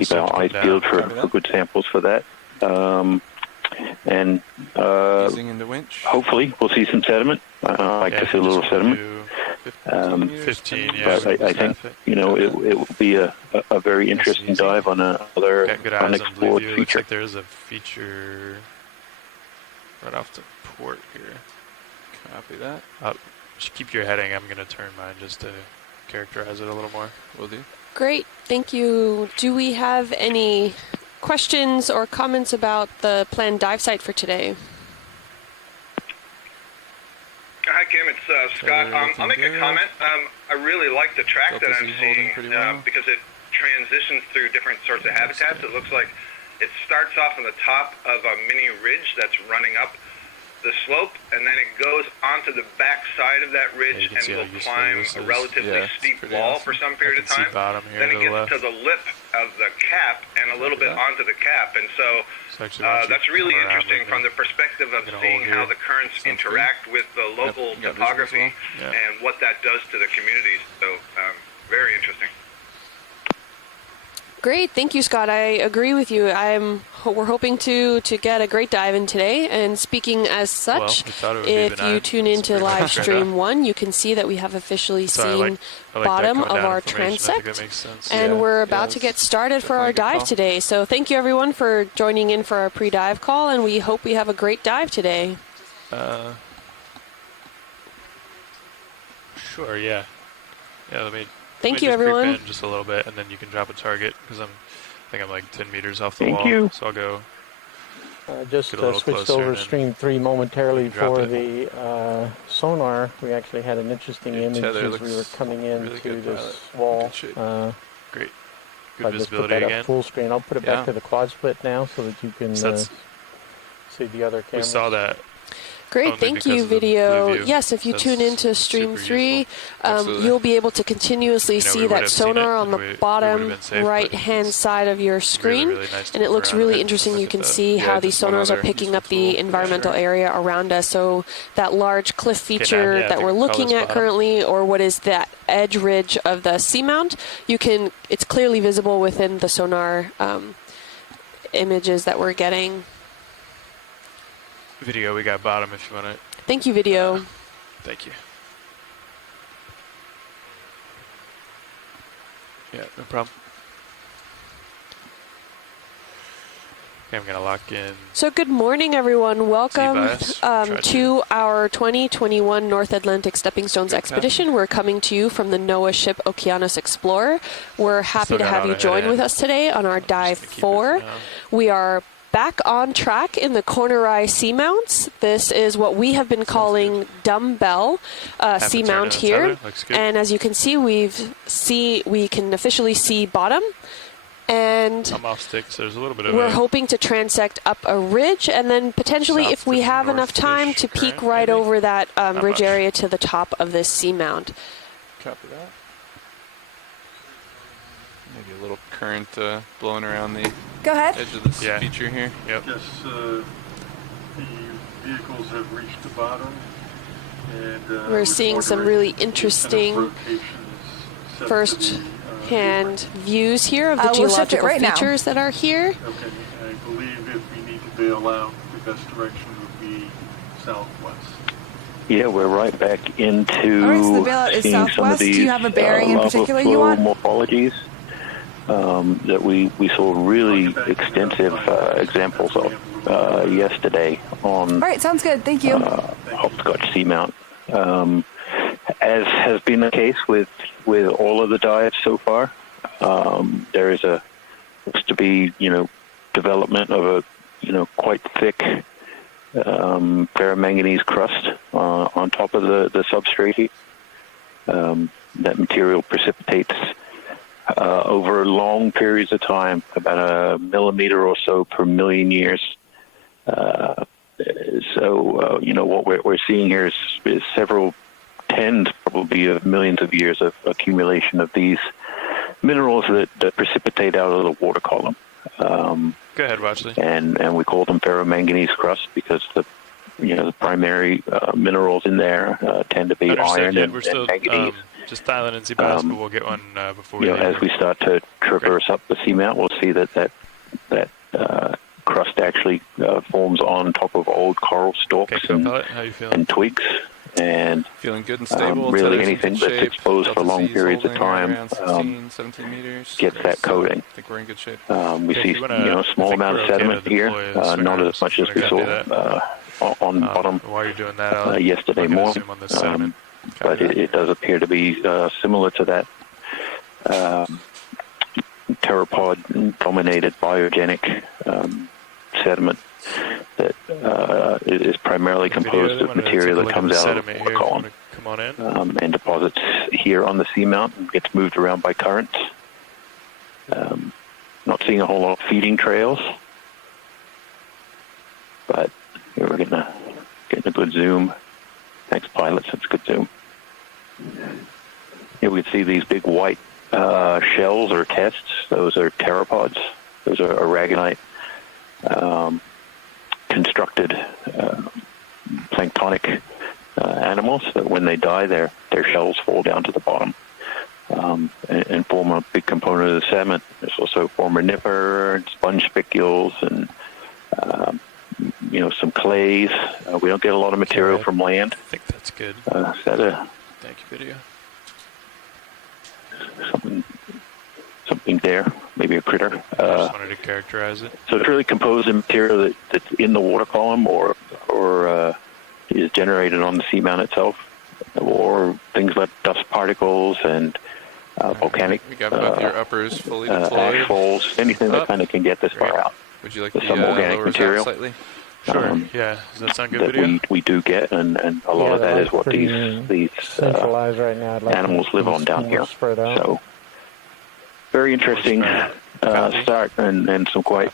keep our eyes peeled for good samples for that. And hopefully we'll see some sediment. I like to see a little sediment. 15, yeah. But I think, you know, it will be a very interesting dive on another unexplored feature. Looks like there is a feature right off the port here. Copy that. Just keep your heading. I'm going to turn mine just to characterize it a little more. Will do. Great, thank you. Do we have any questions or comments about the planned dive site for today? Hi, Kim. It's Scott. I'll make a comment. I really like the track that I'm seeing because it transitions through different sorts of habitats. It looks like it starts off on the top of a mini ridge that's running up the slope, and then it goes onto the back side of that ridge and will climb a relatively steep wall for some period of time. Then it gets to the lip of the cap and a little bit onto the cap, and so that's really interesting from the perspective of seeing how the currents interact with the local topography and what that does to the communities. So very interesting. Great, thank you, Scott. I agree with you. We're hoping to get a great dive in today. And speaking as such, if you tune into live stream 1, you can see that we have officially seen bottom of our transect, and we're about to get started for our dive today. So thank you, everyone, for joining in for our pre-dive call, and we hope we have a great dive today. Sure, yeah. Yeah, let me... Thank you, everyone. Just a little bit, and then you can drop a target because I think I'm like 10 meters off the wall. So I'll go. Just switched over stream 3 momentarily for the sonar. We actually had an interesting image as we were coming into this wall. Great. Good I just put that up full screen. I'll put it back to the quad split now so that you can see the other cameras. We saw that. Great, thank you, video. Yes, if you tune into stream 3, you'll be able to continuously see that sonar on the bottom right-hand side of your screen, and it looks really interesting. You can see how these sonars are picking up the environmental area around us. So that large cliff feature that we're looking at currently, or what is that edge ridge of the Seamount, it's clearly visible within the sonar images that we're getting. Video, we got bottom if you want it. Thank you, video. Thank you. Yeah, no problem. Okay, I'm going to lock in. So good morning, everyone. Welcome to our 2021 North Atlantic Stepping Stones expedition. We're coming to you from the NOAA ship Okeanos Explorer. We're happy to have you join with us today on our Dive 4. We are back on track in the corner eye seamounts. This is what we have been calling Dumbbell seamount here. And as you can see, we can officially see bottom. And I'm off sticks. There's a little bit of we're hoping to transect up a ridge, and then potentially, if we have enough time, to peek right over that ridge area to the top of this seamount. Copy that. Maybe a little current blowing around the edge of this feature here. Yep. Yes, the vehicles have reached the bottom. And, we're seeing some really interesting first-hand views here of the geological features that are here. Okay, I believe if we need to bail out, the best direction would be southwest. Yeah, we're right back into so the bailout is seeing southwest. some of these Do you have a bearing in particular you want? Morphologies that we saw really extensive examples of yesterday on. All right, sounds good. Thank you. Hopscotch Seamount. As has been the case with all of the dives so far, there is looks to be development of a quite thick paramanganese crust on top of the substrate. That material precipitates over long periods of time, about a millimeter or so per million years. What we're seeing here is several tens, probably, of millions of years of accumulation of these minerals that precipitate out of the water column. Go ahead, Watchley. And we call them ferromanganese crust because the primary minerals in there tend to be iron and manganese. Just dial in and see bass, but we'll get one before we leave. As we start to traverse up the seamount, we'll see that crust actually forms on top of old coral stalks and twigs. And feeling good and stable. Really anything that's exposed for long periods of time 17 meters. gets that coating. I think we're in good shape. We see a small amount of sediment here, not as much as we saw on bottom while you're doing that, yesterday morning. But it does appear to be similar to that pteropod-dominated biogenic sediment that is primarily composed of material that comes out of the water column and deposits here on the seamount and gets moved around by currents. Not seeing a whole lot of feeding trails, but here we're getting a good zoom. Thanks, pilots. That's a good zoom. Here we can see these big white shells or tests. Those are pteropods. Those are aragonite constructed planktonic animals that when they die, their shells fall down to the bottom and form a big component of the sediment. There's also foraminifer and sponge spicules and some clays. We don't get a lot of material from land. I think that's good. Is that thank you, video. Something there, maybe a critter. I just wanted to characterize it. So it's really composed of material that's in the water column or is generated on the seamount itself, or things like dust particles and volcanic we got both your uppers fully deployed. Ash falls, anything that kind of can get this far out. Would you like with some organic material? Slightly? Sure. Yeah. Does that sound good, that video? we do get, and a lot of that is what these centralized right now. Animals live on down here. So very interesting start and some quite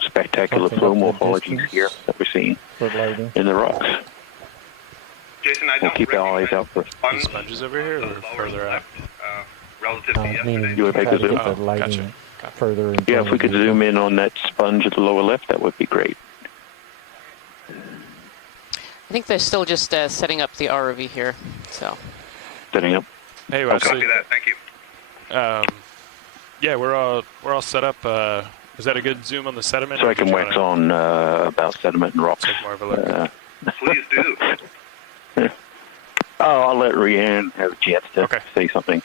spectacular flow morphologies here that we're seeing in the rocks. Jason, we'll keep our eyes out for sponges over here or further out. Relative to yesterday. You would take a zoom? Gotcha. Further yeah, if we could zoom in on that sponge at the lower left, that would be great. I think they're still just setting up the ROV here, so. Setting up. Hey, Wesley. Copy that. Thank you. Yeah, we're all set up. Is that a good zoom on the sediment? So I can wax on about sediment and rocks. Take more of a look. Please do. I'll let Rianne have a chance to say something.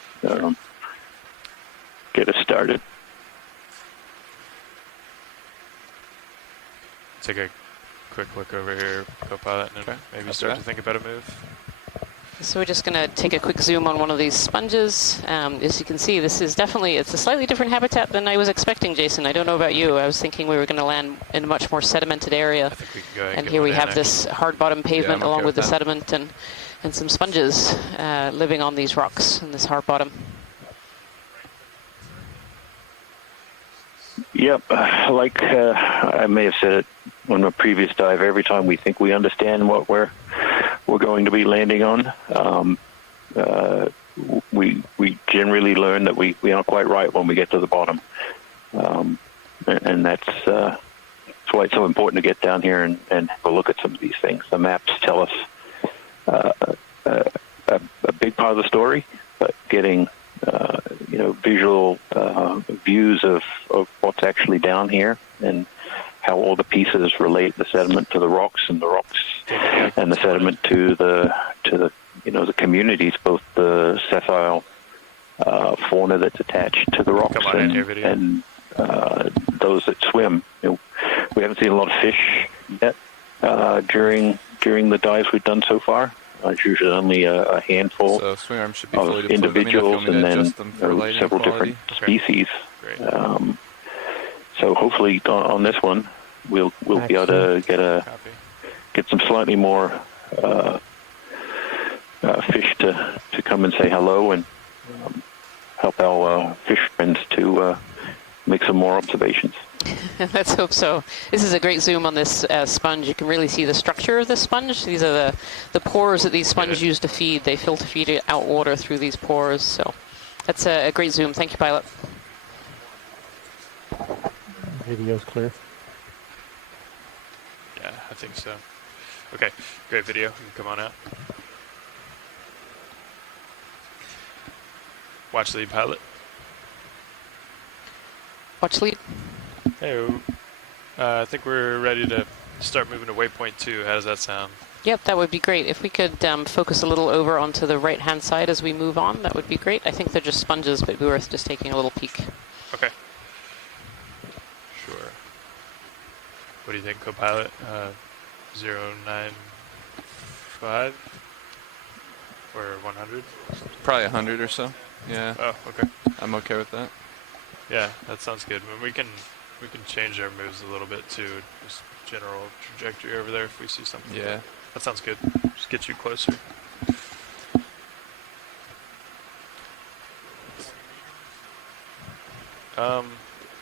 Get us started. Take a quick look over here, co-pilot, and maybe start to think about a move. So we're just going to take a quick zoom on one of these sponges. As you can see, this is definitely, it's a slightly different habitat than I was expecting, Jason. I don't know about you. I was thinking we were going to land in a much more sedimented area. I think we can go ahead and here we have this hard bottom pavement along with the sediment and some sponges living on these rocks in this hard bottom. Yep, like I may have said it on a previous dive, every time we think we understand what we're going to be landing on, we generally learn that we aren't quite right when we get to the bottom, and that's why it's so important to get down here and have a look at some of these things. The maps tell us a big part of the story, but getting visual views of what's actually down here and how all the pieces relate the sediment to the rocks and the rocks and the sediment to the communities, both the sessile fauna that's attached to the rocks and those that swim. We haven't seen a lot of fish yet during the dives we've done so far. It's usually only a handful of individuals and then several different species. So hopefully on this one, we'll be able to get some slightly more fish to come and say hello and help our fish friends to make some more observations. Let's hope so. This is a great zoom on this sponge. You can really see the structure of the sponge. These are the pores that these sponges use to feed. They filter feed out water through these pores. So that's a great zoom. Thank you, pilot. Video's clear. Yeah, I think so. Okay, great video. You can come on out. Watch lead, pilot. Watch lead. Hey, I think we're ready to start moving to waypoint 2. How does that sound? Yep, that would be great. If we could focus a little over onto the right-hand side as we move on, that would be great. I think they're just sponges, but it'd be worth just taking a little peek. Okay. Sure. What do you think, co-pilot? 095 or 100? Probably 100 or so. Yeah. Oh, okay. I'm okay with that. Yeah, that sounds good. We can change our moves a little bit too. Just general trajectory over there if we see something. Yeah. That sounds good. Just get you closer.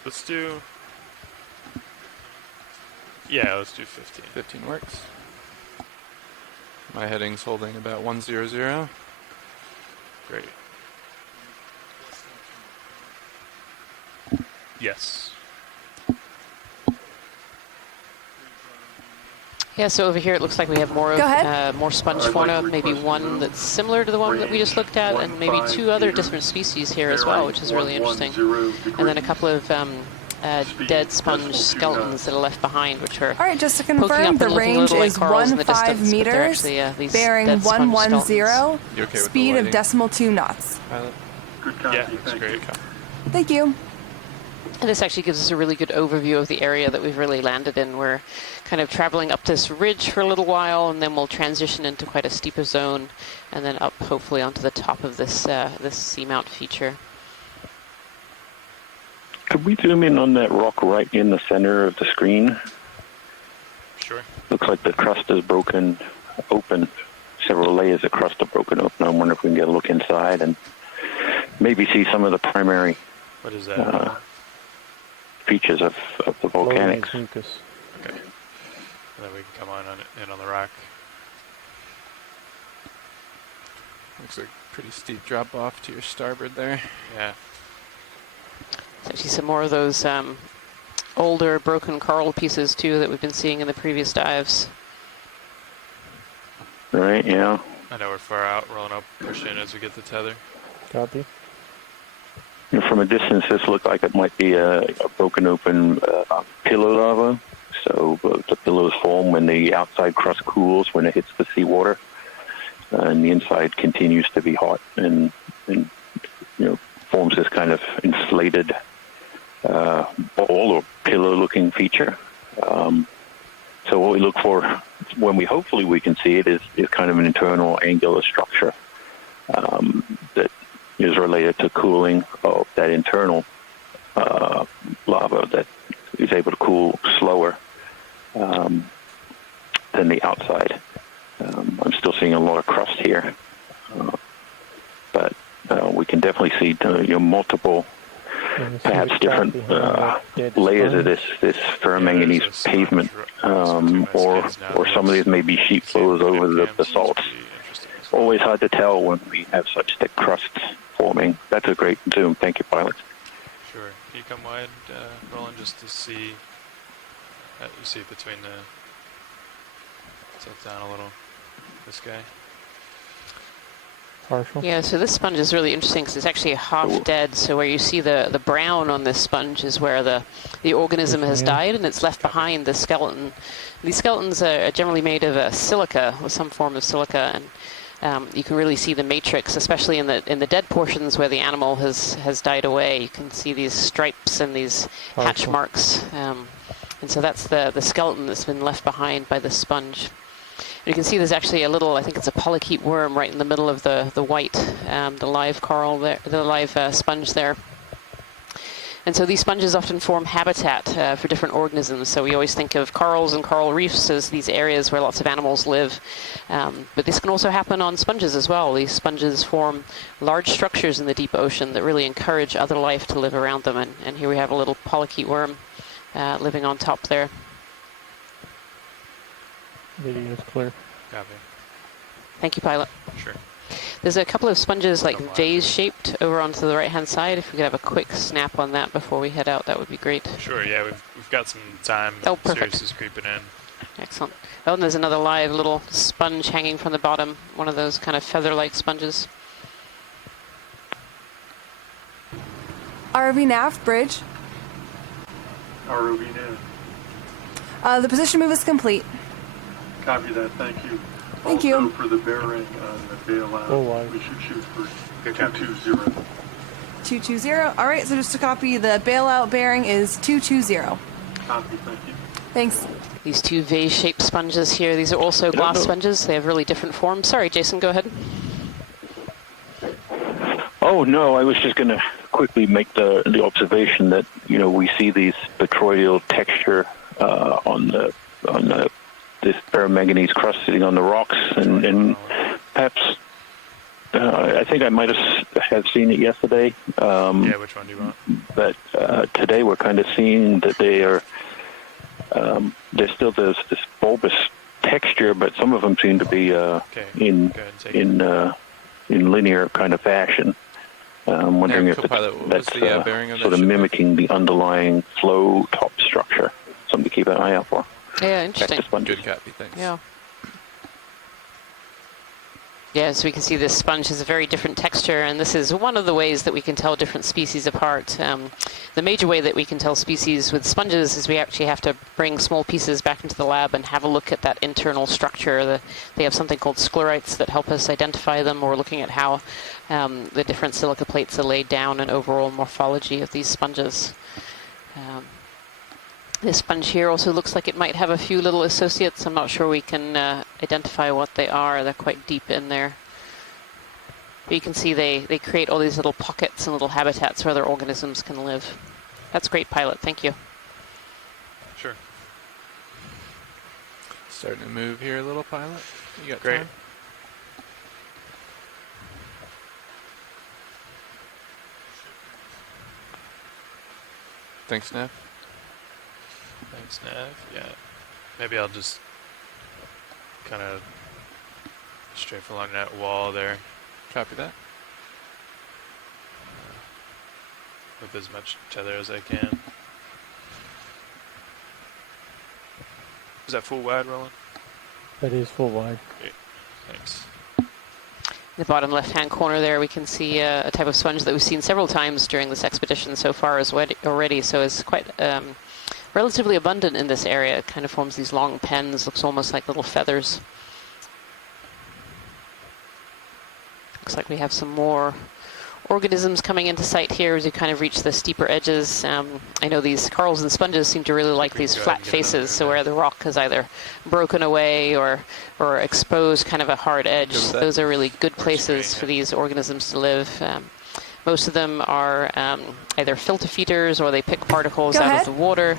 Let's do. Yeah, let's do 15. 15 works. My heading's holding about 100. Great. Yes. Yeah, so over here it looks like we have more of more sponge fauna, maybe one that's similar to the one that we just looked at, and maybe 2 other different species here as well, which is really interesting. And then a couple of dead sponge skeletons that are left behind, which are all right, just to confirm, the range is 15 meters, bearing 110, speed of decimal 2 knots. Yeah, that's great. Thank you. And this actually gives us a really good overview of the area that we've really landed in. We're kind of traveling up this ridge for a little while, and then we'll transition into quite a steeper zone, and then up hopefully onto the top of this this seamount feature. Could we zoom in on that rock right in the center of the screen? Sure. Looks like the crust is broken open. Several layers of crust are broken open. I wonder if we can get a look inside and maybe see some of the primary what is that? Features of the volcanics. Okay. And then we can come in on the rock. Looks like a pretty steep drop off to your starboard there. Yeah. There's actually some more of those older broken coral pieces too that we've been seeing in the previous dives. Right, yeah. I know we're far out, rolling up, push in as we get the tether. Copy. From a distance, this looked like it might be a broken open pillow lava. So the pillows form when the outside crust cools when it hits the seawater, and the inside continues to be hot and forms this kind of inflated ball or pillow-looking feature. So what we look for when hopefully we can see it is kind of an internal angular structure that is related to cooling of that internal lava that is able to cool slower than the outside. I'm still seeing a lot of crust here, but we can definitely see multiple, perhaps different layers of this ferromanganese pavement, or some of these may be sheet flows over the salts. Always hard to tell when we have such thick crusts forming. That's a great zoom. Thank you, pilot. Sure. Can you come wide, Roland, just to see? You see it between the. Tilt down a little. This guy. Partial. Yeah, so this sponge is really interesting because it's actually half dead. So where you see the brown on this sponge is where the organism has died, and it's left behind the skeleton. These skeletons are generally made of silica, or some form of silica, and you can really see the matrix, especially in the dead portions where the animal has died away. You can see these stripes and these hatch marks, and so that's the skeleton that's been left behind by the sponge. And you can see there's actually a little, I think it's a polychaete worm right in the middle of the white, the live coral there, the live sponge there. And so these sponges often form habitat for different organisms. So we always think of corals and coral reefs as these areas where lots of animals live. But this can also happen on sponges as well. These sponges form large structures in the deep ocean that really encourage other life to live around them. And here we have a little polychaete worm living on top there. Video is clear. Copy. Thank you, pilot. Sure. There's a couple of sponges like vase-shaped over onto the right-hand side. If we could have a quick snap on that before we head out, that would be great. Sure, yeah, we've got some time. Oh, perfect. Sirius is creeping in. Excellent. Oh, and there's another live little sponge hanging from the bottom, one of those kind of feather-like sponges. ROV nav, bridge. ROV nav. The position move is complete. Copy that, thank you. Thank also, you. for the bearing on the bailout, we should shoot for 220. 220. All right, so just to copy, the bailout bearing is 220. Copy, thank you. Thanks. These two vase-shaped sponges here, these are also glass sponges. They have really different forms. Sorry, Jason, go ahead. Oh, no, I was just going to quickly make the observation that, you know, we see these petroleal texture on this paramanganese crust sitting on the rocks, and perhaps I think I might have seen it yesterday. Yeah, which one do you want? But today we're kind of seeing that they are there's still this bulbous texture, but some of them seem to be in linear kind of fashion. I'm wondering if that's sort of mimicking the underlying flow top structure. Something to keep an eye out for. Yeah, interesting. Good copy, thanks. Yeah. Yeah, so we can see this sponge has a very different texture, and this is one of the ways that we can tell different species apart. The major way that we can tell species with sponges is we actually have to bring small pieces back into the lab and have a look at that internal structure. They have something called sclerites that help us identify them, or looking at how the different silica plates are laid down and overall morphology of these sponges. This sponge here also looks like it might have a few little associates. I'm not sure we can identify what they are. They're quite deep in there. But you can see they create all these little pockets and little habitats where other organisms can live. That's great, Pilot. Thank you. Sure. Starting to move here a little, Pilot. You got great time? Thanks, Nev. Thanks, Nav. Yeah, maybe I'll just kind of strafe along that wall there. Copy that. With as much tether as I can. Is that full wide, Roland? That is full wide. Great. Thanks. In the bottom left-hand corner there, we can see a type of sponge that we've seen several times during this expedition so far already, so it's quite relatively abundant in this area. It kind of forms these long pens, looks almost like little feathers. Looks like we have some more organisms coming into sight here as you kind of reach the steeper edges. I know these corals and sponges seem to really like these flat faces, so where the rock has either broken away or exposed kind of a hard edge. Those are really good places for these organisms to live. Most of them are either filter feeders or they pick particles out of the water,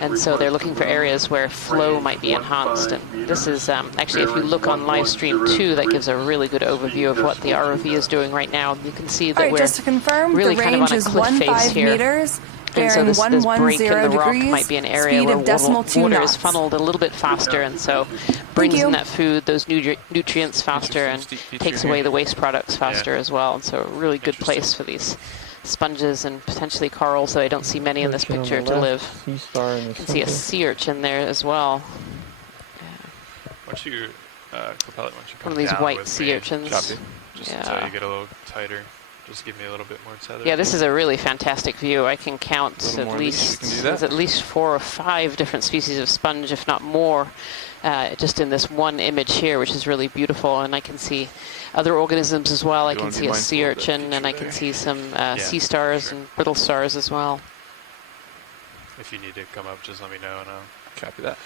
and so they're looking for areas where flow might be enhanced. And this is actually, if you look on live stream 2, that gives a really good overview of what the ROV is doing right now. You can see that we're just to confirm, really the kind of on a range is cliff face here. Meters. And so this break in the rock degrees, might be an area where water is funneled a little bit faster, and so brings in that food, those nutrients faster, and takes away the waste products faster as well. And so a really good place for these sponges and potentially corals, though I don't see many in this picture, to live. You can see a sea urchin there as well. Once you, Capella, once you come one of these down white with sea me, urchins. Just until you get a little tighter. Just give me a little bit more tether. Yeah, this is a really fantastic view. I can count at least 4 or 5 different species of sponge, if not more, just in this one image here, which is really beautiful. And I can see other organisms as well. I can see a sea urchin, and I can see some sea stars and brittle stars as well. If you need to come up, just let me know, and I'll copy that.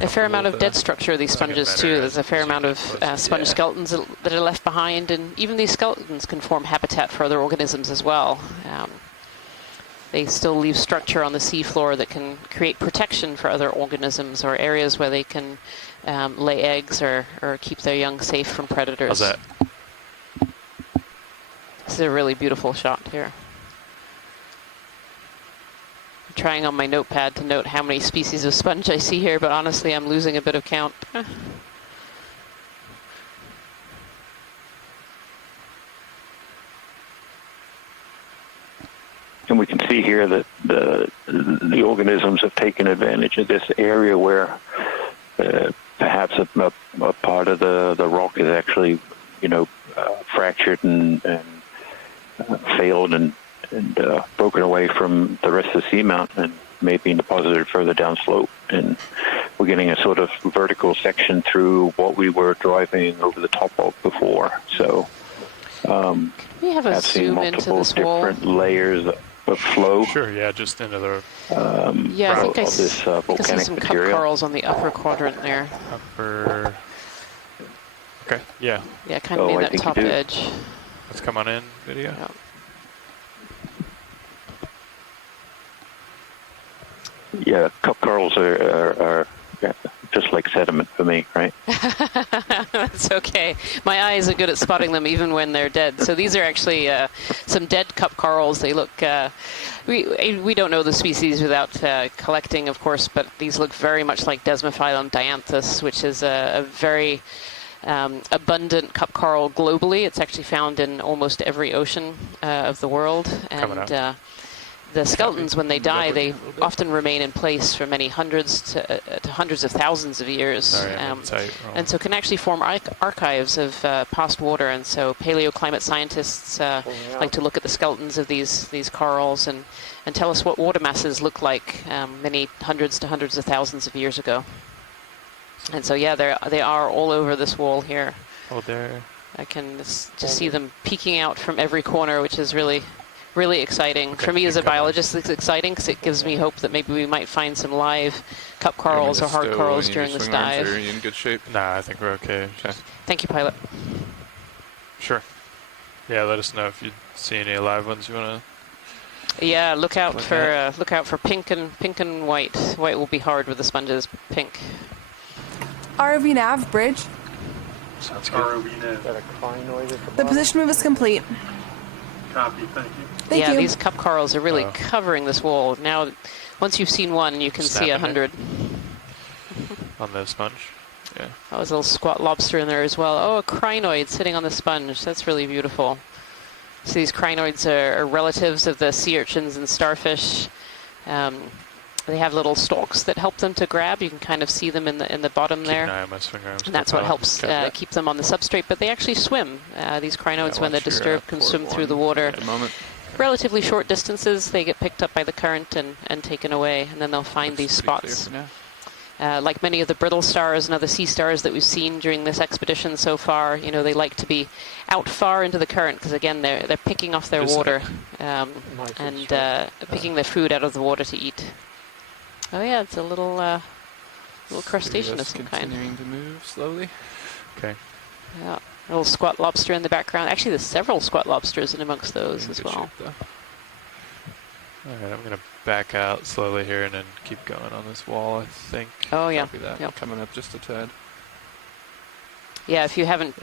A fair amount of dead structure of these sponges too. There's a fair amount of sponge skeletons that are left behind, and even these skeletons can form habitat for other organisms as well. They still leave structure on the seafloor that can create protection for other organisms, or areas where they can lay eggs or keep their young safe from predators. How's that? This is a really beautiful shot here. Trying on my notepad to note how many species of sponge I see here, but honestly I'm losing a bit of count. And we can see here that the organisms have taken advantage of this area where perhaps a part of the rock is actually, fractured and failed, and broken away from the rest of the seamount and may have been deposited further downslope. And we're getting a sort of vertical section through what we were driving over the top of before. So we have a zoom into this wall. Different layers of flow. Sure, yeah, just into the yeah, I think I see some material. cup corals on the upper quadrant there. Upper. Okay, yeah. Yeah, kind of near that top edge. Let's come on in, video. Yeah, cup corals are just like sediment for me, right? That's okay. My eyes are good at spotting them even when they're dead. So these are actually some dead cup corals. They look, we don't know the species without collecting, of course, but these look very much like Desmophyllum dianthus, which is a very abundant cup coral globally. It's actually found in almost every ocean of the world. And the skeletons, when they die, they often remain in place for many hundreds to hundreds of thousands of years. Sorry, and so can actually form archives of past water. And so paleoclimate scientists like to look at the skeletons of these corals and tell us what water masses look like many hundreds to hundreds of thousands of years ago. And so, yeah, they are all over this wall here. Oh, there. I can just see them peeking out from every corner, which is really exciting. Okay, for me as a biologist, it's exciting because it gives me hope that maybe we might find some live cup corals or hard corals during this dive. Are you in good shape? Nah, I think we're okay. Thank you, pilot. Sure. Yeah, let us know if you see any live ones you want to. Yeah, look out for pink and white. White will be hard with the sponges. Pink. ROV nav bridge. Sounds good. ROV nav. The position move is complete. Copy, thank you. Thank you. These cup corals are really covering this wall. Now, once you've seen one, you can see 100. On the sponge? Yeah. Oh, there's a little squat lobster in there as well. Oh, a crinoid sitting on the sponge. That's really beautiful. So these crinoids are relatives of the sea urchins and starfish. They have little stalks that help them to grab. You can kind of see them in the bottom there. And that's what helps keep them on the substrate. But they actually swim. These crinoids, when they're disturbed, can swim through the water. Relatively short distances. They get picked up by the current and taken away. And then they'll find these spots. Like many of the brittle stars and other sea stars that we've seen during this expedition so far, they like to be out far into the current because, again, they're picking off their water and picking their food out of the water to eat. Oh yeah, it's a little crustacean of some kind. Continuing to move slowly. Okay. Yeah, a little squat lobster in the background. Actually, there's several squat lobsters in amongst those as well. All right, I'm gonna back out slowly here and then keep going on this wall, I think. Oh yeah. Copy that. Yep. Coming up just a tad. Yeah, if you haven't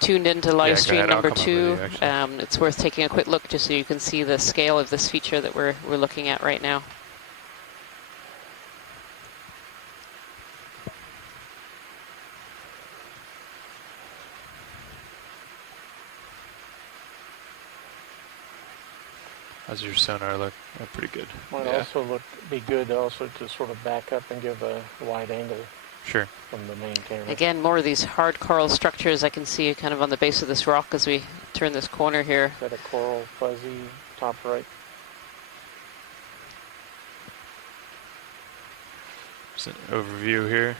tuned into live stream number 2, it's worth taking a quick look just so you can see the scale of this feature that we're looking at right now. How's your sonar look? Pretty good. Might also be good also to sort of back up and give a wide angle. Sure. From the main camera. Again, more of these hard coral structures I can see kind of on the base of this rock as we turn this corner here. Is that a coral fuzzy top right? Just an overview here.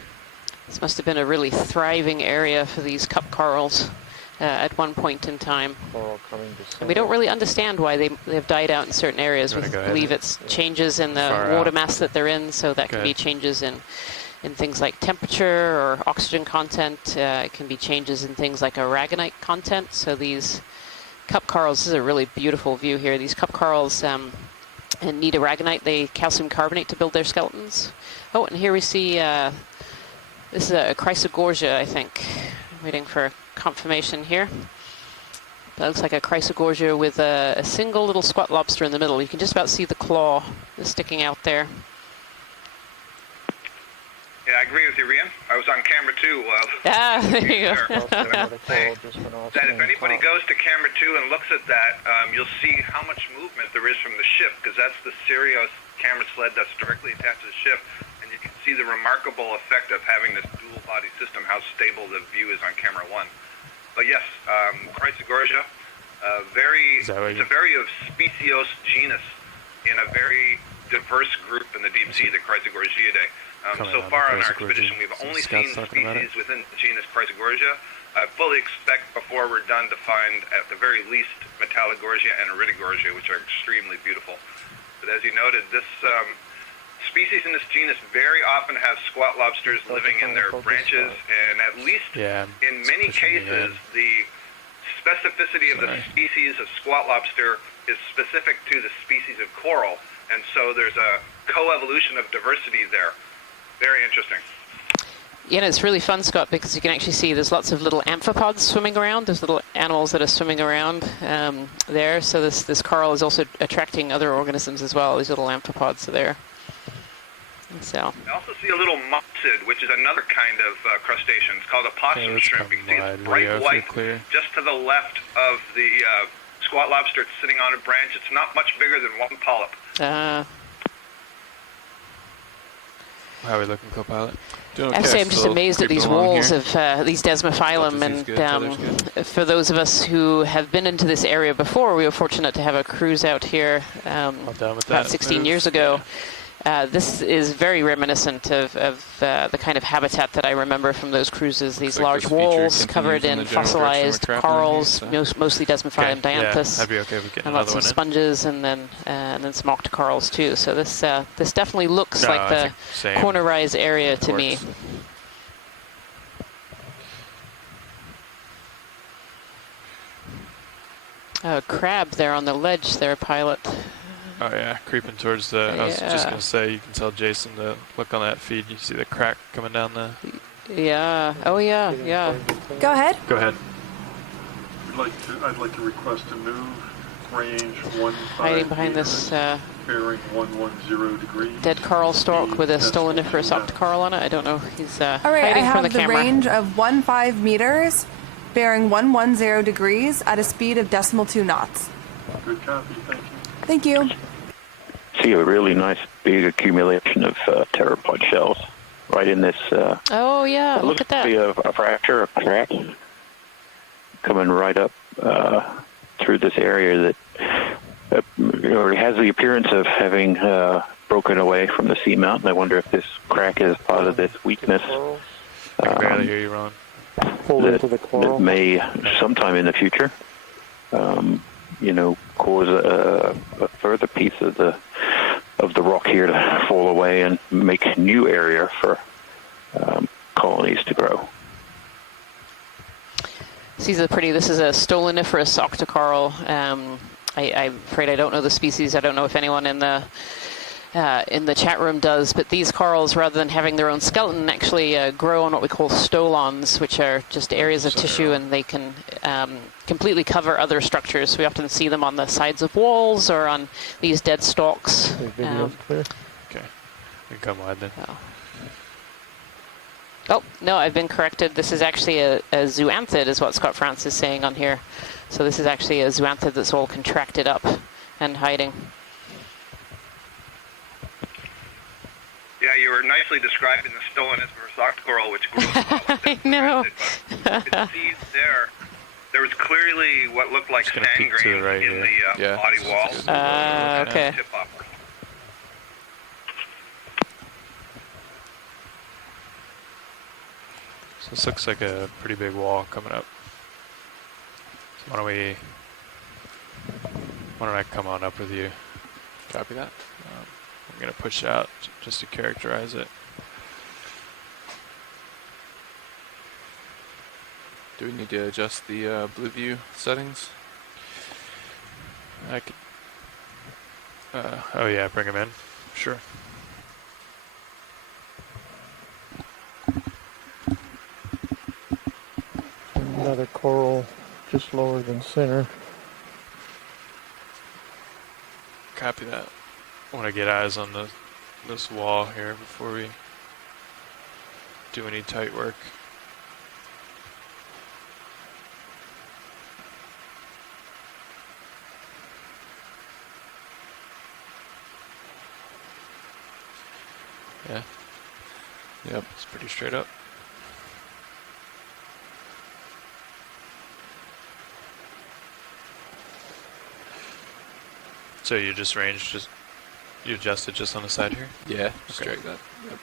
This must have been a really thriving area for these cup corals. At one point in time. And we don't really understand why they've died out in certain areas. We believe it's changes in the water mass that they're in, so that can be changes in things like temperature or oxygen content. It can be changes in things like aragonite content. So these cup corals, this is a really beautiful view here. These cup corals need aragonite. They calcium carbonate to build their skeletons. Oh, and here we see, this is a Chrysogorgia, I think. I'm waiting for confirmation here. That looks like a Chrysogorgia with a single little squat lobster in the middle. You can just about see the claw sticking out there. Yeah, I agree with you, Rian. I was on camera 2. There you go. That if anybody goes to camera 2 and looks at that, you'll see how much movement there is from the ship, because that's the Sirius camera sled that's directly attached to the ship. And you can see the remarkable effect of having this dual body system, how stable the view is on camera 1. But yes, Chrysogorgia, It's a very of speciose genus in a very diverse group in the deep sea, the Chrysogorgiidae. So far on our expedition, we've only seen species within the genus Chrysogorgia. I fully expect before we're done to find, at the very least, Metallogorgia and Iridogorgia, which are extremely beautiful. But as you noted, this species in this genus very often have squat lobsters living in their branches, and at least in many cases, the specificity of the species of squat lobster is specific to the species of coral, and so there's a coevolution of diversity there. Very interesting. Yeah, it's really fun, Scott, because you can actually see there's lots of little amphipods swimming around. There's little animals that are swimming around there. So this coral is also attracting other organisms as well. These little amphipods are there. So. I also see a little mopsid, which is another kind of crustacean. It's called a possum shrimp. You can see it's bright white just to the left of the squat lobster. It's sitting on a branch. It's not much bigger than one polyp. How are we looking, co-pilot? Actually, I'm just amazed at these walls of these Desmophyllum, and for those of us who have been into this area before, we were fortunate to have a cruise out here about 16 years ago. This is very reminiscent of the kind of habitat that I remember from those cruises. These large walls covered in fossilized corals, mostly Desmophyllum dianthus, and lots of sponges, and then some octocorals too. So this definitely looks like the corner rise area to me. Crab there on the ledge there, pilot. Oh yeah, creeping towards the, I was just going to say, you can tell Jason to look on that feed, you see the crack coming down the... Yeah, oh yeah, yeah. Go ahead. Go ahead. I'd like to request a move, range 15 hiding behind this bearing 110 degrees. Dead coral stalk with a stoloniferous octocoral on it. I don't know, he's all right, hiding from the camera. I have the range of 15 meters, bearing 110 degrees at a speed of 0.2 knots. Good copy, thank you. Thank you. See a really nice big accumulation of pteropod shells right in this. Oh yeah, look at that. See a fracture, a crack coming right up through this area that has the appearance of having broken away from the seamount. And I wonder if this crack is part of this weakness. I can barely hear you, Ron. That may sometime in the future. Cause a further piece of the rock here to fall away and make new area for colonies to grow. These are pretty. This is a stoloniferous octocoral. I'm afraid I don't know the species. I don't know if anyone in the chat room does, but these corals, rather than having their own skeleton, actually grow on what we call stolons, which are just areas of tissue, and they can completely cover other structures. We often see them on the sides of walls or on these dead stalks. Okay, you can come wide then. Oh, no, I've been corrected. This is actually a zoanthid, is what Scott France is saying on here. So this is actually a zoanthid that's all contracted up and hiding. Yeah, you were nicely describing the stoloniferous octocoral, which grew up. I know. It sees there was clearly what looked like sand grains in the body wall. Okay. So this looks like a pretty big wall coming up. So why don't I come on up with you? Copy that. I'm going to push out just to characterize it. Do we need to adjust the blue view settings? I could. Oh yeah, bring him in. Sure. Another coral just lower than center. Copy that. I want to get eyes on this wall here before we do any tight work. Yeah. Yep, it's pretty straight up. So you just you adjust it just on the side here? Yeah, just drag that. Yep.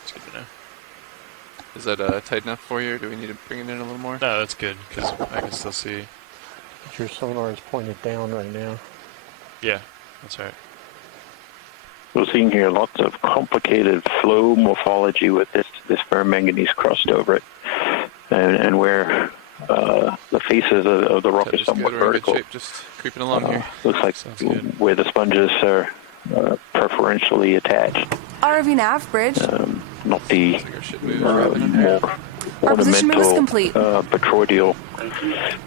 That's good to know. Is that tight enough for you, or do we need to bring it in a little more? No, that's good, because I can still see. But your sonar is pointed down right now. Yeah, that's right. We're seeing here lots of complicated flow morphology with this ferromanganese crust over it, and where the faces of the rock is somewhat vertical. Shape, just creeping along here. Looks like where the sponges are preferentially attached. ROV nav bridge. Not the more our position move is complete. petroidal.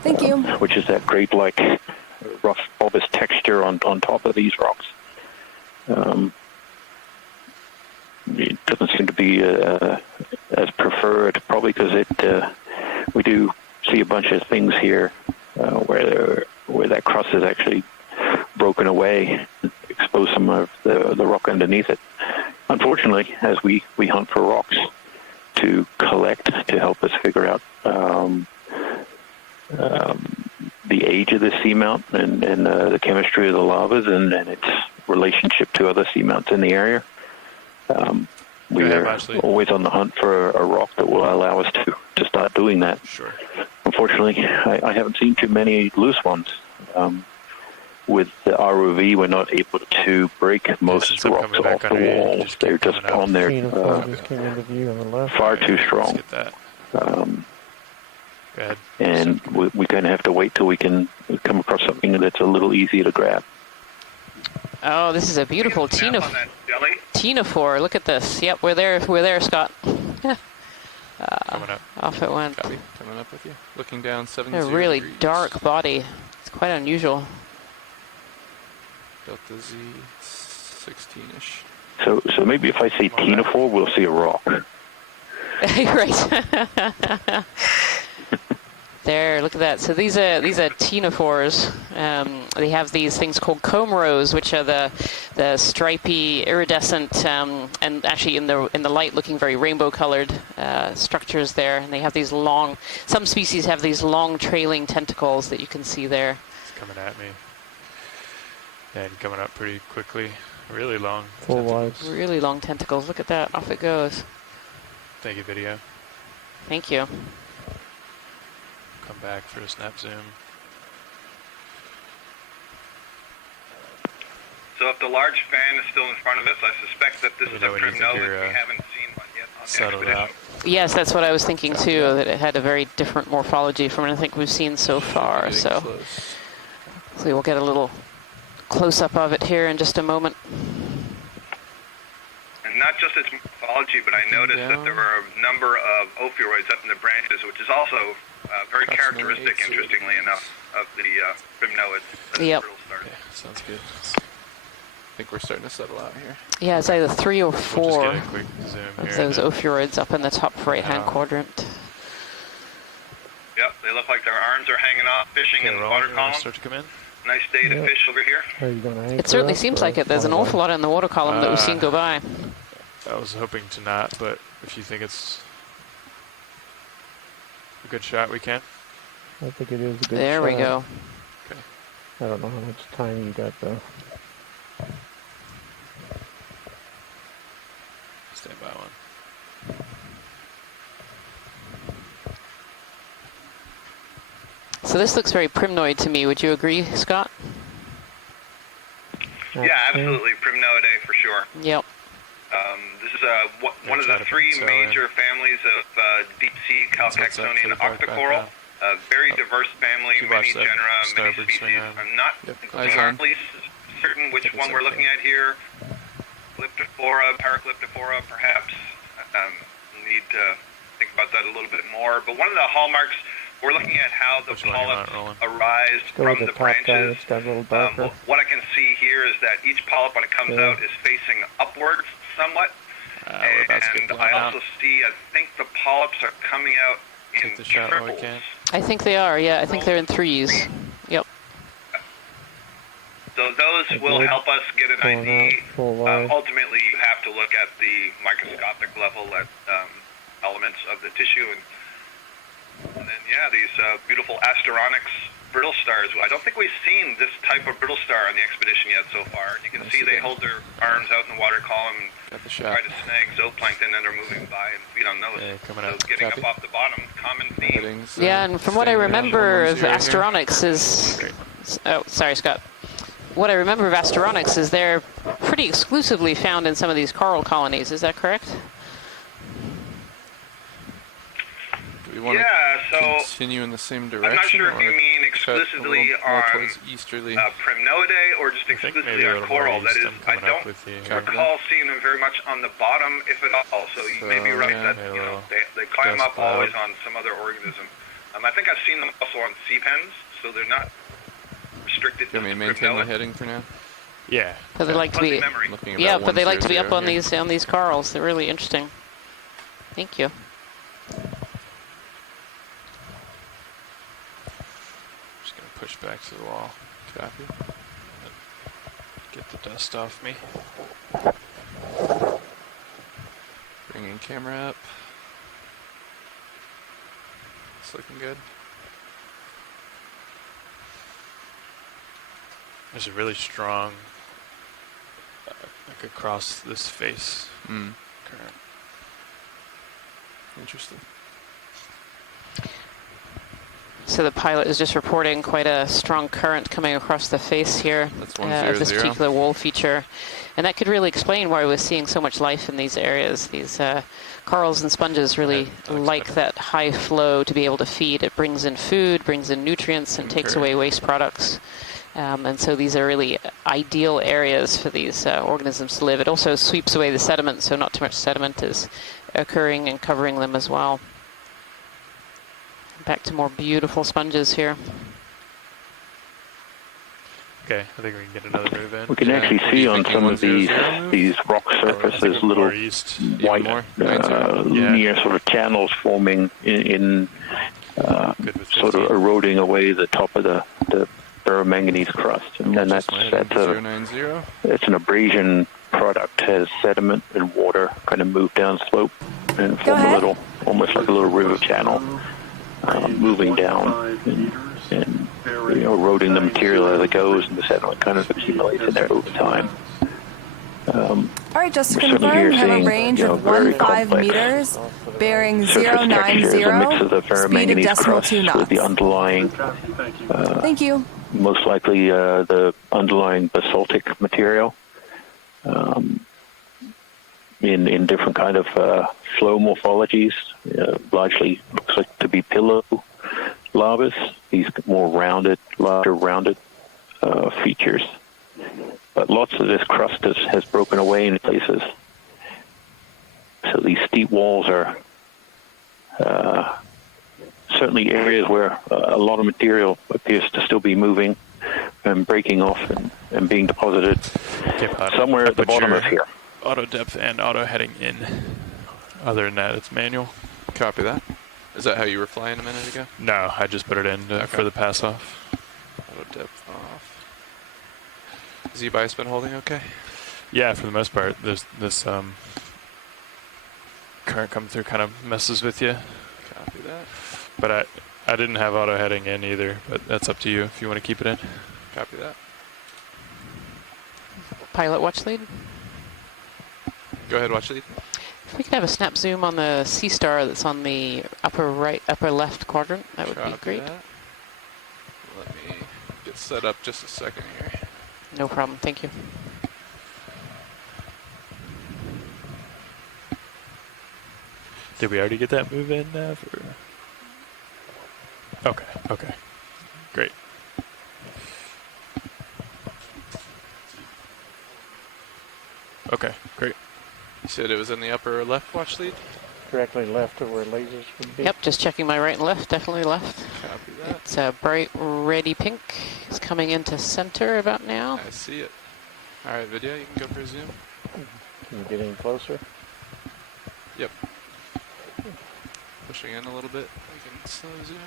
Thank you. Which is that grape-like rough bulbous texture on top of these rocks. It doesn't seem to be as preferred, probably because we do see a bunch of things here where that crust is actually broken away, expose some of the rock underneath it. Unfortunately, as we hunt for rocks to collect to help us figure out the age of the seamount and the chemistry of the lavas and its relationship to other seamounts in the area, we are always on the hunt for a rock that will allow us to start doing that. Sure. Unfortunately, I haven't seen too many loose ones. With the ROV, we're not able to break most rocks off the walls. They're just on there far too strong. And we kind of have to wait till we can come across something that's a little easier to grab. Oh, this is a beautiful Teenophore. Look at this. Yep, we're there, Scott. Coming up. Off it went. Copy. Coming up with you. Looking down 70 A really degrees. dark body. It's quite unusual. Delta Z 16-ish. So maybe if I say Teenophore, we'll see a rock. Right. There, look at that. So these are Teenophores. They have these things called comb rows, which are the stripy, iridescent, and actually in the light looking very rainbow-colored structures there. And they have these long. Some species have these long trailing tentacles that you can see there. It's coming at me. And coming up pretty quickly. Really long. Full lives. Really long tentacles. Look at that. Off it goes. Thank you, video. Thank you. Come back for a snap zoom. So if the large fan is still in front of us, I suspect that this is a Primnova. We haven't seen one yet on the expedition. Yes, that's what I was thinking too, that it had a very different morphology from anything we've seen so far. So we'll get a little close-up of it here in just a moment. And not just its morphology, but I noticed that there were a number of ophiuroids up in the branches, which is also very characteristic, interestingly enough, of the Primnoids. Yep. Okay, sounds good. I think we're starting to settle out here. Yeah, it's either 3 or 4 of those ophiuroids up in the top right-hand quadrant. Yep, they look like their arms are hanging off, fishing in the water column. Start to come in. Nice day to fish over here. Are you going to anchor It certainly seems like it. There's an awful lot in the water column that we've seen go by. I was hoping to not, but if you think it's a good shot, we can. I think it is a good There shot. we go. Okay. I don't know how much time you got though. Stand by one. So this looks very primnoid to me. Would you agree, Scott? Yeah, absolutely. Primnoidae for sure. Yep. This is one of the 3 major families of deep-sea Calcaxonian octocoral. A very diverse family, many genera, many species. I'm not entirely certain which one we're looking at here. Glyptophora, Paraglyptophora, perhaps. Need to think about that a little bit more. But one of the hallmarks, we're looking at how the polyps arise from the branches. What I can see here is that each polyp, when it comes out, is facing upwards somewhat. And I also see, I think the polyps are coming out in triples. I think they are, yeah. I think they're in 3s. Yep. So those will help us get an ID. Ultimately, you have to look at the microscopic level at elements of the tissue. And then, yeah, these beautiful Asteronyx brittle stars. I don't think we've seen this type of brittle star on the expedition yet so far. You can see they hold their arms out in the water column and try to snag zooplankton that are moving by and feed on those. So getting up off the bottom, common theme. Yeah, and from what I remember of Asteronyx is... Oh, sorry, Scott. What I remember of Asteronyx is they're pretty exclusively found in some of these coral colonies. Is that correct? We want to continue in the same direction. I'm not sure if you mean exclusively on easterly Primnoidae or just exclusively on coral. That is, I don't recall seeing them very much on the bottom, if at all. So you may be right that they climb up always on some other organism. I think I've seen them also on sea pens, so they're not restricted. Can we maintain the heading for now? Yeah. But they like to be. Yeah, but they like to be up on these corals. They're really interesting. Thank you. Push back to the wall. Copy. Get the dust off me. Bringing camera up. It's looking good. There's a really strong, like across this face current. Interesting. So the pilot is just reporting quite a strong current coming across the face here of this particular wall feature. And that could really explain why we're seeing so much life in these areas. These corals and sponges really like that high flow to be able to feed. It brings in food, brings in nutrients, and takes away waste products. And so these are really ideal areas for these organisms to live. It also sweeps away the sediment, so not too much sediment is occurring and covering them as well. Back to more beautiful sponges here. Okay, I think we can get another move in. We can actually see on some of these rock surfaces little white linear sort of channels forming in sort of eroding away the top of the ferromanganese crust, and then it's an abrasion product. Has sediment and water kind of move down slope and form a little, almost like a little river channel. Moving down and eroding the material as it goes, and the sediment kind of accumulates in there over time. All right, just to confirm, we have a range of 15 meters, bearing 090, speed of decimal 2 knots. With the underlying, thank you. Most likely the underlying basaltic material. In different kind of flow morphologies, largely looks like to be pillow lavas. These more rounded, larger rounded features. But lots of this crust has broken away in places. So these steep walls are certainly areas where a lot of material appears to still be moving and breaking off and being deposited somewhere at the bottom of here. Auto depth and auto heading in. Other than that, it's manual. Copy that. Is that how you were flying a minute ago? No, I just put it in for the pass off. Auto depth off. Is E-bias been holding okay? Yeah, for the most part. There's this current coming through kind of messes with you. Copy that. But I didn't have auto heading in either, but that's up to you if you want to keep it in. Copy that. Pilot watch lead. Go ahead, watch lead. If we could have a snap zoom on the sea star that's on the upper left quadrant, that would be great. That. Let me get set up just a second here. No problem, thank you. Did we already get that move in, Nav? Okay, great. Okay, great. You said it was in the upper left watch lead? Directly left of where lasers would be. Yep, just checking my right and left, definitely left. Copy that. It's a bright reddy pink. It's coming into center about now. I see it. All right, video, you can go for a zoom. Can you get any closer? Yep. Pushing in a little bit. I can slow zoom.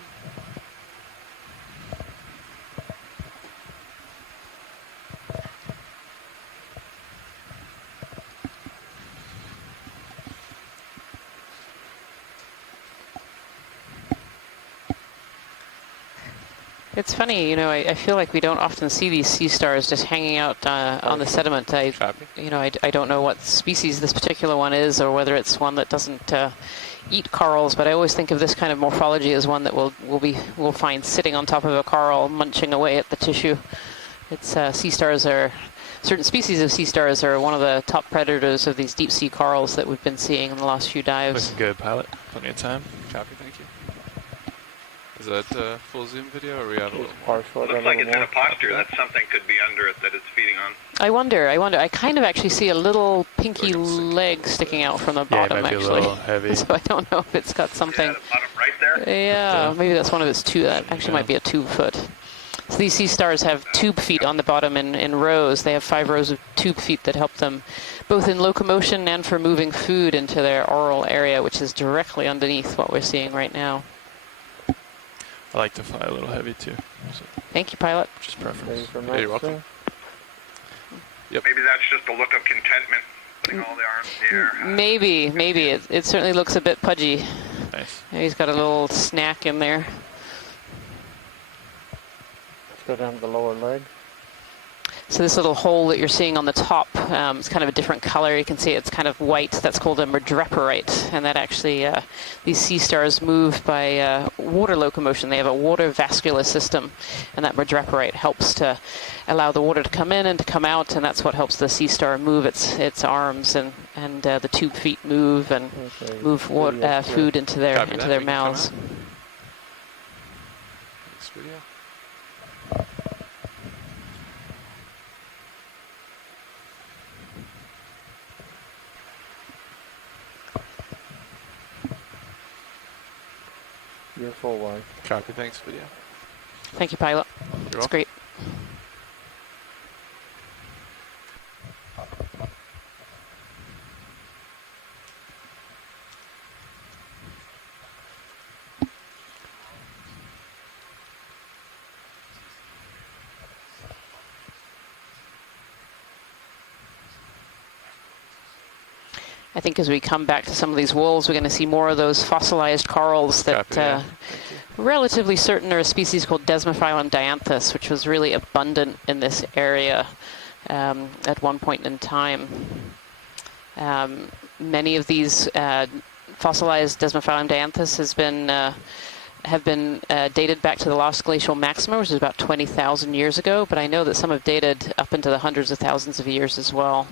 It's funny, you know, I feel like we don't often see these sea stars just hanging out on the sediment. I don't know what species this particular one is, or whether it's one that doesn't eat corals, but I always think of this kind of morphology as one that we'll find sitting on top of a coral, munching away at the tissue. It's sea stars are certain species of sea stars are one of the top predators of these deep sea corals that we've been seeing in the last few dives. Looking good, pilot. Plenty of time. Copy. Thank you. Is that full zoom video, or are we out a little more? Looks like it's in a posture that something could be under it that it's feeding on. I wonder. I kind of actually see a little pinky leg sticking out from the bottom, it might actually. Be a little heavy. So I don't know if it's got something. Yeah, the bottom right there? Yeah, maybe that's one of its two. That actually might be a tube foot. So these sea stars have tube feet on the bottom in rows. They have 5 rows of tube feet that help them both in locomotion and for moving food into their oral area, which is directly underneath what we're seeing right now. I like to fly a little heavy too. So. Thank you, pilot. Just preference. Yeah, you're welcome. Yep. Maybe that's just a look of contentment, putting all the arms in the air. Maybe. It certainly looks a bit pudgy. Nice. He's got a little snack in there. Let's go down to the lower leg. So this little hole that you're seeing on the top, it's kind of a different color. You can see it's kind of white. That's called a madreporite, and that actually, these sea stars move by water locomotion. They have a water vascular system, and that madreporite helps to allow the water to come in and to come out, and that's what helps the sea star move its arms, and the tube feet move and move water, food into their mouths. Next video. You're full wide. Copy, thanks, video. Thank you, pilot. That's great. I think as we come back to some of these walls, we're going to see more of those fossilized corals that relatively certain are a species called Desmophyllum dianthus, which was really abundant in this area at one point in time. Many of these fossilized Desmophyllum dianthus have been dated back to the last glacial maxima, which is about 20,000 years ago, but I know that some have dated up into the hundreds of thousands of years as well.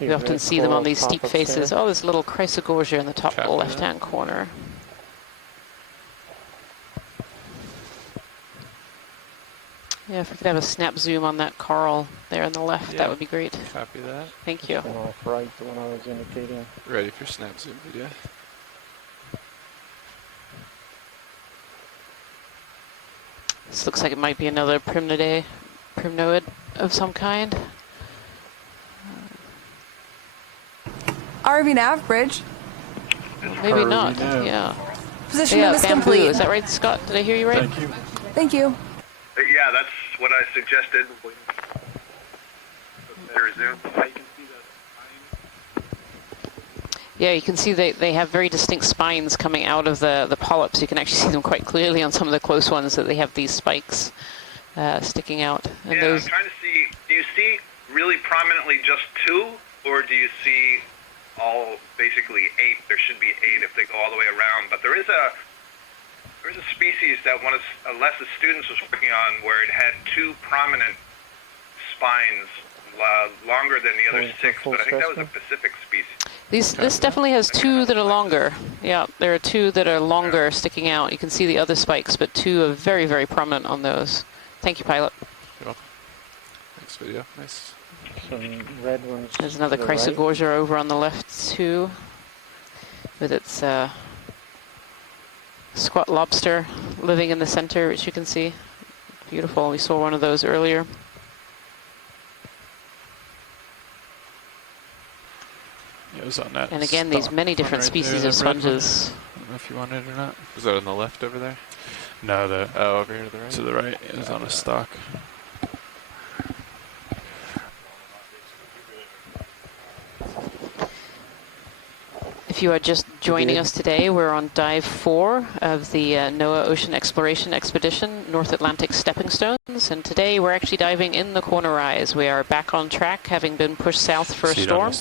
You often see them on these steep faces. Oh, there's a little chrysogorgia in the top left-hand corner. Yeah, if we could have a snap zoom on that coral there on the left, that would be great. Copy that. Thank you. Off right, the one I was indicating. Ready for snap zoom video. This looks like it might be another primnoid of some kind. RV nav bridge. Maybe not. Yeah. Position is complete. Is that right, Scott? Did I hear you right? Thank you. Thank you. Yeah, that's what I suggested. Zoom. Yeah, you can see they have very distinct spines coming out of the polyps. You can actually see them quite clearly on some of the close ones, that they have these spikes sticking out. And yeah, those... I'm trying to see, do you see really prominently just 2, or do you see all basically 8? There should be 8 if they go all the way around, but there is a species that one of Les's students was working on where it had 2 prominent spines, longer than the other 6, but I think that was a Pacific species. This definitely has 2 that are longer. Yeah, there are 2 that are longer sticking out. You can see the other spikes, but 2 are very, very prominent on those. Thank you, pilot. You're welcome. Next video. Nice. Some red ones. There's another chrysogorgia over on the left too, with its squat lobster living in the center, which you can see. Beautiful. We saw one of those earlier. It was on that. And again, these many different species of sponges. I don't know if you want it or not. Was that on the left over there? No, over here to the right. To the right. It was on a stalk. If you are just joining us today, we're on dive 4 of the NOAA Ocean Exploration Expedition, North Atlantic Stepping Stones, and today we're actually diving in the Corner Rise. We are back on track, having been pushed south for a storm,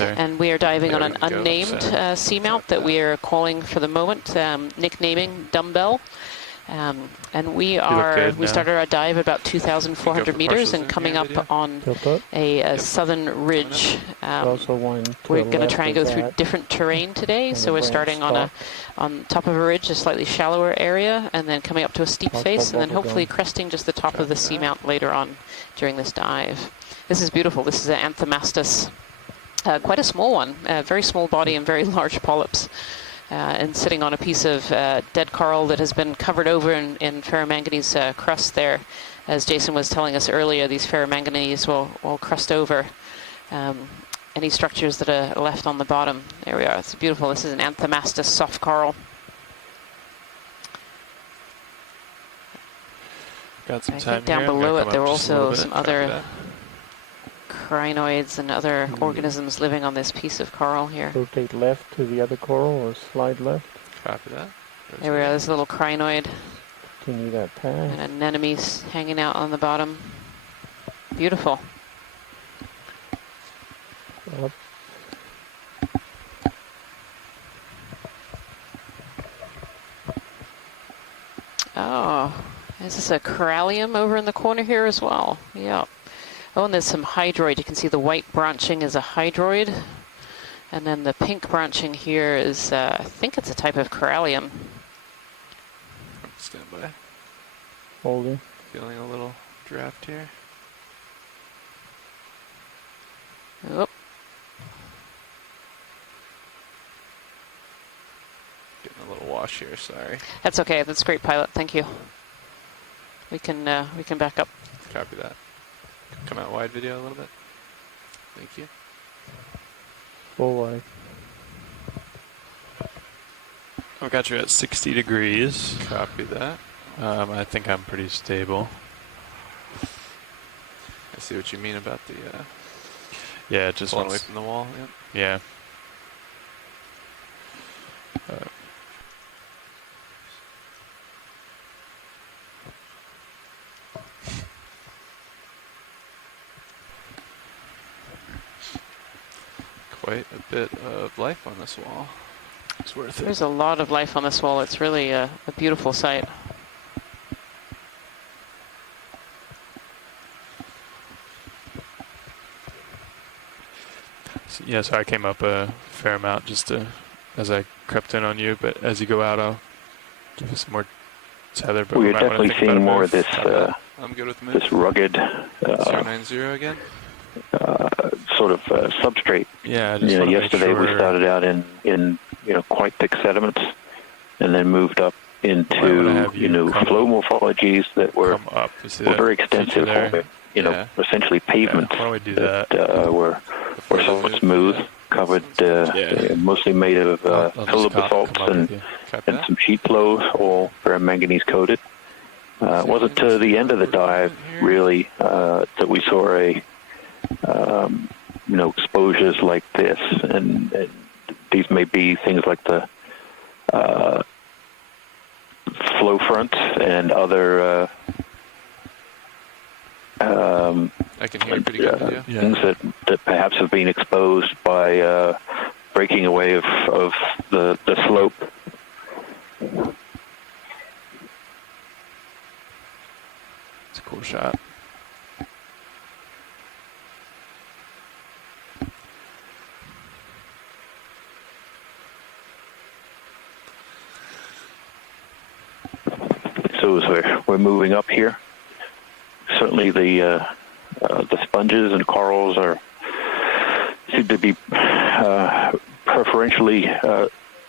and we are diving on an unnamed seamount that we are calling for the moment, nicknaming Dumbbell. And we started our dive about 2,400 meters and coming up on a southern ridge. We're going to try and go through different terrain today. So we're starting on top of a ridge, a slightly shallower area, and then coming up to a steep face, and then hopefully cresting just the top of the seamount later on during this dive. This is beautiful. This is an Anthomastus, quite a small one, very small body and very large polyps. And sitting on a piece of dead coral that has been covered over in ferromanganese crust there. As Jason was telling us earlier, these ferromanganese will crust over any structures that are left on the bottom. There we are. It's beautiful. This is an Anthomastus soft coral. Got some I time think down here. below it there were also some other crinoids and other organisms living on this piece of coral here. Rotate left to the other coral or slide left. Copy that. There we are, this little crinoid. Continue that path. And anemones hanging out on the bottom. Beautiful. Up. Oh, is this a corallium over in the corner here as well? Yeah. Oh, and there's some hydroid. You can see the white branching is a hydroid. And then the pink branching here is, I think it's a type of corallium. Stand by. Holding. Feeling a little draft here. Oh. Getting a little wash here, sorry. That's okay. That's great, pilot. Thank you. We can back up. Copy that. Come out wide video a little bit. Thank you. Full wide. I've got you at 60 degrees. Copy that. I think I'm pretty stable. I see what you mean about the yeah, just pulling away from the wall. Yep. Yeah. Quite a bit of life on this wall. It's worth it. There's a lot of life on this wall. It's really a beautiful sight. Yeah, so I came up a fair amount just as I crept in on you, but as you go out, I'll give you some more tether. But we're definitely seeing more of this, I'm good with this rugged 090 again. Sort of substrate. Yeah, yesterday we started out in quite thick sediments, and then moved up into flow morphologies that were very extensive. Essentially pavements that were somewhat smooth, covered, mostly made of pillar basalts and some sheet flows, all ferromanganese coated. It wasn't to the end of the dive really that we saw exposures like this, and these may be things like the flow fronts and other I can hear pretty good, things that perhaps have been exposed by breaking away of the slope. It's a cool shot. So as we're moving up here, certainly the sponges and corals seem to be preferentially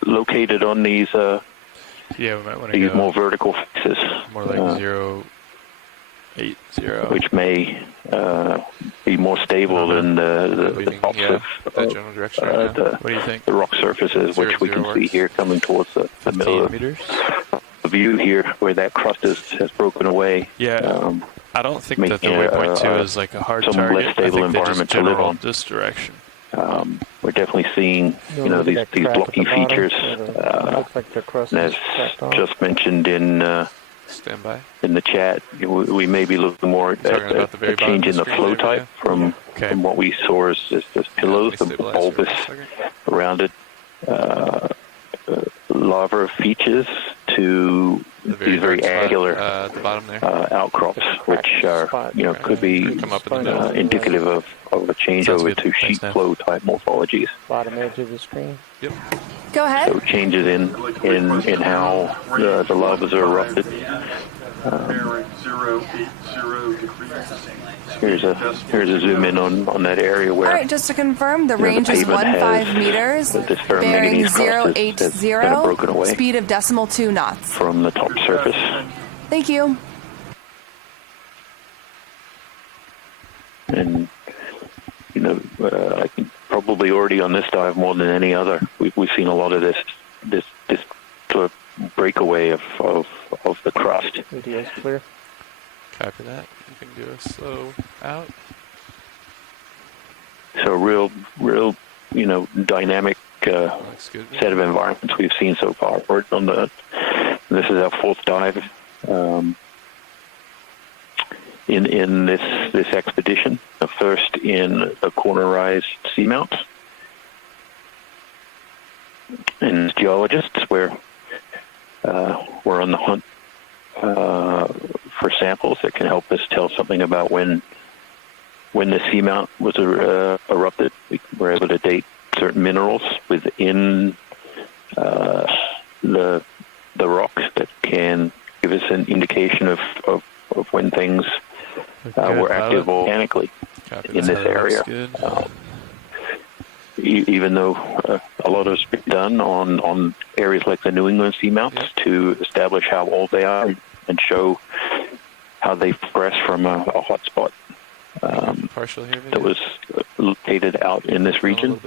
located on these we might want to these go more vertical faces, more like 080, which may be more stable than the tops that general direction. What do you think? The rock surfaces, which we can see here coming towards the middle of the view here, where that crust has broken away. I don't think that the waypoint 2 is like a hard target. Less stable I think environment to live on. This direction. we're definitely seeing, these blocky features. As just mentioned in Standby. In the chat, we may be looking more at a change in the flow type from what we saw as pillows, the bulbous rounded lava features to these very angular outcrops, which are, could be indicative of a changeover to sheet flow type morphologies. Bottom edge of the screen. Yep. Go ahead. So changes in how the lavas are erupted. Here's a zoom in on that area where. All right, just to confirm, the range is 15 meters, bearing 080, speed of decimal 2 knots. From the top surface. Thank you. And, I think probably already on this dive more than any other, we've seen a lot of this sort of breakaway of the crust. Video's clear. Copy that. You can do a slow out. So real, dynamic set of environments we've seen so far. This is our fourth dive in this expedition. The first in a cornerized seamount. And as geologists, we're on the hunt for samples that can help us tell something about when the seamount was erupted. We were able to date certain minerals within the rocks that can give us an indication of when things were active organically in this area. Even though a lot has been done on areas like the New England seamounts to establish how old they are and show how they progress from a hot spot that was located out in this region.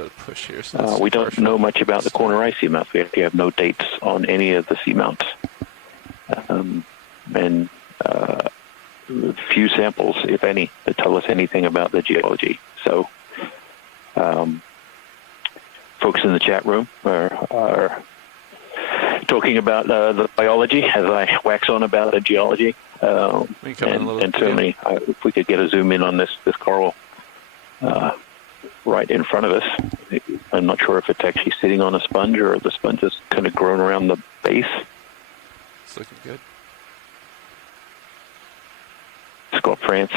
We don't know much about the corner ice seamounts. We actually have no dates on any of the seamounts. And few samples, if any, that tell us anything about the geology. So folks in the chat room are talking about the biology as I wax on about the geology. And certainly, if we could get a zoom in on this coral right in front of us. I'm not sure if it's actually sitting on a sponge or the sponge is kind of grown around the base. It's looking good. Scott France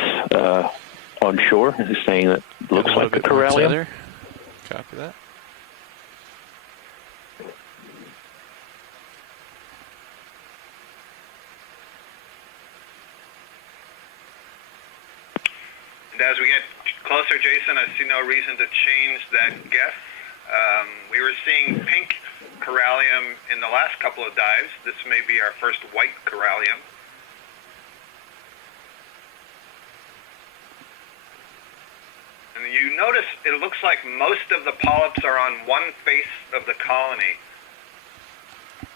on shore is saying that it looks like a corallium. Copy that. And as we get closer, Jason, I see no reason to change that guess. We were seeing pink corallium in the last couple of dives. This may be our first white corallium. And you notice it looks like most of the polyps are on one face of the colony.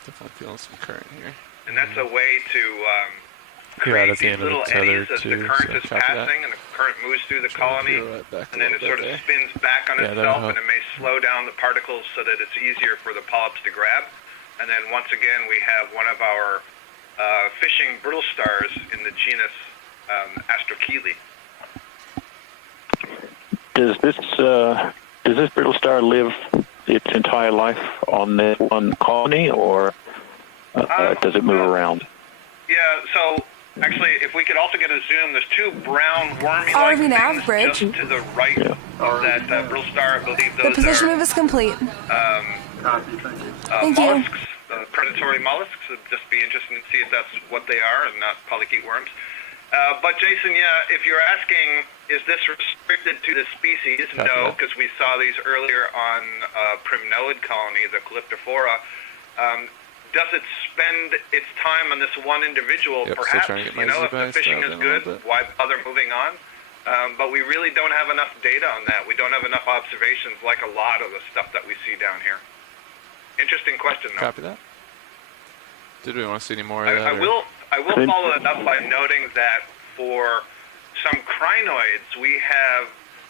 Definitely feeling some current here. And that's a way to create these little eddies as the current is passing and the current moves through the colony, and then it sort of spins back on itself, and it may slow down the particles so that it's easier for the polyps to grab. And then once again, we have one of our fishing brittle stars in the genus Astrochele. Does this brittle star live its entire life on this one colony, or does it move around? Yeah, so actually, if we could also get a zoom, there's two brown wormy-like things just to the right of that brittle star. I believe those the position move is complete. Thank you. Mollusks, predatory mollusks. It'd just be interesting to see if that's what they are and not polychaete worms. But Jason, if you're asking, is this restricted to the species? No, because we saw these earlier on Primnellid colony, the Calyptophora. Does it spend its time on this one individual? Perhaps, if the fishing is good, why bother moving on? But we really don't have enough data on that. We don't have enough observations like a lot of the stuff that we see down here. Interesting question, though. Copy that. Did we want to see any more of that? I will follow it up by noting that for some crinoids, we have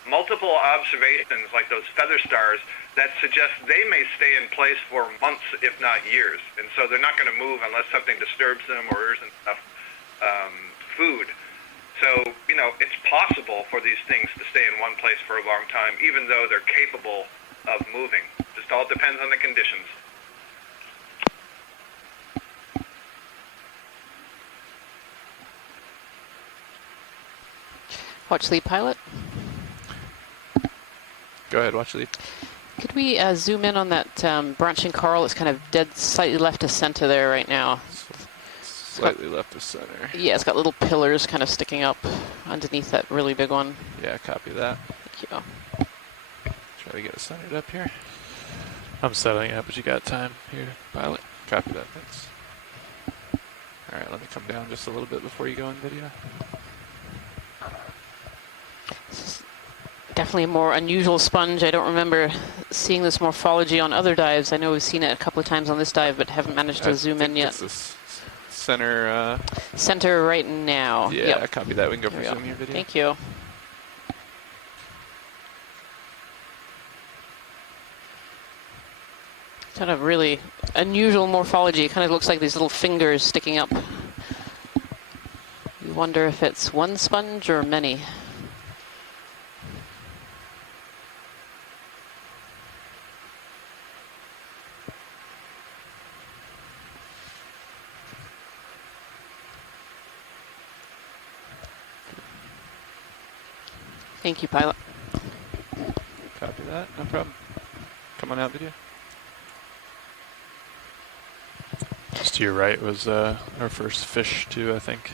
multiple observations like those feather stars that suggest they may stay in place for months, if not years. And so they're not going to move unless something disturbs them or there isn't enough food. So, you know, it's possible for these things to stay in one place for a long time, even though they're capable of moving. Just all depends on the conditions. Watch lead, pilot. Go ahead, watch lead. Could we zoom in on that branching coral? It's kind of dead, slightly left of center there right now. Slightly left of center. Yeah, it's got little pillars kind of sticking up underneath that really big one. Yeah, copy that. Thank you. Try to get it centered up here. I'm settling up, but you got time here, pilot. Copy that, thanks. All right, let me come down just a little bit before you go in video. Definitely a more unusual sponge. I don't remember seeing this morphology on other dives. I know we've seen it a couple of times on this dive, but haven't managed to zoom in yet. Center. Center right now. Yeah, yep. Copy that. We can go for zoom here video. Thank you. Kind of really unusual morphology. It kind of looks like these little fingers sticking up. You wonder if it's one sponge or many. Thank you, pilot. Copy that. No problem. Come on out, video. Just to your right was our first fish, too, I think.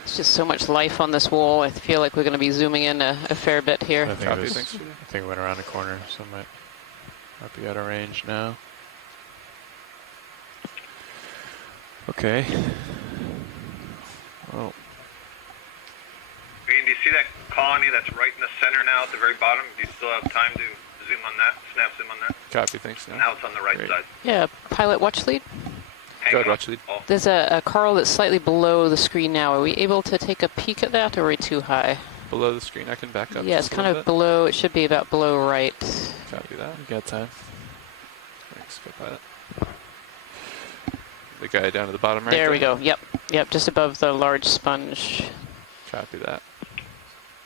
There's just so much life on this wall. I feel like we're going to be zooming in a fair bit here. I think it went around the corner, so it might be out of range now. Okay. Oh. Ian, do you see that colony that's right in the center now at the very bottom? Do you still have time to zoom on that, snap zoom on that? Copy, thanks. Now it's on the right side. Yeah, pilot watch lead. Go ahead, watch lead. There's a coral that's slightly below the screen now. Are we able to take a peek at that, or are we too high? Below the screen, I can back up. Yeah, it's kind of below. It should be about below right. Copy that. You got time. Thanks, go pilot. The guy down to the bottom right. There we go. Yep, yep, just above the large sponge. Copy that.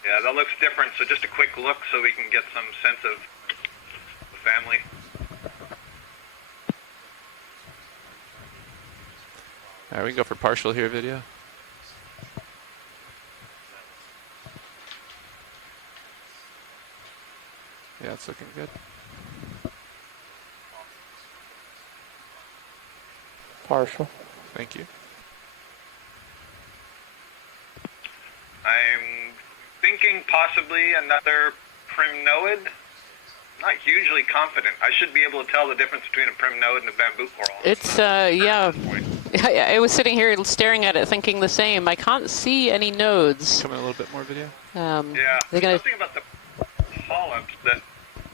Yeah, that looks different. So just a quick look so we can get some sense of the family. All right, we can go for partial here video. Yeah, it's looking good. Partial. Thank you. I'm thinking possibly another primnoid. Not hugely confident. I should be able to tell the difference between a primnoid and a bamboo coral. It's, yeah. I was sitting here staring at it thinking the same. I can't see any nodes. Come in a little bit more video. Yeah, there's something about the polyps that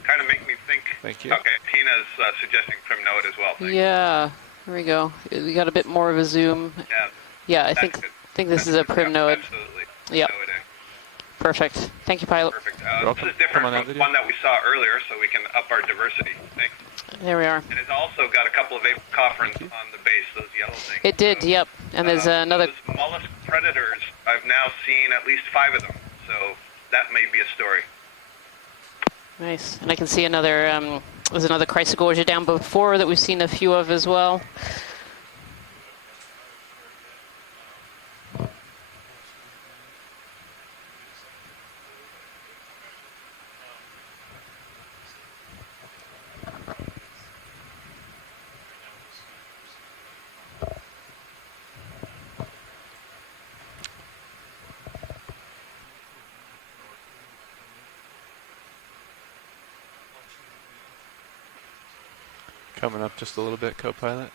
kind of make me think. Thank you. Okay, Tina's suggesting primnoid as well. Yeah, there we go. We got a bit more of a zoom. Yeah. Yeah, I think this is a primnoid. Absolutely. Yep. Perfect. Thank you, pilot. Perfect. This is different from the one that we saw earlier, so we can up our diversity. Thanks. There we are. And it's also got a couple of apocopherans on the base, those yellow things. It did, yep. And there's another... Those mollusk predators, I've now seen at least 5 of them, so that may be a story. Nice. And I can see another, there's another chrysogorgia down before that we've seen a few of as well. Coming up just a little bit, co-pilot.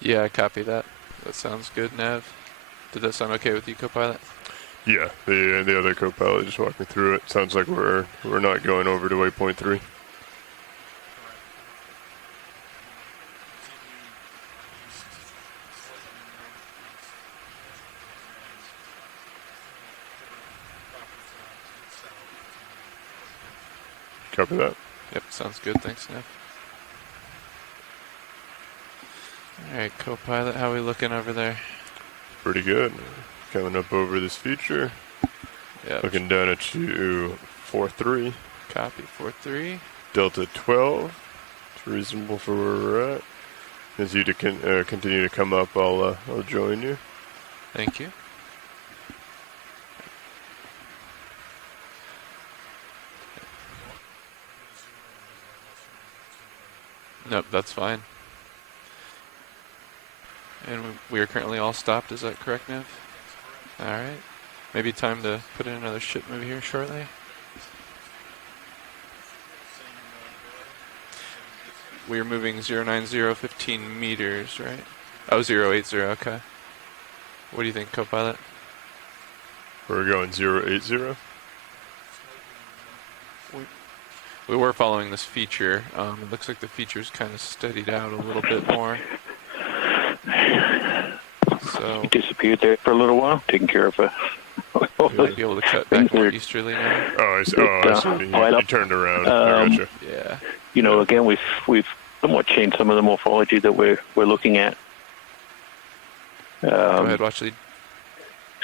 Yeah, I copy that. That sounds good, Nav. Did that sound okay with you, Copilot? Yeah, the other Copilot just walked me through it. Sounds like we're not going over to waypoint 3. Copy that. Yep, sounds good. Thanks, Nav. Alright, Copilot, how are we looking over there? Pretty good. Coming up over this feature. Yeah. Looking down at you, 4-3. Copy, 4-3. Delta 12. It's reasonable for where we're at. As you continue to come up, I'll join you. Thank you. Nope, that's fine. And we are currently all stopped, is that correct, Nev? Alright. Maybe time to put in another ship movie here shortly. We are moving 090, 15 meters, right? Oh, 080, okay. What do you think, Copilot? We're going 080. We were following this feature. It looks like the feature's kind of steadied out a little bit more. So he disappeared there for a little while, taking care of you might be able to cut back more easterly now. Oh, I see. He turned around. I gotcha. Yeah. You know, again, we've somewhat changed some of the morphology that we're looking at. Go ahead, watch lead.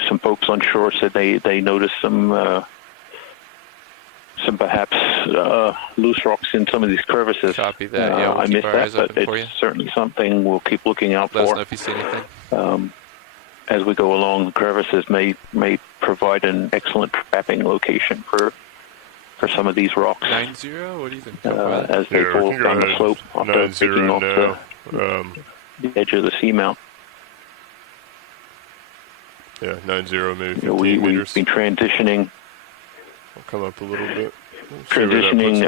Some folks on shore said they noticed some perhaps loose rocks in some of these crevices. Copy that. Yeah, we'll I missed that, but it's certainly something we'll keep looking out for. Let us know if you see anything. As we go along, the crevices may provide an excellent trapping location for some of these rocks. 90, what do you think? As they fall down the slope after taking off the edge of the seamount. Yeah, 90, maybe 15 meters. We've been transitioning. I'll come up a little bit. Transitioning,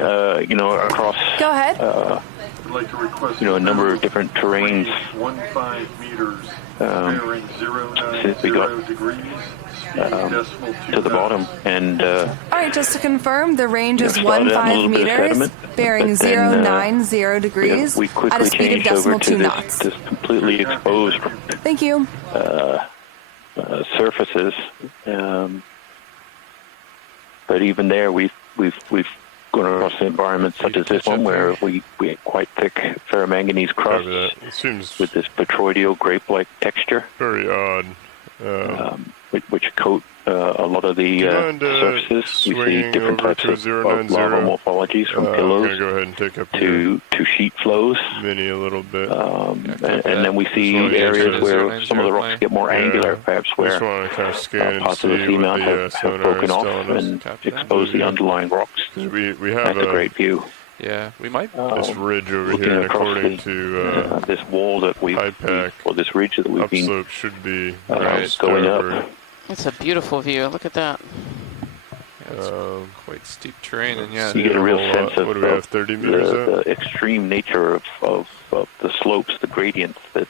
across. Go ahead. I'd like to request a number of different terrains. 15 meters. Since we got to the bottom, and all right, just to confirm, the range is 15 meters, bearing 090 degrees we at a speed of decimal 2 knots. This completely exposed. Thank you. Surfaces, but even there, we've gone across environments such as this one where we have quite thick ferromanganese crust with this petroidal grape-like texture. Very odd. Which coat a lot of the surfaces. We see different types of lava morphologies from pillows go ahead and take up to sheet flows. Mini a little bit. And then we see areas where some of the rocks get more angular, perhaps where parts of the seamount have broken off and exposed the underlying rocks. We have That's a great view. Yeah, we might. This ridge over here, according to this wall that or this ridge that we've been upslope should be going up. It's a beautiful view. Look at that. Yeah, it's quite steep terrain, and yeah, you get a real sense of what do we have, 30 meters the extreme nature of the slopes, the gradients that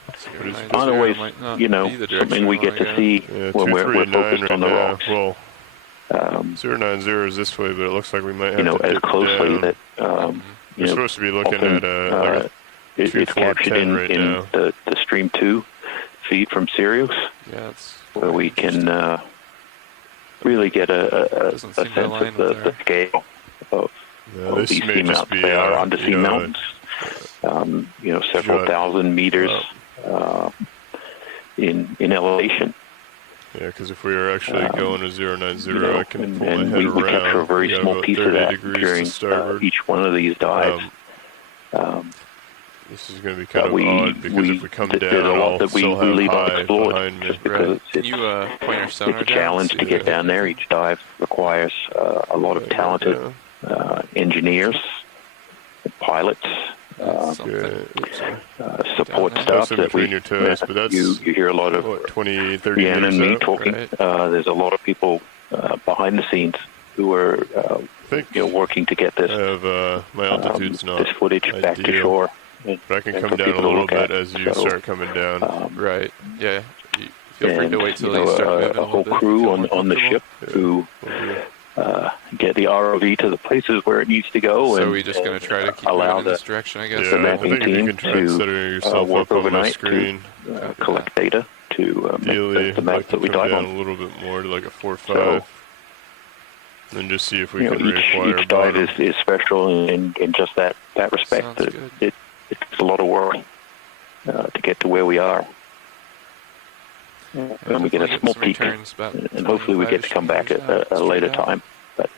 aren't always, something we get to see when we're focused on the rocks. Well, 090 is this way, but it looks like we might have to as dip closely down. that We're supposed to be looking at it's captured in the Stream 2 feed from Sirius, where we can really get a sense of the scale of these seamounts. They are undersea mountains, several thousand meters in elevation. Yeah, because if we are actually going to 090, I can pull my head around. We capture a very small piece of that during each one of these dives. This is going to be kind of odd because if we come down, I'll still have high behind me. Because it's a challenge to get down there. Each dive requires a lot of talented engineers, pilots, support staff that you hear a lot of Ian and me talking. There's a lot of people behind the scenes who are working to get this my altitude's not this footage back to shore. But I can come down a little bit as you start coming down. Right. Yeah. Feel free to wait till you start moving a whole crew on the ship to get the ROV to the places where it needs to go. So and we're just going to try to keep moving in this direction, I guess. Yeah, I think if you can try and set yourself up on my screen, to collect data to make the map that we dive on. A little bit more to like a 4-5, and just see if we can reacquire each dive is special in just that respect. It's a lot of work to get to where we are. And we get a small peek, and hopefully we get to come back at a later time. But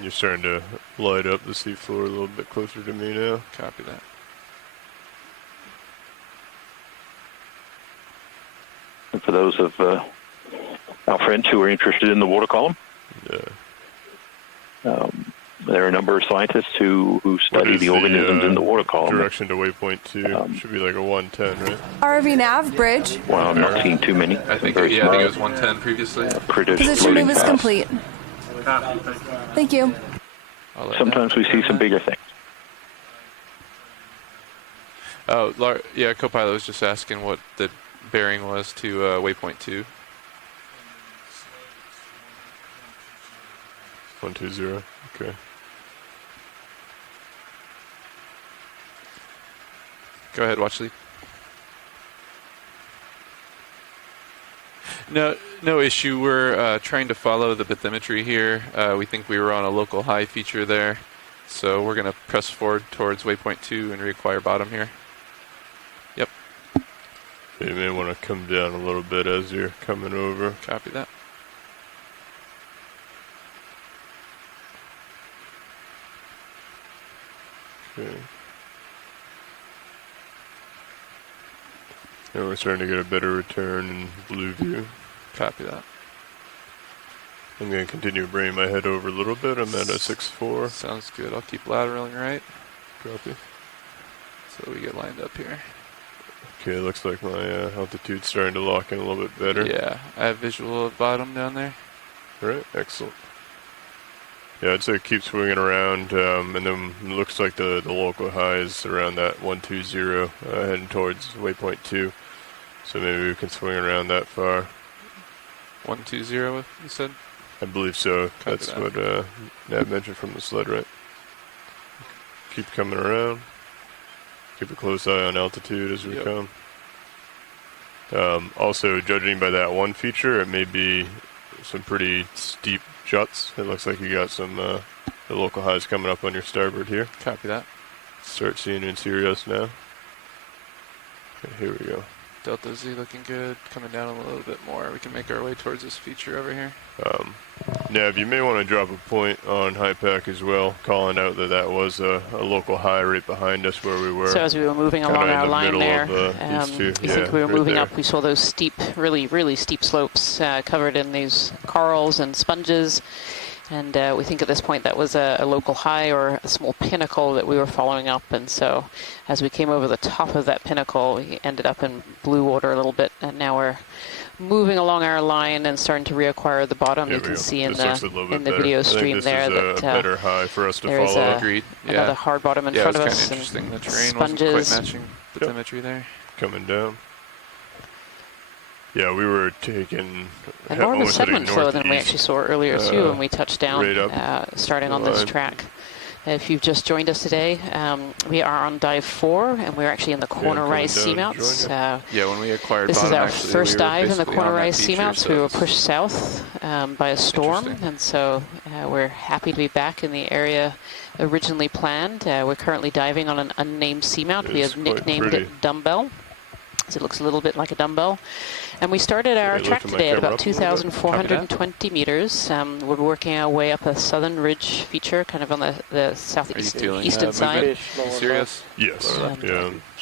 you're starting to light up the seafloor a little bit closer to me now. Copy that. And for those of our friends who are interested in the water column, there are a number of scientists who study the organisms in the water column. Direction to waypoint 2 should be like a 110, right? ROV nav bridge. Well, I'm not seeing too many. I think it was 110 previously. Position move is complete. Thank you. Sometimes we see some bigger things. Oh, yeah, co-pilot was just asking what the bearing was to waypoint 2. 120. Okay. Go ahead, watch lead. No issue. We're trying to follow the bathymetry here. We think we were on a local high feature there, so we're going to press forward towards waypoint 2 and reacquire bottom here. Yep. You may want to come down a little bit as you're coming over. Copy that. Okay. And we're starting to get a better return in blue view. Copy that. I'm going to continue bringing my head over a little bit. I'm at a 6.4. Sounds good. I'll keep lateraling right. Copy. So we get lined up here. Okay, looks like my altitude's starting to lock in a little bit better. Yeah, I have visual of bottom down there. All right, excellent. Yeah, I'd say keep swinging around, and then it looks like the local high is around that 120, heading towards waypoint 2. So maybe we can swing around that far. 120, you said? I believe so. Copy That's that. what Nab mentioned from the sled, right? Keep coming around. Keep a close eye on altitude as we come. Also, judging by that one feature, it may be some pretty steep juts. It looks like you got some the local highs coming up on your starboard here. Copy that. Start seeing in Sirius now. Okay, here we go. Delta Z looking good. Coming down a little bit more. We can make our way towards this feature over here. Nav, you may want to drop a point on high pack as well, calling out that was a local high right behind us where we were. So as we were moving along our line there, we think we were moving there. up, we saw those steep, really steep slopes covered in these corals and sponges. And we think at this point that was a local high or a small pinnacle that we were following up. And so as we came over the top of that pinnacle, we ended up in blue water a little bit. And now we're moving along our line and starting to reacquire the bottom. You can see in the video stream there that better high for us to there follow. is another hard bottom in front of us. It was kind of interesting. The terrain sponges. wasn't quite matching the bathymetry there. Coming down. Yeah, we were taking and more of a segment flow than we actually saw earlier too when we touched down, starting on this track. If you've just joined us today, we are on dive 4, and we're actually in the corner rise seamounts. When we acquired this bottom, is our first dive in the corner rise seamounts. So we were pushed south by a storm, and so we're happy to be back in the area originally planned. We're currently diving on an unnamed seamount. We have nicknamed it Dumbbell. So it looks a little bit like a dumbbell. And we started our track today at about 2,420 meters. We're working our way up a southern ridge feature, kind of on the southeastern side. Serious? Yes.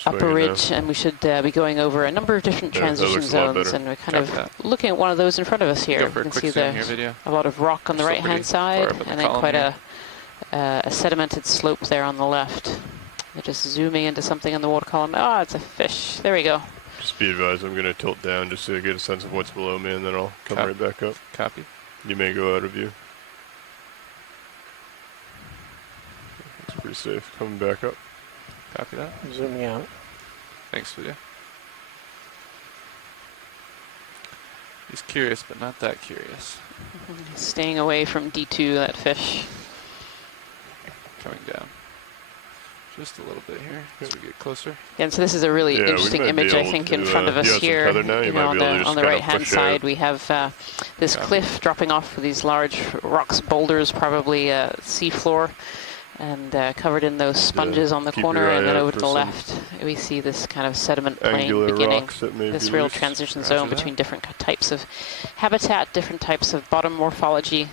Upper ridge, and we should be going over a number of different transition zones. And we're kind of looking at one of those in front of us here. You can see a lot of rock on the right-hand side, and then quite a sedimented slope there on the left. They're just zooming into something in the water column. Oh, it's a fish. There we go. Just be advised, I'm going to tilt down just to get a sense of what's below me, and then I'll come right back up. Copy. You may go out of view. It's pretty safe. Coming back up. Copy that. Zooming out. Thanks, video. He's curious, but not that curious. Staying away from D2, that fish. Coming down. Just a little bit here as we get closer. Yeah, and so this is a really interesting image, I think, in front of us here. On the right-hand side, we have this cliff dropping off with these large rocks, boulders, probably seafloor, and covered in those sponges on the corner. And then over to the left, we see this kind of sediment plain beginning, this real transition zone between different types of habitat, different types of bottom morphology.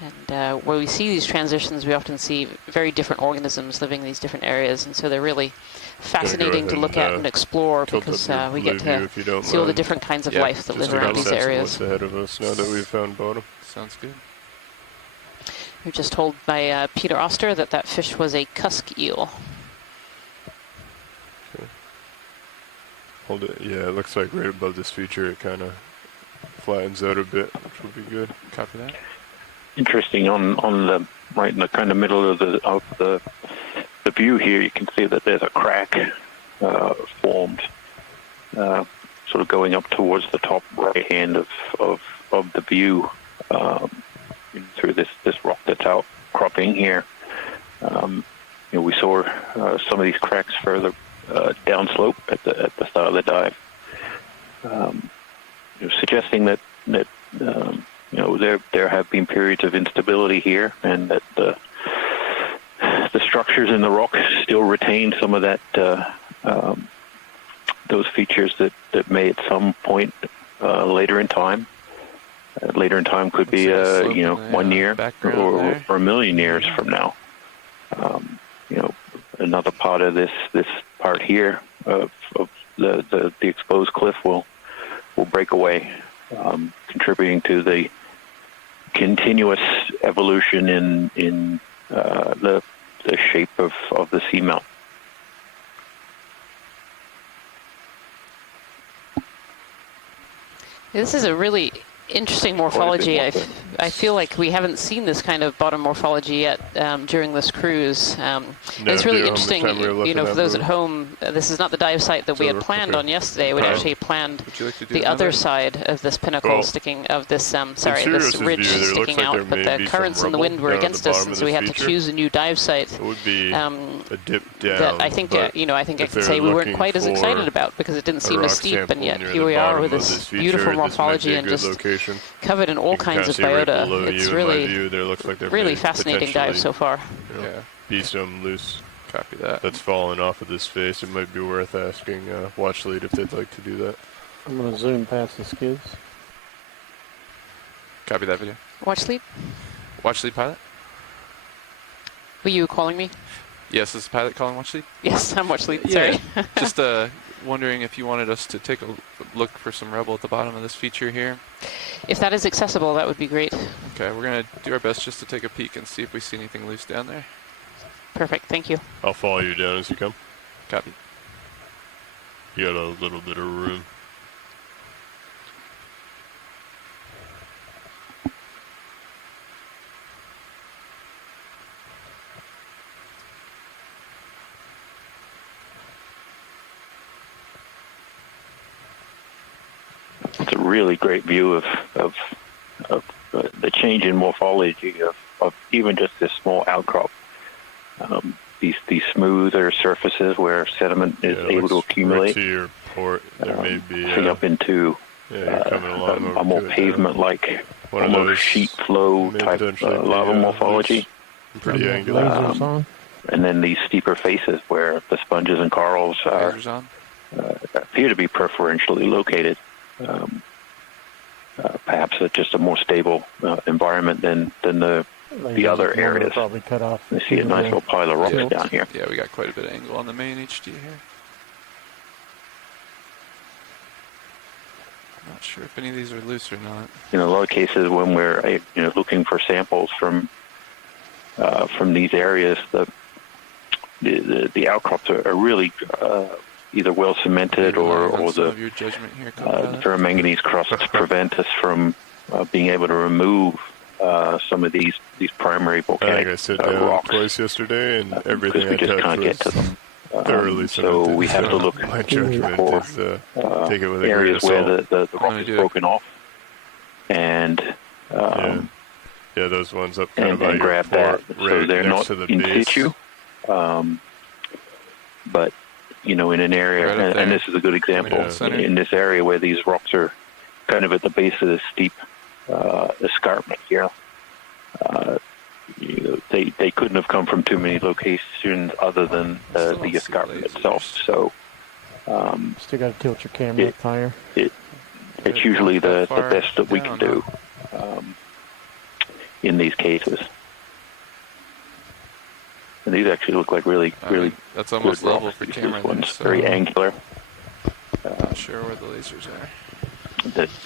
And where we see these transitions, we often see very different organisms living in these different areas. And so they're really fascinating to look at and explore, because we get to see all the different kinds of life that live around these areas. Ahead of us now that we've found bottom. Sounds good. We were just told by Peter Oster that that fish was a cusk eel. Okay. Hold it. Yeah, it looks like right above this feature it kind of flattens out a bit, which would be good. Copy that. Interesting on the right in the kind of middle of the view here, you can see that there's a crack formed, sort of going up towards the top right hand of the view through this rock that's outcropping here. We saw some of these cracks further downslope at the start of the dive, suggesting that there have been periods of instability here, and that the structures in the rock still retain some of that those features that may at some point later in time. Later in time could be 1 year or a million years from now. Another part of this part here of the exposed cliff will break away, contributing to the continuous evolution in the shape of the seamount. This is a really interesting morphology. I feel like we haven't seen this kind of bottom morphology yet during this cruise. It's really interesting, for those at home, this is not the dive site that we had planned on yesterday. We'd actually planned the other side of this pinnacle this ridge sticking out, but the currents and the wind were against us, and so we had to choose a new dive site that I think, I could say we weren't quite as excited about, because it didn't seem as steep, and yet here we are with this beautiful morphology and just covered in all kinds of biota. It's really fascinating dive so far. Yeah, be some loose. Copy that. That's fallen off of this face. It might be worth asking watch lead if they'd like to do that. I'm going to zoom past the skids. Copy that video. Watch lead? Watch lead pilot? Were you calling me? Yes, is the pilot calling watch lead? Yes, I'm watch lead. Sorry. Just wondering if you wanted us to take a look for some rubble at the bottom of this feature here. If that is accessible, that would be great. Okay, we're going to do our best just to take a peek and see if we see anything loose down there. Perfect, thank you. I'll follow you down as you come. Copy. You got a little bit of room. It's a really great view of the change in morphology of even just this small outcrop. These smoother surfaces where sediment is able to accumulate, to your port, there may be up into a more pavement-like, almost sheet flow type lava morphology. Pretty angular. And then these steeper faces where the sponges and corals appear to be preferentially located. Perhaps just a more stable environment than the other areas. Probably cut off. You see a nice little pile of rocks down here. Yeah, we got quite a bit of angle on the main HD here. I'm not sure if any of these are loose or not. In a lot of cases, when we're looking for samples from these areas, the outcrops are really either well cemented or the ferromanganese crusts prevent us from being able to remove some of these primary volcanic I sit down rocks. twice yesterday, and everything we just can't get to them thoroughly so cemented. we have to look my judgment for is take it with a grain areas of salt. where the rock is broken off, and yeah, those ones up kind of by and your grab port, that. right So they're next not to the in base. situ, but in an area, Right and this is a good example, in this area where these rocks are kind of at the base of this steep escarpment here. They couldn't have come from too many locations other than the escarpment itself. So still got to tilt your camera up higher. It's usually the best that we can do in these cases. And these actually look like really that's almost good level rocks. for camera. One's very angular. Not sure where the lasers are. It's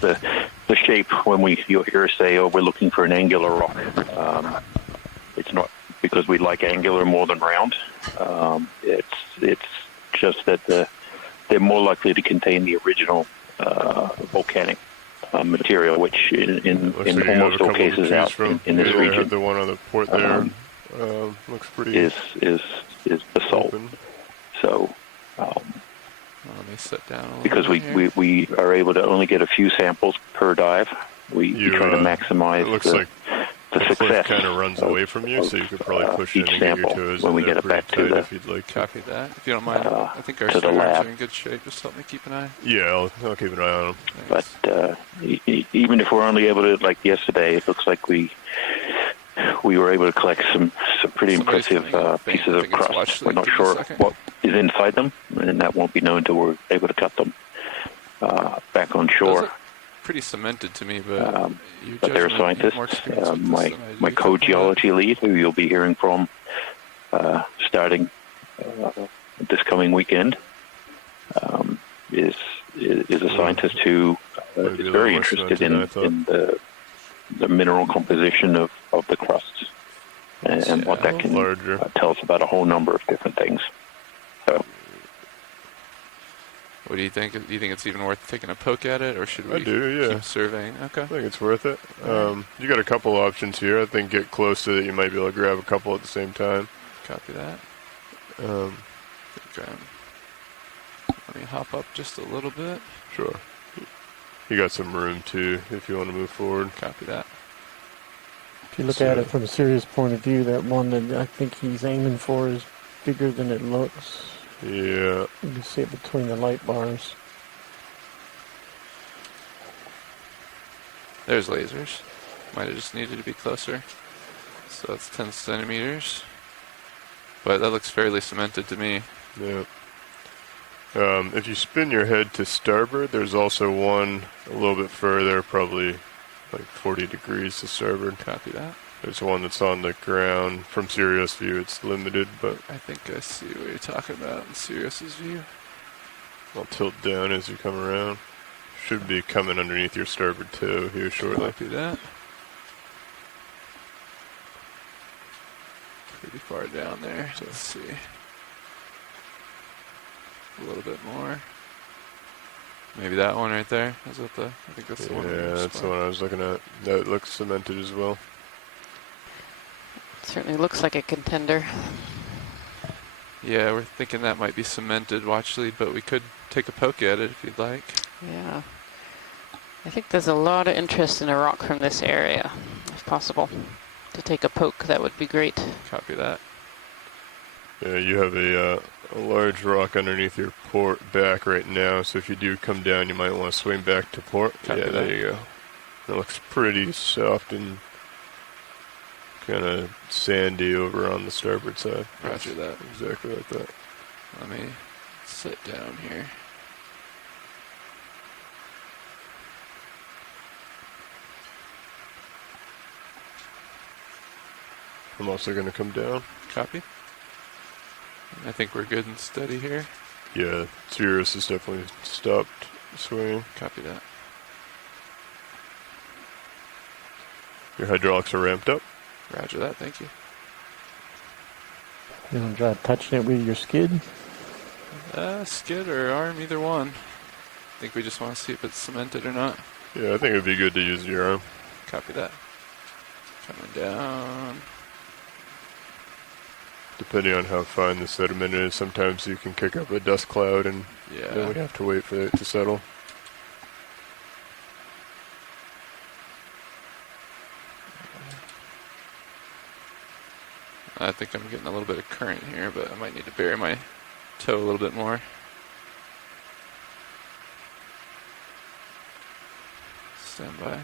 the shape when you'll hear us say, "Oh, we're looking for an angular rock." It's not because we like angular more than round. It's just that they're more likely to contain the original volcanic material, which in almost all cases out in this region. Have the one on the port there. Looks pretty. Is basalt. Open. So. Let me sit down a little because we are able to only get a few samples per dive. We try to maximize the success. Kind of runs away from you, so you could probably push in and get your toes when we get it back to the. If you'd like. Copy that. If you don't mind, I think our servers are in good shape. Just help me keep an eye. Yeah, I'll keep an eye on them. But even if we're only able to, like yesterday, it looks like we were able to collect some pretty impressive pieces of crust. We're not sure what is inside them, and that won't be known until we're able to cut them back on shore. Pretty cemented to me, but there are scientists. My co-geology lead, who you'll be hearing from starting this coming weekend, is a scientist who is very interested in the mineral composition of the crusts and what that can tell us about a whole number of different things. So, what do you think? Do you think it's even worth taking a poke at it, or should we keep surveying? Okay. I think it's worth it. You got a couple options here. I think get close to it. You might be able to grab a couple at the same time. Copy that. Let me hop up just a little bit. Sure. You got some room too if you want to move forward. Copy that. If you look at it from a serious point of view, that one that I think he's aiming for is bigger than it looks. Yeah. You can see it between the light bars. There's lasers. Might have just needed to be closer. So that's 10 centimeters. But that looks fairly cemented to me. Yeah. If you spin your head to starboard, there's also one a little bit further, probably like 40 degrees to starboard. Copy that. There's one that's on the ground. From Sirius view, it's limited, but I think I see what you're talking about in Sirius's view. I'll tilt down as you come around. Should be coming underneath your starboard toe here shortly. Copy that. Pretty far down there. Let's see. A little bit more. Maybe that one right there. Is that the? I think that's the one. Yeah, that's the one I was looking at. That looks cemented as well. Certainly looks like a contender. Yeah, we're thinking that might be cemented, Watchley, but we could take a poke at it if you'd like. Yeah. I think there's a lot of interest in a rock from this area, if possible. To take a poke, that would be great. Copy that. Yeah, you have a large rock underneath your port back right now, so if you do come down, you might want to swing back to port. Copy that. There you go. It looks pretty soft and kind of sandy over on the starboard side. Roger that. Exactly like that. Let me sit down here. I'm also going to come down. Copy. I think we're good and steady here. Yeah, Sirius has definitely stopped swinging. Copy that. Your hydraulics are ramped up. Roger that, thank you. You want to try touching it with your skid? Skid or arm, either one. I think we just want to see if it's cemented or not. Yeah, I think it'd be good to use your arm. Copy that. Coming down. depending on how fine the sediment is, sometimes you can kick up a dust cloud, and then we have to wait for it to settle. I think I'm getting a little bit of current here, but I might need to bury my toe a little bit more. Stand by.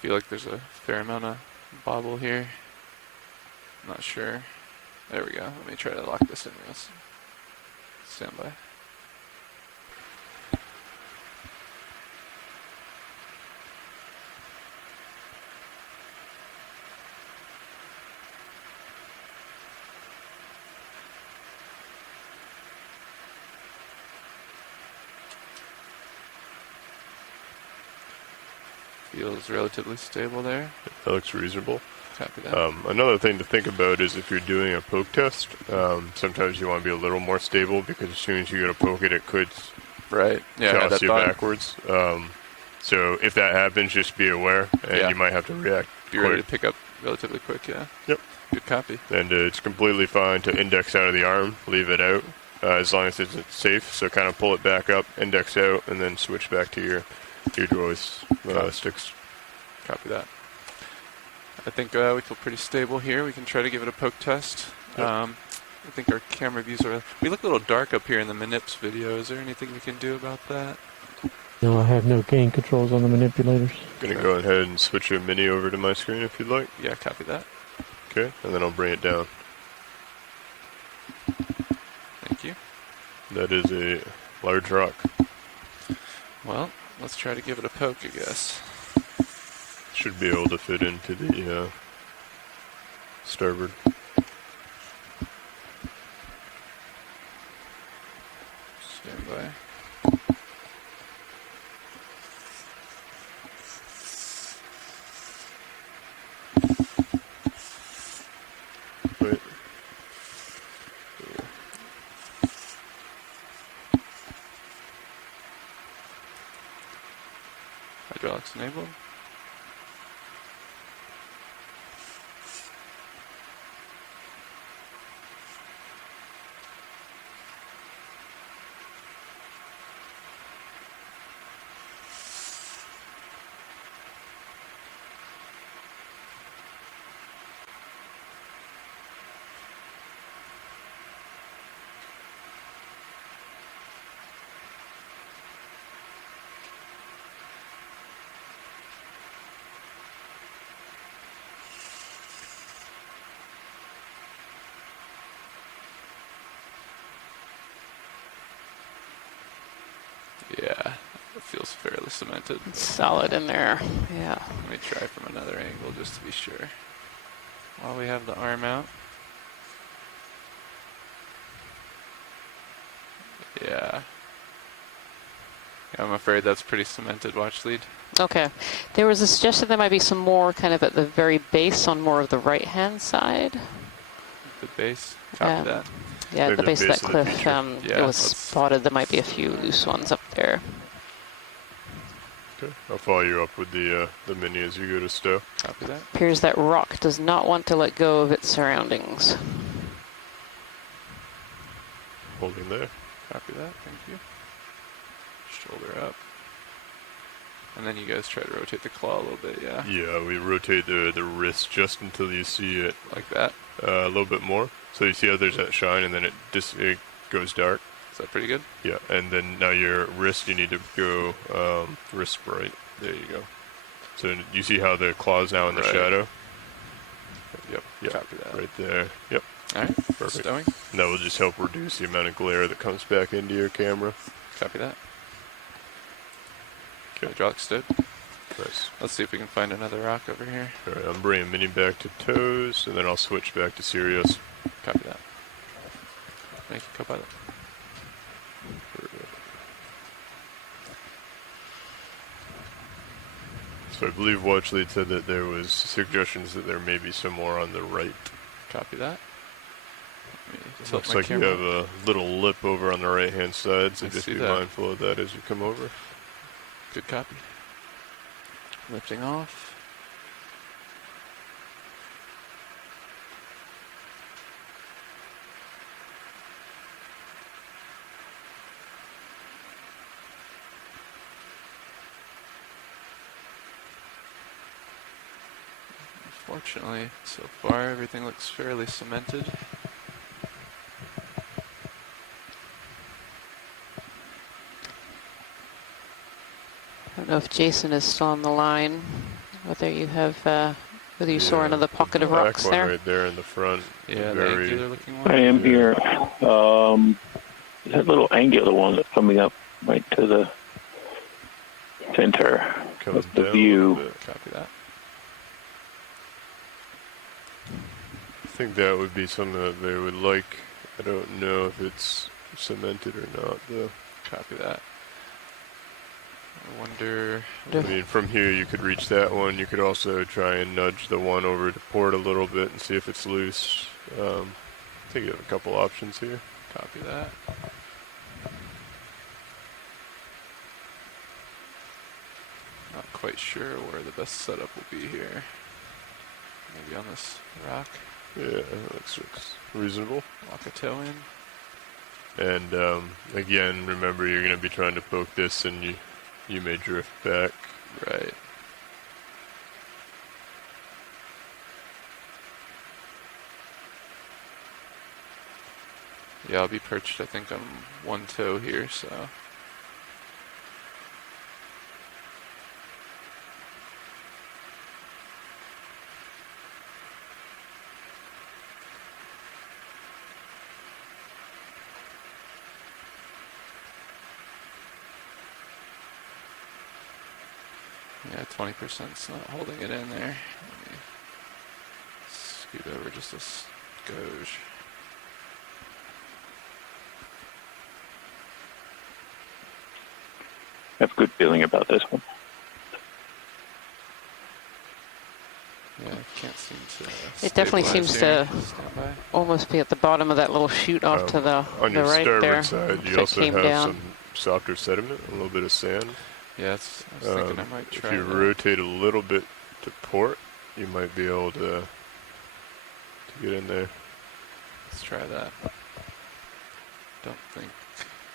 Feel like there's a fair amount of bobble here. Not sure. There we go. Let me try to lock this in real. Stand by. Feels relatively stable there. That looks reasonable. Copy that. Another thing to think about is if you're doing a poke test, sometimes you want to be a little more stable, because as soon as you go to poke it, it could toss you backwards. So if that happens, just be aware, and you might have to react. Be ready to pick up relatively quick, yeah. Yep. Good copy. And it's completely fine to index out of the arm, leave it out, as long as it's safe. So kind of pull it back up, index out, and then switch back to your joist sticks. Copy that. I think we feel pretty stable here. We can try to give it a poke test. Yep. I think our camera views are... We look a little dark up here in the Manips video. Is there anything we can do about that? No, I have no gain controls on the manipulators. Going to go ahead and switch your mini over to my screen if you'd like. Yeah, copy that. Okay, and then I'll bring it down. Thank you. That is a large rock. Well, let's try to give it a poke, I guess. Should be able to fit into the starboard. Stand by. Wait. Hydraulics enabled. Yeah, it feels fairly cemented. It's solid in there, yeah. Let me try from another angle just to be sure. While we have the arm out. Yeah. I'm afraid that's pretty cemented. Watch lead. Okay. There was a suggestion there might be some more kind of at the very base on more of the right-hand side. The base? Copy that. Yeah, Maybe at the base of that cliff, yeah, it was spotted. There might be a few loose ones up there. Okay, I'll follow you up with the mini as you go to stow. Copy that. Appears that rock does not want to let go of its surroundings. Holding there. Copy that, thank you. Shoulder up. And then you guys try to rotate the claw a little bit, yeah? Yeah, we rotate the wrist just until you see it. Like that? A little bit more. So you see how there's that shine and then it goes dark. Is that pretty good? Yeah, and then now your wrist, you need to go wrist bright. There you go. So you see how the claw's now in the shadow? Yep, Copy that. Right there. Yep. Alright, Perfect. stowing. And that will just help reduce the amount of glare that comes back into your camera. Copy that. Okay. Hydraulic stood. Nice. Let's see if we can find another rock over here. Alright, I'm bringing Mini back to toes, and then I'll switch back to Sirius. Copy that. Thank you, co-pilot. So I believe Watchlead said that there was suggestions that there may be some more on the right. Copy that. Looks like you have a little lip over on the right-hand side, so just be mindful of that as you come over. Good copy. Lifting off. Fortunately, so far everything looks fairly cemented. I don't know if Jason is still on the line, whether you have, whether you saw another pocket of rocks there. Right there in the front. Yeah, the angular looking one. I am here. That little angular one that's coming up right to the center of the view. Copy that. I think that would be something that they would like. I don't know if it's cemented or not, though. Copy that. I wonder... I mean, from here you could reach that one. You could also try and nudge the one over to port a little bit and see if it's loose. I think you have a couple options here. Copy that. Not quite sure where the best setup will be here. Maybe on this rock. Yeah, that looks reasonable. Lock a toe in. And again, remember you're going to be trying to poke this and you may drift back. Right. Yeah, I'll be perched, I think, on one toe here, so... Yeah, 20%'s not holding it in there. Let me scoot over just a skosh. I have a good feeling about this one. Yeah, I can't seem to. It definitely seems to almost be at the bottom of that little chute off to the on your right there. Side, you also have some softer sediment, a little bit of sand. Yeah, I was thinking I might try. If you rotate a little bit to port, you might be able to get in there. Let's try that. Don't think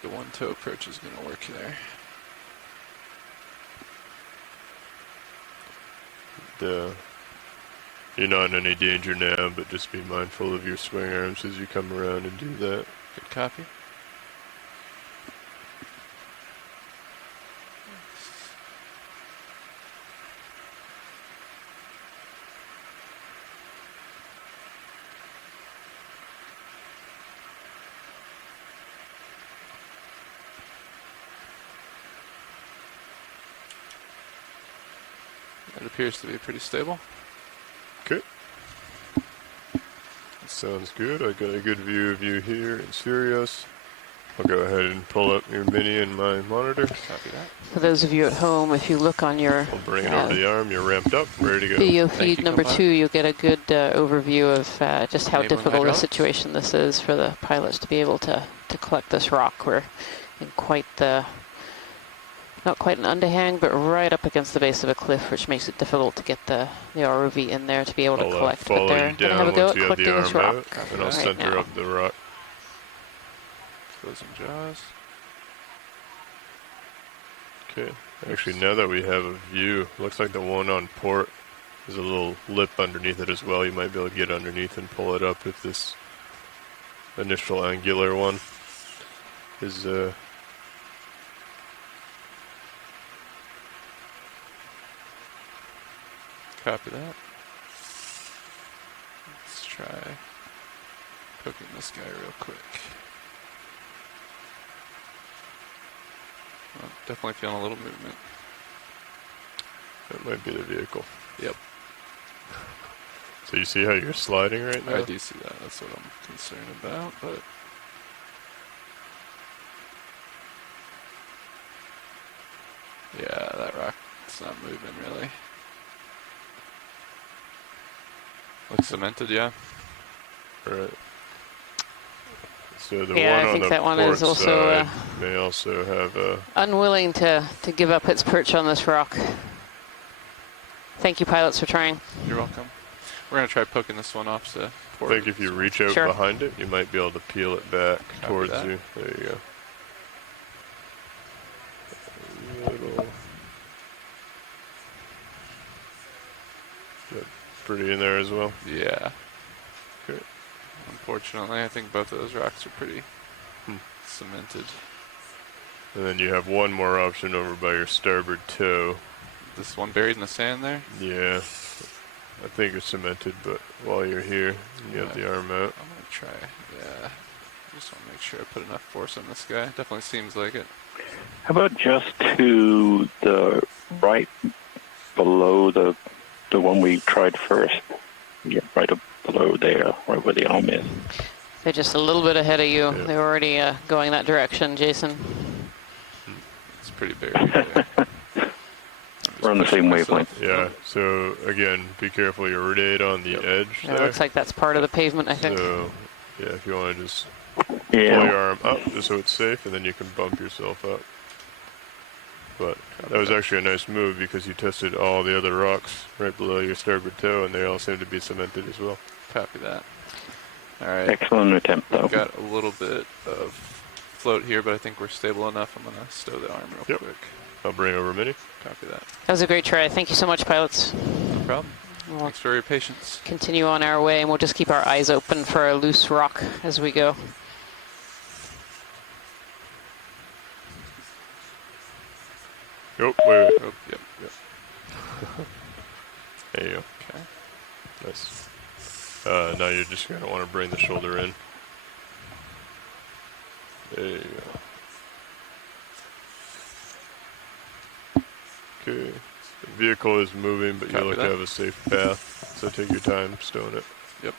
the one toe approach is going to work there. You're not in any danger now, but just be mindful of your swing arms as you come around and do that. Good copy. It appears to be pretty stable. Okay. Sounds good. I got a good view of you here in Sirius. I'll go ahead and pull up your mini and my monitor. Copy that. For those of you at home, if you look on your I'll bring it over the arm. You're ramped up, ready to go. Video feed number 2, you'll get a good overview of just how difficult a situation this is for the pilots to be able to collect this rock. We're in quite the, not quite an underhang, but right up against the base of a cliff, which makes it difficult to get the ROV in there to be able to collect. But they're going to have a go at collecting this rock. And I'll center up the rock. Closing jaws. Okay. Actually, now that we have a view, looks like the one on port has a little lip underneath it as well. You might be able to get underneath and pull it up if this initial angular one is Copy that. Let's try poking this guy real quick. Oh, definitely feeling a little movement. That might be the vehicle. Yep. So you see how you're sliding right now? I do see that. That's what I'm concerned about, but yeah, that rock's not moving really. Looks cemented, yeah. Right. So the yeah, one I on think the that one port is also side may also have a... unwilling to give up its perch on this rock. Thank you, pilots, for trying. You're welcome. We're going to try poking this one off the port. I think if you reach out behind it, you might be able to peel it back towards you. There you go. Little... Pretty in there as well? Yeah. Okay. Unfortunately, I think both of those rocks are pretty cemented. And then you have one more option over by your starboard toe. This one buried in the sand there? Yeah. I think it's cemented, but while you're here, you have the arm out. I'm going to try. Yeah. I just want to make sure I put enough force on this guy. Definitely seems like it. How about just to the right below the one we tried first? Yeah, right up below there, right where the arm is. They're just a little bit ahead of you. Yeah. They're already going that direction, Jason. It's pretty buried there. We're on the same wavelength. Yeah, so again, be careful, you're right on the edge It looks like that's part of the pavement, I think. So, yeah, if you want to just pull your arm up just so it's safe, and then you can bump yourself up. But that was actually a nice move because you tested all the other rocks right below your starboard toe, and they all seem to be cemented as well. Copy that. All right. Excellent attempt, though. We've got a little bit of float here, but I think we're stable enough. I'm going to stow the arm real quick. I'll bring over Minnie. Copy that. That was a great try. Thank you so much, pilots. No problem. Thanks for your patience. Continue on our way, and we'll just keep our eyes open for a loose rock as we go. Oh, wait. Oh, yep. There you go. Okay. Nice. Now you're just going to want to bring the shoulder in. There you go. Okay. The vehicle is moving, but you look to have a safe path, so take your time stowing it. Yep.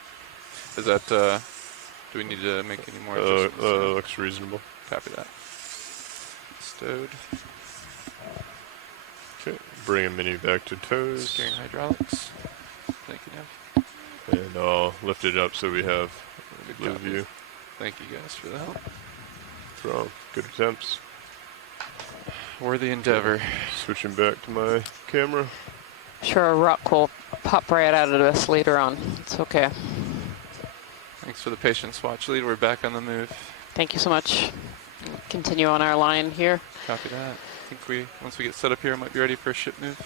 Is that, do we need to make any more adjustments? Looks reasonable. Copy that. Stowed. Okay, bring a Mini back to toes. Steering hydraulics. Thank you, Nev. And I'll lift it up so we have a blue view. Thank you guys for the help. Good attempts. Worthy endeavor. Switching back to my camera. Sure, a rock will pop right out of us later on. It's okay. Thanks for the patience, watch lead. We're back on the move. Thank you so much. Continue on our line here. Copy that. I think once we get set up here, might be ready for a ship move.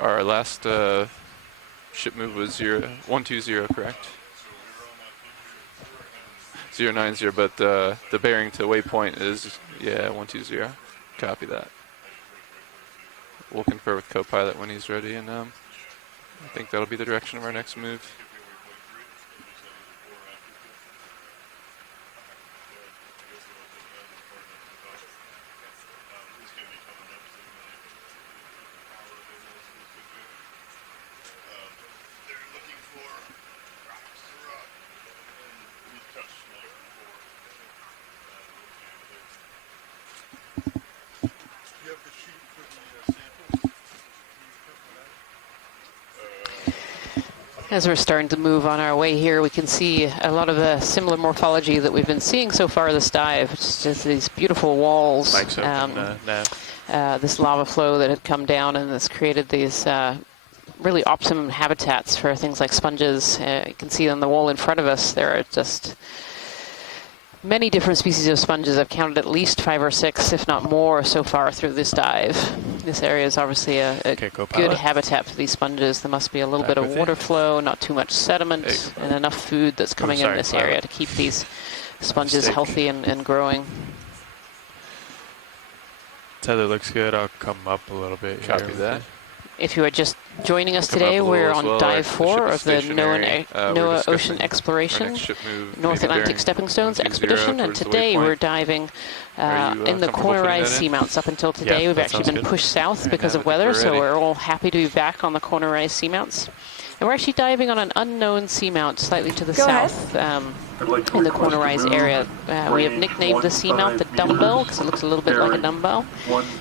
Our last ship move was 120, correct? 090, but the bearing to waypoint is 120. Copy that. We'll confer with co-pilot when he's ready, and I think that'll be the direction of our next move. As we're starting to move on our way here, we can see a lot of the similar morphology that we've been seeing so far this dive. It's just these beautiful walls, this lava flow that had come down and has created these really optimum habitats for things like sponges. You can see on the wall in front of us, there are just many different species of sponges. I've counted at least 5 or 6, if not more, so far through this dive. This area is obviously a good habitat for these sponges. There must be a little bit of water flow, not too much sediment, and enough food that's coming in this area to keep these sponges healthy and growing. Tether looks good. I'll come up a little bit here. Copy that. If you are just joining us today, we're on dive 4 of the NOAA Ocean Exploration North Atlantic Stepping Stones expedition, and today we're diving in the corner rise seamounts. Up until today, we've actually been pushed south because of weather, so we're all happy to be back on the corner rise seamounts. And we're actually diving on an unknown seamount slightly to the south in the corner rise area. We have nicknamed the seamount the Dumbbell because it looks a little bit like a dumbbell.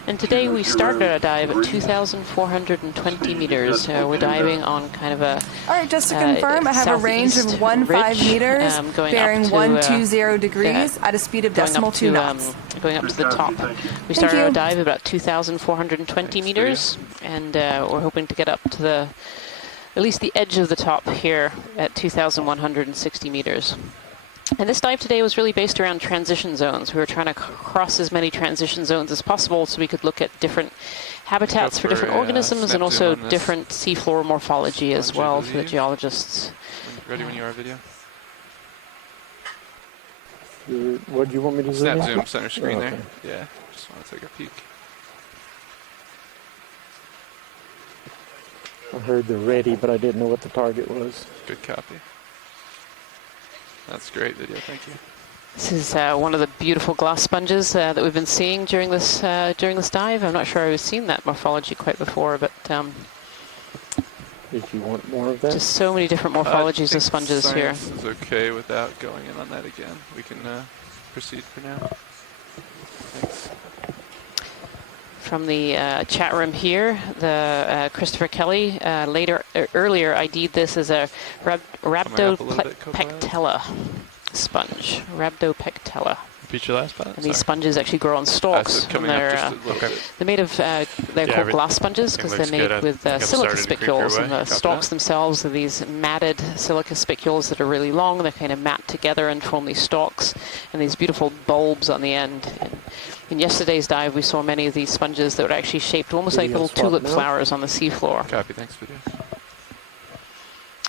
And today we started our dive at 2,420 meters. We're diving on kind of a All right, just to confirm, I have a range of 15 meters, bearing 120 degrees at a speed of decimal 2 knots. Going up to the top. We started our dive at about 2,420 meters, and we're hoping to get up to at least the edge of the top here at 2,160 meters. And this dive today was really based around transition zones. We were trying to cross as many transition zones as possible so we could look at different habitats for different organisms and also different seafloor morphology as well for the geologists. Ready when you are, video? What do you want me to zoom? Snap zoom center screen there. Yeah, just want to take a peek. I heard the ready, but I didn't know what the target was. Good copy. That's great video, thank you. This is one of the beautiful glass sponges that we've been seeing during this dive. I'm not sure I've seen that morphology quite before, but did you want more of that? Just so many different morphologies of sponges here. Is okay without going in on that again. We can proceed for now. Thanks. From the chat room here, the Christopher Kelly earlier ID'd this as a rhabdopectella sponge. Rhabdopectella. Repeat your last part. And these sponges actually grow on stalks. And they're made of they're called glass sponges because they're made with silica spicules, and the stalks themselves are these matted silica spicules that are really long. They're kind of mat together and form these stalks and these beautiful bulbs on the end. In yesterday's dive, we saw many of these sponges that were actually shaped almost like little tulip flowers on the seafloor. Copy, thanks, video.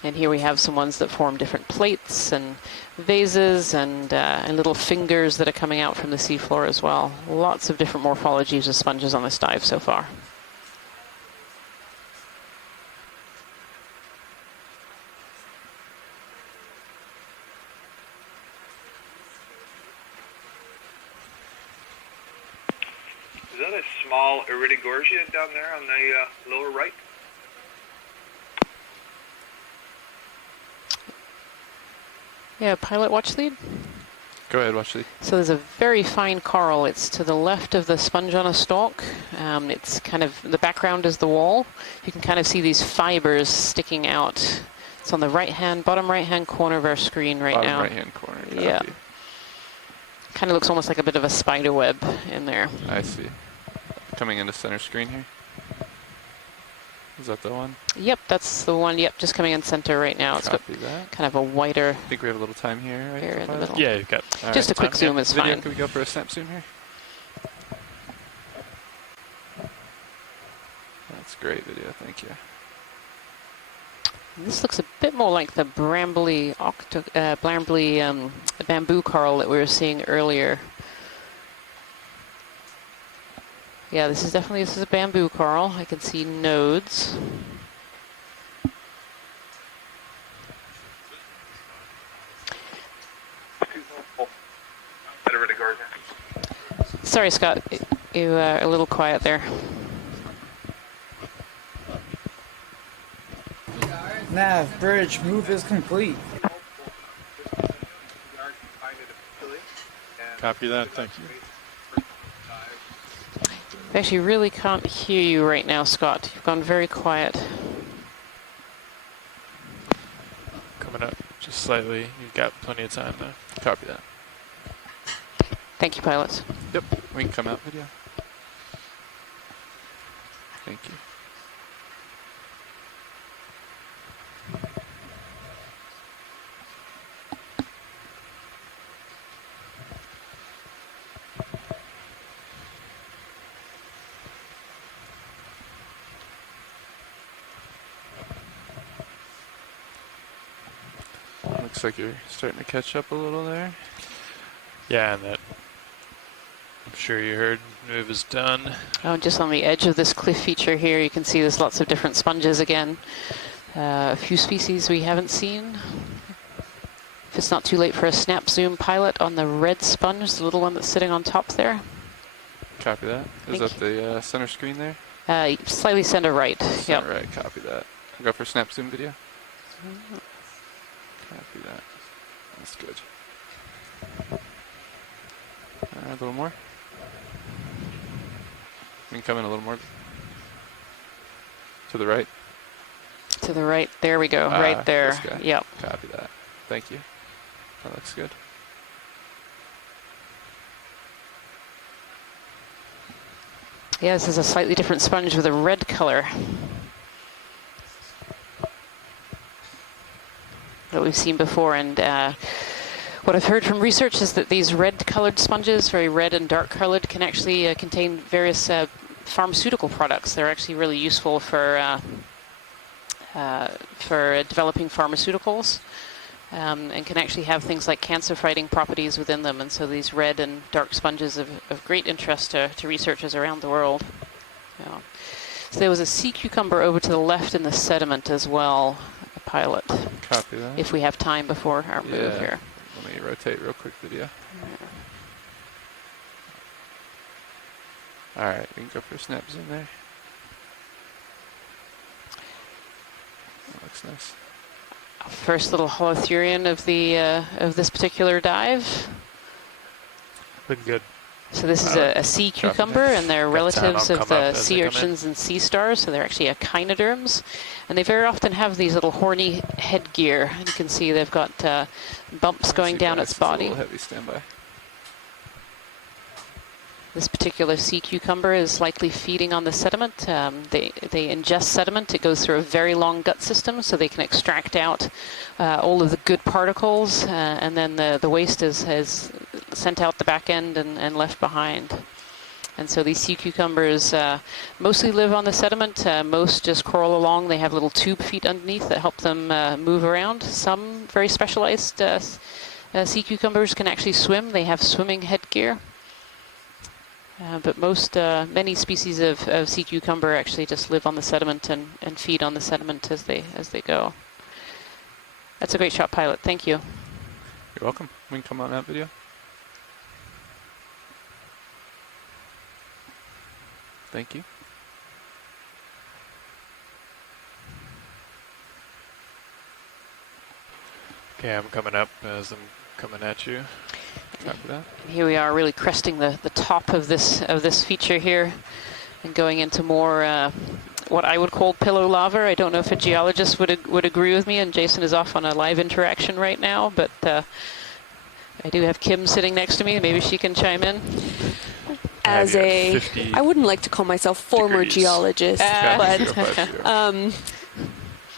And here we have some ones that form different plates and vases and little fingers that are coming out from the seafloor as well. Lots of different morphologies of sponges on this dive so far. Is that a small Iridogorgia down there on the lower right? Yeah, pilot watch lead. Go ahead, watch lead. So there's a very fine coral. It's to the left of the sponge on a stalk. It's kind of, the background is the wall. You can kind of see these fibers sticking out. It's on the bottom right-hand corner of our screen right now. Bottom right-hand corner, copy. Yeah. Kind of looks almost like a bit of a spider web in there. I see. Coming into center screen here. Is that the one? Yep, that's the one. Yep, just coming in center right now. It's got kind of a whiter. I think we have a little time here, right? Here in the middle. Yeah, you've got. Just a quick zoom is video, fine. Can we go for a snap zoom here? That's great video, thank you. This looks a bit more like the brambly bamboo coral that we were seeing earlier. Yeah, this is a bamboo coral. I can see nodes. Sorry, Scott, you are a little quiet there. Nav, bridge, move is complete. Copy that, thank you. I actually really can't hear you right now, Scott. You've gone very quiet. Coming up just slightly. You've got plenty of time though. Copy that. Thank you, pilots. Yep, we can come out video. Thank you. Looks like you're starting to catch up a little there. Yeah, and that, I'm sure you heard, move is done. Oh, just on the edge of this cliff feature here, you can see there's lots of different sponges again. A few species we haven't seen. If it's not too late for a snap zoom pilot on the red sponge, the little one that's sitting on top there. Copy that. Is that the center screen there? Slightly center right. Center right, copy that. Go for snap zoom video. Copy that. That's good. A little more. You can come in a little more. To the right. To the right. There we go. Right there. Yep. Copy that. Thank you. That looks good. Yeah, this is a slightly different sponge with a red color that we've seen before. And what I've heard from research is that these red-colored sponges, very red and dark-colored, can actually contain various pharmaceutical products. They're actually really useful for developing pharmaceuticals. And can actually have things like cancer-fighting properties within them. And so these red and dark sponges are of great interest to researchers around the world. Yeah. So there was a sea cucumber over to the left in the sediment as well, a pilot. Copy that. If we have time before our move here. Let me rotate real quick video. All right, we can go for a snap zoom there. That looks nice. First little holothurian of the of this particular dive. Looking good. So this is a sea cucumber, and they're relatives of the sea urchins and sea stars, so they're actually echinoderms. And they very often have these little horny headgear. And you can see they've got bumps going down its body. A little heavy standby. This particular sea cucumber is likely feeding on the sediment. They ingest sediment. It goes through a very long gut system, so they can extract out all of the good particles, and then the waste is sent out the back end and left behind. And so these sea cucumbers mostly live on the sediment. Most just crawl along. They have little tube feet underneath that help them move around. Some very specialized sea cucumbers can actually swim. They have swimming headgear. But many species of sea cucumber actually just live on the sediment and feed on the sediment as they go. That's a great shot, pilot. Thank you. You're welcome. We can come on that video. Thank you. Okay, I'm coming up as I'm coming at you. Here we are, really cresting the top of this feature here, and going into more what I would call pillow lava. I don't know if a geologist would agree with me, and Jason is off on a live interaction right now, but I do have Kim sitting next to me. Maybe she can chime in. I wouldn't like to call myself former geologist, but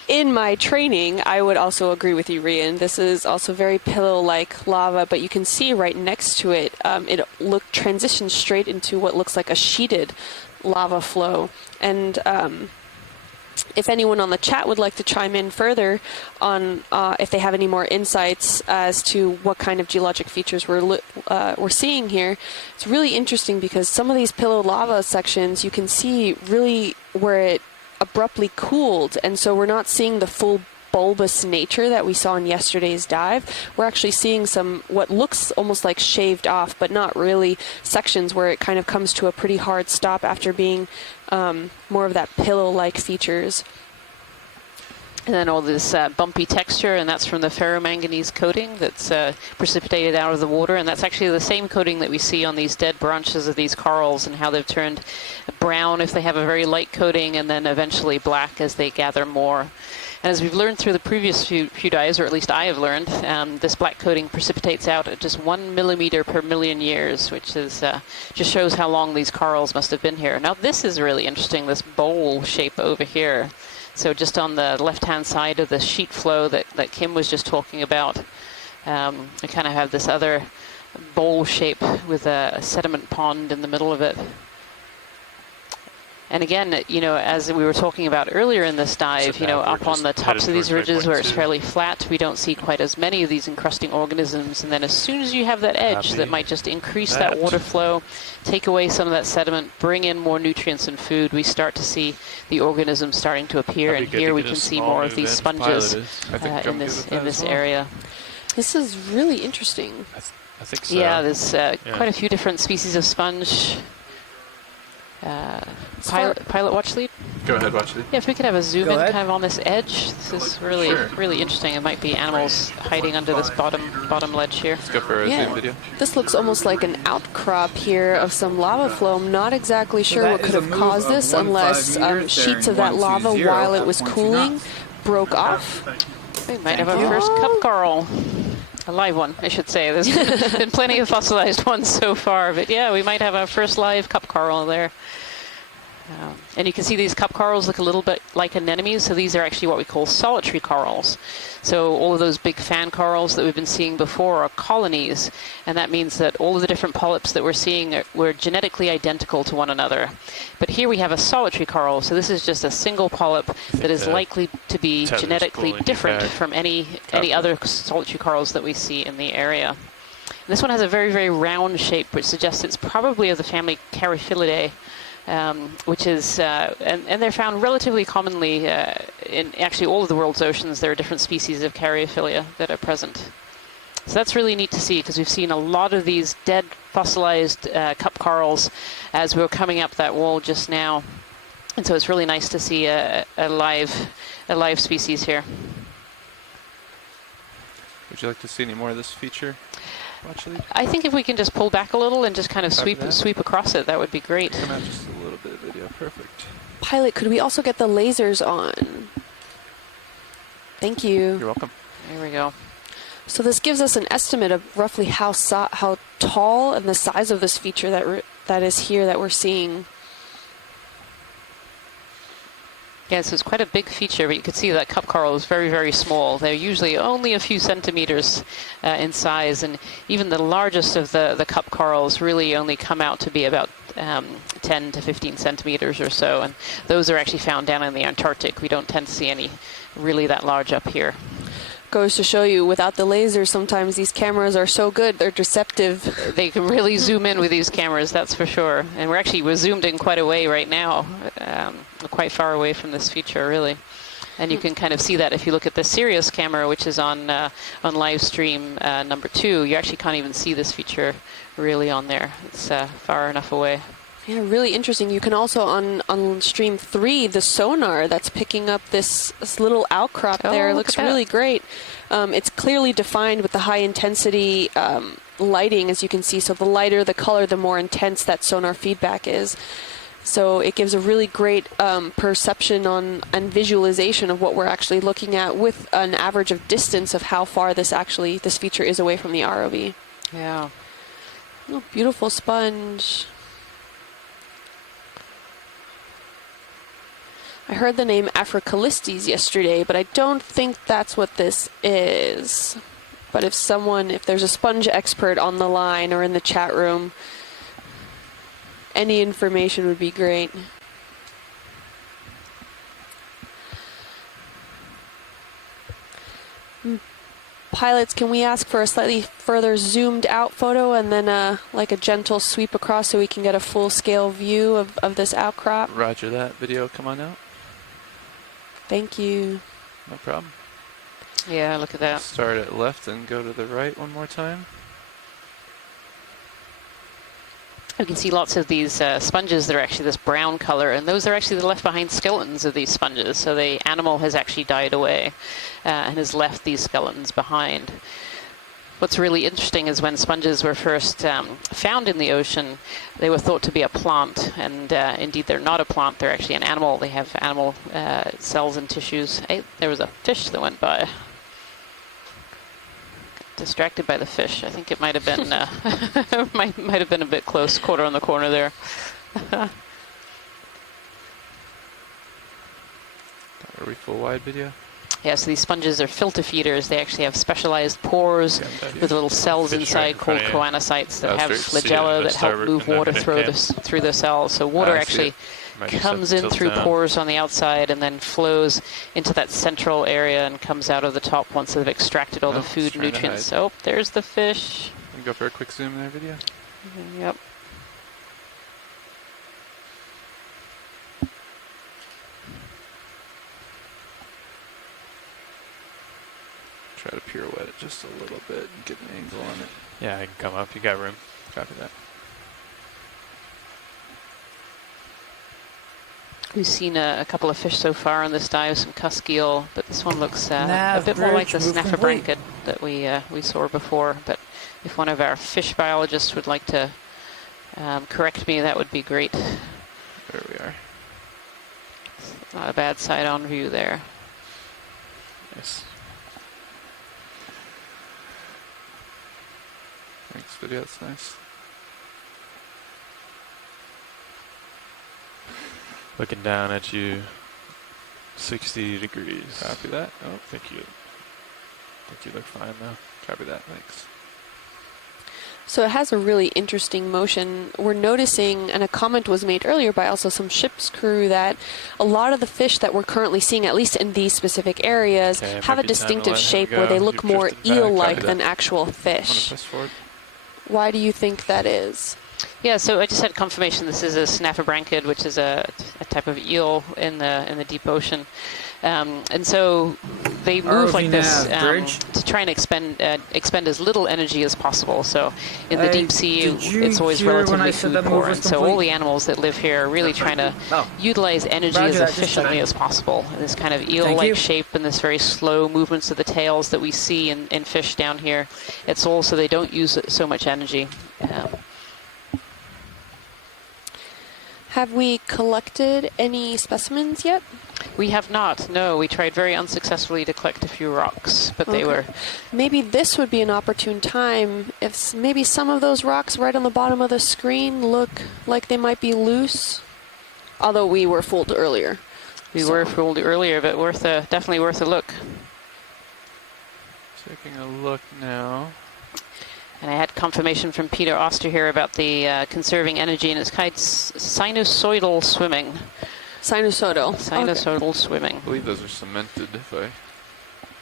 in my training, I would also agree with you, Rian. This is also very pillow-like lava, but you can see right next to it, it transitions straight into what looks like a sheeted lava flow. And if anyone on the chat would like to chime in further on if they have any more insights as to what kind of geologic features we're seeing here, it's really interesting because some of these pillow lava sections, you can see really where it abruptly cooled, and so we're not seeing the full bulbous nature that we saw in yesterday's dive. We're actually seeing some what looks almost like shaved off, but not really, sections where it kind of comes to a pretty hard stop after being more of that pillow-like features. And then all this bumpy texture, and that's from the ferromanganese coating that's precipitated out of the water, and that's actually the same coating that we see on these dead branches of these corals, and how they've turned brown if they have a very light coating, and then eventually black as they gather more. And as we've learned through the previous few dives, or at least I have learned, this black coating precipitates out at just 1 millimeter per million years, which is just shows how long these corals must have been here. Now this is really interesting, this bowl shape over here. So just on the left-hand side of the sheet flow that Kim was just talking about, we kind of have this other bowl shape with a sediment pond in the middle of it. And again, you know, as we were talking about earlier in this dive, you know, up on the tops of these ridges where it's fairly flat, we don't see quite as many of these encrusting organisms. And then as soon as you have that edge that might just increase that water flow, take away some of that sediment, bring in more nutrients and food, we start to see the organisms starting to appear. And here we can see more of these sponges in this area. This is really interesting. I think so. Yeah, there's quite a few different species of sponge. Pilot watch lead? Go ahead, watch lead. Yeah, if we could have a zoom in kind of on this edge. This is really, really interesting. It might be animals hiding under this bottom ledge here. Let's go for a zoom video. This looks almost like an outcrop here of some lava flow. I'm not exactly sure what could have caused this unless sheets of that lava while it was cooling broke off. We might have our first cup coral. A live one, I should say. There's been plenty of fossilized ones so far, but yeah, we might have our first live cup coral there. And you can see these cup corals look a little bit like anemones, so these are actually what we call solitary corals. So all of those big fan corals that we've been seeing before are colonies, and that means that all of the different polyps that we're seeing were genetically identical to one another. But here we have a solitary coral, so this is just a single polyp that is likely to be genetically different from any other solitary corals that we see in the area. This one has a very, very round shape, which suggests it's probably of the family Caryophyllae. Which is, and they're found relatively commonly in actually all of the world's oceans. There are different species of Caryophyllae that are present. So that's really neat to see, because we've seen a lot of these dead fossilized cup corals as we were coming up that wall just now. And so it's really nice to see a live species here. Would you like to see any more of this feature? I think if we can just pull back a little and just kind of sweep across it, that would be great. Come out just a little bit of video. Perfect. Pilot, could we also get the lasers on? Thank you. You're welcome. There we go. So this gives us an estimate of roughly how tall and the size of this feature that is here that we're seeing. Yeah, so it's quite a big feature, but you can see that cup coral is very, very small. They're usually only a few centimeters in size, and even the largest of the cup corals really only come out to be about 10 to 15 centimeters or so, and those are actually found down in the Antarctic. We don't tend to see any really that large up here. Goes to show you, without the laser, sometimes these cameras are so good, they're deceptive. They can really zoom in with these cameras, that's for sure. And we're zoomed in quite a way right now, quite far away from this feature, really. And you can kind of see that if you look at the Sirius camera, which is on live stream number 2, you actually can't even see this feature really on there. It's far enough away. Yeah, really interesting. You can also, on stream 3, the sonar that's picking up this little outcrop there. It looks really great. It's clearly defined with the high intensity lighting, as you can see. So the lighter the color, the more intense that sonar feedback is. So it gives a really great perception and visualization of what we're actually looking at, with an average of distance of how far this feature is away from the ROV. Yeah. Oh, beautiful sponge. I heard the name Africalistes yesterday, but I don't think that's what this is. But if there's a sponge expert on the line or in the chat room, any information would be great. Pilots, can we ask for a slightly further zoomed out photo and then like a gentle sweep across so we can get a full scale view of this outcrop? Roger that. Video, come on out. Thank you. No problem. Yeah, look at that. Start at left and go to the right one more time. You can see lots of these sponges that are actually this brown color, and those are actually the left behind skeletons of these sponges. So the animal has actually died away and has left these skeletons behind. What's really interesting is when sponges were first found in the ocean, they were thought to be a plant, and indeed they're not a plant, they're actually an animal. They have animal cells and tissues. Hey, there was a fish that went by. Distracted by the fish. I think it might have been might have been a bit close, quarter on the corner there. Are we full wide video? Yeah, so these sponges are filter feeders. They actually have specialized pores with little cells inside called choanocytes that have flagella that help move water through the cells. So water actually comes in through pores on the outside and then flows into that central area and comes out of the top once they've extracted all the food nutrients. Oh, there's the fish. Can we go for a quick zoom there, video? Yep. Try to pirouette it just a little bit and get an angle on it. Yeah, I can come up. You got room. Copy that. We've seen a couple of fish so far on this dive, some cusk eel, but this one looks a bit more like the snapper-branched that we saw before. But if one of our fish biologists would like to correct me, that would be great. There we are. Not a bad side-on view there. Nice. Thanks, video. That's nice. Looking down at you, 60 degrees. Copy that. Oh, think you look fine though. Copy that. Thanks. So it has a really interesting motion. We're noticing, and a comment was made earlier by also some ship's crew, that a lot of the fish that we're currently seeing, at least in these specific areas, have a distinctive shape where they look more eel-like than actual fish. Why do you think that is? Yeah, so I just had confirmation this is a snapper-branched, which is a type of eel in the deep ocean. And so they move like this to try and expend as little energy as possible. So in the deep sea, it's always relatively food poor. And so all the animals that live here are really trying to utilize energy as efficiently as possible. And this kind of eel-like shape and this very slow movements of the tails that we see in fish down here, it's all so they don't use so much energy. Have we collected any specimens yet? We have not, no. We tried very unsuccessfully to collect a few rocks, but they were... Maybe this would be an opportune time if maybe some of those rocks right on the bottom of the screen look like they might be loose. Although we were fooled earlier. We were fooled earlier, but definitely worth a look. Taking a look now. And I had confirmation from Peter Oster here about the conserving energy, and it's kind of sinusoidal swimming. Sinusoidal swimming. I believe those are cemented, if I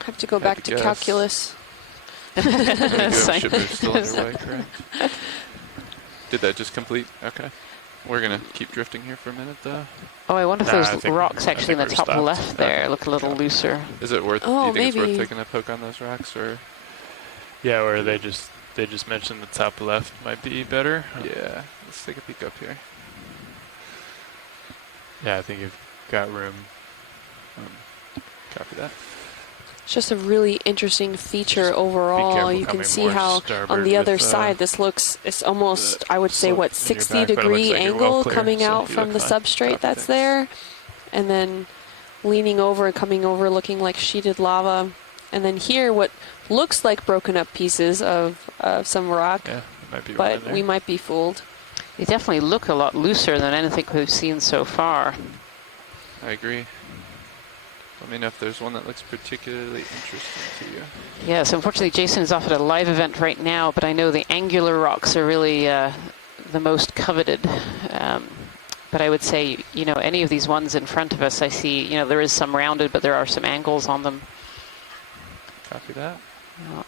have to go back to calculus. Ship is still underway, correct? Did that just complete? Okay. We're going to keep drifting here for a minute, though. Oh, I wonder if those rocks actually in the top left there look a little looser. Is it worth, do you think it's worth taking a poke on those rocks, or? Yeah, or they just mentioned the top left might be better. Yeah, let's take a peek up here. Yeah, I think you've got room. Copy that. It's just a really interesting feature overall. You can see how on the other side this looks, it's almost, I would say, what, 60-degree angle coming out from the substrate that's there. And then leaning over and coming over looking like sheeted lava. And then here what looks like broken up pieces of some rock, but we might be fooled. They definitely look a lot looser than anything we've seen so far. I agree. Let me know if there's one that looks particularly interesting to you. Yes, unfortunately Jason is off at a live event right now, but I know the angular rocks are really the most coveted. But I would say, any of these ones in front of us, I see, there is some rounded, but there are some angles on them. Copy that. Oh.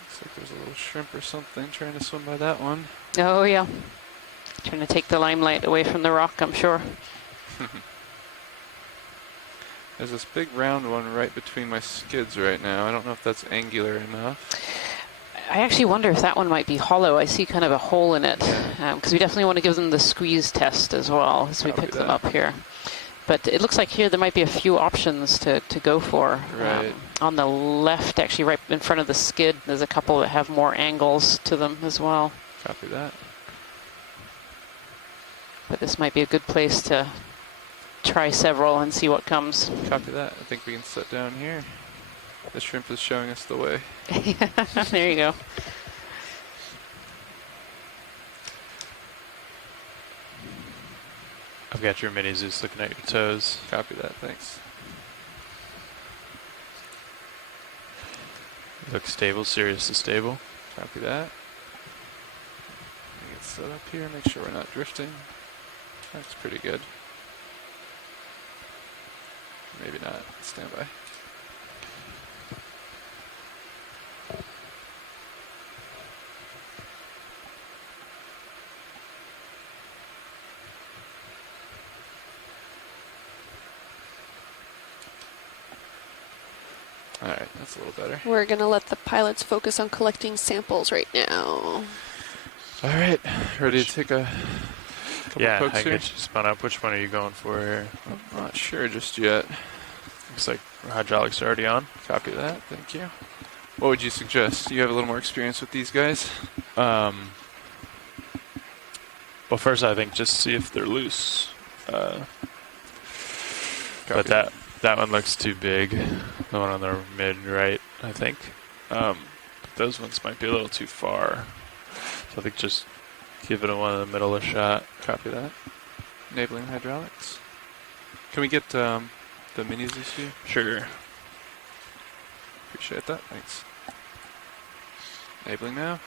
Looks like there's a little shrimp or something trying to swim by that one. Oh, yeah. Trying to take the limelight away from the rock, I'm sure. There's this big round one right between my skids right now. I don't know if that's angular enough. I actually wonder if that one might be hollow. I see kind of a hole in it, because we definitely want to give them the squeeze test as well as we pick them up here. But it looks like here there might be a few options to go for. Right. On the left, actually right in front of the skid, there's a couple that have more angles to them as well. Copy that. But this might be a good place to try several and see what comes. Copy that. I think we can sit down here. The shrimp is showing us the way. There you go. I've got your mini Zeus looking at your toes. Copy that, thanks. You look stable, seriously stable. Copy that. Get set up here, make sure we're not drifting. That's pretty good. Maybe not. Stand by. All right, that's a little better. We're going to let the pilots focus on collecting samples right now. All right, ready to take a couple pokes I here? get you spun up. Which one are you going for here? I'm not sure just yet. Looks like hydraulics are already on. Copy that, thank you. What would you suggest? You have a little more experience with these guys? Well, first I think just see if they're loose. But that one looks too big. The one on the mid right, I think. But those ones might be a little too far. So I think just give it a one in the middle a shot. Copy that. Enabling hydraulics. Can we get the minis this year? Sure. Appreciate that. Thanks. Enabling now.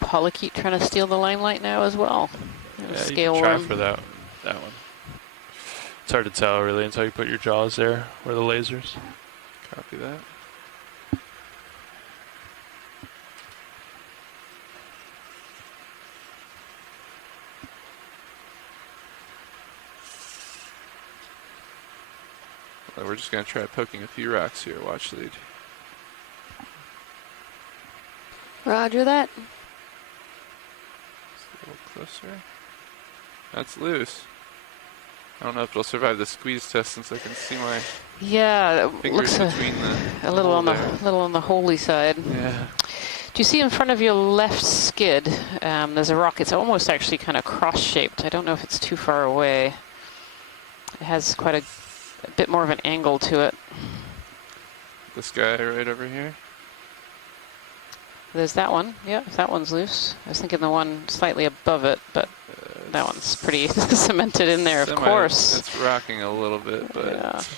Polykeet trying to steal the limelight now as well. Yeah, scale you can try one. for that one. It's hard to tell really until you put your jaws there where the lasers. Copy that. Well, we're just going to try poking a few rocks here. Watch lead. Roger that. Just a little closer. That's loose. I don't know if it'll survive the squeeze test since I can see my fingers between a little on the holy side. Yeah. Do you see in front of your left skid? There's a rock. It's almost actually kind of cross-shaped. I don't know if it's too far away. It has quite a bit more of an angle to it. This guy right over here. There's that one. Yeah, that one's loose. I was thinking the one slightly above it, but that one's pretty cemented in there, of course. It's rocking a little bit, but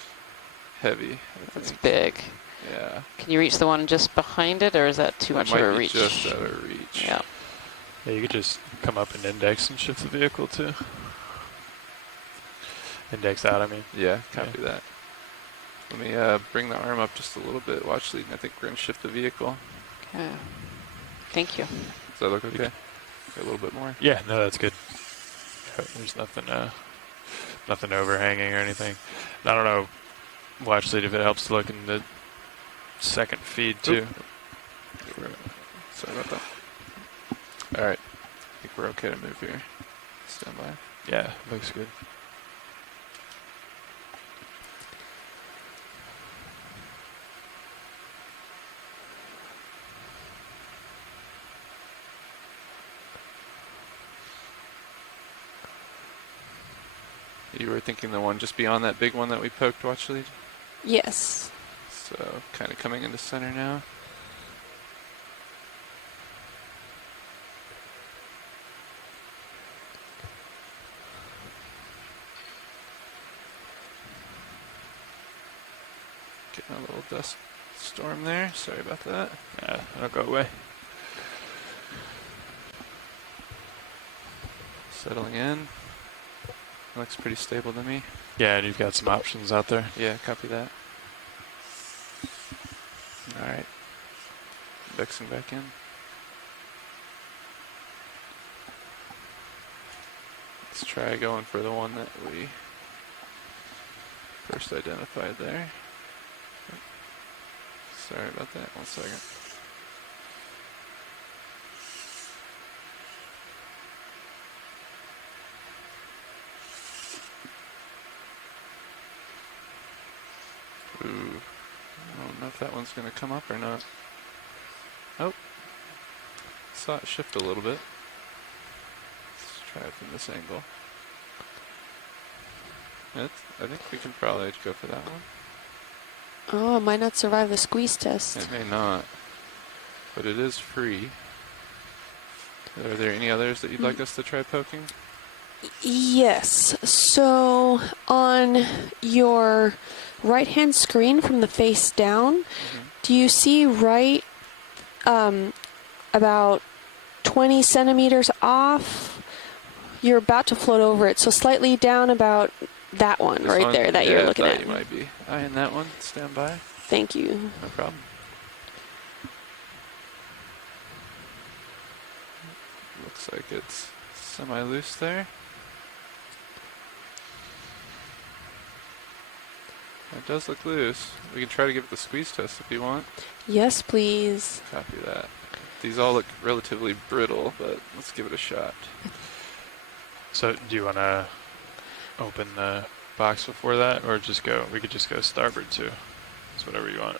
heavy. That's big. Yeah. Can you reach the one just behind it, or is that too much of a reach? Just out of reach. Yeah. Yeah, you could just come up and index and shift the vehicle too. Index out, I mean. Yeah, copy that. Let me bring the arm up just a little bit. Watch lead, and I think we're going to shift the vehicle. Okay. Thank you. Does that look okay? A little bit more? Yeah, no, that's good. There's nothing overhanging or anything. I don't know, watch lead, if it helps to look in the second feed too. Sorry about that. All right, I think we're okay to move here. Stand by. Yeah, looks good. You were thinking the one just beyond that big one that we poked, watch lead? Yes. So kind of coming into center now. Getting a little dust storm there. Sorry about that. Yeah, that'll go away. Settling in. Looks pretty stable to me. Yeah, and you've got some options out there. Yeah, copy that. All right. Indexing back in. Let's try going for the one that we first identified there. Sorry about that. 1 second. Ooh, I don't know if that one's going to come up or not. Oh, saw it shift a little bit. Let's try it from this angle. I think we can probably go for that one. Oh, it might not survive the squeeze test. It may not, but it is free. Are there any others that you'd like us to try poking? Yes. So on your right-hand screen from the face down, do you see right about 20 centimeters off. You're about to float over it, so slightly down about that one this right one? there that yeah, you're looking I at. You might be eyeing that one. Stand by. Thank you. No problem. Looks like it's semi-loose there. It does look loose. We can try to give it the squeeze test if you want. Yes, please. Copy that. These all look relatively brittle, but let's give it a shot. So do you want to open the box before that, or just go? We could just go starboard too. It's whatever you want.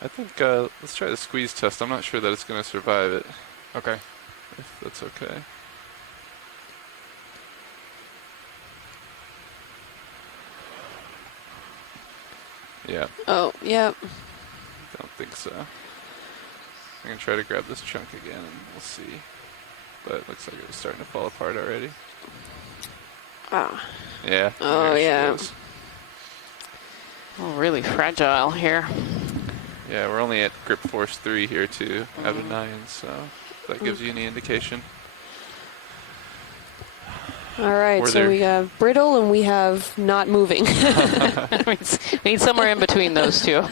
I think let's try the squeeze test. I'm not sure that it's going to survive it. Okay. If that's okay. Yeah. Oh, yep. Don't think so. I'm going to try to grab this chunk again and we'll see. But it looks like it was starting to fall apart already. Ah. Yeah. Oh, yeah. Oh, really fragile here. Yeah, we're only at grip force 3 here too, out of 9, so if that gives you any indication. All right, so we have brittle and we have not moving. We need somewhere in between those two.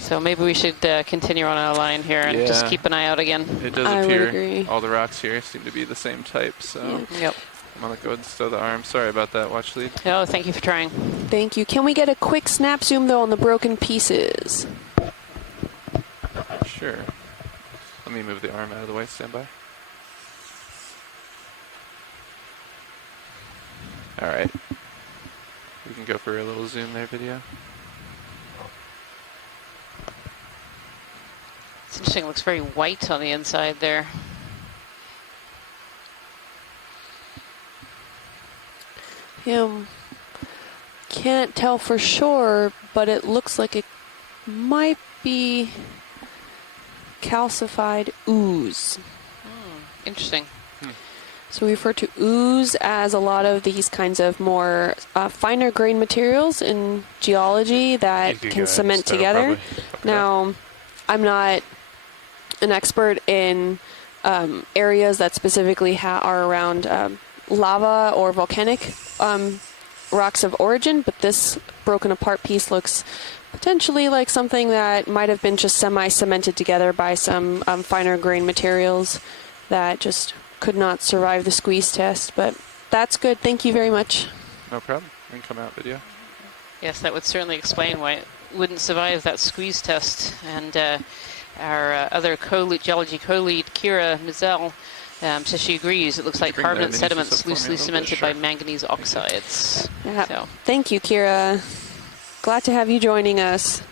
So maybe we should continue on our line here and just keep an eye out again. It does appear all the rocks here seem to be the same type, so yep. I'm going to go ahead and stow the arm. Sorry about that, watch lead. Oh, thank you for trying. Thank you. Can we get a quick snap zoom, though, on the broken pieces? Sure. Let me move the arm out of the way. Stand by. All right. We can go for a little zoom there, video. It's interesting. It looks very white on the inside there. Can't tell for sure, but it looks like it might be calcified ooze. Interesting. So we refer to ooze as a lot of these kinds of more finer grain materials in geology that can cement together. Okay. Now, I'm not an expert in areas that specifically are around lava or volcanic rocks of origin, but this broken apart piece looks potentially like something that might have been just semi-cemented together by some finer grain materials that just could not survive the squeeze test, but that's good. Thank you very much. No problem. We can come out, video. Yes, that would certainly explain why it wouldn't survive that squeeze test. And our other geology co-lead, Kira Mizell, says she agrees. It looks like carbonate sediments loosely cemented by manganese oxides. Yeah. So. Thank you, Kira. Glad to have you joining us.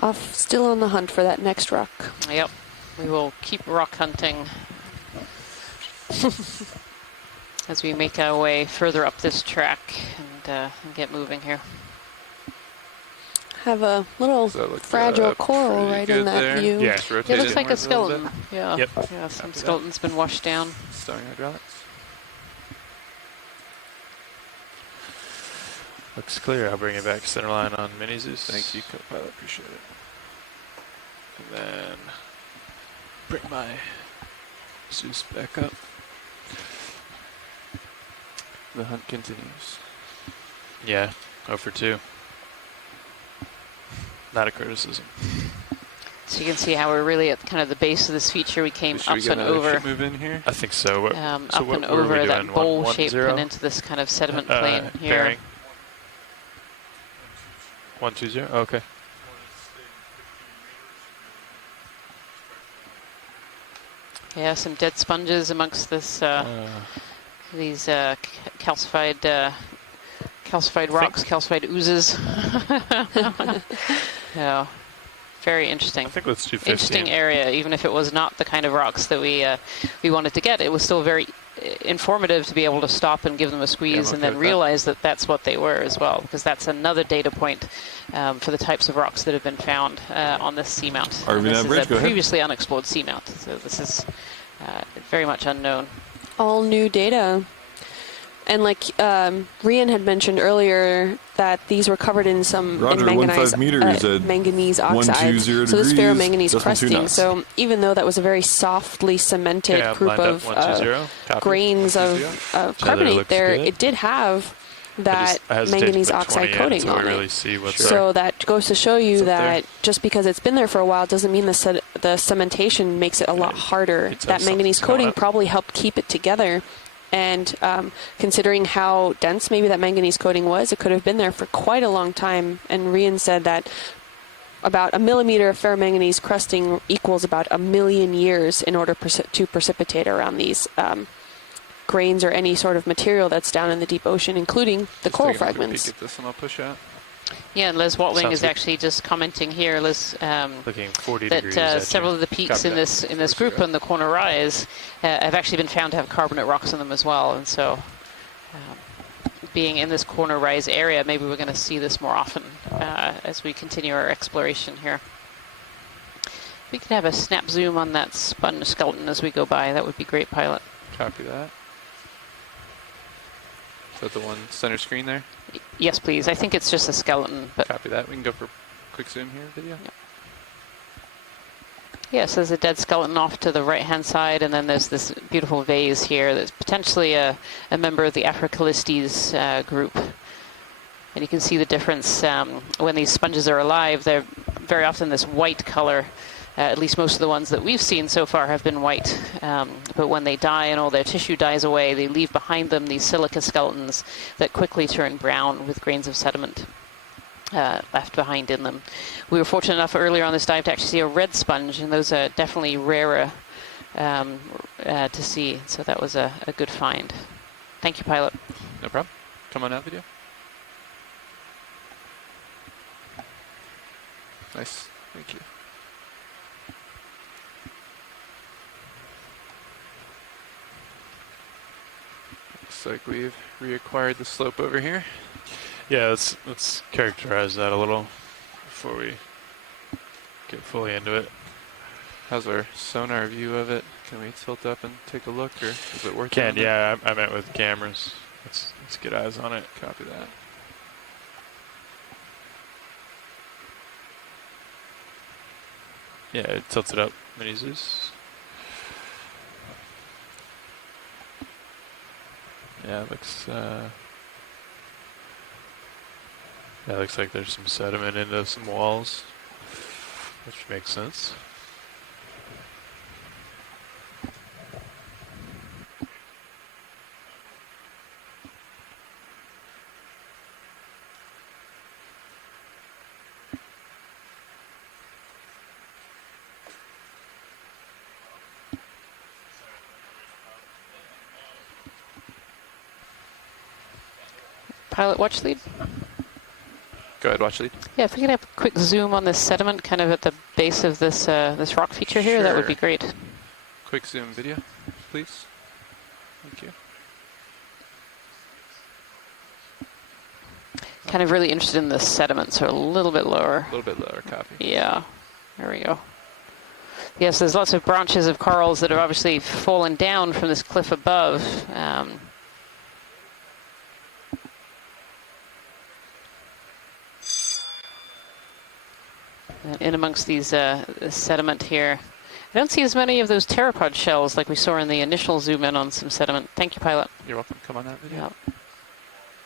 Off, still on the hunt for that next rock. Yep, we will keep rock hunting as we make our way further up this track and get moving here. Have a little fragile coral right in that view. Yeah, it looks like a skeleton. Yeah, yep. Yeah, some skeleton's been washed down. Stowing hydraulics. Looks clear. I'll bring it back center line on Mini Zeus. Thank you, co-pilot. Appreciate it. And then bring my Zeus back up. The hunt continues. Yeah, 0 for 2. Not a criticism. So you can see how we're really at kind of the base of this feature. We came up and over. Move in here? I think so. Up and over that bowl shape and into this kind of sediment plane here. Bearing. 120. Okay. Yeah, some dead sponges amongst this these calcified rocks, calcified oozes. Yeah, very interesting. I think let's do 15. Interesting area, even if it was not the kind of rocks that we wanted to get. It was still very informative to be able to stop and give them a squeeze and then realize that that's what they were as well, because that's another data point for the types of rocks that have been found on this seamount. This is a previously unexplored seamount, so this is very much unknown. All new data. And like Rian had mentioned earlier, that these were covered in some manganese oxide. So this ferromanganese crusting. So even though that was a very softly cemented group of grains of carbonate there, it did have that manganese oxide coating on it. So that goes to show you that just because it's been there for a while doesn't mean the cementation makes it a lot harder. That manganese coating probably helped keep it together. And considering how dense maybe that manganese coating was, it could have been there for quite a long time. And Rian said that about 1 millimeter of ferromanganese crusting equals about 1 million years in order to precipitate around these grains or any sort of material that's down in the deep ocean, including the coral fragments. Peek at this and I'll push out. Yeah, and Liz Watling is actually just commenting here, Liz, looking 40 that several of the peaks in this group on the corner rise have actually been found to have carbonate rocks in them as well. And so, being in this corner rise area, maybe we're going to see this more often as we continue our exploration here. We could have a snap zoom on that sponge skeleton as we go by. That would be great, Pilot. Copy that. Is that the one center screen there? Yes, please. I think it's just a skeleton. But copy that. We can go for quick zoom here, video. Yep. Yes, there's a dead skeleton off to the right-hand side, and then there's this beautiful vase here that's potentially a member of the Africalistes group. And you can see the difference when these sponges are alive. They're very often this white color. At least most of the ones that we've seen so far have been white. But when they die and all their tissue dies away, they leave behind them these silica skeletons that quickly turn brown with grains of sediment left behind in them. We were fortunate enough earlier on this dive to actually see a red sponge, and those are definitely rarer to see. So that was a good find. Thank you, Pilot. No problem. Come on out, video. Nice. Thank you. Looks like we've reacquired the slope over here. Yeah, let's characterize that a little before we get fully into it. How's our sonar view of it? Can we tilt up and take a look, or is it worth it? Yeah, I meant with cameras. Let's get eyes on it. Copy that. Yeah, it tilts it up. Mini Zeus. Yeah, it looks. Yeah, it looks like there's some sediment into some walls, which makes sense. Pilot watch lead. Go ahead, watch lead. Yeah, if we could have a quick zoom on this sediment kind of at the base of this this rock feature here, sure. That would be great. Quick zoom video, please. Thank you. Kind of really interested in the sediment, so a little bit lower. A little bit lower, copy. Yeah, there we go. Yes, there's lots of branches of corals that have obviously fallen down from this cliff above. In amongst these sediment here. I don't see as many of those pteropod shells like we saw in the initial zoom in on some sediment. Thank you, Pilot. You're welcome. Come on that video. Yep.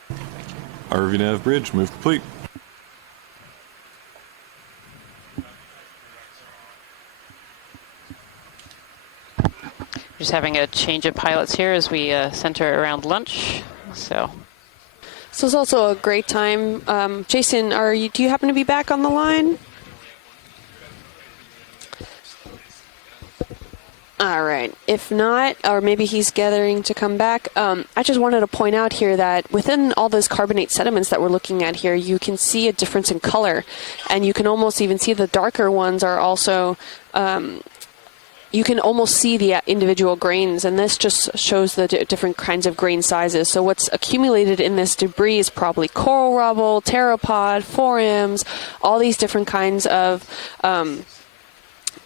Thank you. RV nav bridge, move complete. Just having a change of pilots here as we center around lunch. So it's also a great time. Jason, do you happen to be back on the line? All right. If not, or maybe he's gathering to come back, I just wanted to point out here that within all those carbonate sediments that we're looking at here, you can see a difference in color. And you can almost even see the darker ones are also, you can almost see the individual grains. And this just shows the different kinds of grain sizes. So what's accumulated in this debris is probably coral rubble, pteropod, forams, all these different kinds of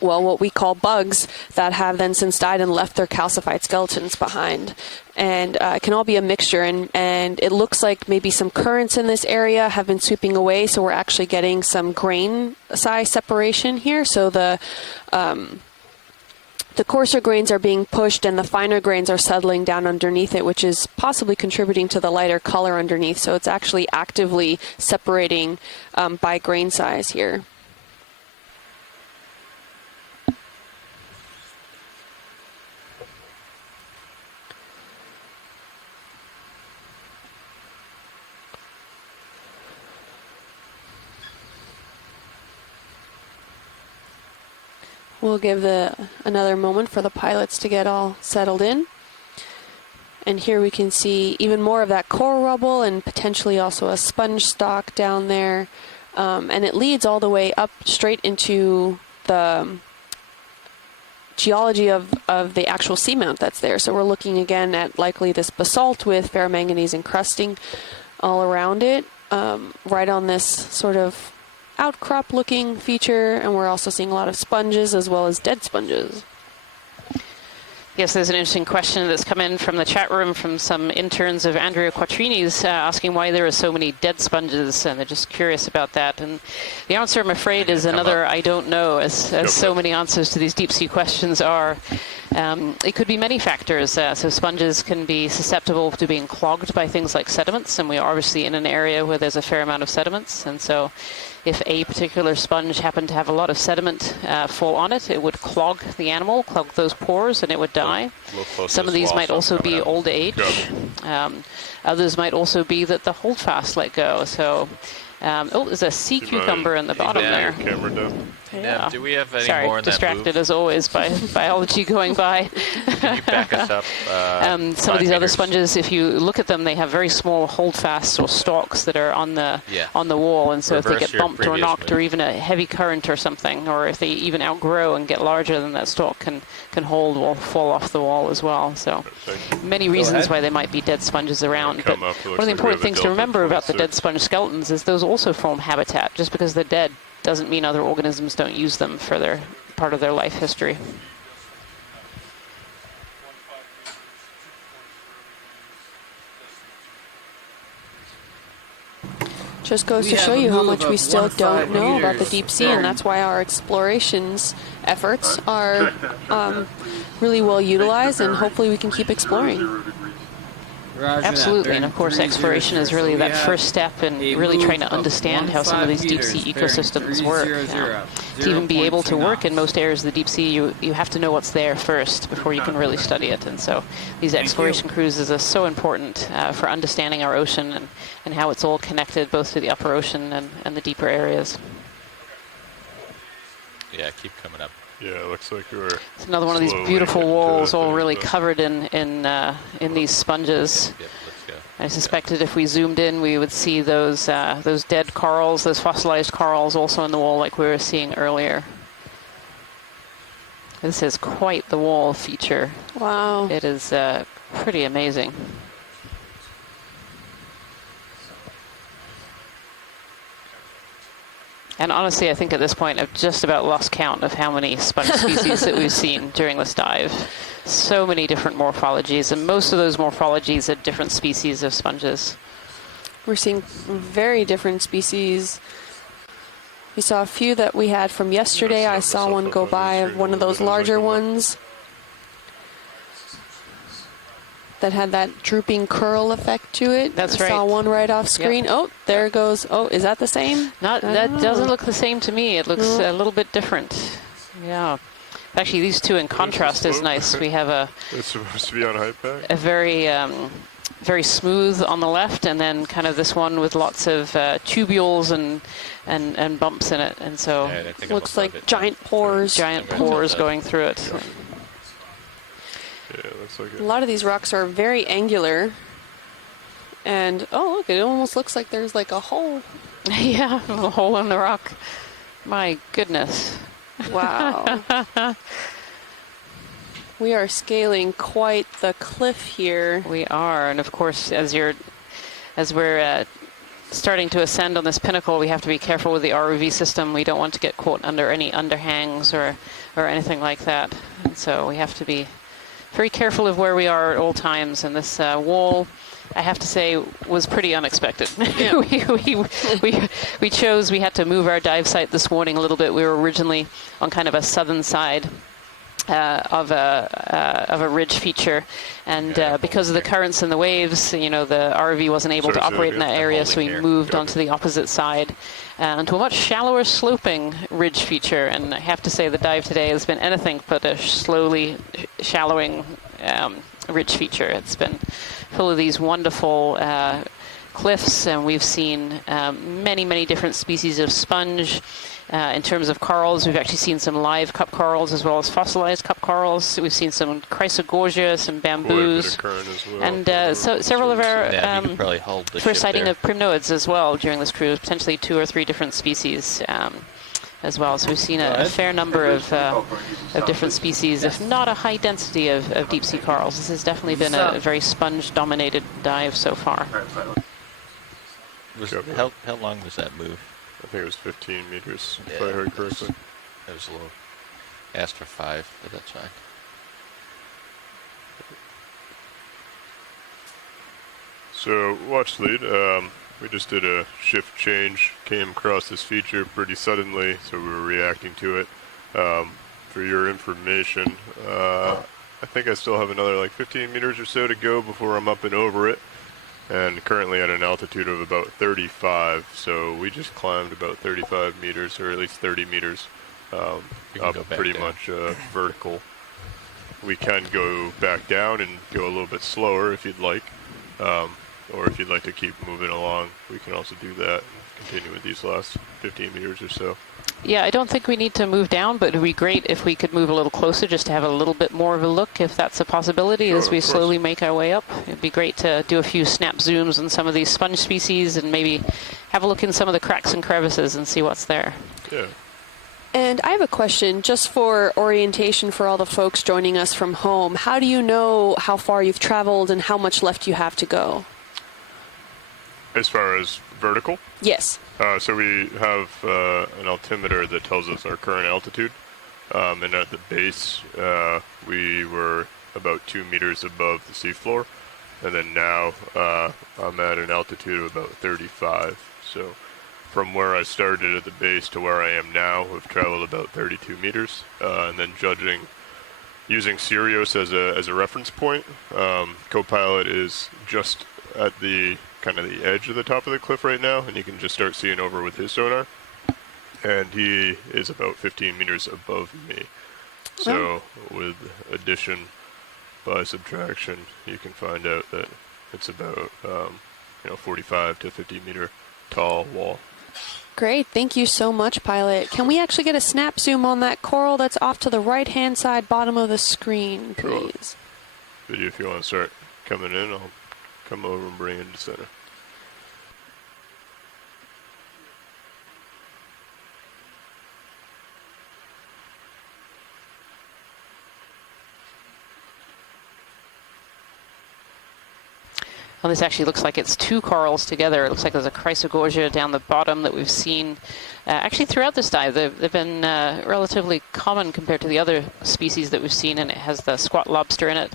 well, what we call bugs that have then since died and left their calcified skeletons behind. And it can all be a mixture, and it looks like maybe some currents in this area have been sweeping away, so we're actually getting some grain size separation here. So the coarser grains are being pushed and the finer grains are settling down underneath it, which is possibly contributing to the lighter color underneath. So it's actually actively separating by grain size here. We'll give another moment for the pilots to get all settled in. And here we can see even more of that core rubble and potentially also a sponge stock down there. And it leads all the way up straight into the geology of the actual seamount that's there. So we're looking again at likely this basalt with ferromanganese encrusting all around it, right on this sort of outcrop looking feature, and we're also seeing a lot of sponges as well as dead sponges. Yes, there's an interesting question that's come in from the chat room from some interns of Andrea Quattrini's asking why there are so many dead sponges, and they're just curious about that. And the answer, I'm afraid, is another I don't know, as so many answers to these deep sea questions are. It could be many factors. So sponges can be susceptible to being clogged by things like sediments, and we are obviously in an area where there's a fair amount of sediments, and so if a particular sponge happened to have a lot of sediment fall on it, it would clog the animal, clog those pores, and it would die. Some of these might also be old age. Others might also be that the holdfast let go. So, oh, there's a sea cucumber in the bottom there. Yeah. Do we have any more in distracted that as always by biology going by. Can you back us up? Some of these other sponges, if you look at them, they have very small holdfasts or stalks that are on the wall, and so if they get bumped or knocked, or even a heavy current or something, or if they even outgrow and get larger than that stalk can hold, will fall off the wall as well. So many reasons why they might be dead sponges around. But one of the important things to remember about the dead sponge skeletons is those also form habitat. Just because they're dead doesn't mean other organisms don't use them for their part of their life history. Just goes to show you how much we still don't know about the deep sea, and that's why our explorations efforts are really well utilized, and hopefully we can keep exploring. Absolutely, and of course exploration is really that first step in really trying to understand how some of these deep sea ecosystems work. To even be able to work in most areas of the deep sea, you have to know what's there first before you can really study it. And so these exploration cruises are so important for understanding our ocean and how it's all connected both to the upper ocean and the deeper areas. Yeah, keep coming up. Yeah, it looks like we're. It's another one of these beautiful walls, all really covered in these sponges. Yep, let's go. I suspected if we zoomed in, we would see those dead corals, those fossilized corals, also in the wall, like we were seeing earlier. This is quite the wall feature. Wow! It is pretty amazing. And honestly, I think at this point I've just about lost count of how many sponge species that we've seen during this dive. So many different morphologies, and most of those morphologies are different species of sponges. We're seeing very different species. We saw a few that we had from yesterday. I saw one go by of one of those larger ones that had that drooping curl effect to it. That's right. I saw one right off screen. Yep. Oh, there it goes. Oh, is that the same? That doesn't look the same to me. It looks a little bit different. Yeah. Actually, these two in contrast is nice. We have it's supposed to be on high pack. A very smooth on the left, and then kind of this one with lots of tubules and bumps in it, and so looks like giant pores. Giant pores going through it. Yeah. Yeah, it looks like it. A lot of these rocks are very angular, and oh look, it almost looks like there's like a hole. Yeah, a hole in the rock. My goodness. Wow. We are scaling quite the cliff here. We are, and of course, as we're starting to ascend on this pinnacle, we have to be careful with the ROV system. We don't want to get caught under any underhangs or anything like that. And so we have to be very careful of where we are at all times. And this wall, I have to say, was pretty unexpected. Yeah. we had to move our dive site this morning a little bit. We were originally on kind of a southern side of a ridge feature, and because of the currents and the waves, the ROV wasn't able to operate in that area, so we moved onto the opposite side onto a much shallower sloping ridge feature. And I have to say the dive today has been anything but a slowly shallowing ridge feature. It's been full of these wonderful cliffs, and we've seen many different species of sponge. In terms of corals, we've actually seen some live cup corals as well as fossilized cup corals. We've seen some chrysogorgia, some bamboos, and several of our first sighting of primnoids as well during this cruise, potentially 2 or 3 different species as well. So we've seen a fair number of different species, if not a high density of deep sea corals. This has definitely been a very sponge-dominated dive so far. How long was that move? I think it was 15 meters, if I heard correctly. That was a little... asked for 5, but that's fine. So, watch lead. We just did a shift change, came across this feature pretty suddenly, so we were reacting to it. For your information, I think I still have another like 15 meters or so to go before I'm up and over it. And currently at an altitude of about 35, so we just climbed about 35 meters, or at least 30 meters, up pretty much vertical. We can go back down and go a little bit slower if you'd like, or if you'd like to keep moving along, we can also do that and continue with these last 15 meters or so. Yeah, I don't think we need to move down, but it would be great if we could move a little closer just to have a little bit more of a look, if that's a possibility, as we slowly make our way up. It'd be great to do a few snap zooms on some of these sponge species and maybe have a look in some of the cracks and crevices and see what's there. Yeah. And I have a question just for orientation for all the folks joining us from home. How do you know how far you've traveled and how much left you have to go? As far as vertical? Yes. So we have an altimeter that tells us our current altitude, and at the base we were about 2 meters above the seafloor, and then now I'm at an altitude of about 35. So from where I started at the base to where I am now, we've traveled about 32 meters, and then using Sirius as a reference point, Copilot is just at the kind of the edge of the top of the cliff right now, and you can just start seeing over with his sonar, and he is about 15 meters above me. So with addition by subtraction, you can find out that it's about 45 to 50 meter tall wall. Great, thank you so much, Pilot. Can we actually get a snap zoom on that coral that's off to the right hand side bottom of the screen, please? Video, if you want to start coming in, I'll come over and bring it into center. Well, this actually looks like it's 2 corals together. It looks like there's a chrysogorgia down the bottom that we've seen actually throughout this dive. They've been relatively common compared to the other species that we've seen, and it has the squat lobster in it.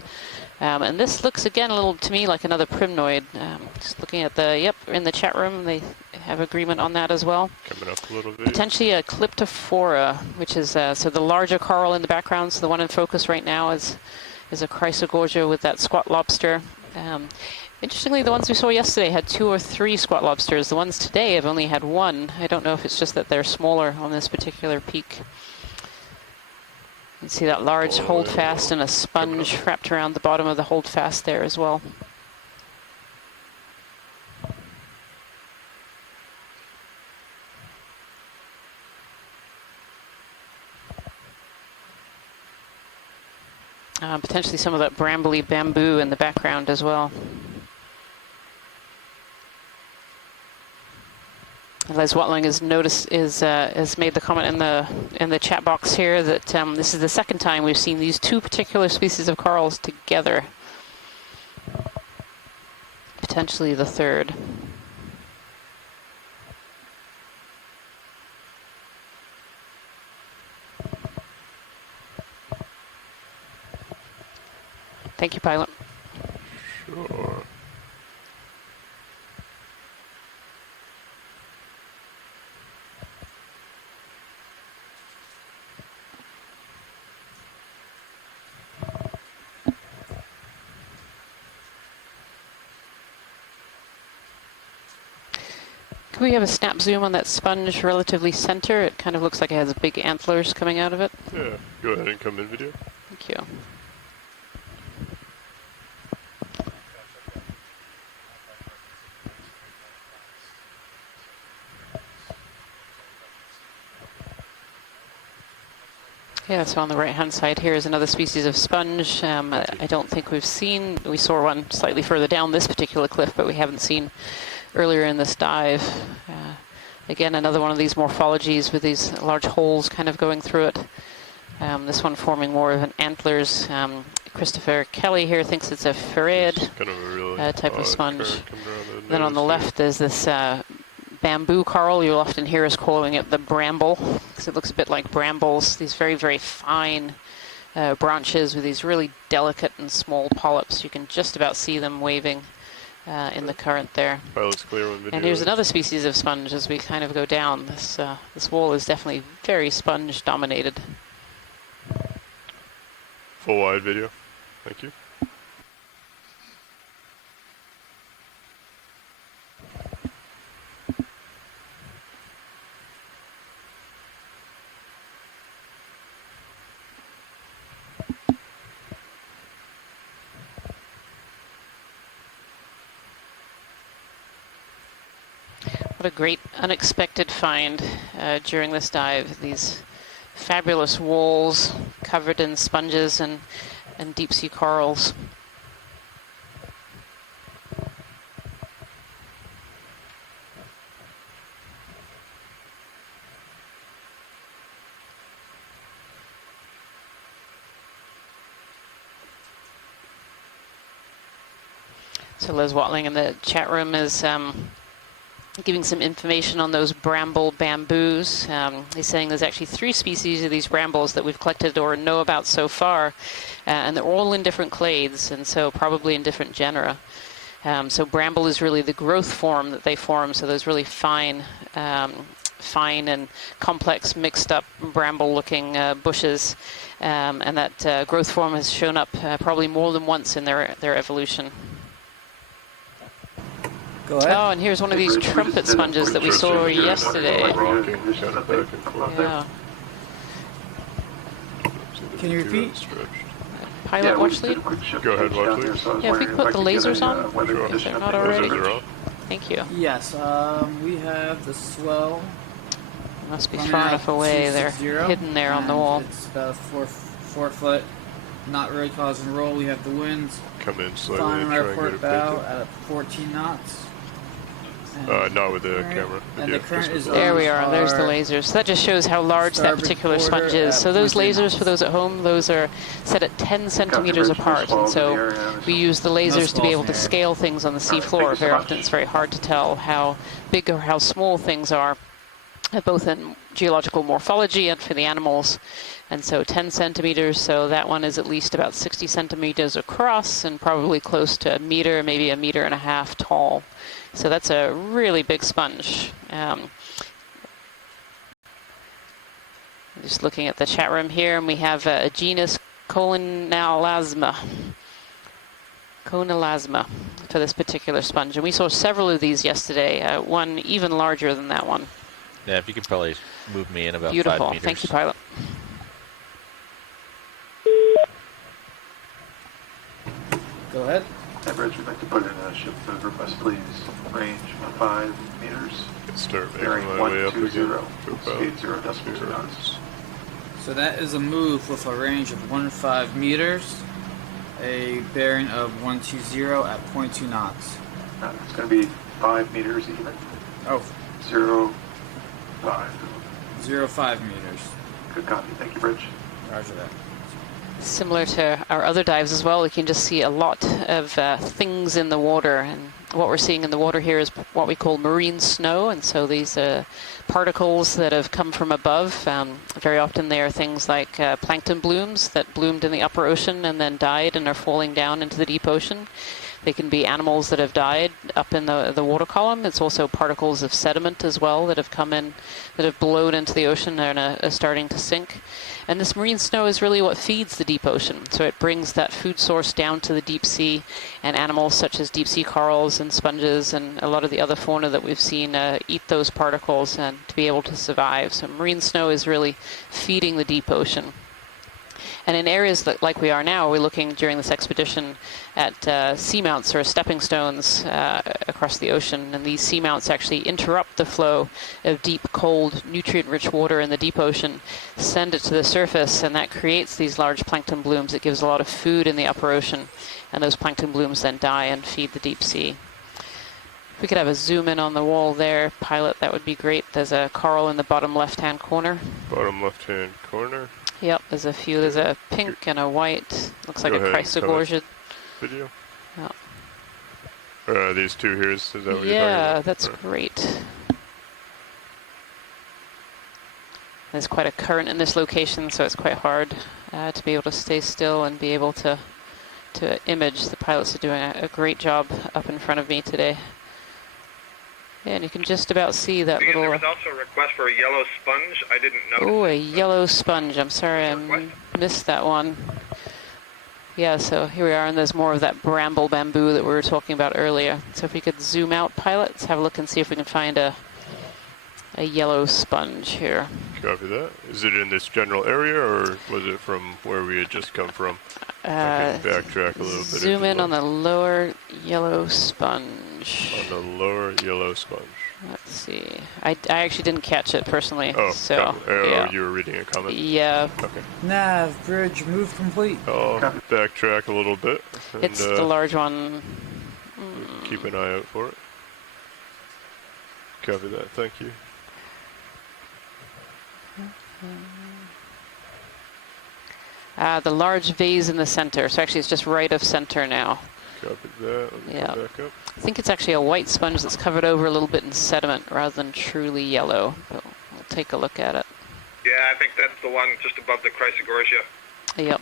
And this looks, again, a little to me like another primnoid. Just looking at in the chat room, they have agreement on that as well. Coming up a little bit. Potentially a Clyptophora, which is, so the larger coral in the background, so the one in focus right now is a chrysogorgia with that squat lobster. Interestingly, the ones we saw yesterday had 2 or 3 squat lobsters. The ones today have only had 1. I don't know if it's just that they're smaller on this particular peak. You can see that large holdfast and a sponge wrapped around the bottom of the holdfast there as well. Potentially some of that brambly bamboo in the background as well. Les Watling has made the comment in the chat box here that this is the second time we've seen these 2 particular species of corals together. Potentially the third. Thank you, pilot. Sure. Can we have a snap zoom on that sponge relatively center? It kind of looks like it has big antlers coming out of it. Yeah, go ahead and come in video. Thank you. Yeah, so on the right-hand side here is another species of sponge. I don't think we saw one slightly further down this particular cliff, but we haven't seen earlier in this dive. Again, another one of these morphologies with these large holes kind of going through it. This one forming more of an antlers. Christopher Kelly here thinks it's a ferret kind of a really type of sponge. Then on the left there's this bamboo coral. You'll often hear us calling it the bramble, because it looks a bit like brambles. These very, very fine branches with these really delicate and small polyps. You can just about see them waving in the current there. Pilot's clear on video. And here's another species of sponge as we kind of go down. This wall is definitely very sponge dominated. Full wide video. Thank you. What a great unexpected find during this dive. These fabulous walls covered in sponges and deep sea corals. So Liz Watling in the chat room is giving some information on those bramble bamboos. He's saying there's actually 3 species of these brambles that we've collected or know about so far, and they're all in different clades, and so probably in different genera. So bramble is really the growth form that they form, so those really fine and complex mixed up bramble-looking bushes, and that growth form has shown up probably more than once in their evolution. Go ahead. Oh, and here's one of these trumpet sponges that we saw yesterday. Yeah. Can you repeat? Pilot watch lead? Go ahead, watch lead. Yeah, if we put the lasers on, if they're not already. Thank you. Yes, we have the swell. It must be far enough away. They're hidden there on the wall. It's about 4 foot, not really causing roll. We have the winds. Come in slightly Flying and our try and port get bow at 14 knots. not with the camera. And the current is there we are. There's the lasers. So that just shows how large that particular sponge is. So those lasers, for those at home, those are set at 10 centimeters apart. And so we use the lasers to be able to scale things on the seafloor. Very often it's very hard to tell how big or how small things are, both in geological morphology and for the animals. And so 10 centimeters, so that one is at least about 60 centimeters across and probably close to a meter, maybe a meter and a half tall. So that's a really big sponge. Just looking at the chat room here, and we have a genus Coenalasma for this particular sponge. And we saw several of these yesterday, one even larger than that one. Yeah, if you could probably move me in about 5 meters. Beautiful. Thank you, pilot. Go ahead. Bridge, we'd like to put in a ship move request, please. Range 5 meters. Start bearing making my way up again. Speed 0 decibels per knots. So that is a move with a range of 15 meters, a bearing of 120 at 0.2 knots. It's going to be 5 meters even. Oh. 0.5. 0.5 meters. Good copy. Thank you, Bridge. Roger that. Similar to our other dives as well, we can just see a lot of things in the water, and what we're seeing in the water here is what we call marine snow, and so these particles that have come from above, very often they are things like plankton blooms that bloomed in the upper ocean and then died and are falling down into the deep ocean. They can be animals that have died up in the water column. It's also particles of sediment as well that have come in, that have blown into the ocean and are starting to sink. And this marine snow is really what feeds the deep ocean. So it brings that food source down to the deep sea, and animals such as deep sea corals and sponges and a lot of the other fauna that we've seen eat those particles and to be able to survive. So marine snow is really feeding the deep ocean. And in areas that, like we are now, we're looking during this expedition at seamounts or stepping stones across the ocean. And these seamounts actually interrupt the flow of deep, cold, nutrient-rich water in the deep ocean, send it to the surface, and that creates these large plankton blooms. It gives a lot of food in the upper ocean, and those plankton blooms then die and feed the deep sea. If we could have a zoom in on the wall there, pilot, that would be great. There's a coral in the bottom left-hand corner. Bottom left-hand corner. Yep, there's a few. There's a pink and a white. Looks like a chrysogorgia. Video. Yeah. These two here, is that what you're talking about? Yeah, that's great. There's quite a current in this location, so it's quite hard to be able to stay still and be able to image. The pilots are doing a great job up in front of me today. Yeah, and you can just about see that little... There was also a request for a yellow sponge. I didn't notice. Oh, a yellow sponge. I'm sorry, I missed that one. Yeah, so here we are, and there's more of that bramble bamboo that we were talking about earlier. So if we could zoom out, pilots, have a look and see if we can find a yellow sponge here. Copy that. Is it in this general area, or was it from where we had just come from? I can backtrack a little bit. Zoom in on the lower yellow sponge. On the lower yellow sponge. Let's see. I actually didn't catch it personally. Oh, so yeah. You were reading a comment? Yeah. Okay. Nav, bridge, move complete. I'll backtrack a little bit. And, it's the large one. Keep an eye out for it. Copy that. Thank you. The large vase in the center. So actually it's just right of center now. Copy that. Let me come back up. I think it's actually a white sponge that's covered over a little bit in sediment rather than truly yellow. But we'll take a look at it. Yeah, I think that's the one just above the chrysogorgia. Yep.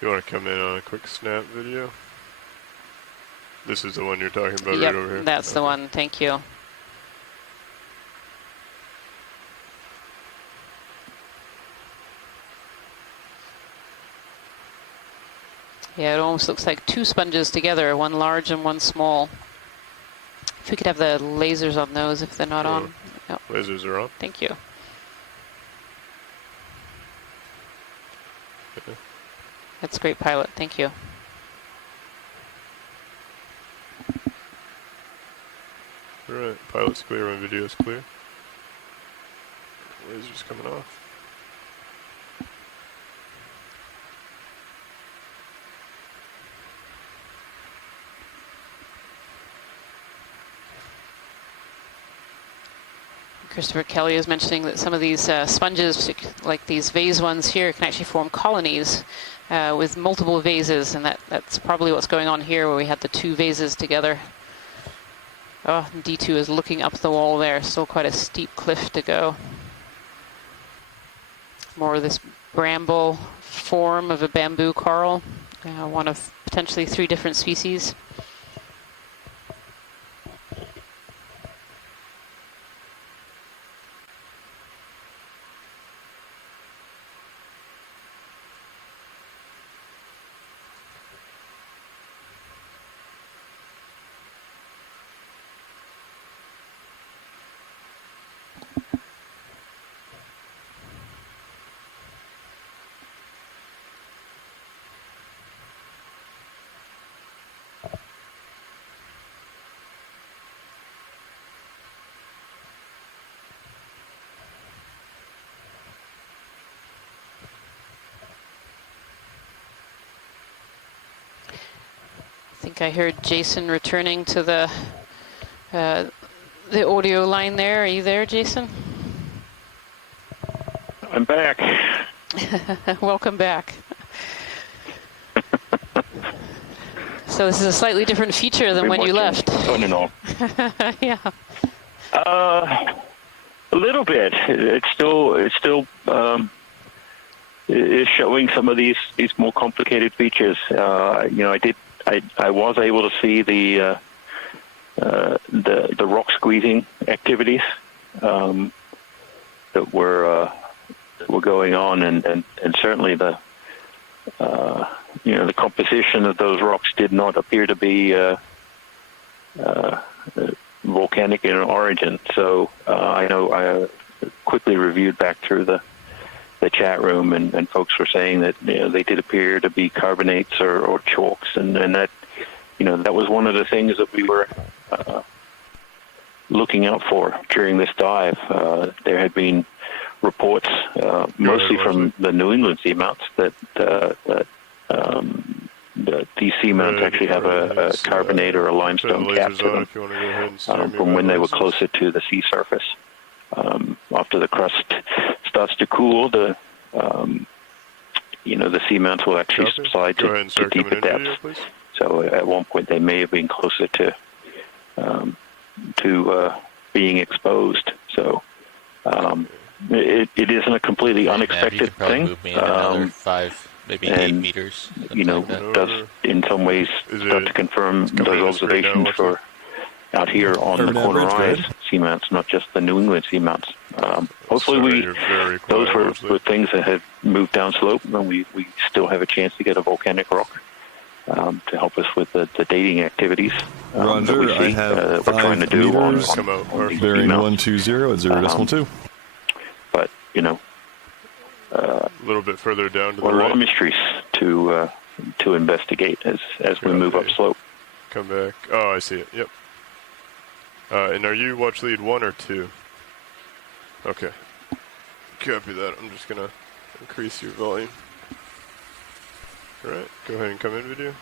You want to come in on a quick snap video? This is the one you're talking about right over here? That's the one. Thank you. Yeah, it almost looks like two sponges together, one large and one small. If we could have the lasers on those if they're not on. Yep. Lasers are on. Thank you. Okay. That's great, pilot. Thank you. All right, pilot's clear and video's clear. Lasers coming off. Christopher Kelly is mentioning that some of these sponges, like these vase ones here, can actually form colonies with multiple vases, and that's probably what's going on here where we had the two vases together. Oh, D2 is looking up the wall there, still quite a steep cliff to go. More of this bramble form of a bamboo coral, one of potentially 3 different species. I think I heard Jason returning to the audio line there. Are you there, Jason? I'm back. Welcome back. So this is a slightly different feature than when you left. Fun and all. Yeah. A little bit. It's still is showing some of these more complicated features. I was able to see the rock squeezing activities that were going on, and certainly the composition of those rocks did not appear to be volcanic in origin. So I know I quickly reviewed back through the chat room, and folks were saying that they did appear to be carbonates or chalks, and that that was one of the things that we were looking out for during this dive. There had been reports, mostly from the New England seamounts, that these seamounts actually have a carbonate or a limestone cap to them from when they were closer to the sea surface. After the crust starts to cool, the seamounts will actually subside to deeper depths. So at one point they may have been closer to being exposed. So it isn't a completely unexpected thing. Move me another 5, maybe 8 meters. Does in some ways start to confirm those observations for out here on the corner rise seamounts, not just the New England seamounts. Hopefully those were things that had moved down slope, and we still have a chance to get a volcanic rock to help us with the dating activities that we see, that we're trying to do on bearing 120 at 0.2. But a little bit further down to the a right. lot of mysteries to investigate as we move up slope. Come back. Oh, I see it. Yep. And are you watch lead 1 or 2? Okay. Copy that. I'm just gonna increase your volume. All right. Go ahead and come in, video.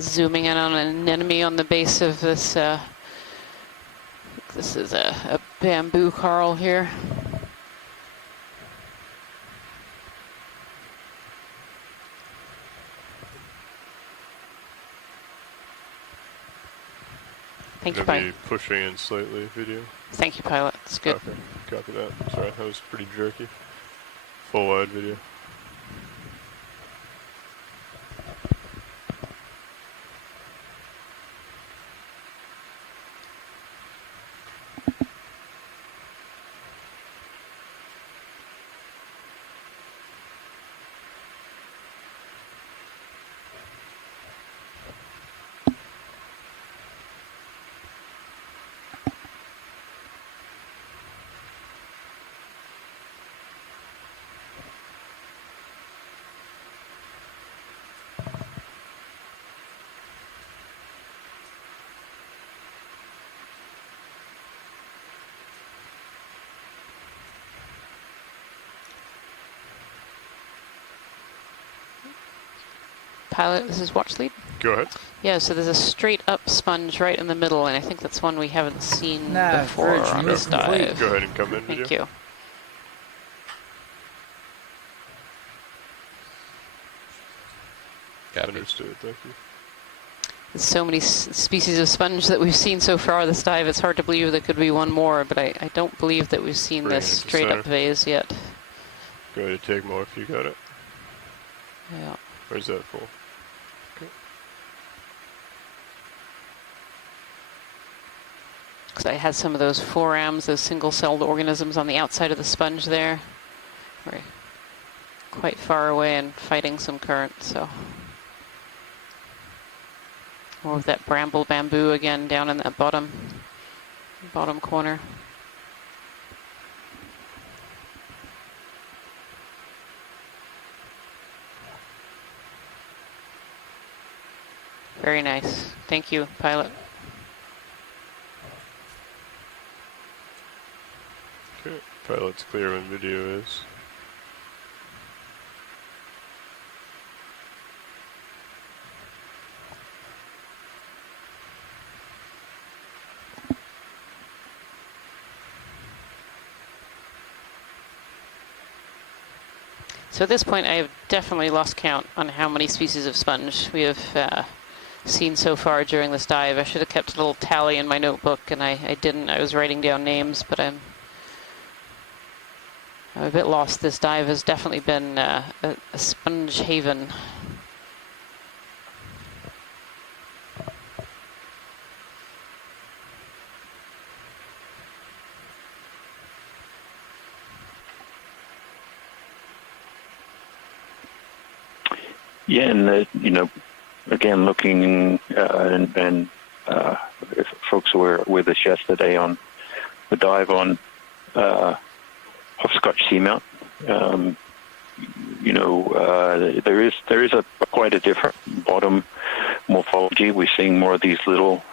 Zooming in on an anemone on the base of this. This is a bamboo coral here. Thank you, pilot. Pushing in slightly, video. Thank you, pilot. It's good. Okay. Copy that. Sorry, that was pretty jerky. Full wide video. Pilot, this is watch lead. Go ahead. Yeah, so there's a straight up sponge right in the middle, and I think that's one we haven't seen before on this dive. Go ahead and come in. Thank you. Understood. Thank you. There's so many species of sponge that we've seen so far this dive. It's hard to believe there could be one more, but I don't believe that we've seen this straight up vase yet. Go ahead and take more if you got it. Yeah. Where's that full? Because I had some of those forams, those single-celled organisms on the outside of the sponge there. We're quite far away and fighting some current, so. More of that bramble bamboo again down in that bottom corner. Very nice. Thank you, pilot. Okay, pilot's clear when video is. So at this point, I have definitely lost count on how many species of sponge we have seen so far during this dive. I should have kept a little tally in my notebook, and I didn't. I was writing down names, but I'm a bit lost. This dive has definitely been a sponge haven. Yeah, and you know, again, looking and folks who were with us yesterday on the dive on Hopscotch Seamount. You know, there is a quite a different bottom morphology. We're seeing more of these little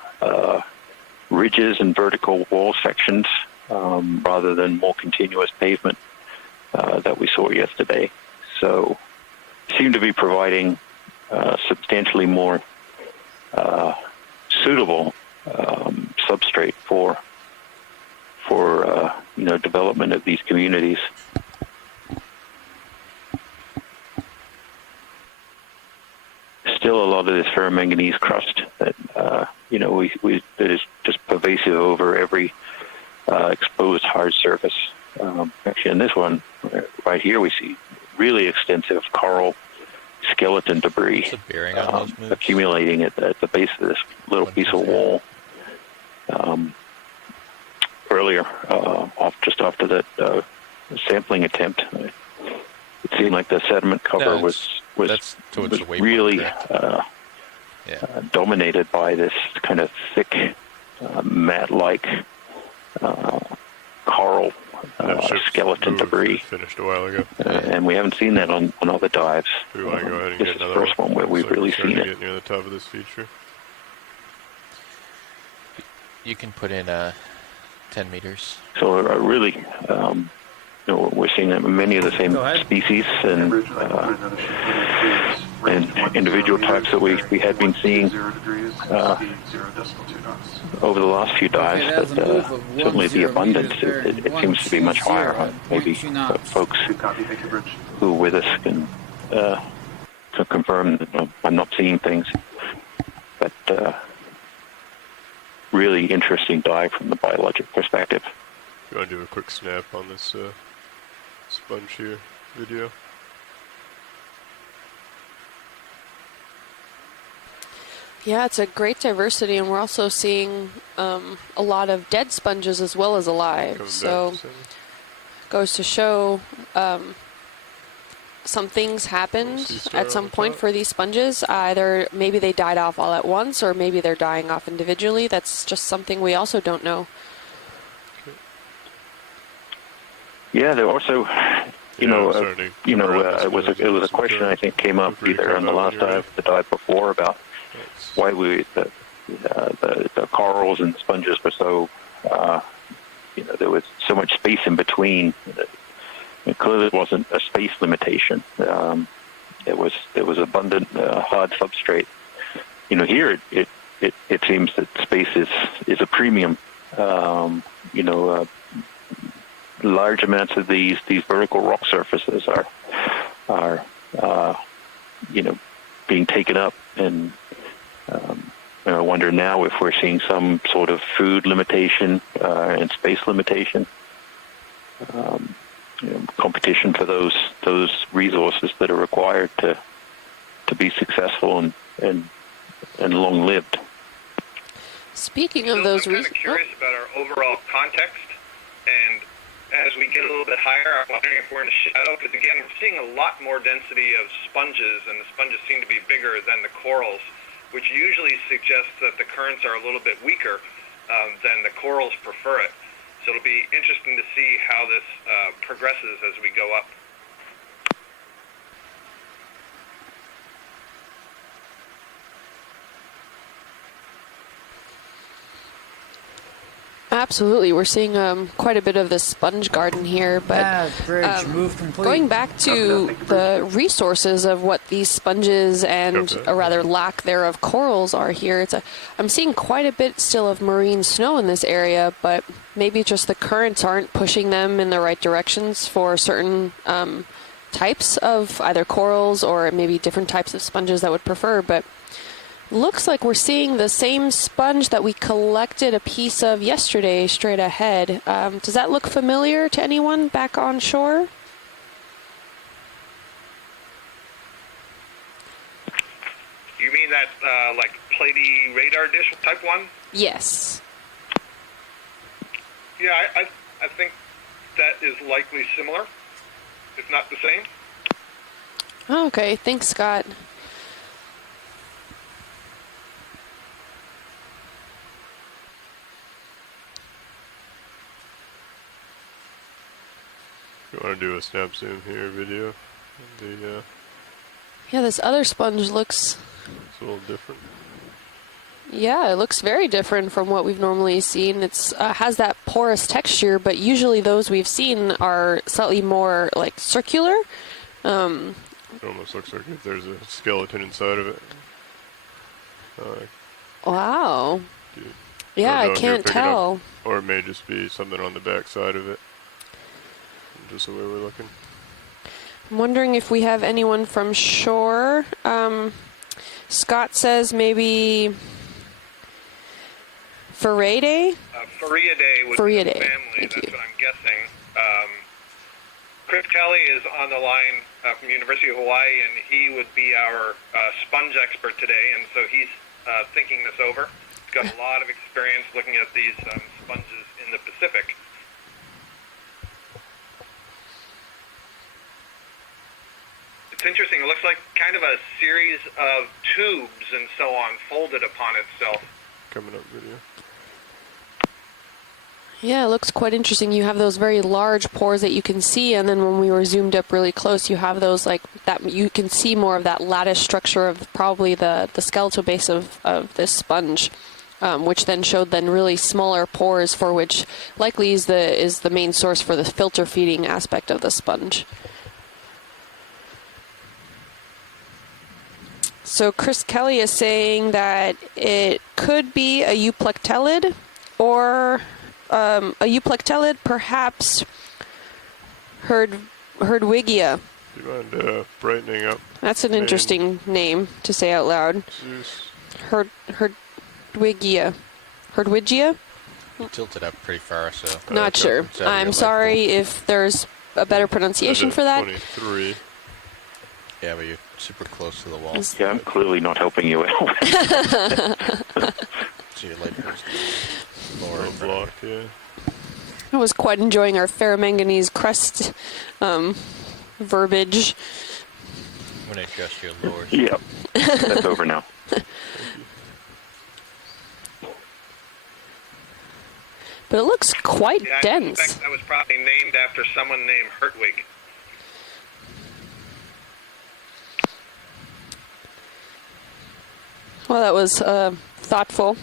ridges and vertical wall sections rather than more continuous pavement that we saw yesterday. So, seem to be providing substantially more suitable substrate for you know, development of these communities. Still a lot of this ferromanganese crust that you know, that is just pervasive over every exposed hard surface. Actually, in this one right here, we see really extensive coral skeleton debris accumulating at the base of this little piece of wall. Earlier, just after that sampling attempt, it seemed like the sediment cover was really dominated by this kind of thick, mat-like coral skeleton debris. Finished a while ago. And we haven't seen that on other dives. We want to go ahead and this get is the another first one where we've really seen it. Get near the top of this feature. You can put in 10 meters. So really, you know, we're seeing many of the same species and individual types that we had been seeing over the last few dives, but certainly the abundance, it seems to be much higher. Maybe folks who are with us can confirm that I'm not seeing things, but really interesting dive from the biologic perspective. You want to do a quick snap on this sponge here video? Yeah, it's a great diversity, and we're also seeing a lot of dead sponges as well as alive. So goes to show some things happened at some point for these sponges. Either maybe they died off all at once, or maybe they're dying off individually. That's just something we also don't know. Yeah, there also, it was a question I think came up either on the last dive or the dive before about why the corals and sponges were so, there was so much space in between. It clearly wasn't a space limitation. There was abundant hard substrate. You know, here it seems that space is a premium. Large amounts of these vertical rock surfaces are being taken up, and I wonder now if we're seeing some sort of food limitation and space limitation, competition for those resources that are required to be successful and long-lived. Speaking of those resources, I'm kind of curious about our overall context, and as we get a little bit higher, I'm wondering if we're in a shadow, because again, we're seeing a lot more density of sponges, and the sponges seem to be bigger than the corals, which usually suggests that the currents are a little bit weaker than the corals prefer it. So it'll be interesting to see how this progresses as we go up. Absolutely, we're seeing quite a bit of this sponge garden here, but going back to the resources of what these sponges and a rather lack thereof corals are here, I'm seeing quite a bit still of marine snow in this area, but maybe just the currents aren't pushing them in the right directions for certain types of either corals or maybe different types of sponges that would prefer, but looks like we're seeing the same sponge that we collected a piece of yesterday straight ahead. Does that look familiar to anyone back on shore? You mean that like platy radar dish type one? Yes. Yeah, I think that is likely similar, if not the same. Oh, okay, thanks, Scott. You want to do a snap zoom here video? Yeah, this other sponge looks... It's a little different. Yeah, it looks very different from what we've normally seen. It's has that porous texture, but usually those we've seen are slightly more like circular. It almost looks like if there's a skeleton inside of it. Wow. Yeah, I can't tell. Or it may just be something on the back side of it. Just the way we're looking. I'm wondering if we have anyone from shore. Scott says maybe Fariaday? Fariaday would be the family, that's what I'm guessing. Chris Kelly is on the line from University of Hawaii, and he would be our sponge expert today, and so he's thinking this over. He's got a lot of experience looking at these sponges in the Pacific. It's interesting. It looks like kind of a series of tubes and so on folded upon itself. Coming up video. Yeah, it looks quite interesting. You have those very large pores that you can see, and then when we were zoomed up really close, you have those like that. You can see more of that lattice structure of probably the skeletal base of this sponge, which then showed then really smaller pores, for which likely is the main source for the filter feeding aspect of the sponge. So Chris Kelly is saying that it could be a euplectellid or a euplectellid, perhaps Herdwigia. Do you mind brightening up? That's an interesting name to say out loud. Herdwigia. Herdwigia? Tilted up pretty far, so. Not sure. I'm sorry if there's a better pronunciation for that. 23. Yeah, but you're super close to the wall. Yeah, I'm clearly not helping you out. So your light first. Lower block, yeah. I was quite enjoying our ferromanganese crust verbiage. I'm going to adjust your lower. Yeah, that's over now. But it looks quite dense. I suspect that was probably named after someone named Hertwig. Well, that was thoughtful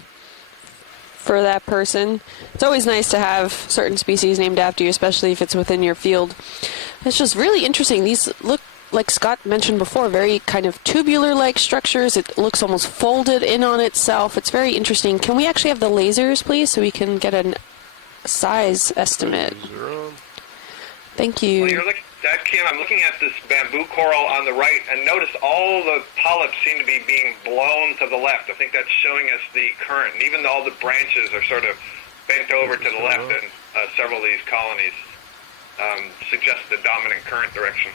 for that person. It's always nice to have certain species named after you, especially if it's within your field. It's just really interesting. These look, like Scott mentioned before, very kind of tubular-like structures. It looks almost folded in on itself. It's very interesting. Can we actually have the lasers, please, so we can get a size estimate? Thank you. Well, you're looking at Kim. I'm looking at this bamboo coral on the right, and notice all the polyps seem to be being blown to the left. I think that's showing us the current, and even though all the branches are sort of bent over to the left, and several of these colonies suggest the dominant current direction.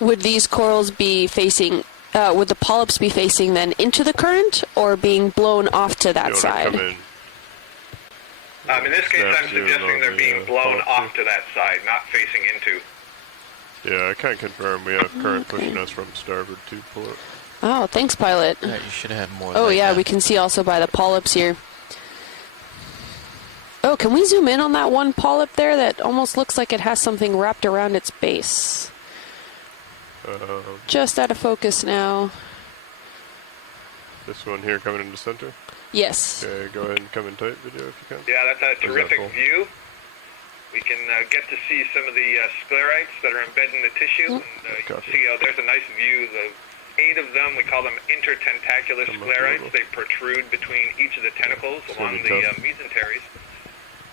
Would these corals be facing? Would the polyps be facing then into the current, or being blown off to that side? In this case, I'm suggesting they're being blown off to that side, not facing into. Yeah, I can't confirm. We have current pushing us from starboard to port. Oh, thanks, pilot. Yeah, you should have more. Oh, like yeah, that. we can see also by the polyps here. Oh, can we zoom in on that one polyp there that almost looks like it has something wrapped around its base? Just out of focus now. This one here coming into center? Yes. Okay, go ahead and come in tight video if you can. Yeah, that's a terrific view. We can get to see some of the sclerites that are embedded in the tissue. And you can see there's a nice view. The 8 of them, we call them intertentacular sclerites. They protrude between each of the tentacles along the mesenteries.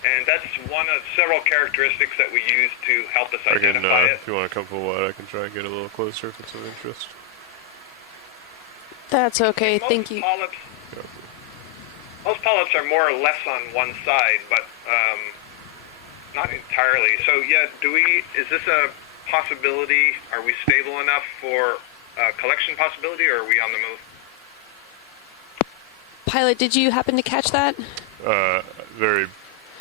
And that's one of several characteristics that we use to help us identify it. If you want to come full wide, I can try and get a little closer if it's of interest. That's okay, thank you. Most polyps are more or less on one side, but not entirely. So yeah, is this a possibility? Are we stable enough for a collection possibility, or are we on the move? Pilot, did you happen to catch that? Very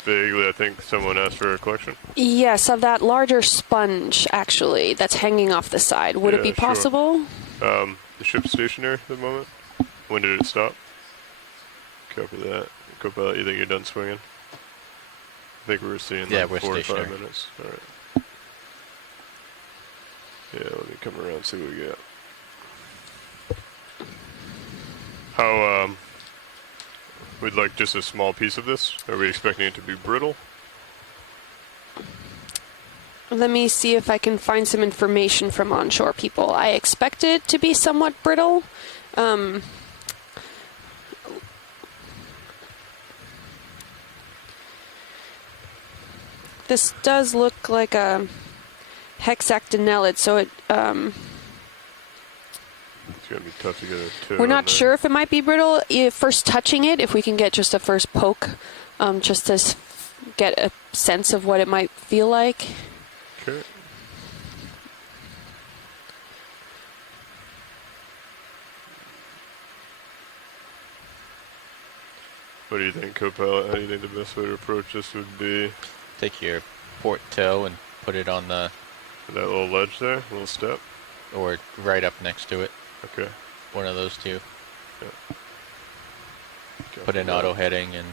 vaguely, I think someone asked for a collection. Yes, of that larger sponge, actually, that's hanging off the side. Would it be possible? Sure. The ship's stationary at the moment. When did it stop? Copy that. Co-pilot, you think you're done swinging? I think we were seeing like 4 or 5 minutes. All right. Yeah, let me come around and see what we got. How, we'd like just a small piece of this? Are we expecting it to be brittle? Let me see if I can find some information from onshore people. I expect it to be somewhat brittle. This does look like a hexactinellid, so it it's gonna be tough to get a toe. We're not sure if it might be brittle. First touching it, if we can get just a first poke, just to get a sense of what it might feel like. Okay. What do you think, co-pilot? How do you think the best way to approach this would be? Take your port toe and put it on that little ledge there, little step? Or right up next to it. Okay. One of those two. Yeah. Put in auto heading and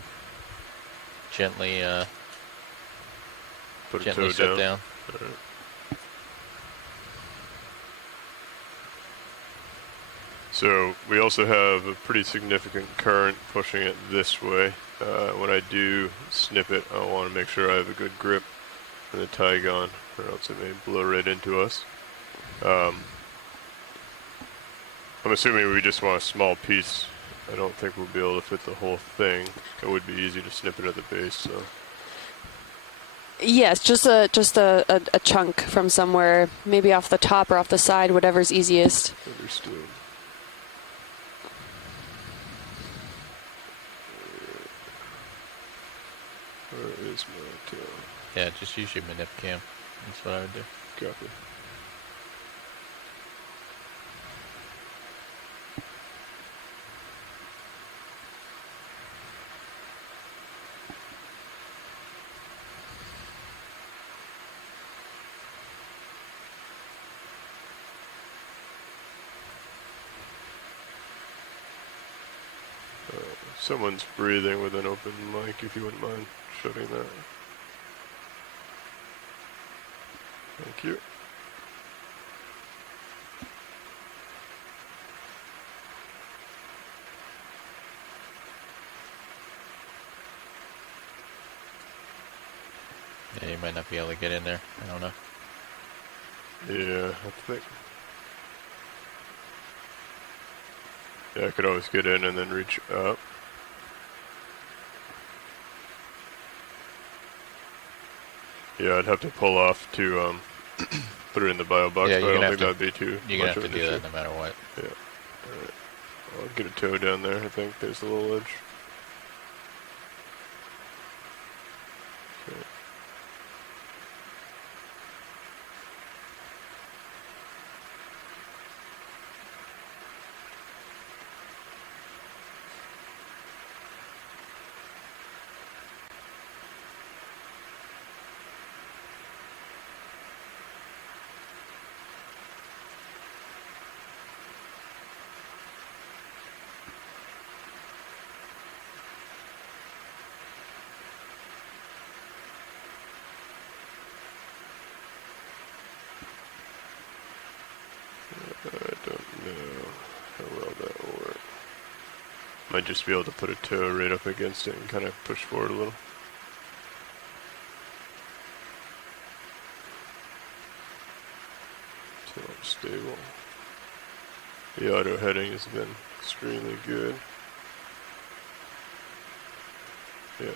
gently put gently a toe step down. All right. So we also have a pretty significant current pushing it this way. When I do snip it, I want to make sure I have a good grip and the tie gun, or else it may blow right into us. I'm assuming we just want a small piece. I don't think we'll be able to fit the whole thing. It would be easy to snip it at the base, so. Yes, just a chunk from somewhere, maybe off the top or off the side, whatever's easiest. Understood. Where is my tail? Yeah, just use your manip cam. That's what I would do. Copy. Someone's breathing with an open mic, if you wouldn't mind shutting that. Thank you. Yeah, you might not be able to get in there. I don't know. Yeah, I think. Yeah, I could always get in and then reach up. Yeah, I'd have to pull off to put it in the bio box, yeah, but I don't think that'd be too much of an issue. You're gonna have to do that no matter what. Yeah. Alright. I'll get a toe down there, I think. There's the little edge. Okay. I don't know how well that will work. Might just be able to put a toe right up against it and kind of push forward a little. So I'm stable. The auto heading has been extremely good. Yeah.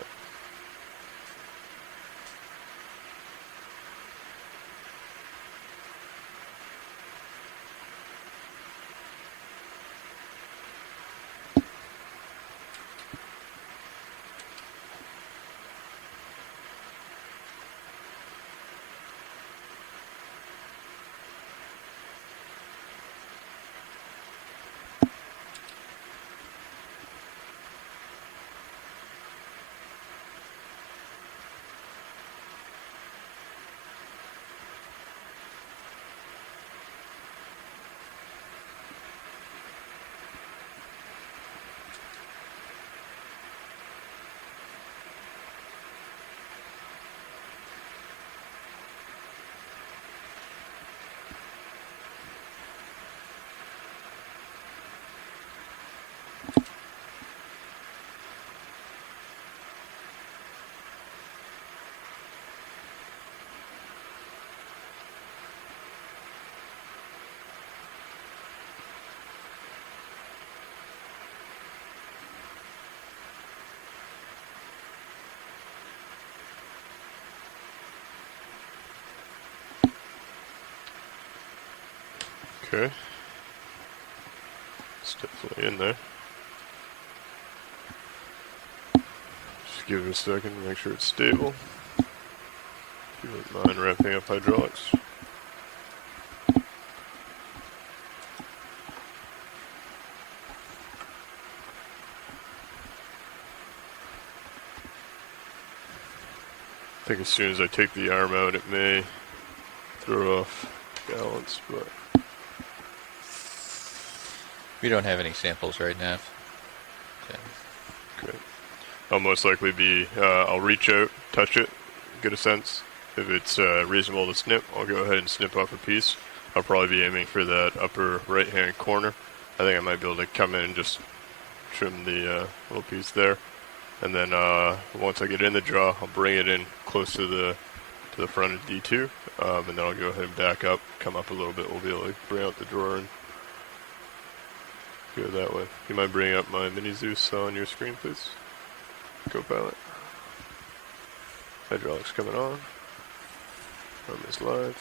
Okay. It's definitely in there. Just give it a second to make sure it's stable. If you wouldn't mind wrapping up hydraulics. I think as soon as I take the arm out, it may throw off balance, but... We don't have any samples right now. Okay. Okay. I'll most likely be, I'll reach out, touch it, get a sense. If it's reasonable to snip, I'll go ahead and snip off a piece. I'll probably be aiming for that upper right-hand corner. I think I might be able to come in and just trim the little piece there. And then once I get in the jaw, I'll bring it in close to the front of D2, and then I'll go ahead and back up, come up a little bit. We'll be able to bring out the drawer and go that way. You mind bringing up my mini Zeus on your screen, please? Copilot. Hydraulics coming on. Arm is live.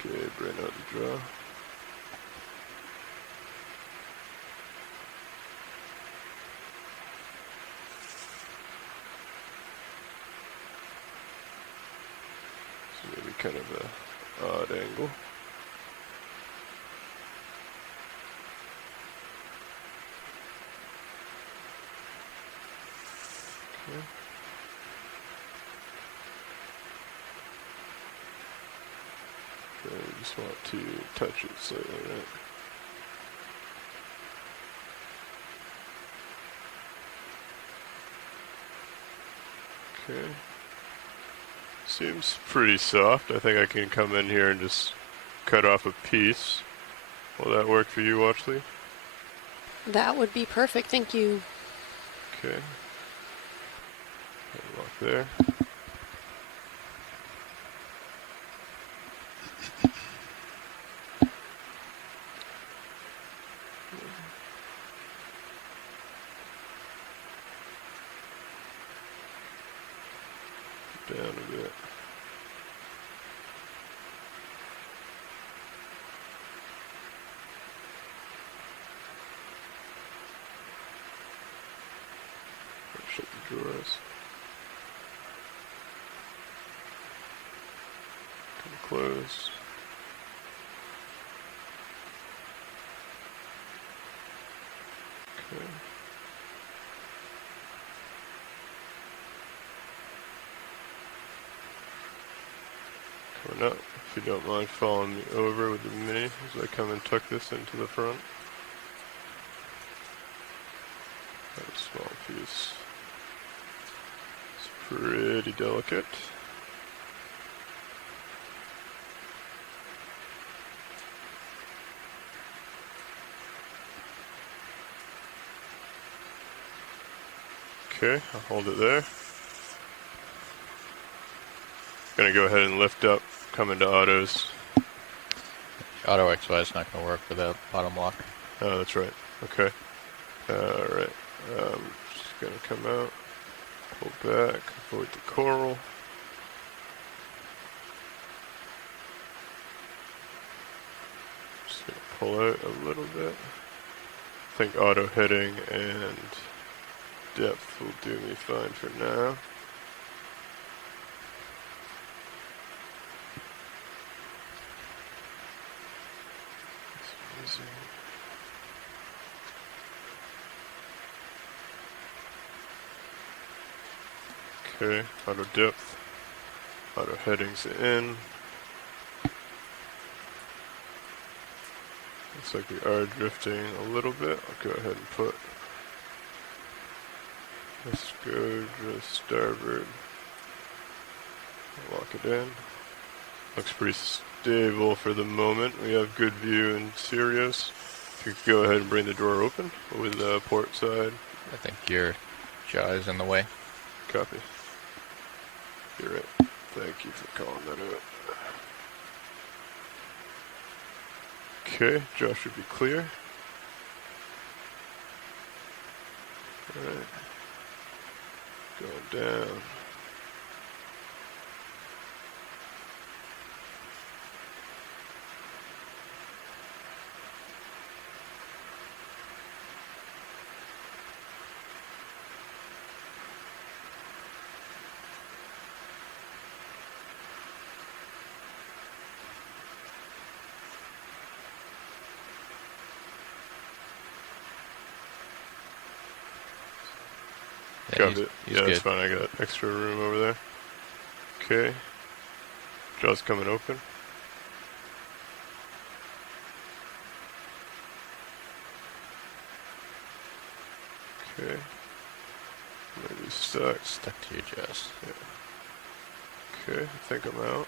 Okay, bring out the jaw. Maybe kind of a odd angle. Okay. Okay, you just want to touch it slightly, right? Okay. Seems pretty soft. I think I can come in here and just cut off a piece. Will that work for you, Watchley? That would be perfect, thank you. Okay. Lock there. Down a bit. Shut the drawers. Come close. Okay. Coming up, if you don't mind following me over with the mini as I come and tuck this into the front. A small piece. It's pretty delicate. Okay, I'll hold it there. Gonna go ahead and lift up, come into autos. Auto XY is not gonna work without bottom lock. Oh, that's right. Okay. Alright. Just gonna come out, pull back, avoid the coral. Just gonna pull out a little bit. I think auto heading and depth will do me fine for now. Okay, auto depth, auto headings in. Looks like we are drifting a little bit. I'll go ahead and put let's go just starboard. Lock it in. Looks pretty stable for the moment. We have good view in Sirius. If you could go ahead and bring the door open with the port side. I think your jaw is in the way. Copy. You're right. Thank you for calling that out. Okay, jaw should be clear. Alright. Going down. Copy it. Yeah, that's fine. I got extra room over there. Okay. Jaw's coming open. Okay. Maybe stuck. Stuck to your chest. Yeah. Okay, I think I'm out.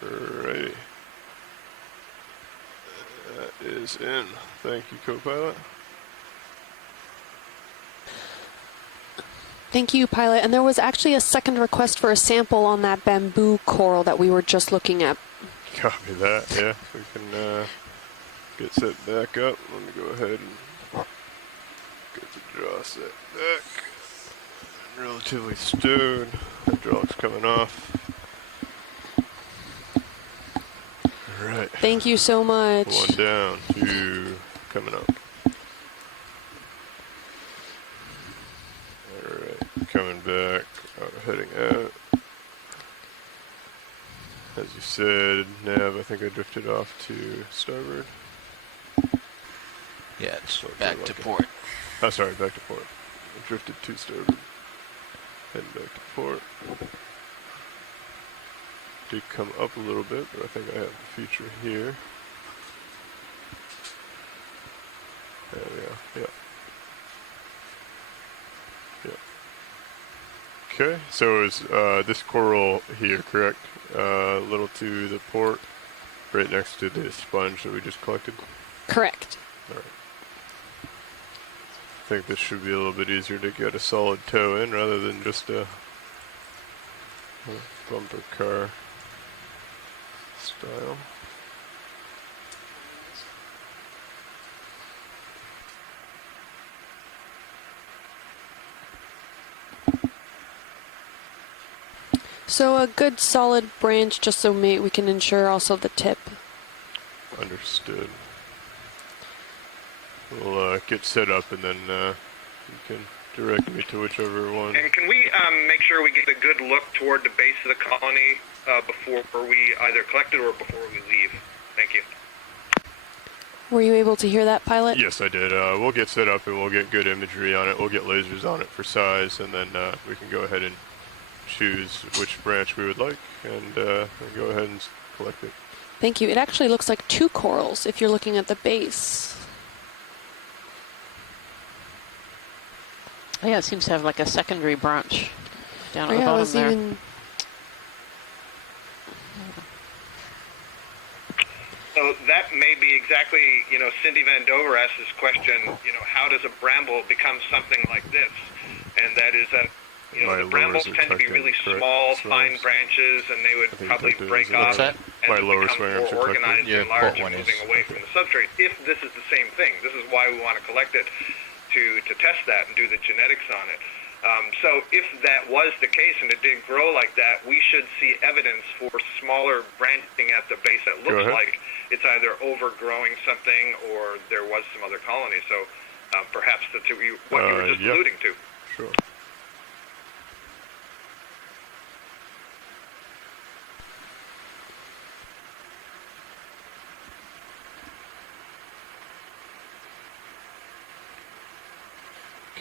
Alrighty. That is in. Thank you, co-pilot. Thank you, pilot. And there was actually a second request for a sample on that bamboo coral that we were just looking at. Copy that, yeah. We can get set back up. Let me go ahead and get the jaw set back. I'm relatively stowed. Hydraulics coming off. Alright. Thank you so much. One down, two coming up. Alright, coming back, heading out. As you said, Nav, I think I drifted off to starboard. Yeah, it's back to port. Oh, sorry, back to port. I drifted to starboard. Heading back to port. Did come up a little bit, but I think I have the feature here. There we go, yeah. Okay, so is this coral here, correct? A little to the port, right next to the sponge that we just collected? Correct. Alright. I think this should be a little bit easier to get a solid toe in rather than just a bumper car style. So a good solid branch just so we can ensure also the tip. Understood. We'll get set up and then you can direct me to whichever one. And can we make sure we get a good look toward the base of the colony before we either collect it or before we leave? Thank you. Were you able to hear that, pilot? Yes, I did. We'll get set up and we'll get good imagery on it. We'll get lasers on it for size, and then we can go ahead and choose which branch we would like and go ahead and collect it. Thank you. It actually looks like two corals if you're looking at the base. Yeah, it seems to have like a secondary branch down at the bottom there. So that may be exactly, Cindy Van Dover asked this question, how does a bramble become something like this? And that is that, the brambles tend to be really small, fine branches, and they would probably break off and become more organized and large and moving away from the substrate. If this is the same thing, this is why we want to collect it to test that and do the genetics on it. So if that was the case and it did grow like that, we should see evidence for smaller branching at the base that looks like it's either overgrowing something or there was some other colony. So perhaps that's what you were just alluding to. Sure.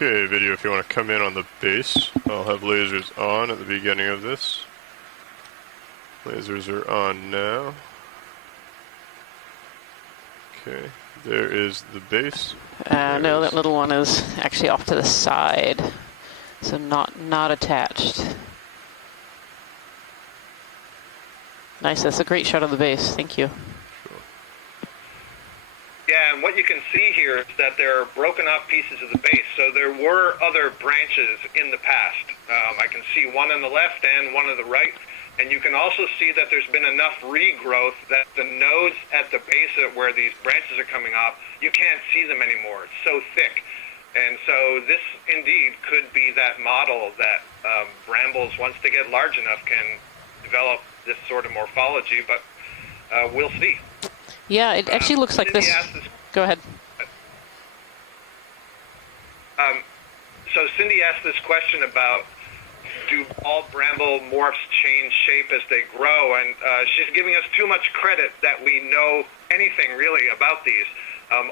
Okay, video, if you want to come in on the base, I'll have lasers on at the beginning of this. Lasers are on now. Okay, there is the base. No, that little one is actually off to the side, so not attached. Nice, that's a great shot of the base, thank you. Yeah, and what you can see here is that there are broken up pieces of the base. So there were other branches in the past. I can see one on the left and one on the right. And you can also see that there's been enough regrowth that the nodes at the base of where these branches are coming off, you can't see them anymore. It's so thick. And so this indeed could be that model that brambles, once they get large enough, can develop this sort of morphology. But we'll see. Yeah, it actually looks like this. Go ahead. So Cindy asked this question about, do all bramble morphs change shape as they grow? And she's giving us too much credit that we know anything really about these.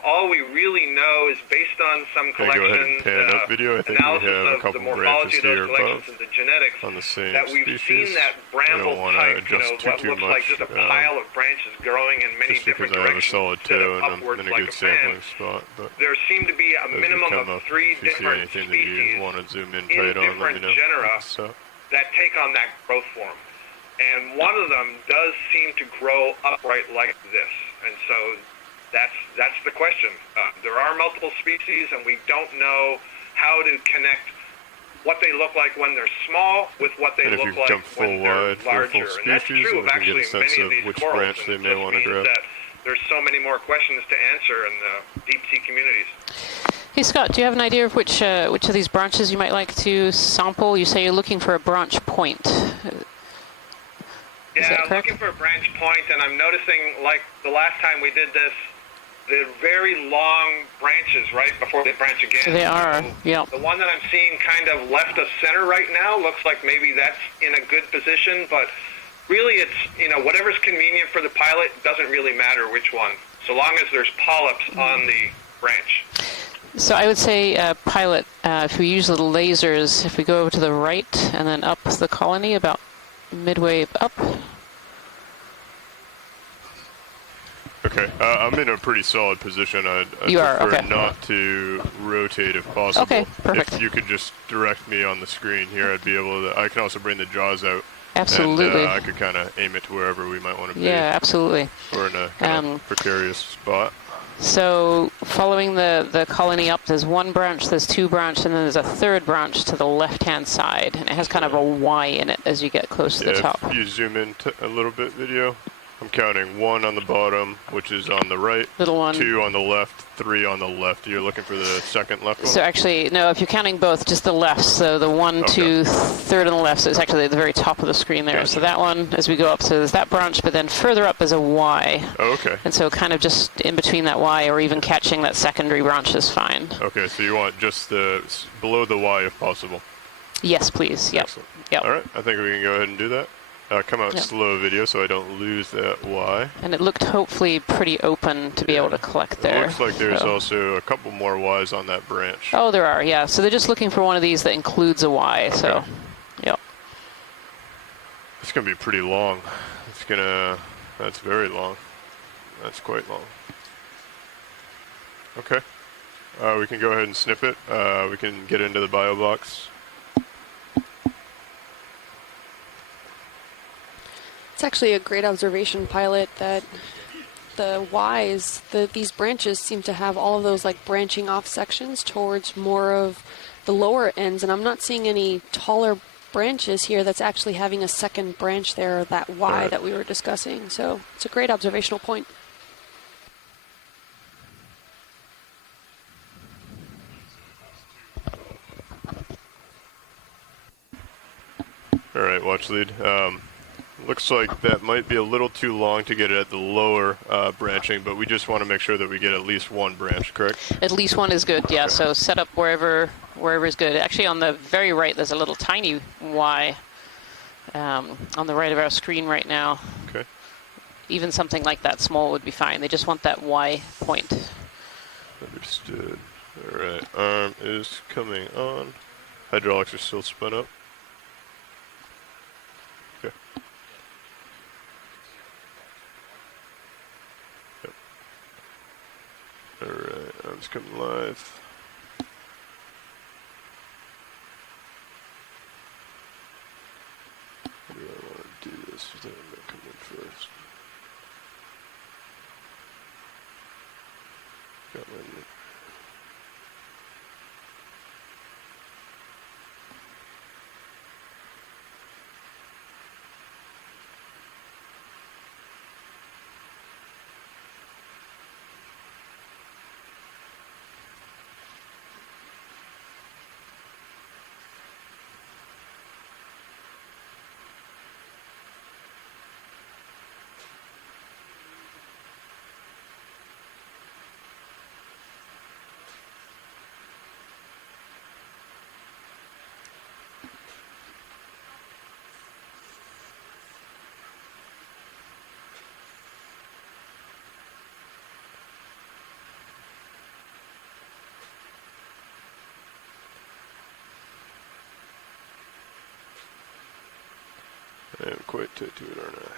All we really know is based on some collections, analysis of the morphology of those collections and the genetics, that we've seen that bramble type, what looks like just a pile of branches growing in many different directions instead of upwards like a fan. There seem to be a minimum of 3 different species in different genera that take on that growth form. And one of them does seem to grow upright like this. And so that's the question. There are multiple species, and we don't know how to connect what they look like when they're small with what they look like when they're larger. And that's true of actually many of these corals. And it just means that there's so many more questions to answer in the deep sea communities. Hey Scott, do you have an idea of which of these branches you might like to sample? You say you're looking for a branch point. Yeah, I'm looking for a branch point, and I'm noticing, like the last time we did this, the very long branches right before they branch again. They are, yeah. The one that I'm seeing kind of left of center right now looks like maybe that's in a good position, but really it's, whatever's convenient for the pilot, doesn't really matter which one, so long as there's polyps on the branch. So I would say, pilot, if we use the lasers, if we go over to the right and then up the colony about midway up. Okay, I'm in a pretty solid position. I'd prefer not to rotate if possible. Okay, perfect. If you could just direct me on the screen here, I'd be able to. I can also bring the jaws out. Absolutely. And I could kind of aim it to wherever we might want to be. Yeah, absolutely. We're in a kind of precarious spot. So following the colony up, there's one branch, there's 2 branches, and then there's a 3rd branch to the left-hand side, and it has kind of a Y in it as you get close to the top. If you zoom in a little bit, video, I'm counting 1 on the bottom, which is on the right, little one. 2 on the left, 3 on the left. You're looking for the second left one? So actually, no, if you're counting both, just the left, so the 1, 2, 3rd on the left, so it's actually at the very top of the screen there. Gotcha. So that one, as we go up, so there's that branch, but then further up is a Y. Oh, okay. And so kind of just in between that Y, or even catching that secondary branch is fine. Okay, so you want just below the Y if possible? Yes, please. Yep. Excellent. Yep. All right, I think we can go ahead and do that. Come out slow video so I don't lose that Y. And it looked hopefully pretty open to be able to collect there. It looks like there's also a couple more Ys on that branch. Oh, there are, yeah. So they're just looking for one of these that includes a Y, so, yep. It's going to be pretty long. That's very long. That's quite long. Okay. We can go ahead and snip it. We can get into the bio box. It's actually a great observation, pilot, that the Ys, these branches seem to have all of those like branching off sections towards more of the lower ends, and I'm not seeing any taller branches here that's actually having a second branch there, that Y that we were discussing. So it's a great observational point. All right, watch lead. Looks like that might be a little too long to get it at the lower branching, but we just want to make sure that we get at least one branch, correct? At least one is good, yeah. Okay. So set up wherever is good. Actually, on the very right, there's a little tiny Y on the right of our screen right now. Okay. Even something like that small would be fine. They just want that Y point. Understood. All right, arm is coming on. Hydraulics are still spun up. Okay. Yep. All right, arms coming live. How do I want to do this? I think I'm going to come in first. Got my I am quite tight to it, aren't I?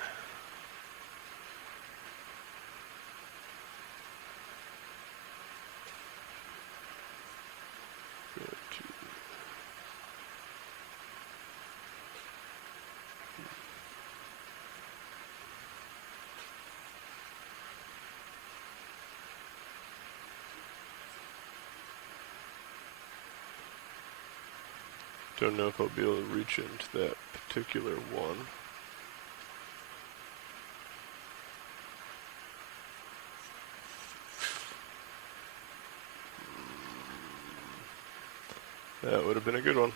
Don't know if I'll be able to reach into that particular one. That would have been a good one.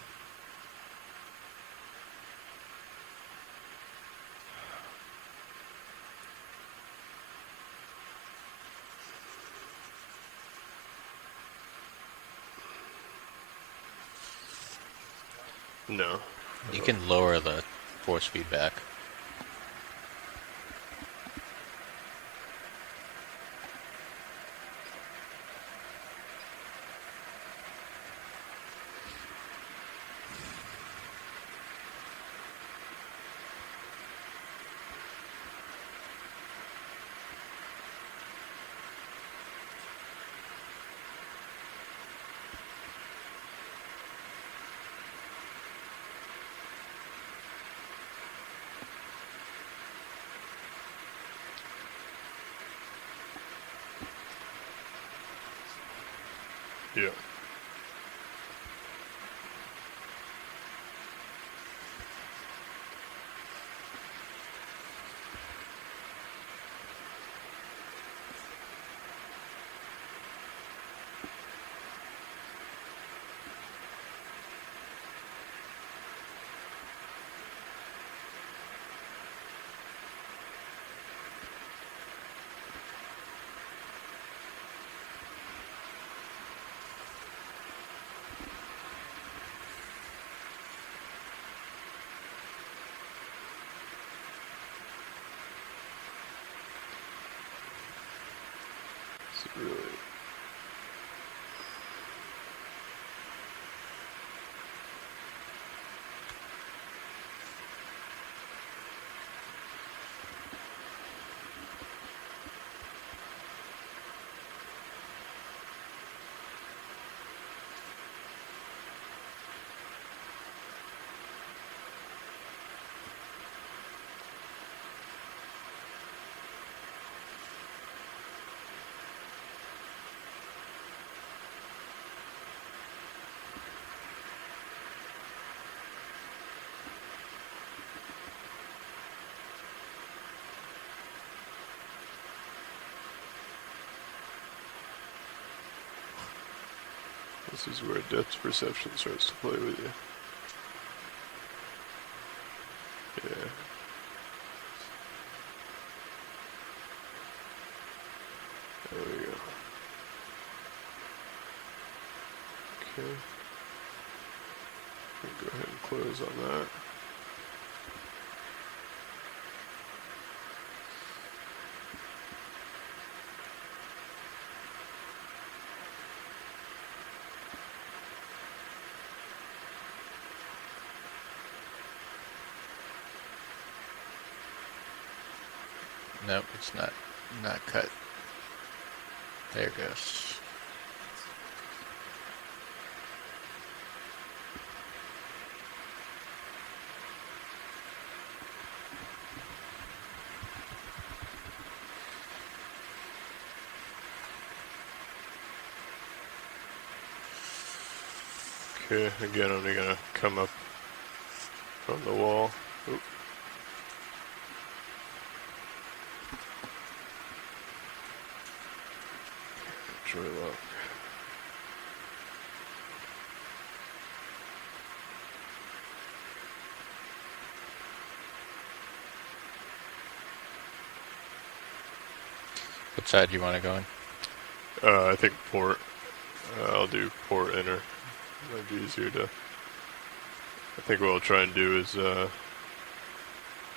No. You can lower the force feedback. Yeah. Really. This is where depth perception starts to play with you. Yeah. There we go. Okay. We'll go ahead and close on that. Nope, it's not cut. There it goes. Okay, again, I'm gonna come up from the wall. Oop. It's really low. What side do you want to go in? I think port. I'll do port inner. Might be easier to. I think what I'll try and do is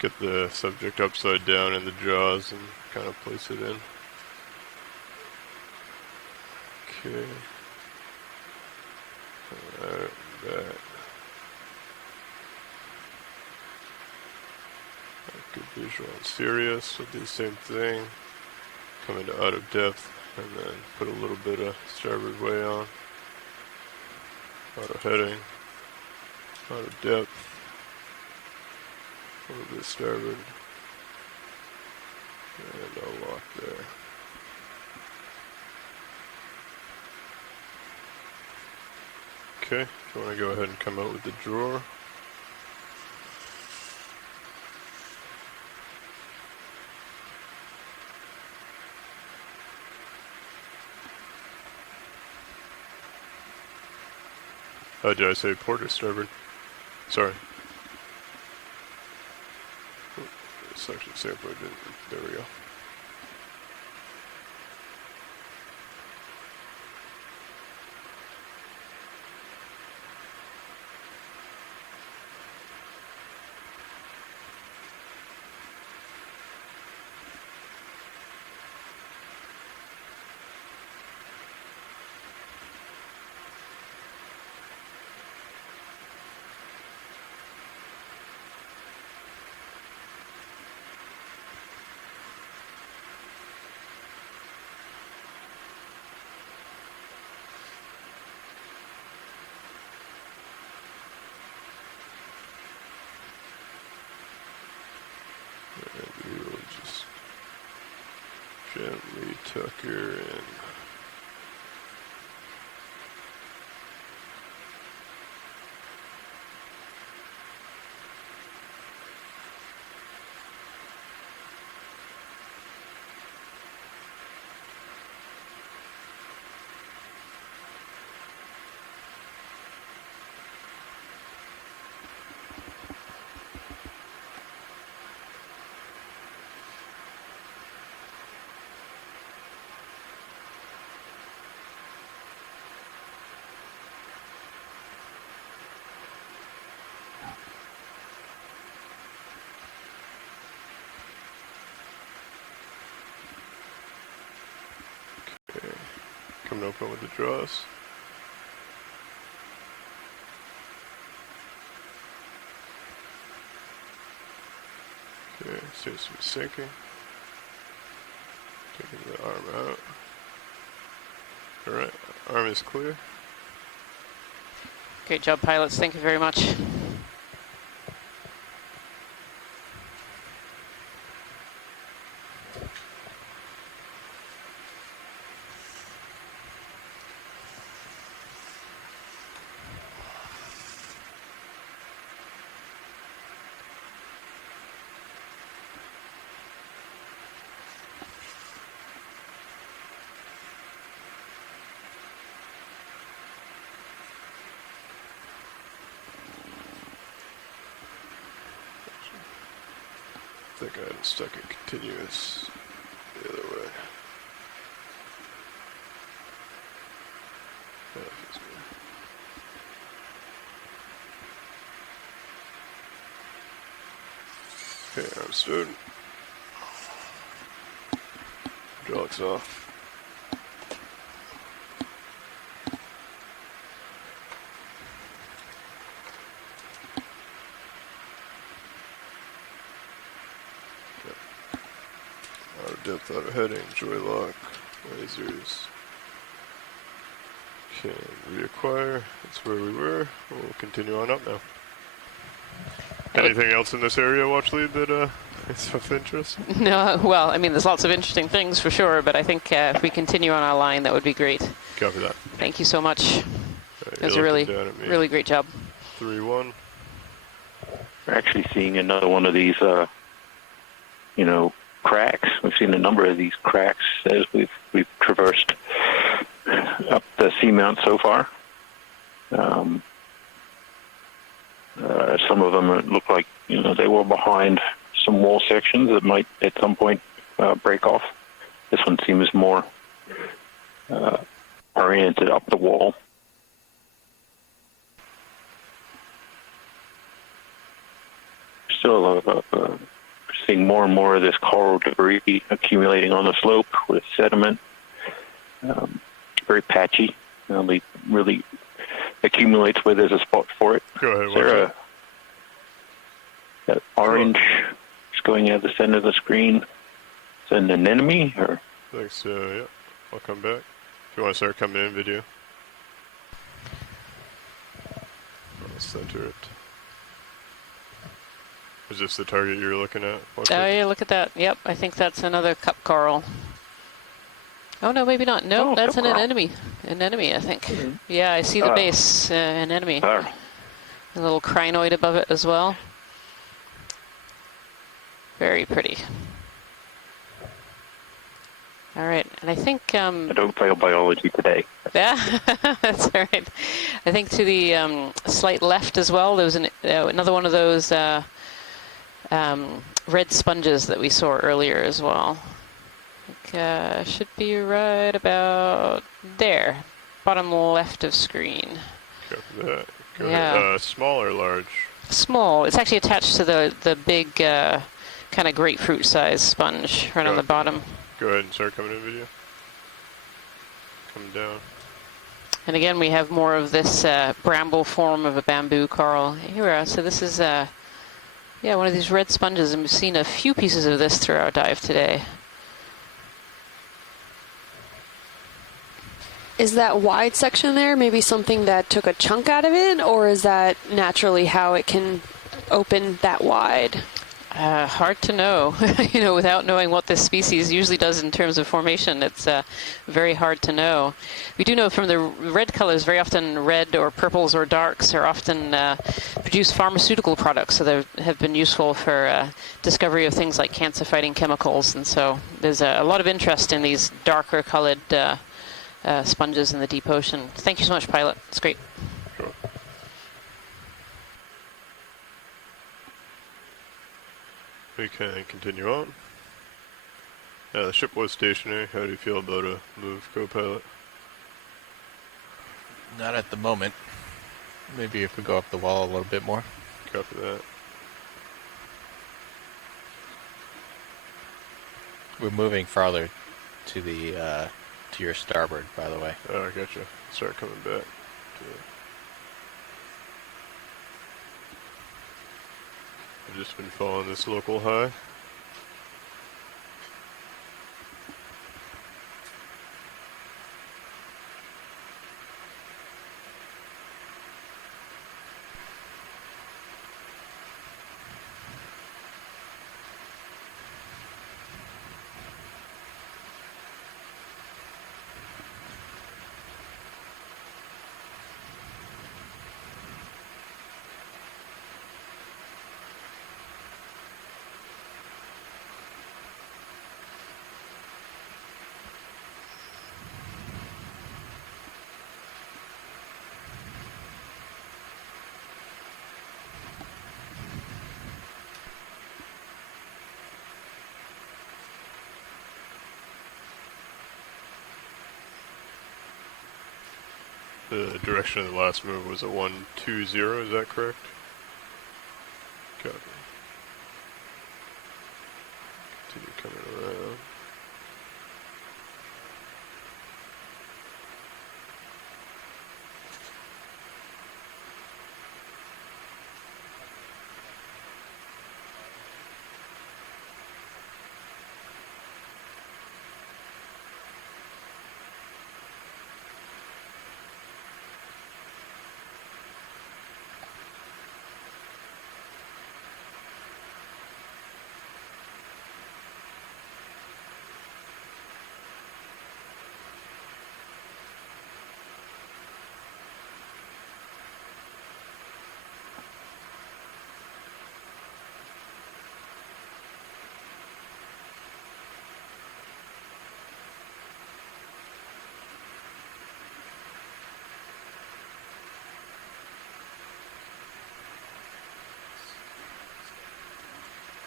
get the subject upside down in the jaws and kind of place it in. Okay. That. Good visual on Sirius. We'll do the same thing. Come into out of depth and then put a little bit of starboard way on. Out of heading. Out of depth. A little bit starboard. And I'll lock there. Okay, if you want to go ahead and come out with the drawer. Did I say port or starboard? Sorry. It's actually starboard. There we go. And we will just gently tuck her in. Okay, coming open with the draws. Okay, seems to be sinking. Taking the arm out. Alright, arm is clear. Great job, pilots. Thank you very much. I think I had it stuck in continuous the other way. That feels good. Okay, arm stowed. Hydraulics off. Depth out of heading, joy lock, lasers. Can reacquire. That's where we were. We'll continue on up now. Anything else in this area, watch lead, that is of interest? No, well, I mean, there's lots of interesting things for sure, but I think if we continue on our line, that would be great. Copy that. Thank you so much. It was a really great job. 3-1. We're actually seeing another one of these, cracks. We've seen a number of these cracks as we've traversed up the Seamount so far. Some of them look like they were behind some wall sections that might at some point break off. This one seems more oriented up the wall. Still seeing more and more of this coral debris accumulating on the slope with sediment. Very patchy. Really accumulates where there's a spot for it. Go ahead. Is there that orange It's going at the center of the screen. Is that an enemy or? Thanks. Yeah, I'll come back. If you want to start coming in video, I'll center it. Is this the target you're looking at? Oh, yeah, look at that. Yep, I think that's another cup coral. Oh, no, maybe not. No, that's an anemone. Anemone, I think. Mm-hmm. Yeah, I see the base, anemone. A little crinoid above it as well. Very pretty. All right, and I think... I don't fail biology today. Yeah, that's all right. I think to the slight left as well, there was another one of those red sponges that we saw earlier as well. I think should be right about there, bottom left of screen. Go ahead. Small or large? Small. It's actually attached to the big kind of grapefruit size sponge right on the bottom. Go ahead and start coming in video. Come down. And again, we have more of this bramble form of a bamboo coral. Here we are. So this is, one of these red sponges, and we've seen a few pieces of this through our dive today. Is that wide section there maybe something that took a chunk out of it, or is that naturally how it can open that wide? Hard to know. Without knowing what this species usually does in terms of formation, it's very hard to know. We do know from the red colors, very often red or purples or darks are often produce pharmaceutical products, so they have been useful for discovery of things like cancer-fighting chemicals, and so there's a lot of interest in these darker colored sponges in the deep ocean. Thank you so much, Pilot. It's great. Sure. We can continue on. The ship was stationary. How do you feel about a move, co-pilot? Not at the moment. Maybe if we go up the wall a little bit more. Copy that. We're moving farther to the to your starboard, by the way. Oh, I gotcha. Start coming back. I've just been following this local high. The direction of the last move was a 120, is that correct? Copy. Continue coming around.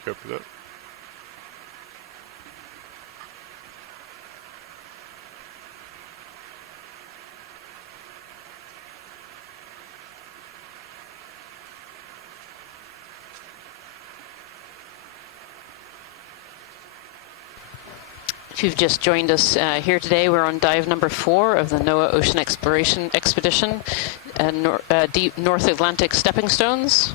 Copy that. If you've just joined us here today, we're on dive number 4 of the NOAA Ocean Exploration Expedition, Deep North Atlantic Stepping Stones.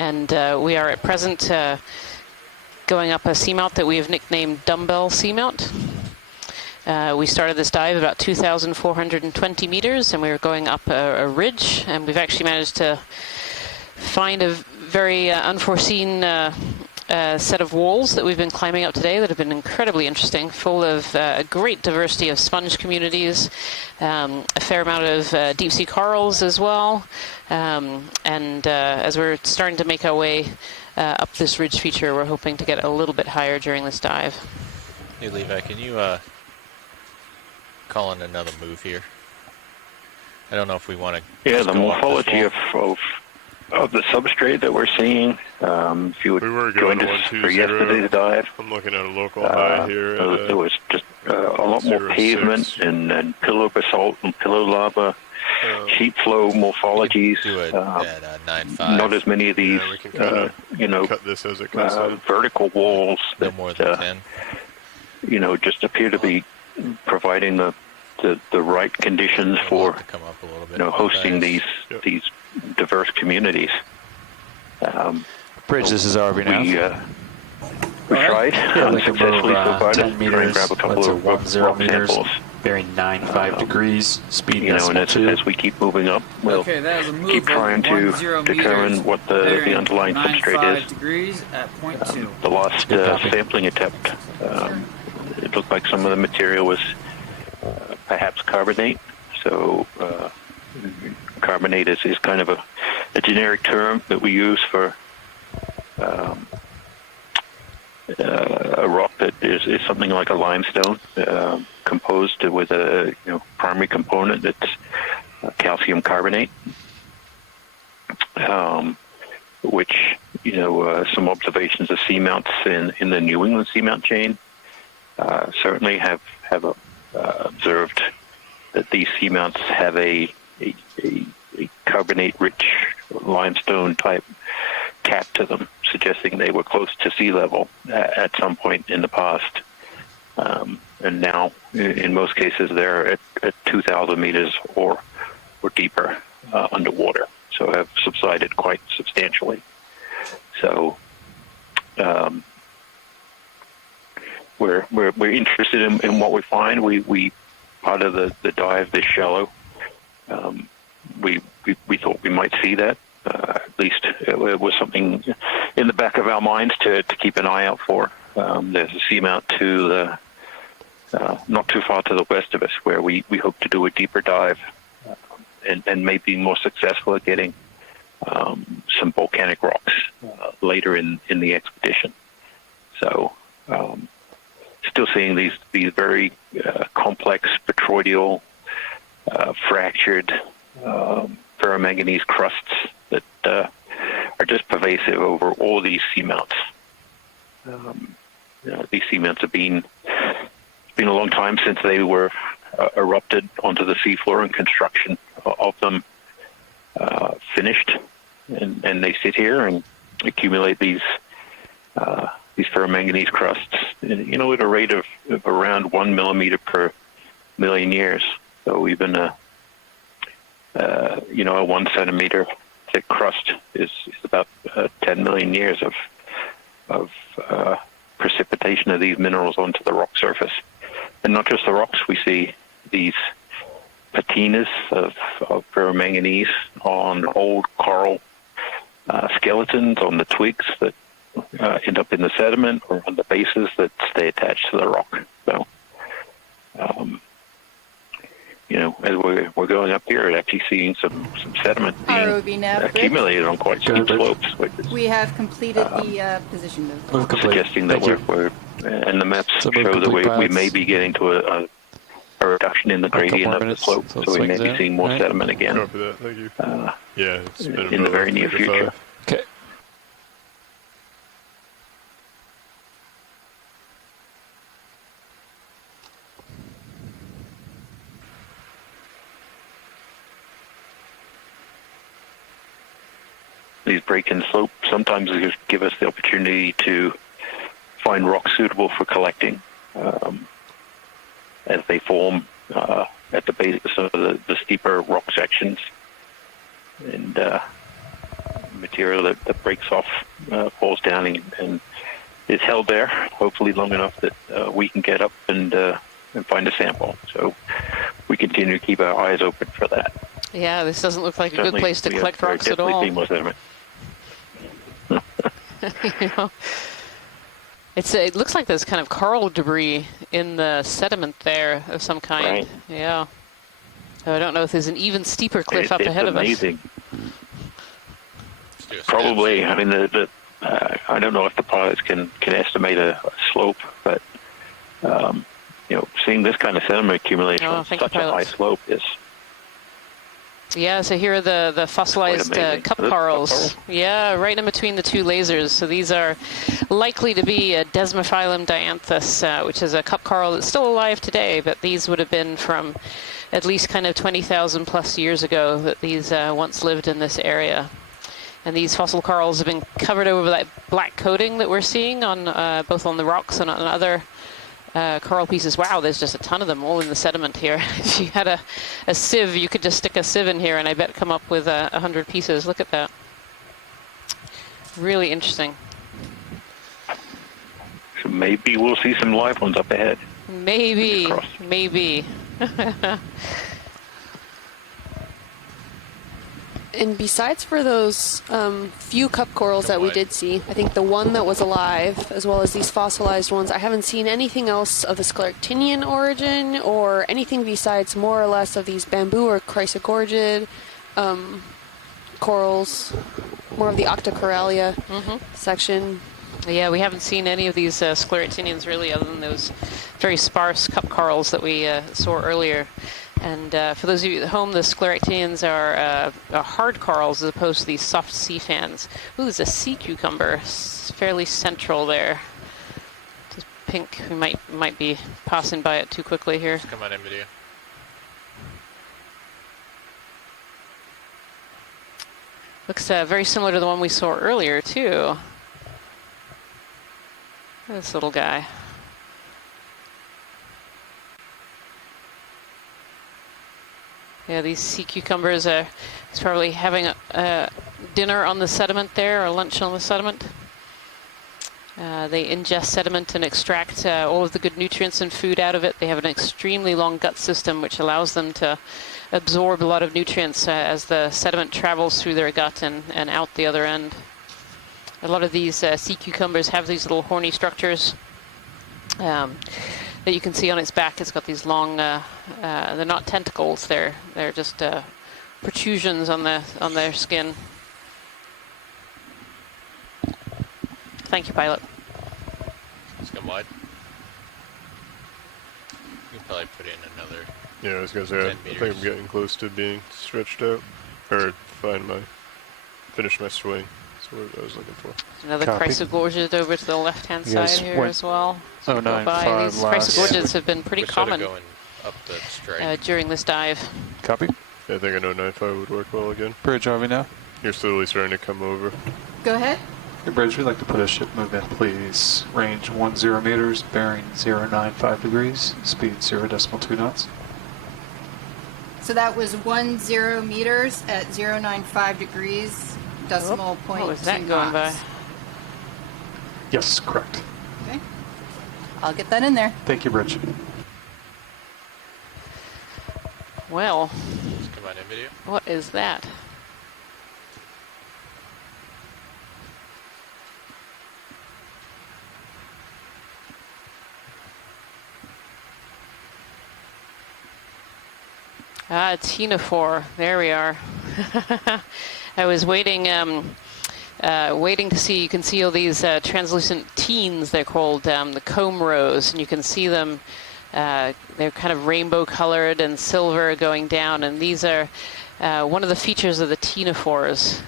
And we are at present going up a seamount that we have nicknamed Dumbbell Seamount. We started this dive about 2,420 meters, and we were going up a ridge, and we've actually managed to find a very unforeseen set of walls that we've been climbing up today that have been incredibly interesting, full of a great diversity of sponge communities, a fair amount of deep sea corals as well, and as we're starting to make our way up this ridge feature, we're hoping to get a little bit higher during this dive. Hey Levi, can you call in another move here? I don't know if we want to. Yeah, the morphology of the substrate that we're seeing. If you would join us for yesterday's dive, I'm looking at a local high here. There was just a lot more pavement and pillow basalt and pillow lava, sheet flow morphologies. Not as many of these, cut this as it comes vertical walls that, more than 10. Just appear to be providing the right conditions for hosting these diverse communities. Bridge, this is RV now. We tried unsuccessfully so far to 10 meters, grab a couple of 10 rock meters, samples. bearing 95 degrees, speed and as we keep moving up, we'll keep trying to determine what the underlying substrate is. Degrees at 0.2. The last sampling attempt, it looked like some of the material was perhaps carbonate. So carbonate is kind of a generic term that we use for a rock that is something like a limestone, composed with a primary component that's calcium carbonate, which some observations of seamounts in the New England seamount chain certainly have observed that these seamounts have a carbonate-rich limestone type cap to them, suggesting they were close to sea level at some point in the past. And now, in most cases, they're at 2,000 meters or deeper underwater, so have subsided quite substantially. So we're interested in what we find. We part of the dive this shallow, we thought we might see that. At least it was something in the back of our minds to keep an eye out for. There's a seamount to the not too far to the west of us where we hope to do a deeper dive and may be more successful at getting some volcanic rocks later in the expedition. So still seeing these very complex petroidal, fractured ferromanganese crusts that are just pervasive over all these seamounts. These seamounts have been a long time since they were erupted onto the seafloor, and construction of them finished, and they sit here and accumulate these ferromanganese crusts, at a rate of around 1 millimeter per million years. So even a 1 centimeter thick crust is about 10 million years of precipitation of these minerals onto the rock surface. And not just the rocks, we see these patinas of ferromanganese on old coral skeletons on the twigs that end up in the sediment, or on the bases that stay attached to the rock. So, as we're going up here, actually seeing some sediment being accumulated on quite steep slopes. We have completed the position move. Suggesting that we're and the maps show that we may be getting to a reduction in the gradient of the slope, so we may be seeing more sediment again. Thank you. It's been in the very near future. Okay. These break-in slopes sometimes give us the opportunity to find rocks suitable for collecting as they form at the base of the steeper rock sections. And material that breaks off, falls down, and is held there, hopefully long enough that we can get up and find a sample. So we continue to keep our eyes open for that. Yeah, this doesn't look like a good place to collect rocks at all. You know, it looks like there's kind of coral debris in the sediment there of some kind. Right. Yeah. So I don't know if there's an even steeper cliff up ahead of us. It's amazing. Probably. I mean, I don't know if the pilots can estimate a slope, but seeing this kind of sediment accumulation on such a high slope is. Yeah, so here are the fossilized cup corals. Yeah, right in between the two lasers. So these are likely to be a Desmophyllum dianthus, which is a cup coral that's still alive today, but these would have been from at least kind of 20,000 plus years ago that these once lived in this area. And these fossil corals have been covered over that black coating that we're seeing on both on the rocks and on other coral pieces. Wow, there's just a ton of them all in the sediment here. If you had a sieve, you could just stick a sieve in here and I bet come up with 100 pieces. Look at that. Really interesting. So maybe we'll see some live ones up ahead. Maybe. And besides for those few cup corals that we did see, I think the one that was alive, as well as these fossilized ones, I haven't seen anything else of the scleractinian origin or anything besides more or less of these bamboo or chrysogorgid corals, more of the octocoralia section. Yeah, we haven't seen any of these scleractinians really, other than those very sparse cup corals that we saw earlier. And for those of you at home, the scleractinians are hard corals as opposed to these soft sea fans. Ooh, there's a sea cucumber. It's fairly central there. Just pink. We might be passing by it too quickly here. Just come on in video. Looks very similar to the one we saw earlier too. This little guy. Yeah, these sea cucumbers are. He's probably having a dinner on the sediment there, or lunch on the sediment. They ingest sediment and extract all of the good nutrients and food out of it. They have an extremely long gut system, which allows them to absorb a lot of nutrients as the sediment travels through their gut and out the other end. A lot of these sea cucumbers have these little horny structures that you can see on its back. It's got these long, they're not tentacles, they're just protrusions on their skin. Thank you, pilot. Let's go wide. You can probably put in another. Yeah, I was gonna say, I think I'm getting close to being stretched out, or finish my swing. That's what I was looking for. Another chrysogorgid over to the left-hand side here as well. So 095 these chrysogorgids have been pretty common up the during this dive. Copy. Yeah, I think a 095 would work well again. Bridge, are we now? You're slowly starting to come over. Go ahead. Hey, Bridge, we'd like to put a ship move in, please. Range 10 meters, bearing 095 degrees, speed 0.2 knots. So that was 10 meters at 0.95 degrees, decimal point. What was that going by? Yes, correct. Okay. I'll get that in there. Thank you, Bridge. Well, come on in video. What is that? Ctenophore. There we are. I was waiting to see. You can see all these translucent teens, they're called, the comb rows, and you can see them. They're kind of rainbow colored and silver going down, and these are one of the features of the ctenophores.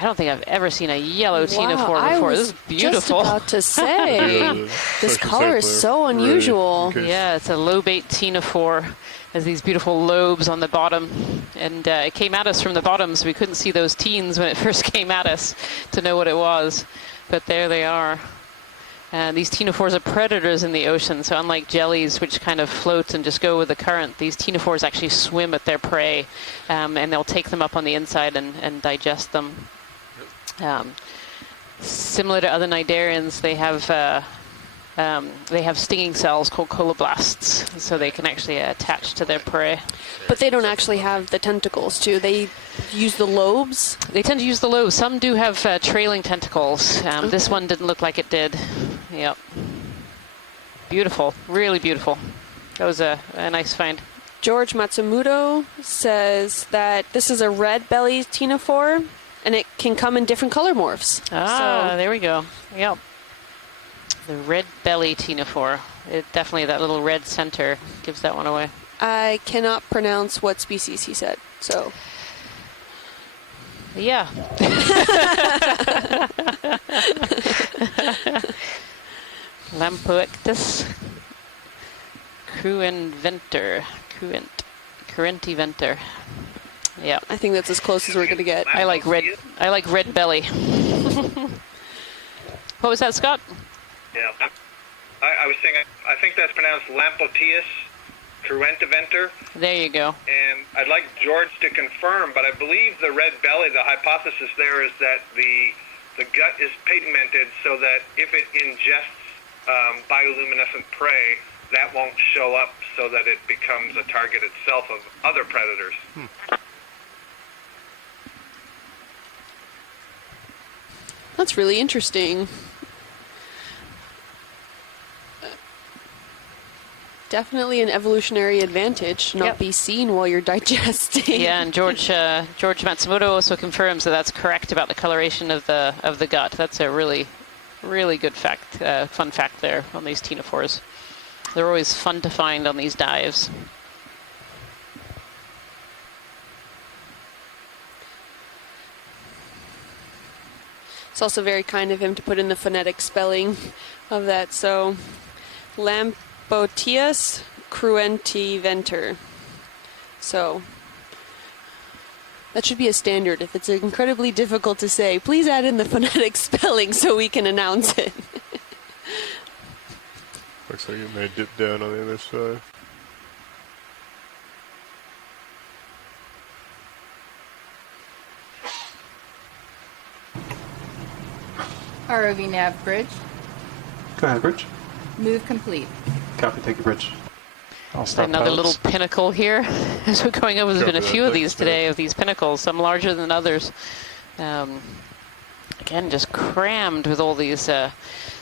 I don't think I've ever seen a yellow ctenophore before. This is beautiful. I was just about to say, this color is so unusual. Yeah, it's a lobate ctenophore. Has these beautiful lobes on the bottom, and it came at us from the bottom, so we couldn't see those teens when it first came at us to know what it was. But there they are. These ctenophores are predators in the ocean, so unlike jellies, which kind of float and just go with the current, these ctenophores actually swim at their prey, and they'll take them up on the inside and digest them. Similar to other cnidarians, they have stinging cells called coloblasts, so they can actually attach to their prey. But they don't actually have the tentacles, too. They use the lobes? They tend to use the lobes. Some do have trailing tentacles. Okay. This one didn't look like it did. Yep. Beautiful. Really beautiful. That was a nice find. George Matsumoto says that this is a red belly ctenophore, and it can come in different color morphs. Ah, so there we go. Yep. The red belly ctenophore. It definitely, that little red center gives that one away. I cannot pronounce what species he said, so. Yeah. Lampoictus cruentiventer. Yeah. I think that's as close as we're going to get. I like red belly. What was that, Scott? Yeah. I was saying, I think that's pronounced Lampoictus cruentiventer. There you go. And I'd like George to confirm, but I believe the red belly, the hypothesis there is that the gut is pigmented so that if it ingests bioluminescent prey, that won't show up so that it becomes a target itself of other predators. That's really interesting. Definitely an evolutionary advantage, not be seen while you're digesting. Yeah, and George Matsumoto also confirms that that's correct about the coloration of the gut. That's a really, really good fact, fun fact there on these ctenophores. They're always fun to find on these dives. It's also very kind of him to put in the phonetic spelling of that. So, Lampoictus cruentiventer. So, that should be a standard. If it's incredibly difficult to say, please add in the phonetic spelling so we can announce it. Looks like it may dip down on the other side. ROV nav bridge. Go ahead, Bridge. Move complete. Copy, thank you, Bridge. I'll stop Another little pinnacle here. As we're going over, there's been a few of these today, of these pinnacles, some larger than others. Again, just crammed with all these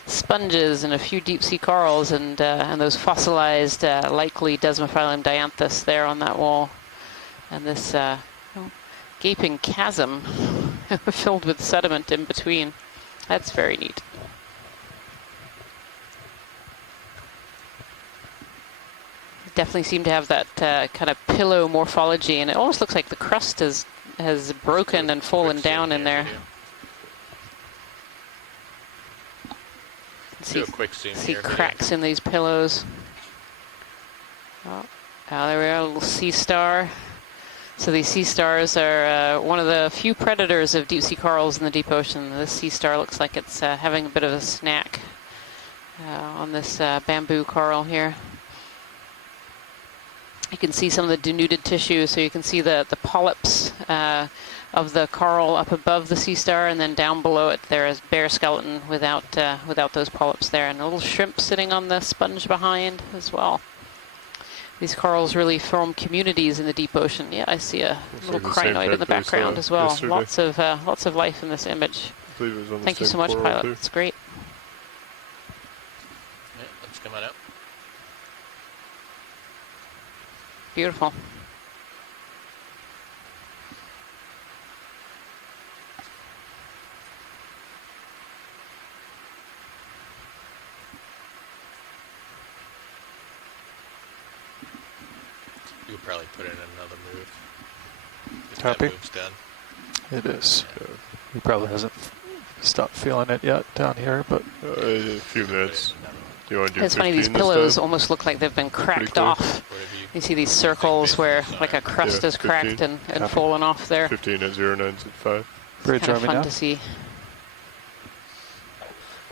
sponges and a few deep sea corals and those fossilized, likely Desmophyllum dianthus there on that wall. And this gaping chasm filled with sediment in between. That's very neat. Definitely seem to have that kind of pillow morphology, and it almost looks like the crust has broken and fallen down in there. Do a quick zoom see here. cracks in these pillows. Oh, there we are, a little sea star. So these sea stars are one of the few predators of deep sea corals in the deep ocean. This sea star looks like it's having a bit of a snack on this bamboo coral here. You can see some of the denuded tissue, so you can see the polyps of the coral up above the sea star, and then down below it there is bare skeleton without those polyps there, and a little shrimp sitting on the sponge behind as well. These corals really form communities in the deep ocean. Yeah, I see a little crinoid in the background as well. Lots of life in this image. Thank you so much, Pilot. It's great. Yeah, that's coming up. Beautiful. You'll probably put in another move. Copy. That move's done. It is. He probably hasn't stopped feeling it yet down here, but a few minutes. Do you want to do It's funny, these pillows almost look like they've been cracked off. You see these circles where like a crust is cracked and fallen off there. 15 at 0965. Bridge kind of Army fun now. to see.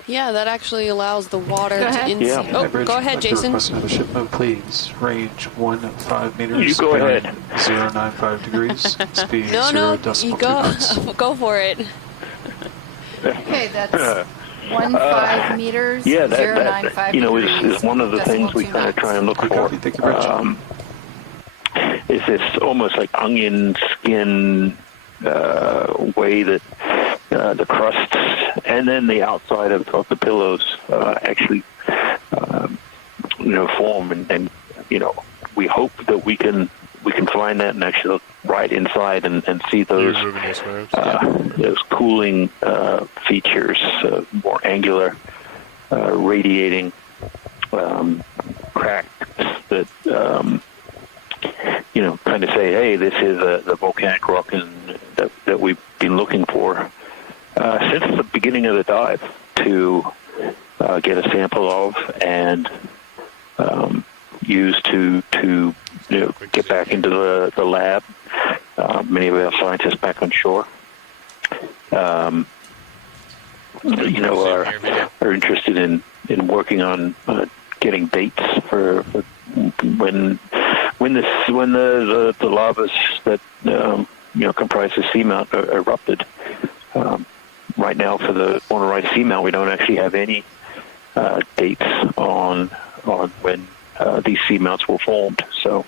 Yeah, that actually allows the water to in. Yeah. Oh, go ahead, Jason. Request another ship move, please. Range 15 meters. You go ahead. 095 degrees. Speed No, 0 you decimal go. 2 knots. Go for it. Okay, that's 15 meters, yeah, 095 is one of the things we kind of try and look for. Is this almost like onion skin way that the crusts and then the outside of the pillows actually form, and we hope that we can find that and actually look right inside and see those cooling features, more angular, radiating cracks that kind of say, hey, this is the volcanic rock that we've been looking for since the beginning of the dive to get a sample of and use to get back into the lab. Many of our scientists back on shore, are interested in working on getting dates for when the lavas that comprise the Seamount erupted. Right now, for the Monterey Seamount, we don't actually have any dates on when these seamounts were formed. So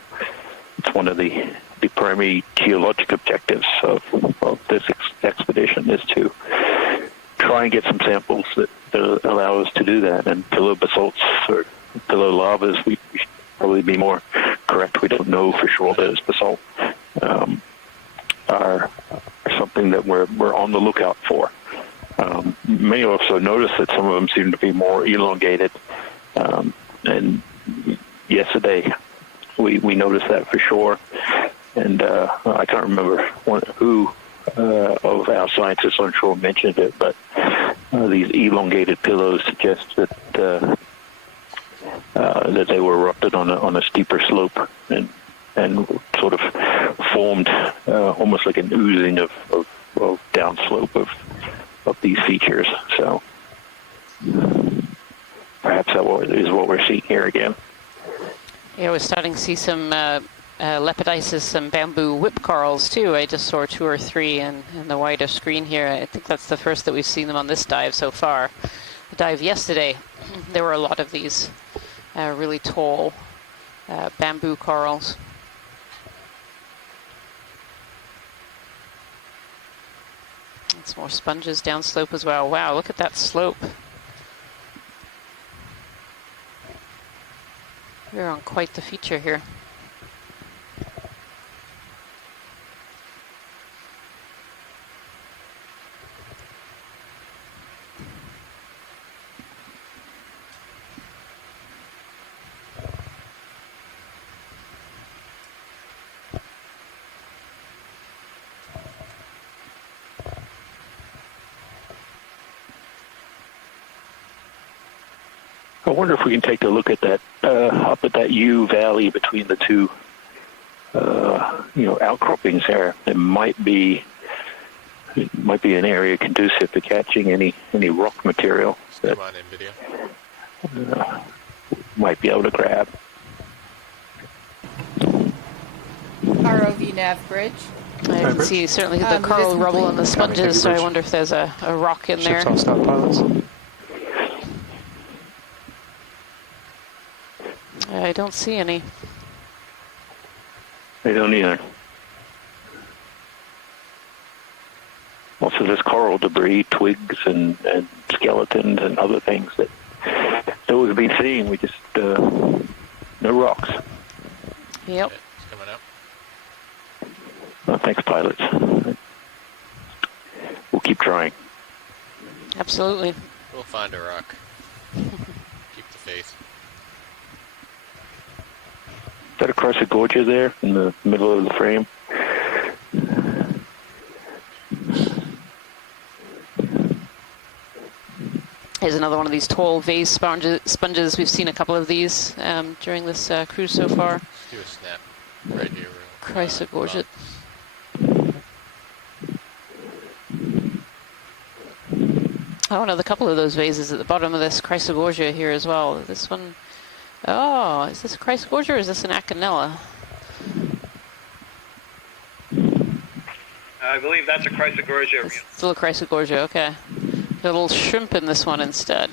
it's one of the primary geologic objectives of this expedition is to try and get some samples that allow us to do that. And pillow basalts or pillow lavas, we should probably be more correct. We don't know for sure that it's basalt. Are something that we're on the lookout for. Many also notice that some of them seem to be more elongated. And yesterday, we noticed that for sure. And I can't remember who of our scientists on shore mentioned it, but these elongated pillows suggest that that they were erupted on a steeper slope and sort of formed almost like an oozing of downslope of these features. So perhaps that is what we're seeing here again. Yeah, we're starting to see some lepidices, some bamboo whip corals too. I just saw 2 or 3 in the wider screen here. I think that's the first that we've seen them on this dive so far. The dive yesterday, there were a lot of these really tall bamboo corals. It's more sponges downslope as well. Wow, look at that slope. We're on quite the feature here. I wonder if we can take a look at that up at that U valley between the two, outcroppings there. It might be an area conducive to catching any rock material that might be able to grab. ROV nav bridge. I can see certainly the coral rubble and the sponges, so I wonder if there's a rock in there. Ships all stockpiles. I don't see any. I don't either. Also, there's coral debris, twigs, and skeletons and other things that we've been seeing. We just no rocks. Yep. It's coming up. Well, thanks, pilots. We'll keep trying. Absolutely. We'll find a rock. Keep the faith. Is that a Chrysogorgia there in the middle of the frame? Here's another one of these tall vase sponges. We've seen a couple of these during this cruise so far. Let's do a snap right here. Chrysogorgia. Oh, another couple of those vases at the bottom of this Chrysogorgia here as well. This one. Oh, is this a Chrysogorgia or is this an Acanella? I believe that's a Chrysogorgia. It's still a Chrysogorgia, okay. A little shrimp in this one instead.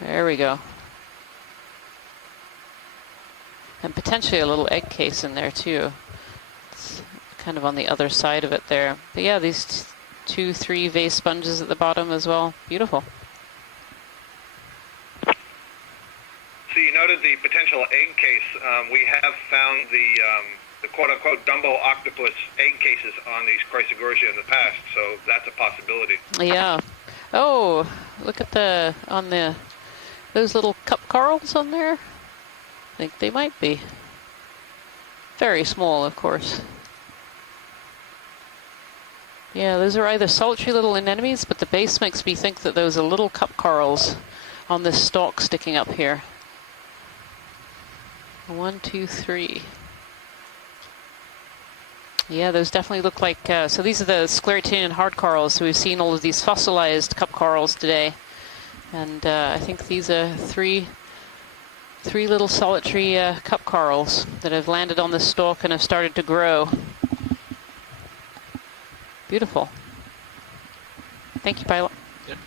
There we go. And potentially a little egg case in there too. It's kind of on the other side of it there. But yeah, these 2, 3 vase sponges at the bottom as well. Beautiful. So you noted the potential egg case. We have found the quote-unquote Dumbbell octopus egg cases on these Chrysogorgia in the past, so that's a possibility. Yeah. Oh, look at those little cup corals on there. I think they might be. Very small, of course. Yeah, those are either solitary little anemones, but the base makes me think that those are little cup corals on this stalk sticking up here. 1, 2, 3. Yeah, those definitely look like, so these are the sclerotinian hard corals. So we've seen all of these fossilized cup corals today. And I think these are three little solitary cup corals that have landed on the stalk and have started to grow. Beautiful. Thank you, pilot. Yep.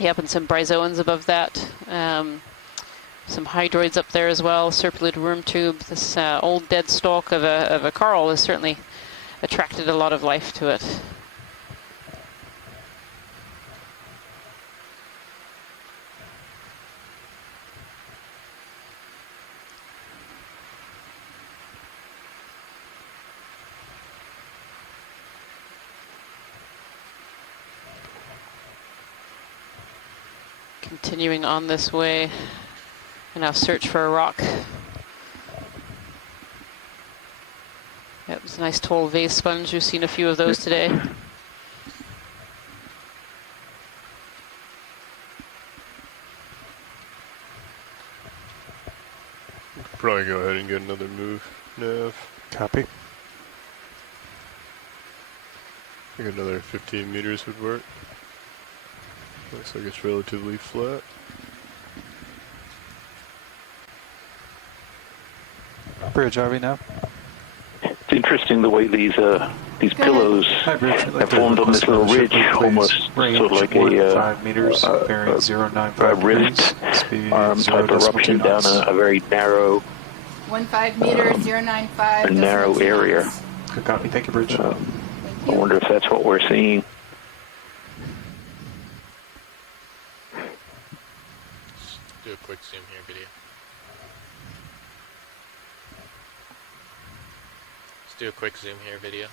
Yep, and some bryozoans above that. Some hydroids up there as well, serpulated worm tube. This old dead stalk of a coral has certainly attracted a lot of life to it. Continuing on this way, and now search for a rock. Yep, it's a nice tall vase sponge. We've seen a few of those today. Probably go ahead and get another move, Nav. Copy. I think another 15 meters would work. Looks like it's relatively flat. Bridge, are we now? It's interesting the way these pillows have formed on this little ridge, almost sort of like a 5 meters, bearing 095 rift type eruption down a very narrow 15 meters, 095. narrow area. Good copy. Thank you, Bridge. I wonder if that's what we're seeing. Do a quick zoom here video. Let's do a quick zoom here video.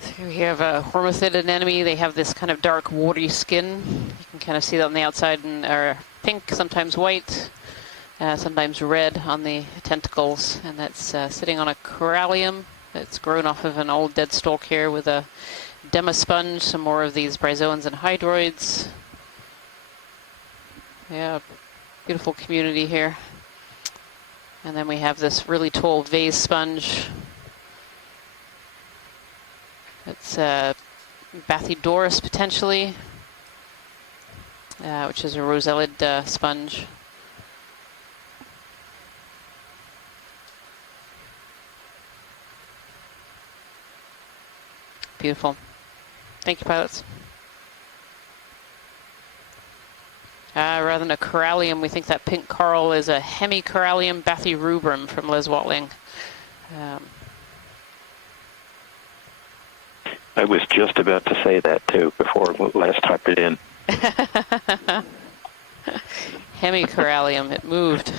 So we have a hormethid anemone. They have this kind of dark watery skin. You can kind of see that on the outside, and are pink, sometimes white, sometimes red on the tentacles. And that's sitting on a corallium that's grown off of an old dead stalk here with a demasponge, some more of these bryozoans and hydroids. Yeah, beautiful community here. And then we have this really tall vase sponge. It's Bathydoris potentially, which is a rosellid sponge. Beautiful. Thank you, pilots. Rather than a corallium, we think that pink coral is a hemicorallium bathyrubrum from Les Watling. I was just about to say that too before last typed it in. Hemicorallium, it moved.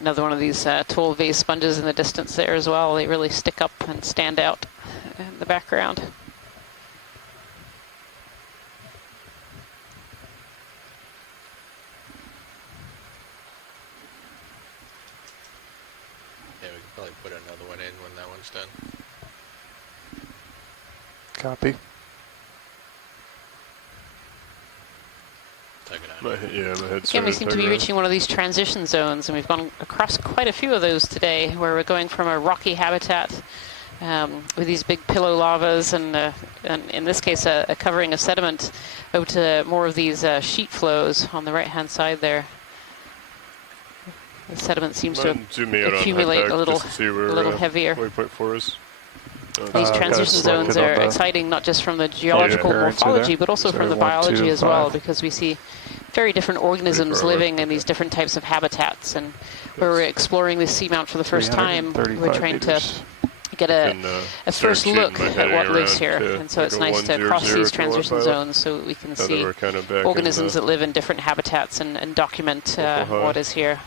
Another one of these tall vase sponges in the distance there as well. They really stick up and stand out in the background. Yeah, we can probably put another one in when that one's done. Copy. Tug it out. My head's Again, we seem to be reaching one of these transition zones, and we've gone across quite a few of those today, where we're going from a rocky habitat with these big pillow lavas, and in this case, a covering of sediment, over to more of these sheet flows on the right-hand side there. The sediment seems to accumulate a little heavier. Waypoint 4 is. These transition zones are exciting, not just from the geological morphology, but also from the biology as well, because we see very different organisms living in these different types of habitats. And where we're exploring this seamount for the first time, we're trying to get a first look at what lives here. And so it's nice to cross these transition zones so we can see organisms that live in different habitats and document what is here.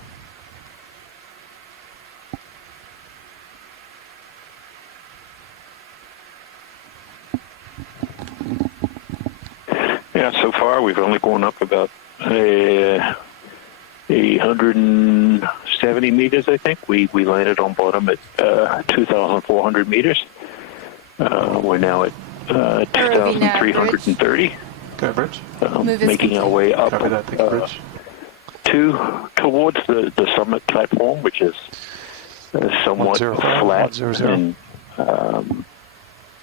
Yeah, so far we've only gone up about 170 meters, I think. We landed on bottom at 2,400 meters. We're now at 2,330. Making our way up towards the summit platform, which is somewhat flat. And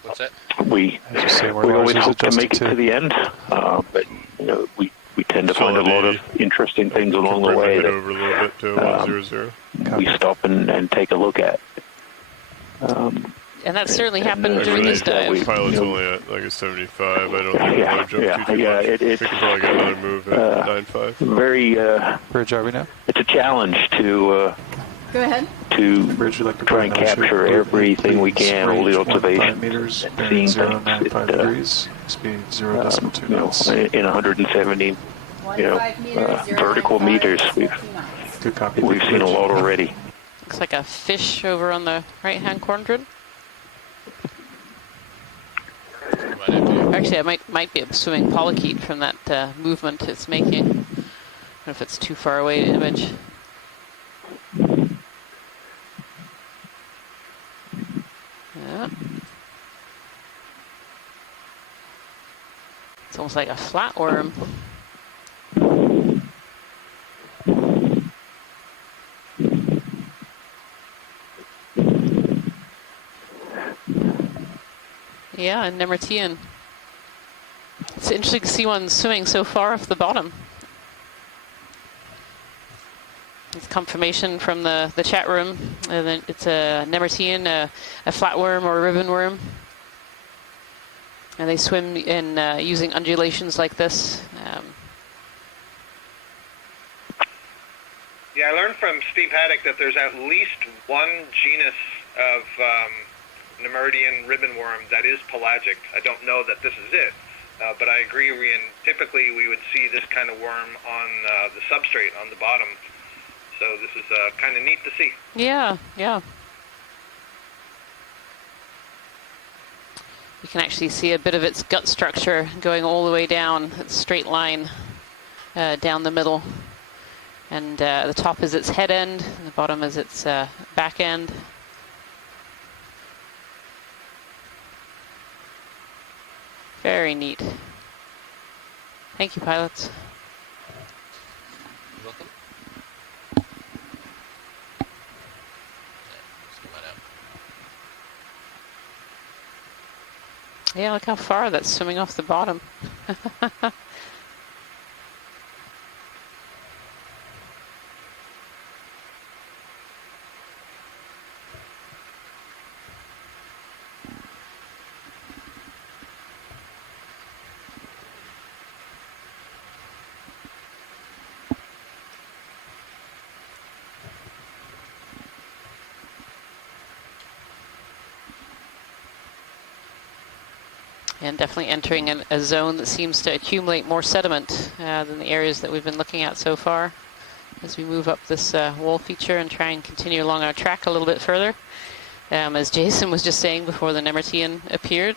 What's that? We always hope to make it to the end, but we tend to find a lot of interesting things along the way that we stop and take a look at. And that certainly happened during this dive. Pilot's only at like a 75. I don't think we'll jump too much. We could probably get another move at 9.5. Very. Bridge, are we now? It's a challenge to. Go ahead. To try and capture everything we can, all the observations, seeing things speed 0.2 knots. In 170, vertical meters. We've seen a lot already. Looks like a fish over on the right-hand quadrant. Actually, it might be a swimming polychaete from that movement it's making. I don't know if it's too far away to image. Yeah. It's almost like a flatworm. Yeah, and Nemertean. It's interesting to see one swimming so far off the bottom. It's confirmation from the chat room. And then it's a Nemertean, a flatworm or a ribbon worm. And they swim in using undulations like this. Yeah, I learned from Steve Haddock that there's at least one genus of Nemertean ribbon worm that is pelagic. I don't know that this is it, but I agree, typically we would see this kind of worm on the substrate on the bottom. So this is kind of neat to see. Yeah, yeah. You can actually see a bit of its gut structure going all the way down, a straight line down the middle. And the top is its head end, and the bottom is its back end. Very neat. Thank you, pilots. You're welcome. Yeah, look how far that's swimming off the bottom. And definitely entering a zone that seems to accumulate more sediment than the areas that we've been looking at so far as we move up this wall feature and try and continue along our track a little bit further. As Jason was just saying before the Nemertean appeared,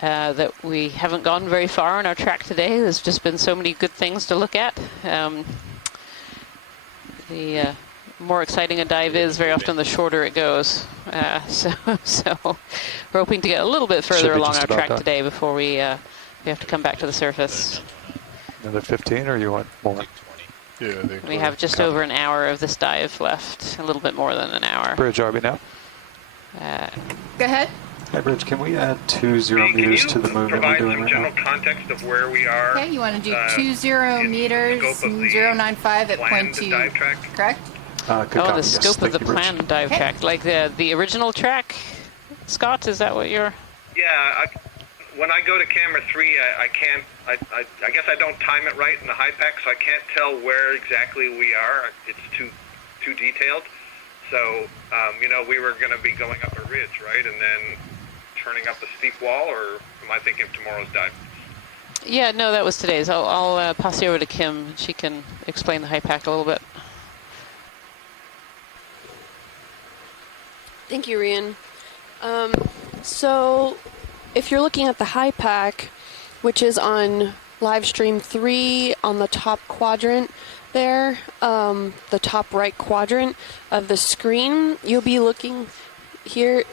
that we haven't gone very far on our track today. There's just been so many good things to look at. The more exciting a dive is, very often the shorter it goes. So we're hoping to get a little bit further along our track today before we have to come back to the surface. Another 15, or you want more? Yeah, I think we have just over an hour of this dive left, a little bit more than an hour. Bridge, are we now? Go ahead. Hey, Bridge, can we add 20 meters to the movement we're doing right now? Provide some general context of where we are. Okay, you want to do 20 meters, 095 at point 2, correct? The scope of the planned dive track, like the original track, Scott, is that what you're... Yeah, when I go to camera 3, I can't, I guess I don't time it right in the high pack, so I can't tell where exactly we are. It's too detailed. So, you know, we were going to be going up a ridge, right, and then turning up a steep wall, or am I thinking of tomorrow's dive? Yeah, no, that was today's. I'll pass you over to Kim. She can explain the high pack a little bit. Thank you, Rian. So if you're looking at the high pack, which is on live stream 3 on the top quadrant there, the top right quadrant of the screen, you'll be looking here.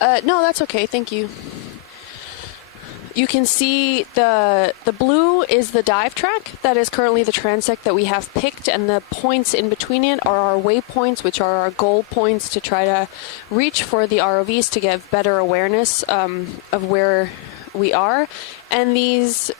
No, that's okay. Thank you. You can see the blue is the dive track. That is currently the transect that we have picked, and the points in between it are our waypoints, which are our goal points to try to reach for the ROVs to get better awareness of where we are. And these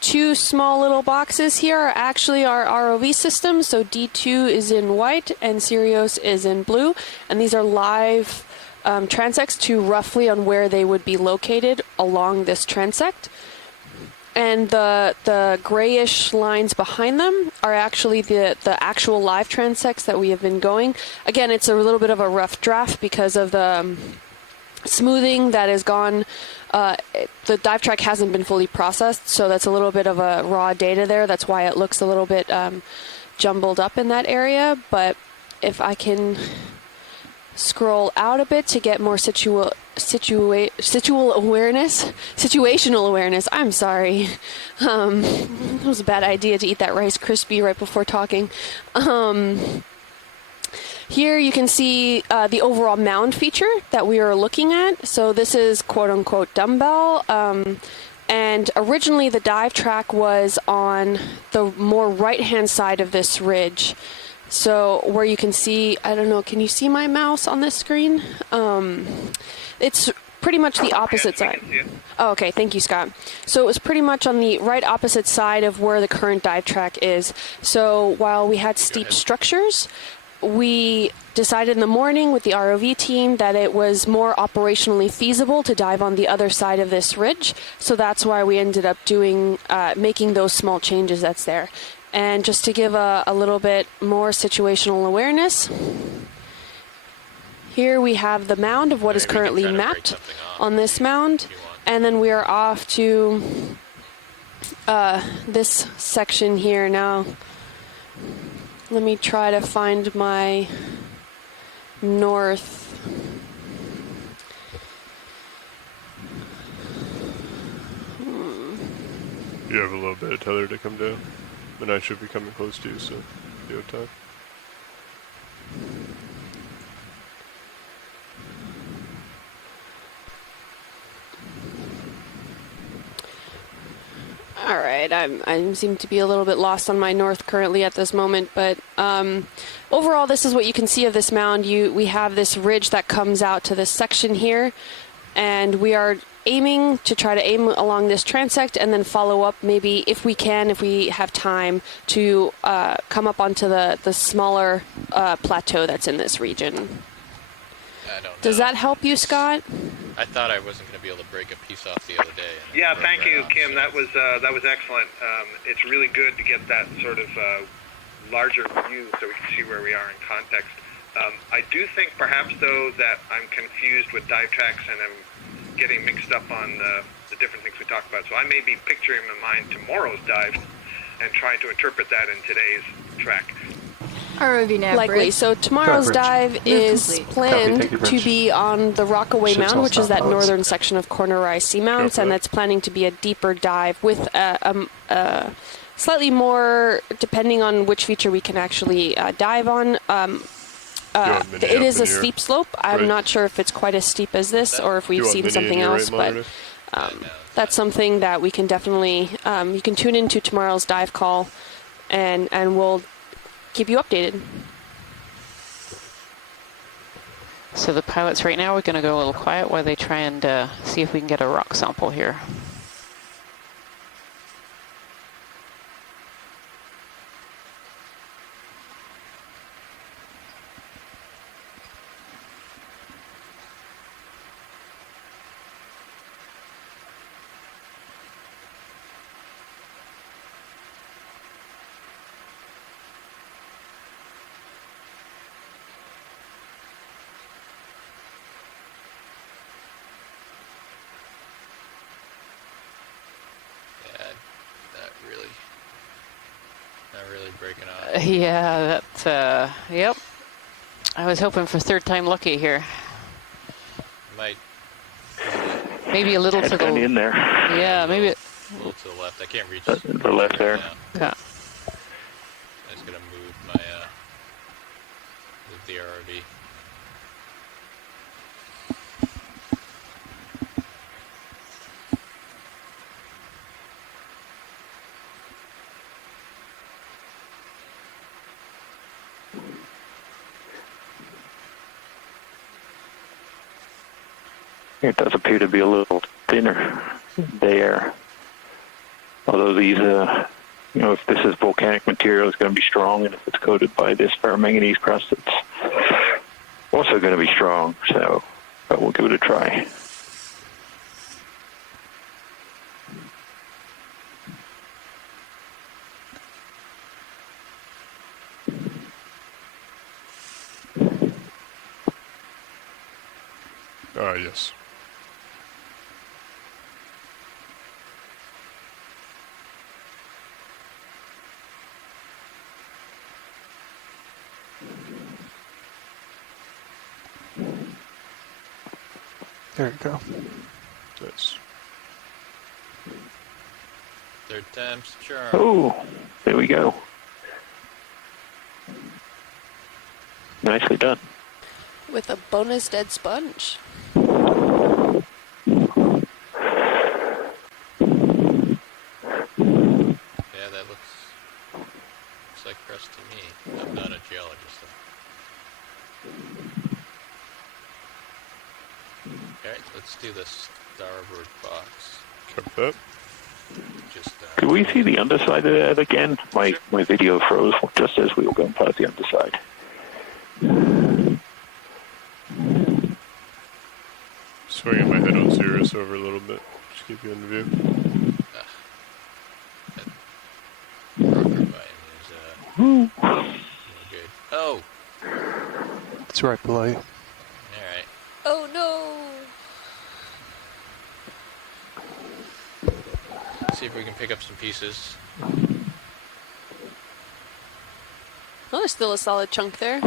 two small little boxes here are actually our ROV systems. So D2 is in white and Sirius is in blue, and these are live transects to roughly on where they would be located along this transect. And the grayish lines behind them are actually the actual live transects that we have been going. Again, it's a little bit of a rough draft because of the smoothing that is gone. The dive track hasn't been fully processed, so that's a little bit of a raw data there. That's why it looks a little bit jumbled up in that area. But if I can scroll out a bit to get more situational awareness. I'm sorry. It was a bad idea to eat that Rice Krispie right before talking. Here you can see the overall mound feature that we are looking at. So this is quote-unquote dumbbell. And originally the dive track was on the more right-hand side of this ridge. So where you can see, I don't know, can you see my mouse on this screen? It's pretty much the opposite side. Oh, okay, thank you, Scott. So it was pretty much on the right opposite side of where the current dive track is. So while we had steep structures, we decided in the morning with the ROV team that it was more operationally feasible to dive on the other side of this ridge. So that's why we ended up doing, making those small changes that's there. And just to give a little bit more situational awareness, here we have the mound of what is currently mapped on this mound. And then we are off to this section here now. Let me try to find my north. You have a little bit of tether to come down. And I should be coming close to you, so you have time. All right, I seem to be a little bit lost on my north currently at this moment, but overall, this is what you can see of this mound. We have this ridge that comes out to this section here, and we are aiming to try to aim along this transect and then follow up maybe if we have time to come up onto the smaller plateau that's in this region. Does that help you, Scott? I thought I wasn't going to be able to break a piece off the other day. Yeah, thank you, Kim. That was excellent. It's really good to get that sort of larger view so we can see where we are in context. I do think perhaps, though, that I'm confused with dive tracks and I'm getting mixed up on the different things we talked about. So I may be picturing in mind tomorrow's dive and trying to interpret that in today's track. ROV nav Likely. bridge. So tomorrow's dive is planned to be on the Rockaway Mound, which is that northern section of Corner Rise Seamounts, and that's planning to be a deeper dive with slightly more, depending on which feature we can actually dive on. It is a steep slope. I'm not sure if it's quite as steep as this or if we've seen something else, but that's something that we can definitely, you can tune into tomorrow's dive call, and we'll keep you updated. So the pilots right now, we're going to go a little quiet while they try and see if we can get a rock sample here. Breaking off. Yeah, that, yep. I was hoping for third time lucky here. Might. Maybe a little to the in there. Yeah, maybe. A little to the left. I can't reach the left there. Yeah. I'm just gonna move my the ROV. It does appear to be a little thinner there. Although these, if this is volcanic material, it's going to be strong, and if it's coated by this ferromanganese crust, it's also going to be strong. So, but we'll give it a try. Yes. There you go. Nice. Third time's the charm. Oh, there we go. Nicely done. With a bonus dead sponge. Yeah, that looks like crust to me. I'm not a geologist, though. Alright, let's do the starboard box. Copy that. Just, Could we see the underside of that again? My video froze just as we were going past the underside. Swinging my head on Cirrus over a little bit. Just keep you in view. Good. Oh! It's right below you. Alright. Oh no! Let's see if we can pick up some pieces. Well, there's still a solid chunk there.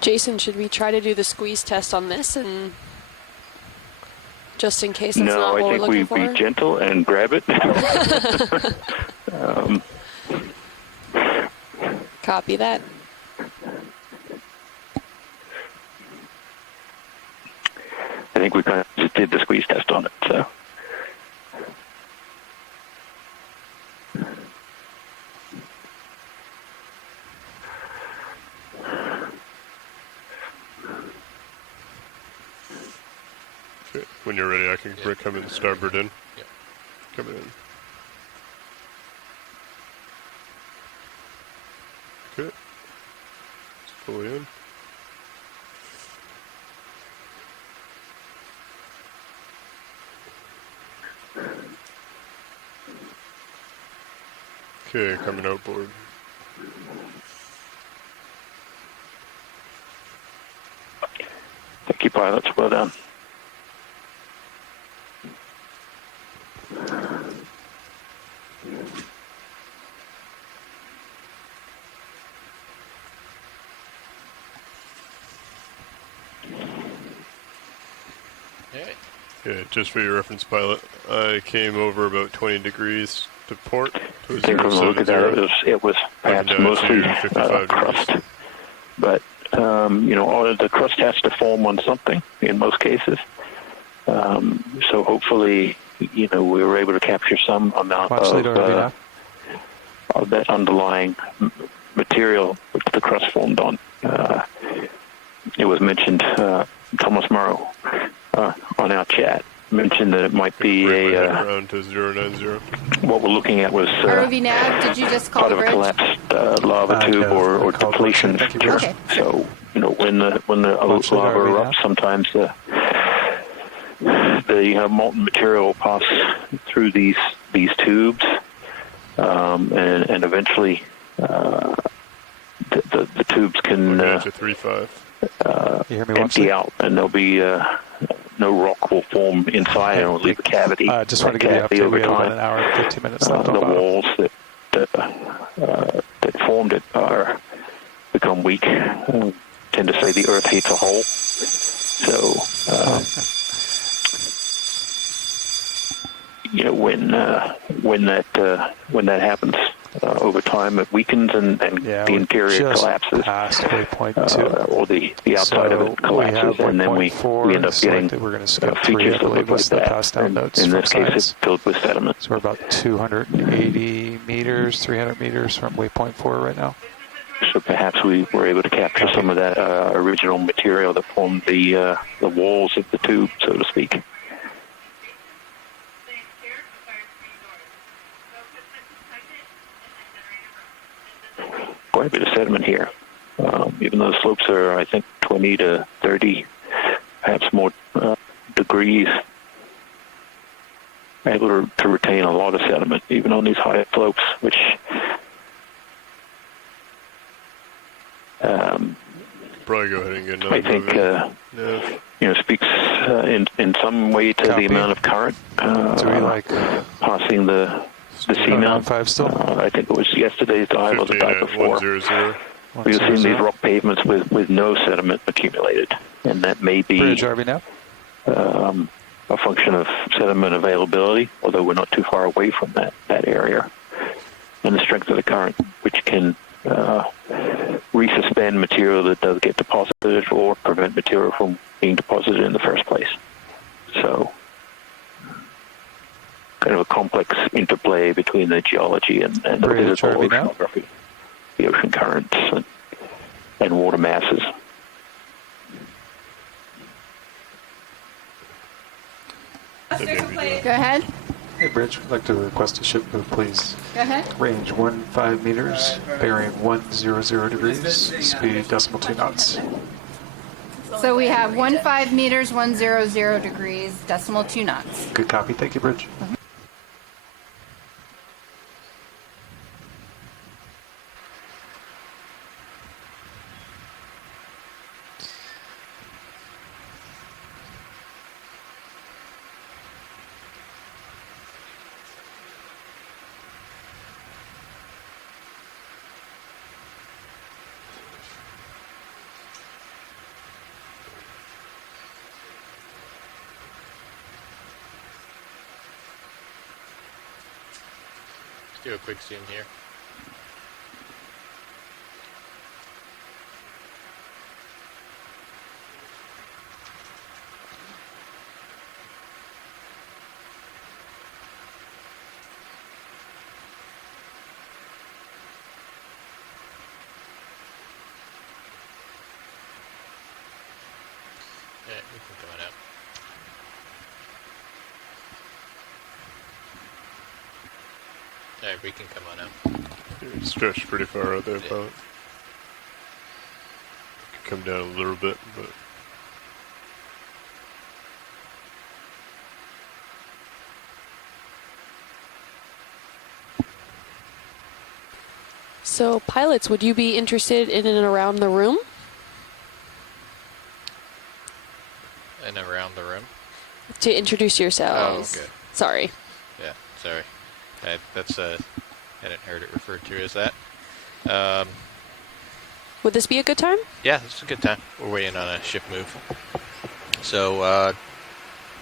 Jason, should we try to do the squeeze test on this, and just in case it's not what we're looking for? No, I think we be gentle and grab it. Copy that. I think we kind of just did the squeeze test on it, so. Okay, when you're ready, I can come in starboard in. Yep. Come in. Okay. It's fully in. Okay, coming outboard. Thank you, pilots. Well done. Yeah, just for your reference, pilot, I came over about 20 degrees to port. I think from the look at that, it was perhaps mostly crust. but all the crust has to form on something in most cases. So hopefully, we were able to capture some amount of that underlying material which the crust formed on. It was mentioned, Thomas Morrow on our chat mentioned that it might be around to 090. What we're looking at was ROV Nav, did you just call part of a collapsed lava tube or depletion feature. Okay. So when the lava erupts, sometimes the molten material will pass through these tubes, and eventually the tubes can empty out, and there'll be no rock will form inside, and it'll leave a cavity. Just want to give you an update. We have about an hour and 15 minutes left. The walls that formed it become weak. Tend to say the earth hates a hole. So, when that happens, over time it weakens and the interior collapses, or the outside of it collapses, and then we end up getting features that look like that. In this case, it's filled with sediment. So we're about 280 meters, 300 meters from waypoint 4 right now. So perhaps we were able to capture some of that original material that formed the walls of the tube, so to speak. Quite a bit of sediment here. Even though the slopes are, I think, 20 to 30, perhaps more degrees, able to retain a lot of sediment, even on these high slopes, which probably go ahead and get another I think speaks in some way to the amount of current passing the Seamount. I think it was yesterday's dive or the dive before. We've seen these rock pavements with no sediment accumulated, and that may be a function of sediment availability, although we're not too far away from that area, and the strength of the current, which can resuspend material that does get deposited or prevent material from being deposited in the first place. So, kind of a complex interplay between the geology and the physical oceanography, the ocean currents and water masses. Go ahead. Hey, Bridge, we'd like to request a ship move, please. Go ahead. Range 15 meters, bearing 100 degrees, speed 2 knots. So we have 15 meters, 100 degrees, 2 knots. Good copy. Thank you, Bridge. Do a quick zoom here. Yeah, we can come on out. Alright, we can come on out. You're stretched pretty far out there, pilot. Could come down a little bit, but... So, pilots, would you be interested in and around the room? And around the room? To introduce yourselves. Oh, okay. Sorry. Yeah, sorry. That's I hadn't heard it referred to as that. Would this be a good time? Yeah, this is a good time. We're waiting on a ship move. So,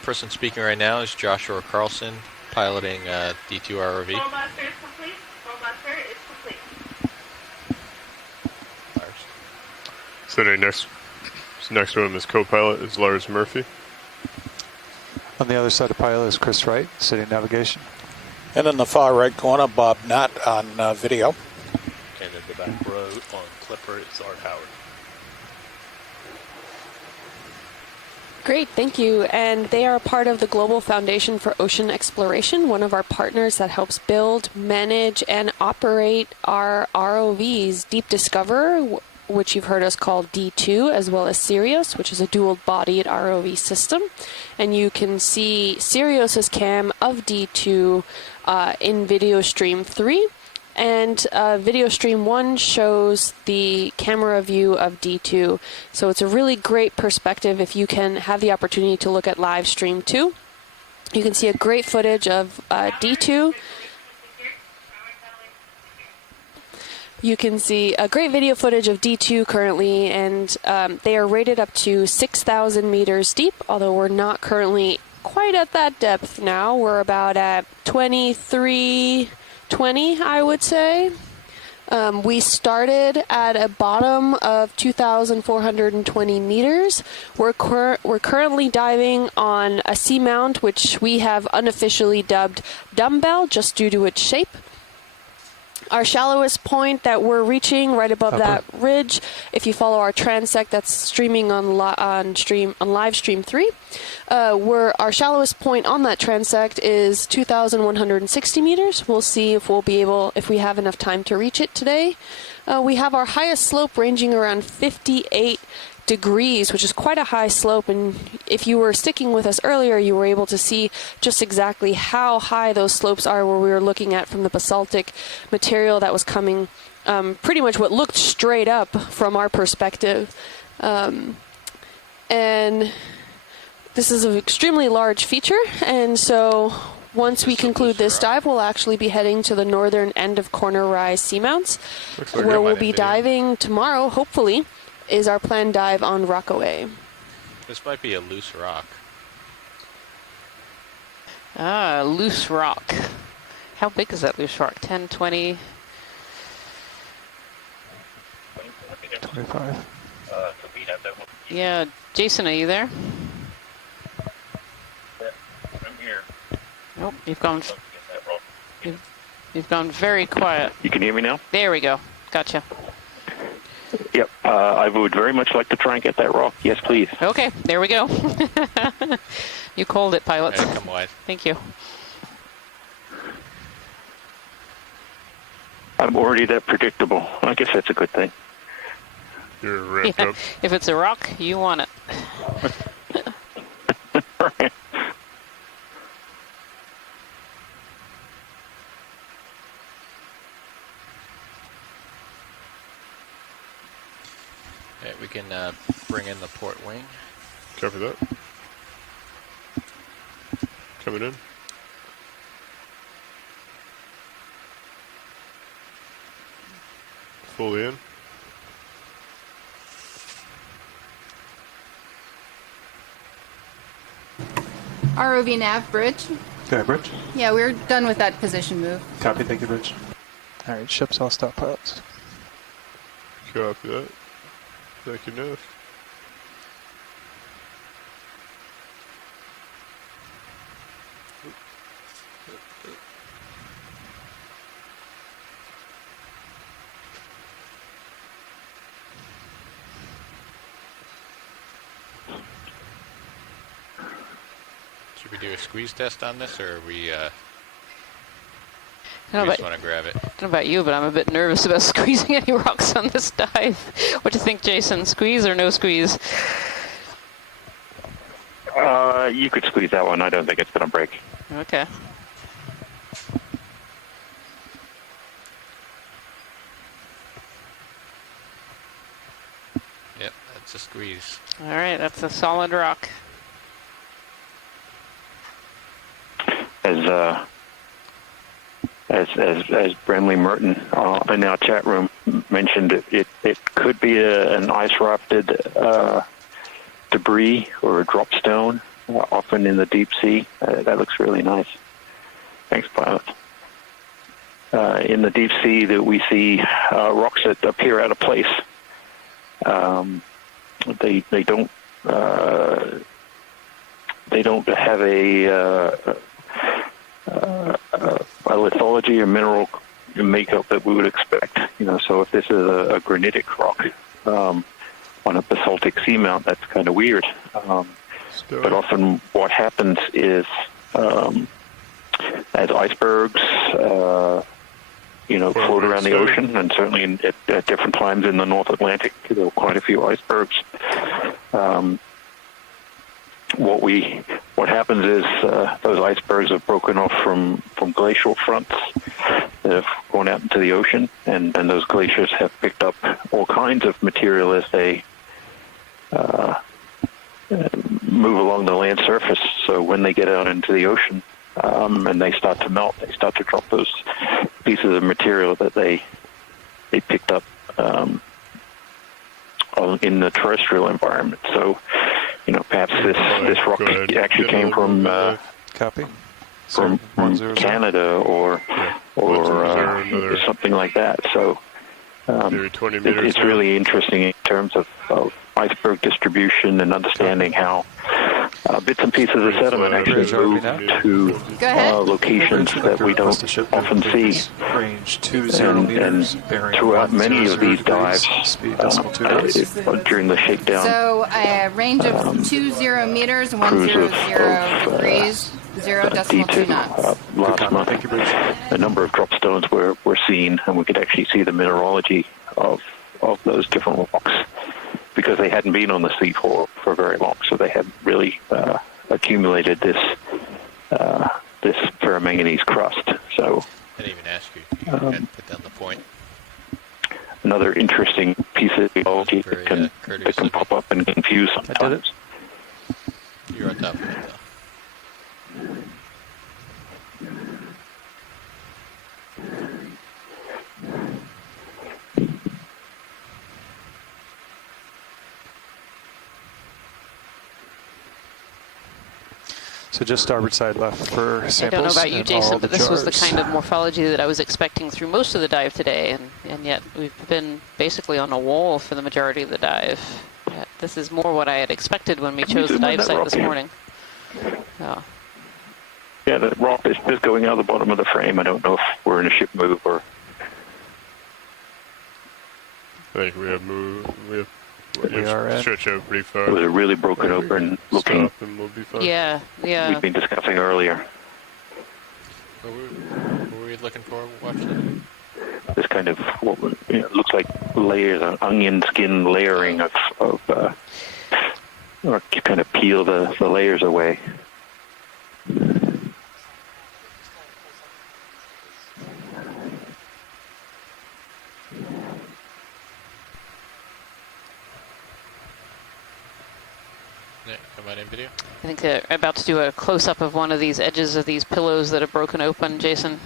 person speaking right now is Joshua Carlson, piloting D2 ROV. Full buster is complete. Full buster is complete. Sitting next to him as co-pilot is Lars Murphy. On the other side of pilot is Chris Wright, sitting navigation. And in the far right corner, Bob Knott on video. And in the back row on Clipper is Art Howard. Great, thank you. And they are part of the Global Foundation for Ocean Exploration, one of our partners that helps build, manage, and operate our ROVs. Deep Discover, which you've heard us call D2, as well as Sirius, which is a dual-bodied ROV system. And you can see Sirius's cam of D2 in video stream 3. And video stream 1 shows the camera view of D2. So it's a really great perspective if you can have the opportunity to look at live stream 2. You can see a great footage of D2. You can see a great video footage of D2 currently, and they are rated up to 6,000 meters deep, although we're not currently quite at that depth now. We're about at 2320, I would say. We started at a bottom of 2,420 meters. We're currently diving on a Seamount, which we have unofficially dubbed Dumbbell, just due to its shape. Our shallowest point that we're reaching right above that ridge, if you follow our transect that's streaming on live stream 3, our shallowest point on that transect is 2,160 meters. We'll see if we have enough time to reach it today. We have our highest slope ranging around 58 degrees, which is quite a high slope, and if you were sticking with us earlier, you were able to see just exactly how high those slopes are, where we were looking at from the basaltic material that was coming pretty much what looked straight up from our perspective. And this is an extremely large feature, and so once we conclude this dive, we'll actually be heading to the northern end of Corner Rise Seamounts, where we'll be diving tomorrow, hopefully, is our planned dive on Rockaway. This might be a loose rock. Ah, loose rock. How big is that loose rock? 10, 20? 25. Yeah, Jason, are you there? I'm here. Nope, you've gone very quiet. You can hear me now? There we go. Gotcha. Yep. I would very much like to try and get that rock. Yes, please. Okay, there we go. You called it, pilots. Yeah, come wide. Thank you. I'm already that predictable. I guess that's a good thing. You're ramped up. If it's a rock, you want it. Right. Okay, we can bring in the port wing. Cover that. Coming in. Fully in. ROV nav, bridge. Okay, bridge. Yeah, we're done with that position move. Copy, thank you, bridge. All right, ships all stop pilots. Copy that. Thank you, Neff. Should we do a squeeze test on this, or are we we just want to grab it? I don't know about you, but I'm a bit nervous about squeezing any rocks on this dive. What do you think, Jason? Squeeze or no squeeze? You could squeeze that one. I don't think it's going to break. Okay. Yep, that's a squeeze. All right, that's a solid rock. As Brenley Merton in our chat room mentioned, it could be an ice-rafted debris or a drop stone, often in the deep sea. That looks really nice. Thanks, pilot. In the deep sea, that we see rocks that appear out of place. They don't have a lithology or mineral makeup that we would expect. So if this is a granitic rock on a basaltic seamount, that's kind of weird. But often what happens is as icebergs float around the ocean, and certainly at different times in the North Atlantic, there were quite a few icebergs. What happens is those icebergs have broken off from glacial fronts that have gone out into the ocean, and those glaciers have picked up all kinds of material as they move along the land surface. So when they get out into the ocean and they start to melt, they start to drop those pieces of material that they picked up in the terrestrial environment. So, perhaps this rock actually came from Canada or something like that. So it's really interesting in terms of iceberg distribution and understanding how bits and pieces of sediment actually move to locations that we don't often see. And throughout many of these dives during the shakedown, so a range of 20 meters, 100 degrees, 0.2 knots. Last month, a number of drop stones were seen, and we could actually see the mineralogy of those different rocks, because they hadn't been on the sea for very long, so they had really accumulated this ferromanganese crust. So I didn't even ask you. You had put down the point. Another interesting piece of geology that can pop up and confuse sometimes. You're on top of it, though. So just starboard side left for samples. I don't know about you, Jason, but this was the kind of morphology that I was expecting through most of the dive today, and yet we've been basically on a wall for the majority of the dive. This is more what I had expected when we chose the dive site this morning. Oh. Yeah, the rock is just going out the bottom of the frame. I don't know if we're in a ship move or... I think we have moved. We are stretch out pretty far. It was really broken open looking. And we'll be fine. Yeah. We've been discussing earlier. What were we looking for watching? This kind of what looks like layers of onion skin layering of or kind of peel the layers away. Video? I think they're about to do a close-up of one of these edges of these pillows that are broken open, Jason.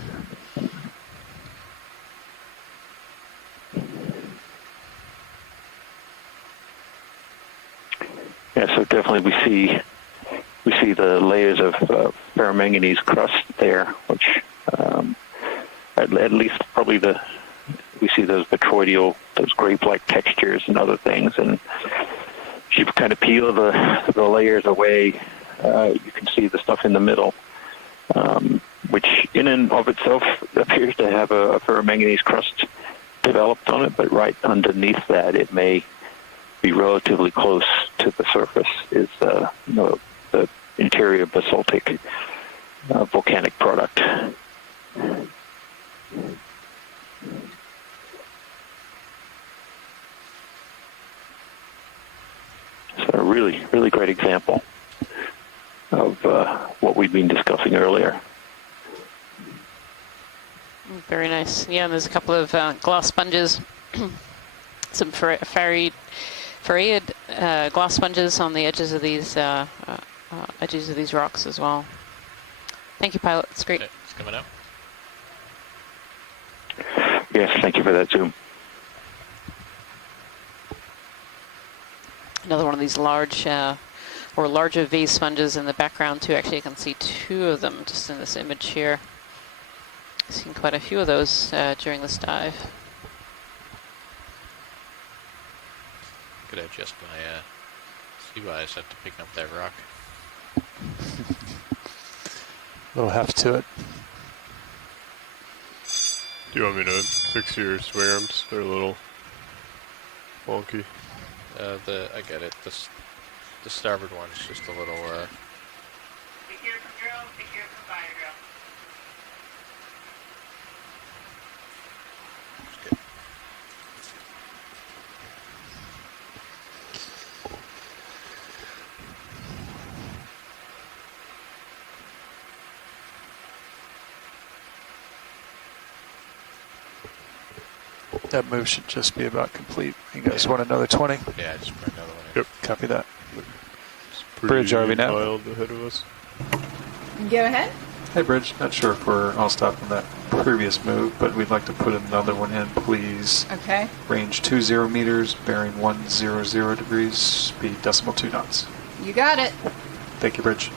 Yeah, so definitely we see the layers of ferromanganese crust there, which at least probably we see those botryoidal, those grape-like textures and other things, and if you kind of peel the layers away, you can see the stuff in the middle, which in and of itself appears to have a ferromanganese crust developed on it, but right underneath that, it may be relatively close to the surface, is the interior basaltic volcanic product. So a really, really great example of what we've been discussing earlier. Very nice. Yeah, and there's a couple of glass sponges, some farried glass sponges on the edges of these rocks as well. Thank you, pilot. It's great. It's coming out. Yes, thank you for that zoom. Another one of these large or larger vase sponges in the background too. Actually, I can see two of them just in this image here. I've seen quite a few of those during this dive. Could adjust my sea wise after picking up that rock. A little heft to it. Do you want me to fix your swing arms? They're a little wonky. I get it. The starboard one's just a little. Secure from drill, secure from fire drill. That move should just be about complete. You guys want another 20? Yeah, just put another one in. Yep. Copy that. Bridge, RV now. Ahead of us. Go ahead. Hey, Bridge. Not sure if we're all stopped on that previous move, but we'd like to put another one in, please. Okay. Range 20 meters, bearing 100 degrees, speed decimal 2 knots. You got it. Thank you, Bridge.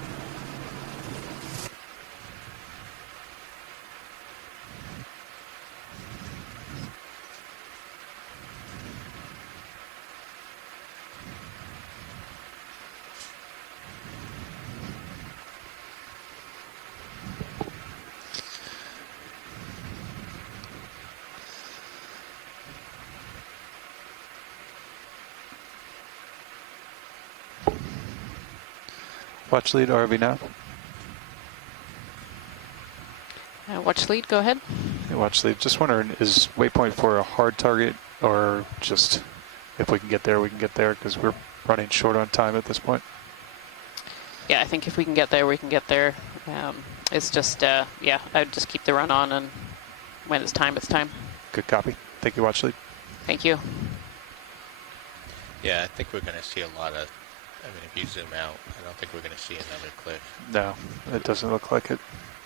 Watch lead, RV now. Watch lead, go ahead. Hey, watch lead. Just wondering, is waypoint 4 a hard target, or just if we can get there, we can get there, because we're running short on time at this point? Yeah, I think if we can get there, we can get there. It's just, yeah, I would just keep the run on, and when it's time, it's time. Good copy. Thank you, watch lead. Thank you. Yeah, I think we're going to see a lot of. I mean, if you zoom out, I don't think we're going to see another cliff. No, it doesn't look like it.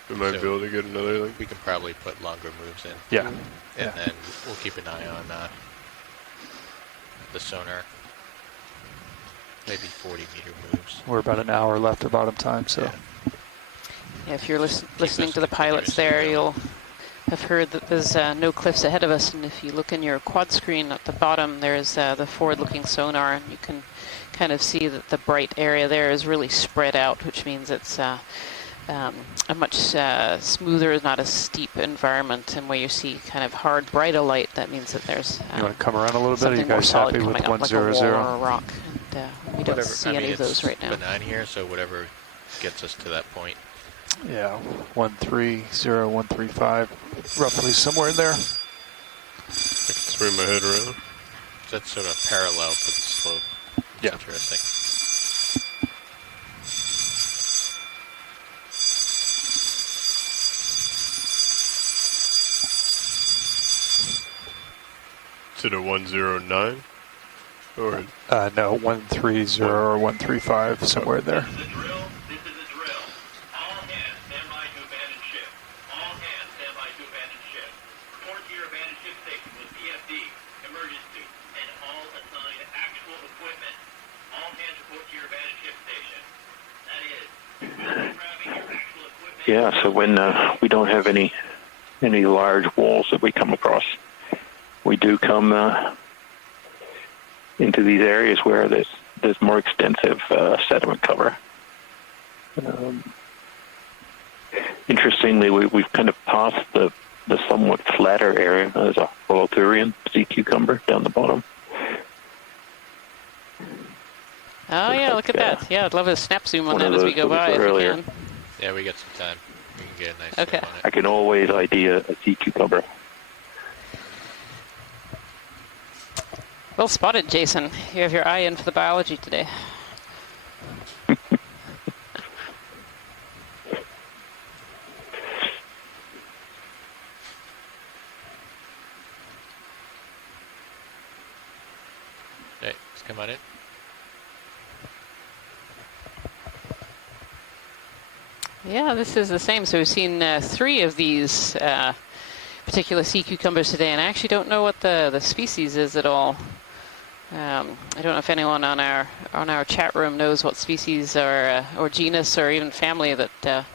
We might be able to get another, like... We can probably put longer moves in. Yeah. And then we'll keep an eye on the sonar. Maybe 40-meter moves. We're about an hour left of bottom time, so... Yeah, if you're listening to the pilots there, you'll have heard that there's no cliffs ahead of us, and if you look in your quad screen at the bottom, there's the forward-looking sonar, and you can kind of see that the bright area there is really spread out, which means it's a much smoother, not as steep environment. And where you see kind of hard, brighter light, that means that there's you want to come around a little bit? Are you guys happy with 100? Like a wall or a rock, and we don't see any of those right now. It's benign here, so whatever gets us to that point. Yeah, 130, 135, roughly somewhere in there. I can swing my head around. That's sort of parallel to the slope. Yeah. Interesting. Is it a 109? Or no, 130 or 135, somewhere there. Yeah, so when we don't have any large walls that we come across, we do come into these areas where there's more extensive sediment cover. Interestingly, we've kind of passed the somewhat flatter area. There's a Holothurian sea cucumber down the bottom. Oh yeah, look at that. Yeah, I'd love a snap zoom on that as we go by if we can. Yeah, we got some time. We can get a nice okay. zoom on it. I can always ID a sea cucumber. Well spotted, Jason. You have your eye in for the biology today. Okay, let's come on in. Yeah, this is the same. So we've seen 3 of these particular sea cucumbers today, and I actually don't know what the species is at all. I don't know if anyone on our chat room knows what species or genus or even family that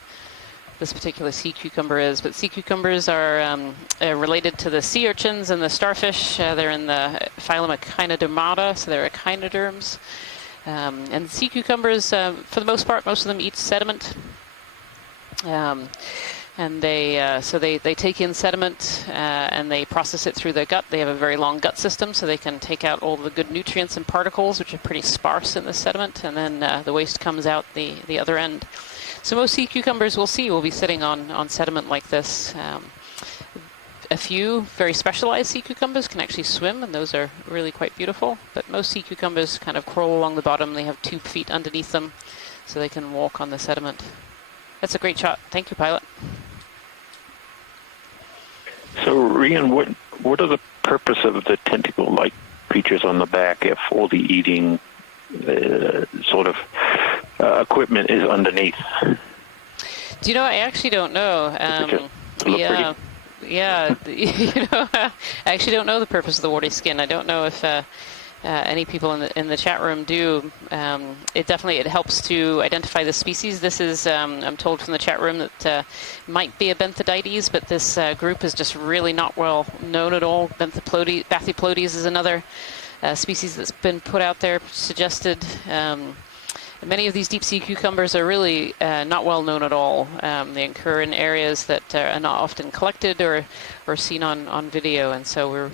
this particular sea cucumber is. But sea cucumbers are related to the sea urchins and the starfish. They're in the phylum Echinodermata, so they're echinoderms. And sea cucumbers, for the most part, most of them eat sediment. And they take in sediment and they process it through their gut. They have a very long gut system, so they can take out all the good nutrients and particles, which are pretty sparse in the sediment, and then the waste comes out the other end. So most sea cucumbers will be sitting on sediment like this. A few very specialized sea cucumbers can actually swim, and those are really quite beautiful. But most sea cucumbers kind of crawl along the bottom. They have 2 feet underneath them, so they can walk on the sediment. That's a great shot. Thank you, pilot. So, Rian, what are the purpose of the tentacle-like features on the back if all the eating sort of equipment is underneath? Do you know? I actually don't know. Yeah, I actually don't know the purpose of the warty skin. I don't know if any people in the chat room do. It helps to identify the species. This is, I'm told from the chat room that might be a Benthidites, but this group is just really not well known at all. Bathyplodes is another species that's been put out there, suggested. Many of these deep sea cucumbers are really not well known at all. They occur in areas that are not often collected or seen on video, and so we're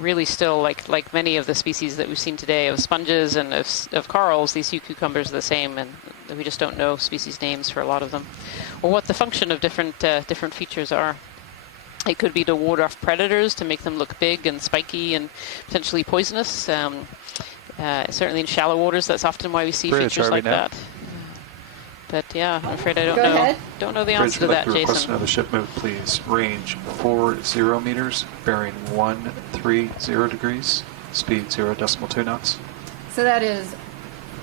really still, like many of the species that we've seen today of sponges and of corals, these sea cucumbers are the same, and we just don't know species names for a lot of them, or what the function of different features are. It could be to ward off predators, to make them look big and spiky and potentially poisonous. Certainly in shallow waters, that's often why we see features like that. But yeah, I'm afraid I don't know the answer to that, Jason. Request another ship move, please. Range 40 meters, bearing 130 degrees, speed 0.2 knots. So that is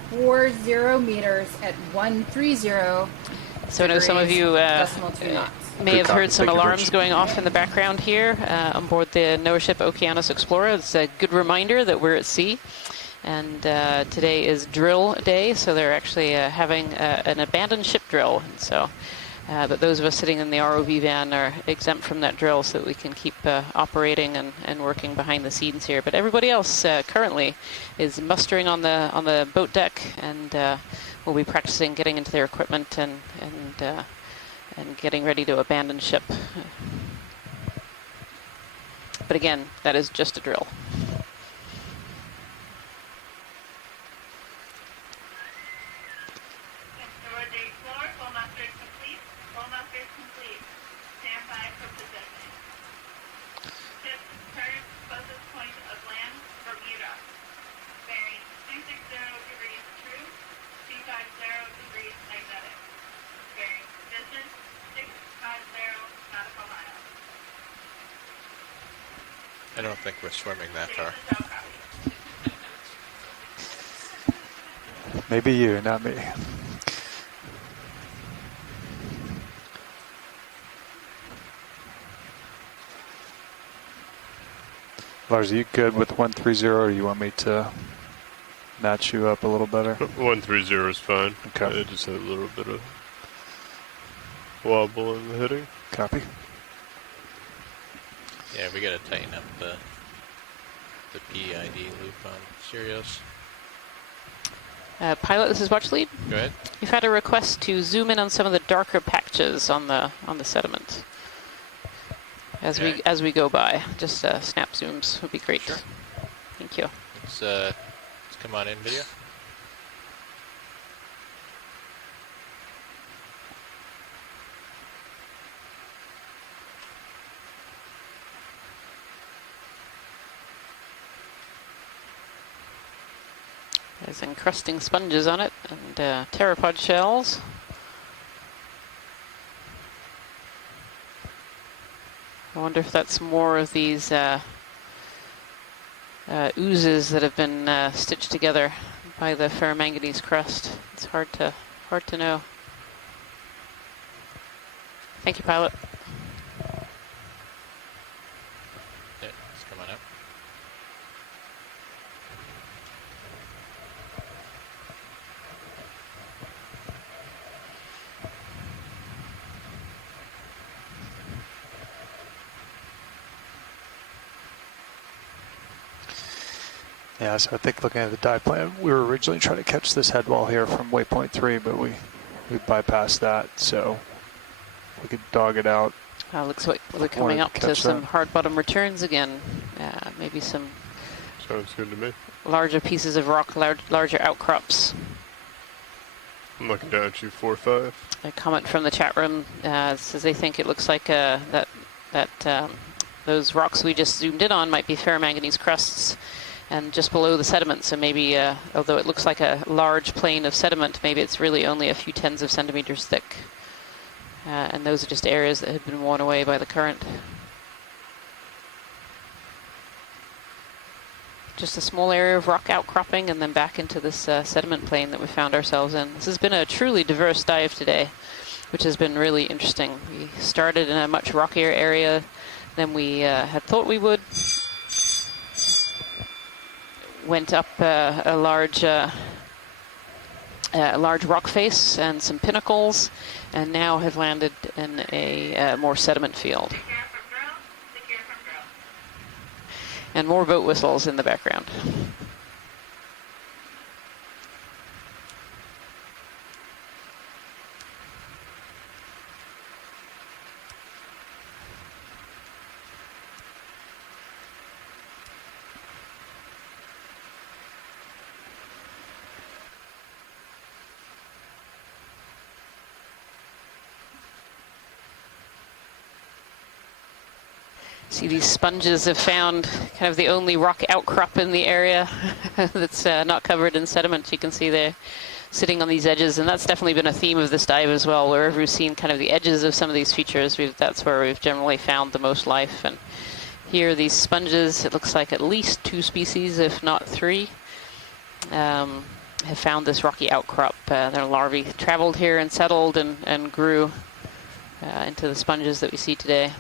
40 meters at 130. So I know some of you may have heard some alarms going off in the background here on board the NOAA ship Okeanos Explorer. It's a good reminder that we're at sea. And today is drill day, so they're actually having an abandoned ship drill. And so, but those of us sitting in the ROV van are exempt from that drill, so that we can keep operating and working behind the scenes here. But everybody else currently is mustering on the boat deck, and will be practicing getting into their equipment and getting ready to abandon ship. But again, that is just a drill. I don't think we're swimming that far. Maybe you, not me. Lars, are you good with 130, or you want me to notch you up a little better? 130 is fine. Okay. I just had a little bit of wobble in the heading. Copy. Yeah, we gotta tighten up the PID loop on Sirius. Pilot, this is Watch Lead. Go ahead. You've had a request to zoom in on some of the darker patches on the sediment. As we go by, just snap zooms would be great. Sure. Thank you. Let's come on in video. There's encrusting sponges on it and pteropod shells. I wonder if that's more of these oozes that have been stitched together by the ferromanganese crust. It's hard to know. Thank you, pilot. Yeah, let's come on up. Yeah, so I think looking at the dive plan, we were originally trying to catch this head wall here from waypoint 3, but we bypassed that, so we could dog it out. Looks like we're coming up to some hard bottom returns again. Maybe some sounds good to me. Larger pieces of rock, larger outcrops. I'm looking down at you, 4-5. A comment from the chat room says they think it looks like those rocks we just zoomed in on might be ferromanganese crusts and just below the sediment. So maybe, although it looks like a large plane of sediment, maybe it's really only a few tens of centimeters thick. And those are just areas that have been worn away by the current. Just a small area of rock outcropping and then back into this sediment plain that we found ourselves in. This has been a truly diverse dive today, which has been really interesting. We started in a much rockier area than we had thought we would. Went up a large rock face and some pinnacles, and now have landed in a more sediment field. And more boat whistles in the background. See, these sponges have found kind of the only rock outcrop in the area that's not covered in sediment. You can see they're sitting on these edges, and that's definitely been a theme of this dive as well. Wherever we've seen kind of the edges of some of these features, that's where we've generally found the most life. And here, these sponges, it looks like at least 2 species, if not 3, have found this rocky outcrop. Their larvae traveled here and settled and grew into the sponges that we see today.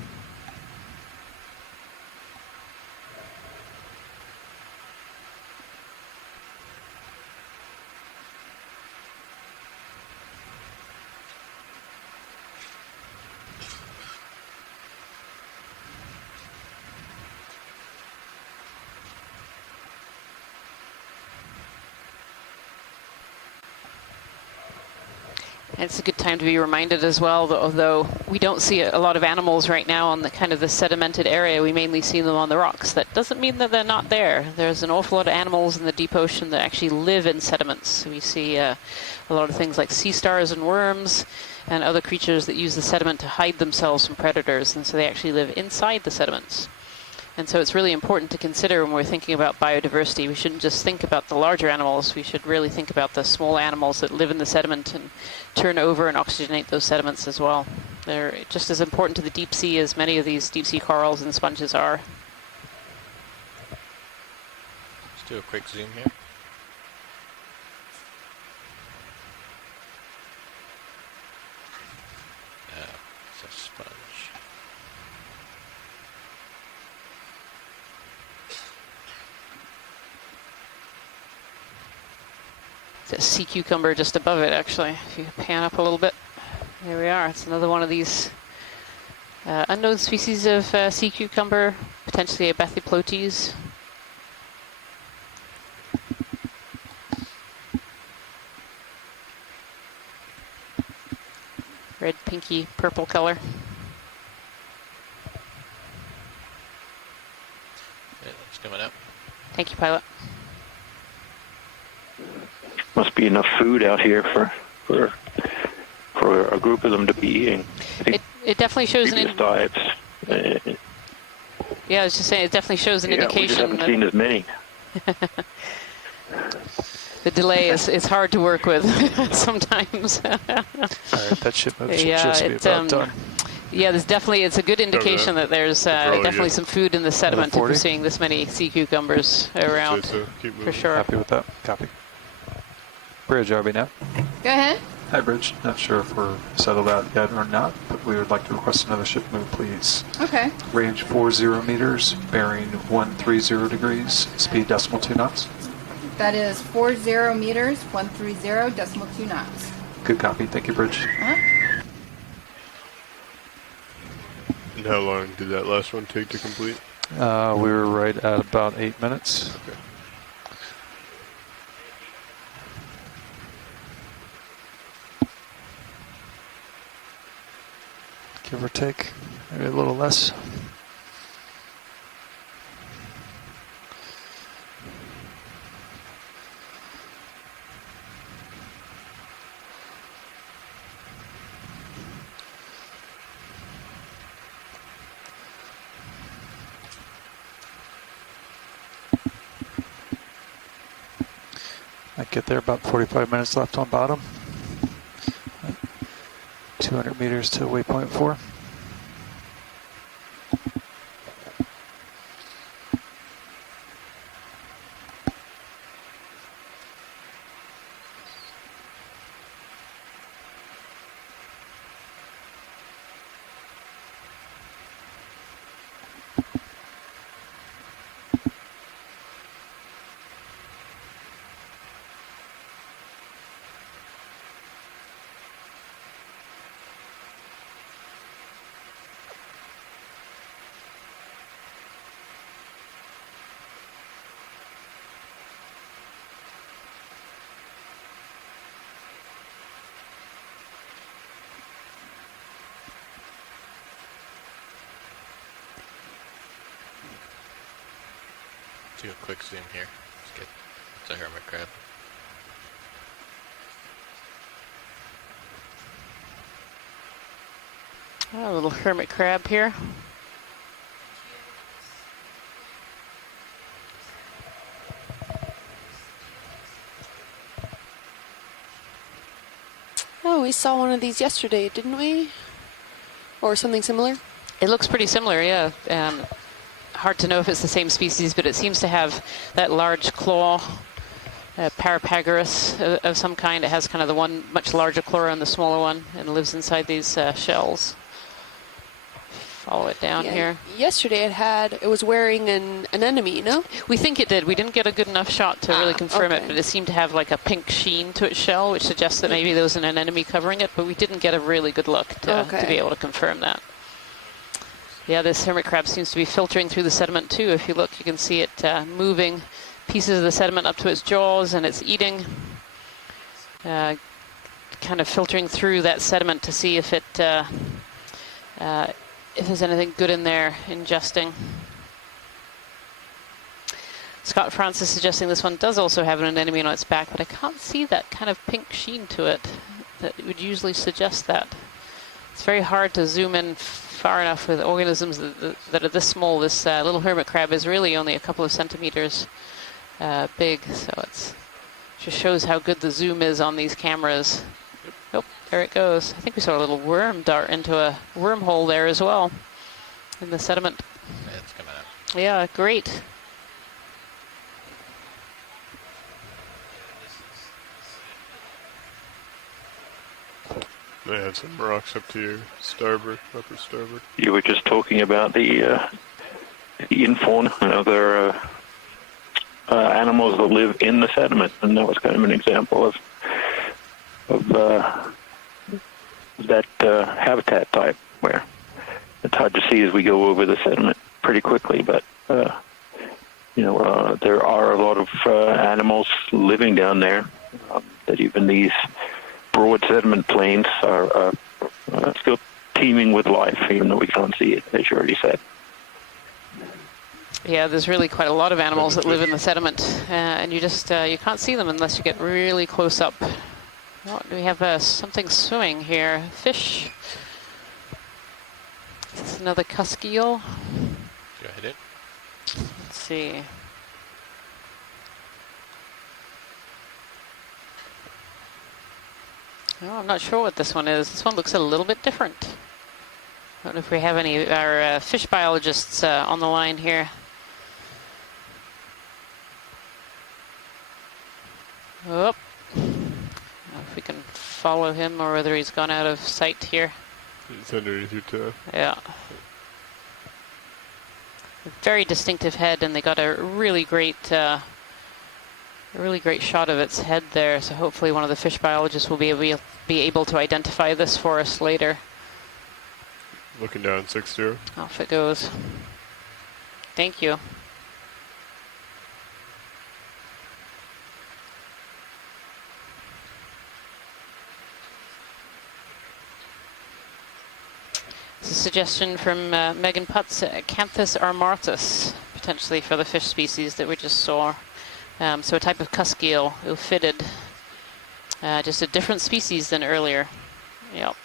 It's a good time to be reminded as well that although we don't see a lot of animals right now on the kind of the sedimented area, we mainly see them on the rocks. That doesn't mean that they're not there. There's an awful lot of animals in the deep ocean that actually live in sediments. We see a lot of things like sea stars and worms and other creatures that use the sediment to hide themselves from predators, and so they actually live inside the sediments. And so it's really important to consider when we're thinking about biodiversity. We shouldn't just think about the larger animals. We should really think about the small animals that live in the sediment and turn over and oxygenate those sediments as well. They're just as important to the deep sea as many of these deep sea corals and sponges are. Let's do a quick zoom here. It's a sponge. A sea cucumber just above it, actually. If you pan up a little bit, there we are. It's another one of these unknown species of sea cucumber, potentially a Bathyplotes. Red, pinky, purple color. Yeah, it's coming up. Thank you, pilot. Must be enough food out here for a group of them to be eating. It definitely shows an dives. Yeah, I was just saying it definitely shows an indication. We just haven't seen as many. The delay is hard to work with sometimes. All right, that shipment should yeah, just be about done. Yeah, it's a good indication that there's definitely some food in the sediment if we're seeing this many sea cucumbers around. For sure. Happy with that. Copy. Bridge, are we now? Go ahead. Hi, Bridge. Not sure if we're settled out yet or not, but we would like to request another ship move, please. Okay. Range 40 meters, bearing 130 degrees, speed 2 knots. That is 40 meters, 130.2 knots. Good copy. Thank you, Bridge. And how long did that last one take to complete? We were right at about 8 minutes. Okay. give or take, maybe a little less. I get there about 45 minutes left on bottom. 200 meters to waypoint 4. Do a quick zoom here. Let's get the hermit crab. A little hermit crab here. Oh, we saw one of these yesterday, didn't we? Or something similar? It looks pretty similar, yeah. Hard to know if it's the same species, but it seems to have that large claw, Parapagoras of some kind. It has kind of the one much larger claw and the smaller one, and lives inside these shells. Follow it down here. Yesterday it was wearing an anemone, no? We think it did. We didn't get a good enough shot to really confirm it, but it seemed to have like a pink sheen to its shell, which suggests that maybe there was an anemone covering it, but we didn't get a really good look to be able to confirm that. Yeah, this hermit crab seems to be filtering through the sediment too. If you look, you can see it moving pieces of the sediment up to its jaws, and it's eating, kind of filtering through that sediment to see if it if there's anything good in there, ingesting. Scott Francis suggesting this one does also have an anemone on its back, but I can't see that kind of pink sheen to it that would usually suggest that. It's very hard to zoom in far enough with organisms that are this small. This little hermit crab is really only a couple of centimeters big, so it just shows how good the zoom is on these cameras. Oh, there it goes. I think we saw a little worm dart into a wormhole there as well in the sediment. Yeah, it's coming up. Yeah, great. They have some rocks up to your starboard, upper starboard. You were just talking about the infauna and other animals that live in the sediment, and that was kind of an example of that habitat type, where it's hard to see as we go over the sediment pretty quickly, but there are a lot of animals living down there that even these broad sediment plains are still teeming with life, even though we can't see it, as you already said. Yeah, there's really quite a lot of animals that live in the sediment, and you just you can't see them unless you get really close up. Oh, do we have something swimming here? Fish. Is this another cusk eel? Go ahead it. Let's see. Oh, I'm not sure what this one is. This one looks a little bit different. I don't know if we have any of our fish biologists on the line here. Oh. If we can follow him or whether he's gone out of sight here. He's underneath your toe. Yeah. A very distinctive head, and they got a really great shot of its head there. So hopefully one of the fish biologists will be able to identify this for us later. Looking down 6-0. Off it goes. Thank you. suggestion from Megan Putz, Canthus armatus, potentially for the fish species that we just saw. So a type of cusk eel, ophidid, just a different species than earlier. Yep.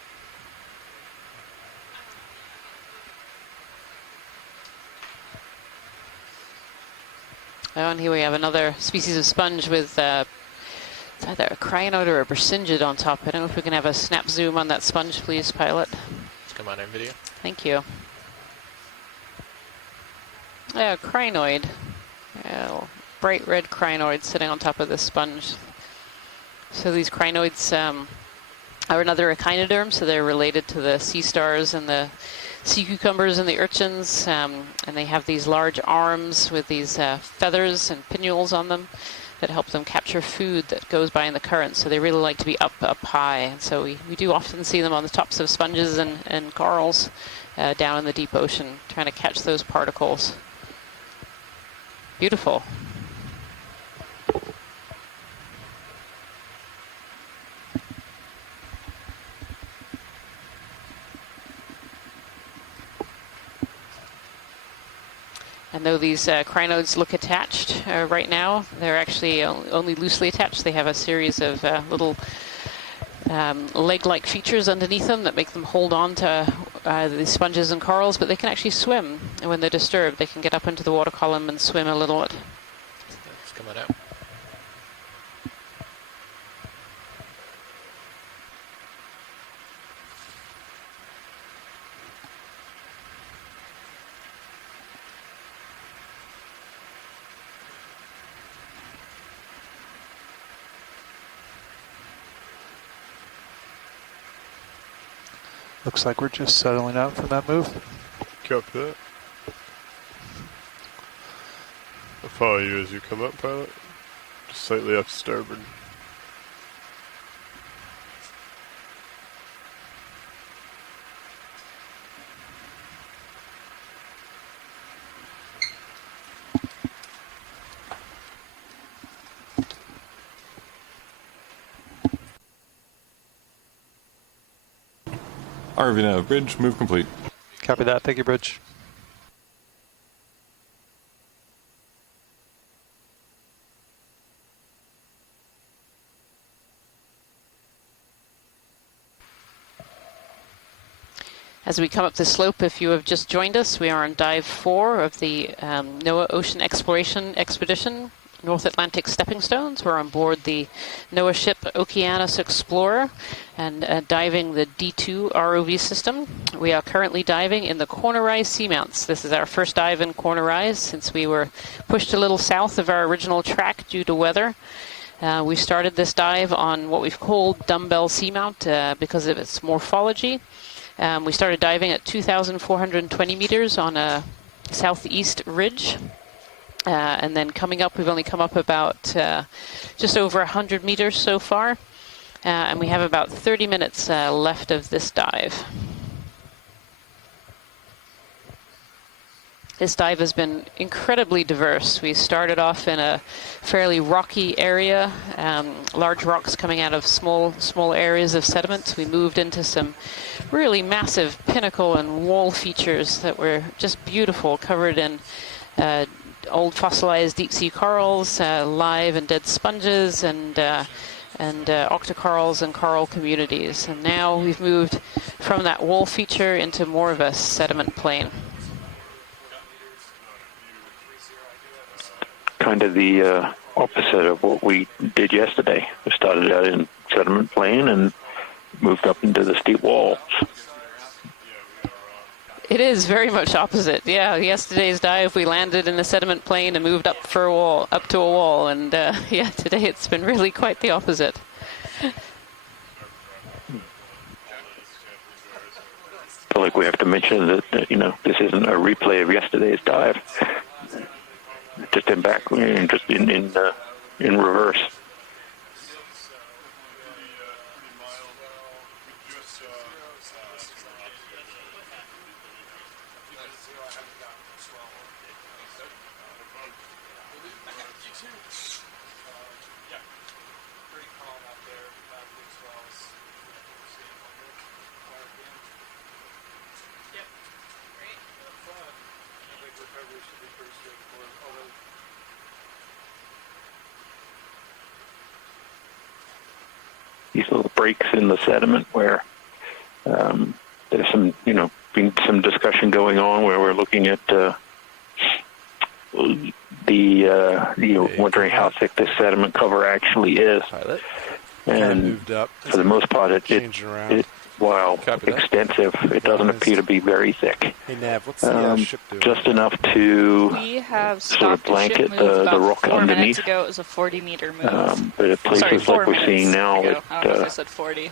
Oh, and here we have another species of sponge with it's either a crinoid or a brisingid on top. I don't know if we can have a snap zoom on that sponge, please, pilot. Come on in video. Thank you. Yeah, crinoid. Bright red crinoid sitting on top of this sponge. So these crinoids are another echinoderm, so they're related to the sea stars and the sea cucumbers and the urchins, and they have these large arms with these feathers and pinnules on them that help them capture food that goes by in the current. So they really like to be up high. And so we do often see them on the tops of sponges and corals down in the deep ocean, trying to catch those particles. Beautiful. And though these crinoids look attached right now, they're actually only loosely attached. They have a series of little leg-like features underneath them that make them hold on to the sponges and corals, but they can actually swim. And when they're disturbed, they can get up into the water column and swim a little bit. It's coming out. Looks like we're just settling out from that move. Copy that. I'll follow you as you come up, pilot. Just slightly up starboard. RV nav, bridge, move complete. Copy that. Thank you, bridge. As we come up the slope, if you have just joined us, we are on dive 4 of the NOAA Ocean Exploration Expedition, North Atlantic Stepping Stones. We're on board the NOAA ship Okeanos Explorer and diving the D2 ROV system. We are currently diving in the Corner Rise Seamounts. This is our first dive in Corner Rise since we were pushed a little south of our original track due to weather. We started this dive on what we've called Dumbbell Seamount because of its morphology. We started diving at 2,420 meters on a southeast ridge. And then coming up, we've only come up about just over 100 meters so far. And we have about 30 minutes left of this dive. This dive has been incredibly diverse. We started off in a fairly rocky area, large rocks coming out of small areas of sediment. We moved into some really massive pinnacle and wall features that were just beautiful, covered in old fossilized deep sea corals, live and dead sponges, and octocorals and coral communities. And now we've moved from that wall feature into more of a sediment plain. Kind of the opposite of what we did yesterday. We started out in sediment plain and moved up into the steep walls. It is very much opposite. Yeah, yesterday's dive we landed in the sediment plain and moved up to a wall, and yeah, today it's been really quite the opposite. I feel like we have to mention that this isn't a replay of yesterday's dive. Just in back, just in reverse. these little breaks in the sediment where there's some, been some discussion going on where we're looking at wondering how thick this sediment cover actually is. And for the most part, while extensive, it doesn't appear to be very thick. Hey Nav, what's the ship doing? Just enough to we have sort of blanket the rock about 4 underneath. minutes ago, it was a 40-meter move. But at places like we're seeing now, I don't know if I said 40.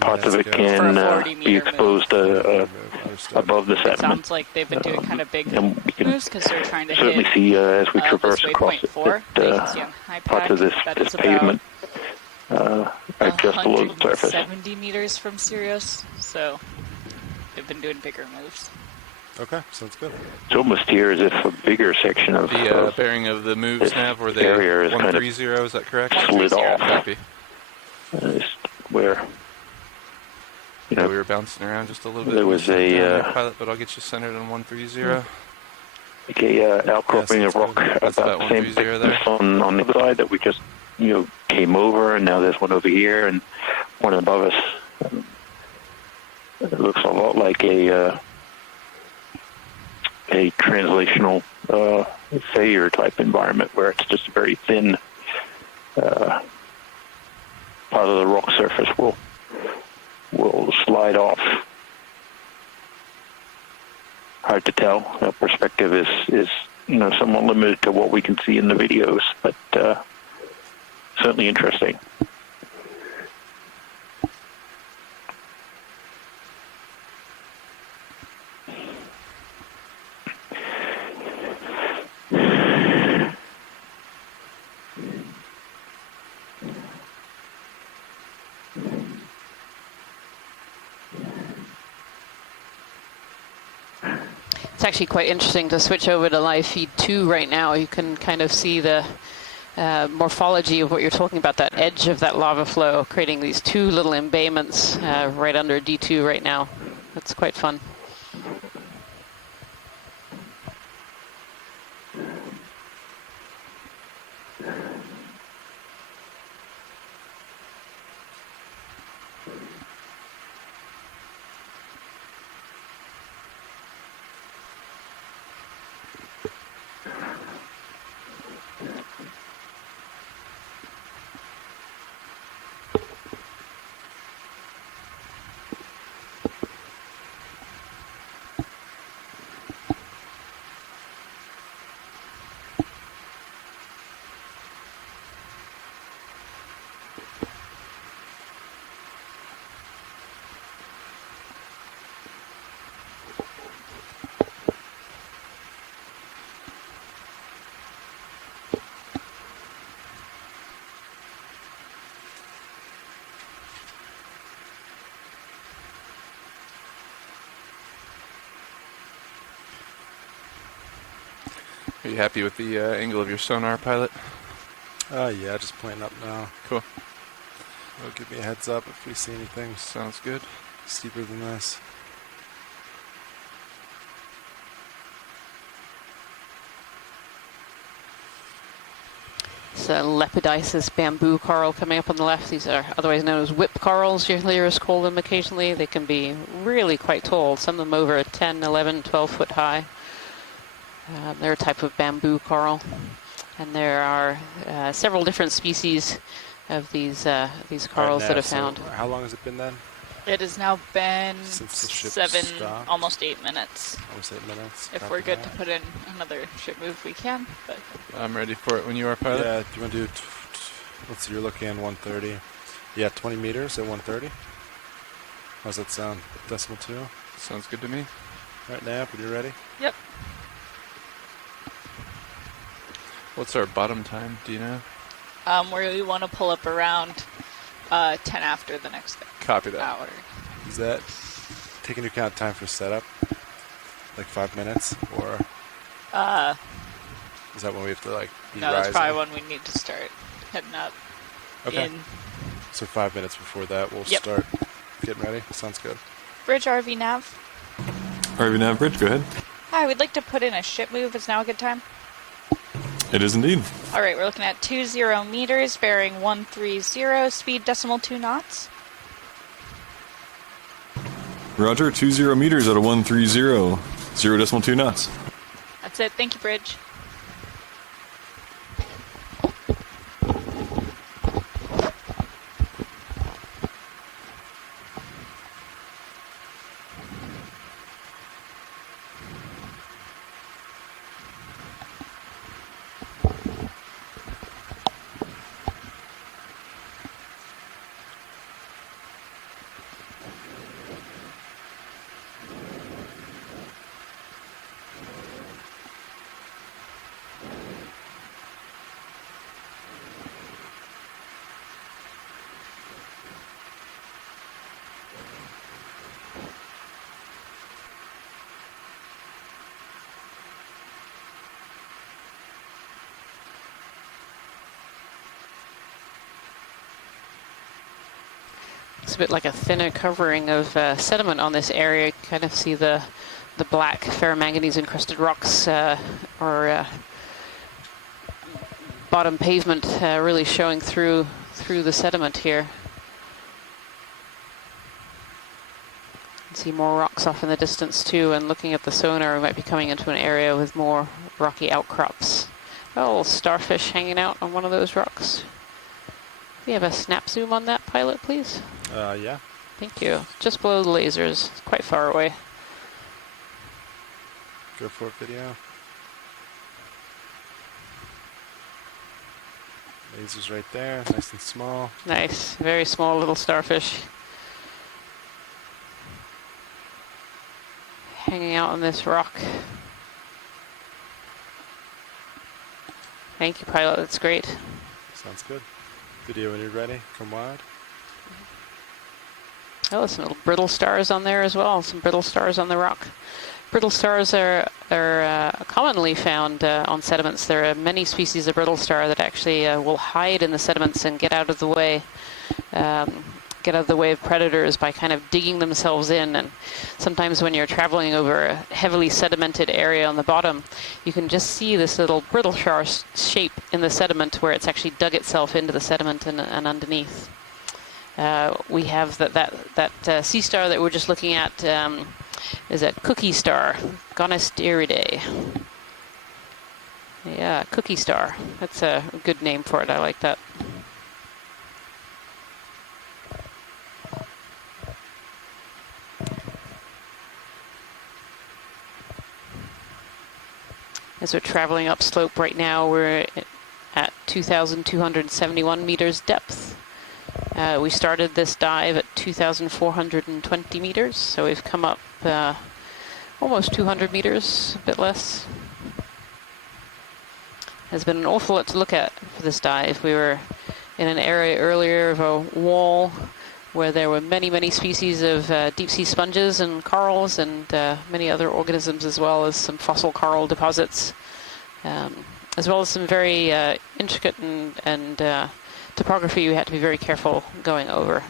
Parts of it can be exposed above the sediment. It sounds like they've been doing kind of big moves because they're trying to certainly hit see as we traverse across it, parts of this pavement are just below the surface. 70 meters from Sirius, so they've been doing bigger moves. Okay, sounds good. It's almost here as if a bigger section of the bearing of the moves, Nav, were they 130? Is that correct? Slid off. Copy. Where we were bouncing around just a little bit. There was a pilot, but I'll get you centered on 130. Like a outcropping of rock about the same thickness on the other side that we just came over, and now there's one over here and one above us. It looks a lot like a translational failure type environment where it's just a very thin part of the rock surface will slide off. Hard to tell. That perspective is somewhat limited to what we can see in the videos, but certainly interesting. It's actually quite interesting to switch over to live feed 2 right now. You can kind of see the morphology of what you're talking about, that edge of that lava flow, creating these two little embayments right under D2 right now. That's quite fun. Are you happy with the angle of your sonar, pilot? Yeah, just playing up now. Cool. Well, give me a heads up if we see anything. Sounds good. Steeper than this. It's a lepidisis bamboo coral coming up on the left. These are otherwise known as whip corals, you'll hear us call them occasionally. They can be really quite tall, some of them over 10, 11, 12 foot high. They're a type of bamboo coral. And there are several different species of these corals that are found. So how long has it been then? It has now been since the ship 7, stopped? almost 8 minutes. Almost 8 minutes. If we're good to put in another ship move, we can. But I'm ready for it when you are, pilot. Yeah, do you want to do, let's see, you're looking at 130. Yeah, 20 meters at 130. How's that sound? Decimal 2? Sounds good to me. All right, Nav, are you ready? Yep. What's our bottom time, do you know? Where we want to pull up around 10 after the next Copy that. hour. Is that taking into account time for setup? Like 5 minutes? Or is that when we have to be no, rising? that's probably when we need to start heading up. Okay. So 5 minutes before that, we'll start getting ready. Sounds good. Bridge RV nav. RV nav bridge, go ahead. Hi, we'd like to put in a ship move. Is now a good time? It is indeed. All right, we're looking at 20 meters, bearing 130, speed 2 knots. Roger, 20 meters out of 130, 0.2 knots. That's it. Thank you, Bridge. It's a bit like a thinner covering of sediment on this area. You kind of see the black ferromanganese encrusted rocks or bottom pavement really showing through the sediment here. You can see more rocks off in the distance too, and looking at the sonar we might be coming into an area with more rocky outcrops. Oh, starfish hanging out on one of those rocks. We have a snap zoom on that, pilot, please. Yeah. Thank you. Just below the lasers. It's quite far away. Go for it, video. Lasers right there, nice and small. Nice. Very small little starfish. Hanging out on this rock. Thank you, pilot. That's great. Sounds good. Video when you're ready. Come wide. Oh, some little brittle stars on there as well. Some brittle stars on the rock. Brittle stars are commonly found on sediments. There are many species of brittle star that actually will hide in the sediments and get out of the way. Get out of the way of predators by kind of digging themselves in. And sometimes when you're traveling over a heavily sedimented area on the bottom, you can just see this little brittle star shape in the sediment where it's actually dug itself into the sediment and underneath. We have that sea star that we're just looking at is a cookie star, Gonisteridae. Yeah, cookie star. That's a good name for it. I like that. As we're traveling upslope right now, we're at 2,271 meters depth. We started this dive at 2,420 meters, so we've come up almost 200 meters, a bit less. There's been an awful lot to look at for this dive. We were in an area earlier of a wall where there were many species of deep sea sponges and corals and many other organisms, as well as some fossil coral deposits, as well as some very intricate and topography you had to be very careful going over.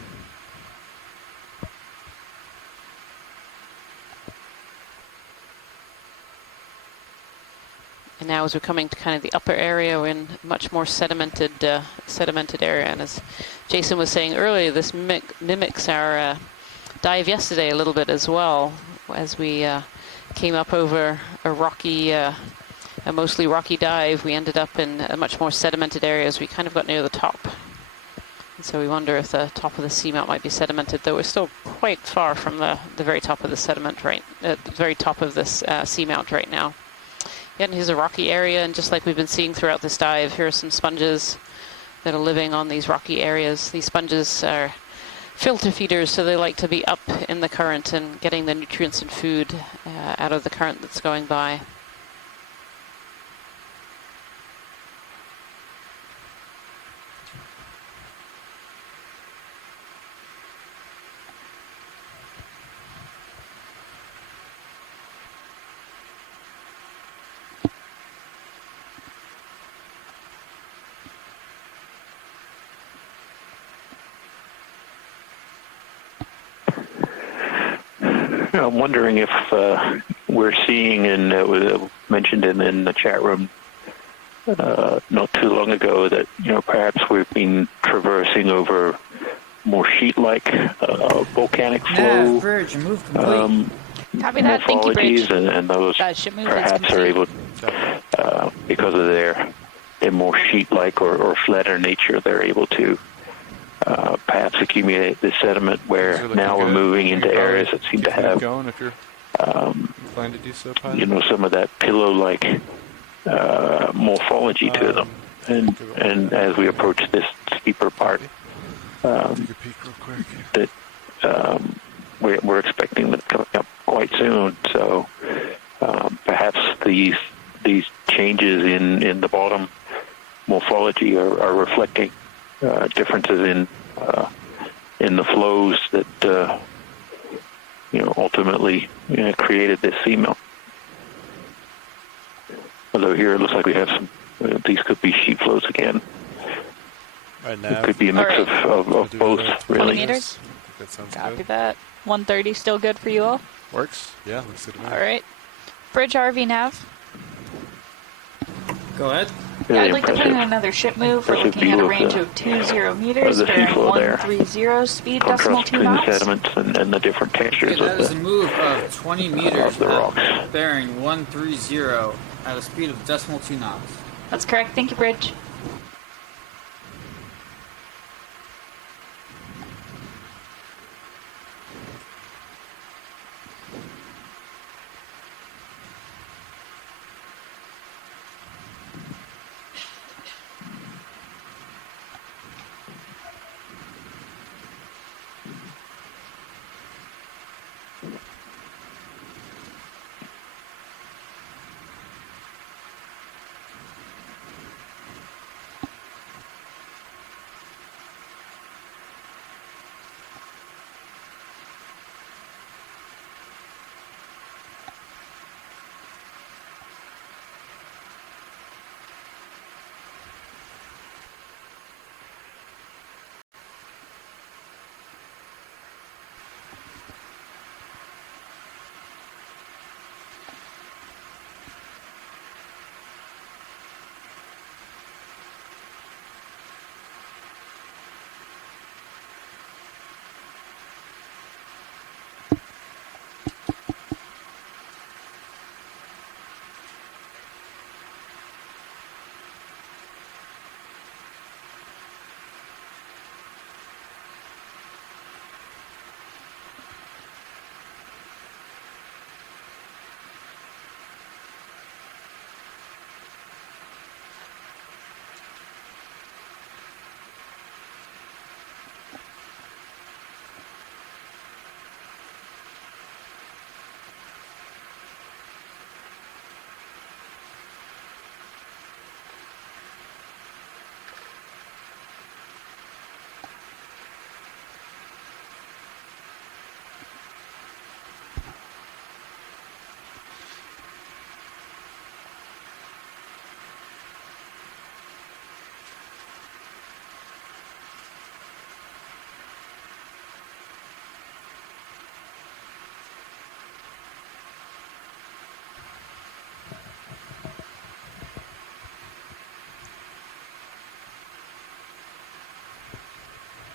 And now as we're coming to kind of the upper area, we're in much more sedimented area. And as Jason was saying earlier, this mimics our dive yesterday a little bit as well. As we came up over a mostly rocky dive, we ended up in a much more sedimented area as we kind of got near the top. And so we wonder if the top of the seamount might be sedimented, though we're still quite far from the very top of the sediment, the very top of this seamount right now. And here's a rocky area, and just like we've been seeing throughout this dive, here are some sponges that are living on these rocky areas. These sponges are filter feeders, so they like to be up in the current and getting the nutrients and food out of the current that's going by. I'm wondering if we're seeing, and it was mentioned in the chat room not too long ago, that perhaps we've been traversing over more sheet-like volcanic flow bridge, move complete. Copy that. Thank you, Bridge. and those perhaps are able, because of their more sheet-like or flatter nature, they're able to perhaps accumulate this sediment, where now we're moving into areas that seem to have inclined to do so, some of that pillow-like morphology to them. And as we approach this steeper part, that we're expecting them coming up quite soon. So perhaps these changes in the bottom morphology are reflecting differences in the flows that ultimately created this seamount. Although here it looks like we have some, these could be sheet flows again. It could be a mix of both, really. 20 meters? That sounds Copy good. that. 130 still good for you all? Works? Yeah, looks good to me. All right. Bridge RV nav. Go ahead. Yeah, I'd like to put in another ship move. We're looking at a range of 20 meters, bearing 130, speed decimal 2 knots. The sediments and the different textures Okay, that is a move of 20 meters of the rocks. bearing 130 at a speed of decimal 2 knots. That's correct. Thank you, Bridge.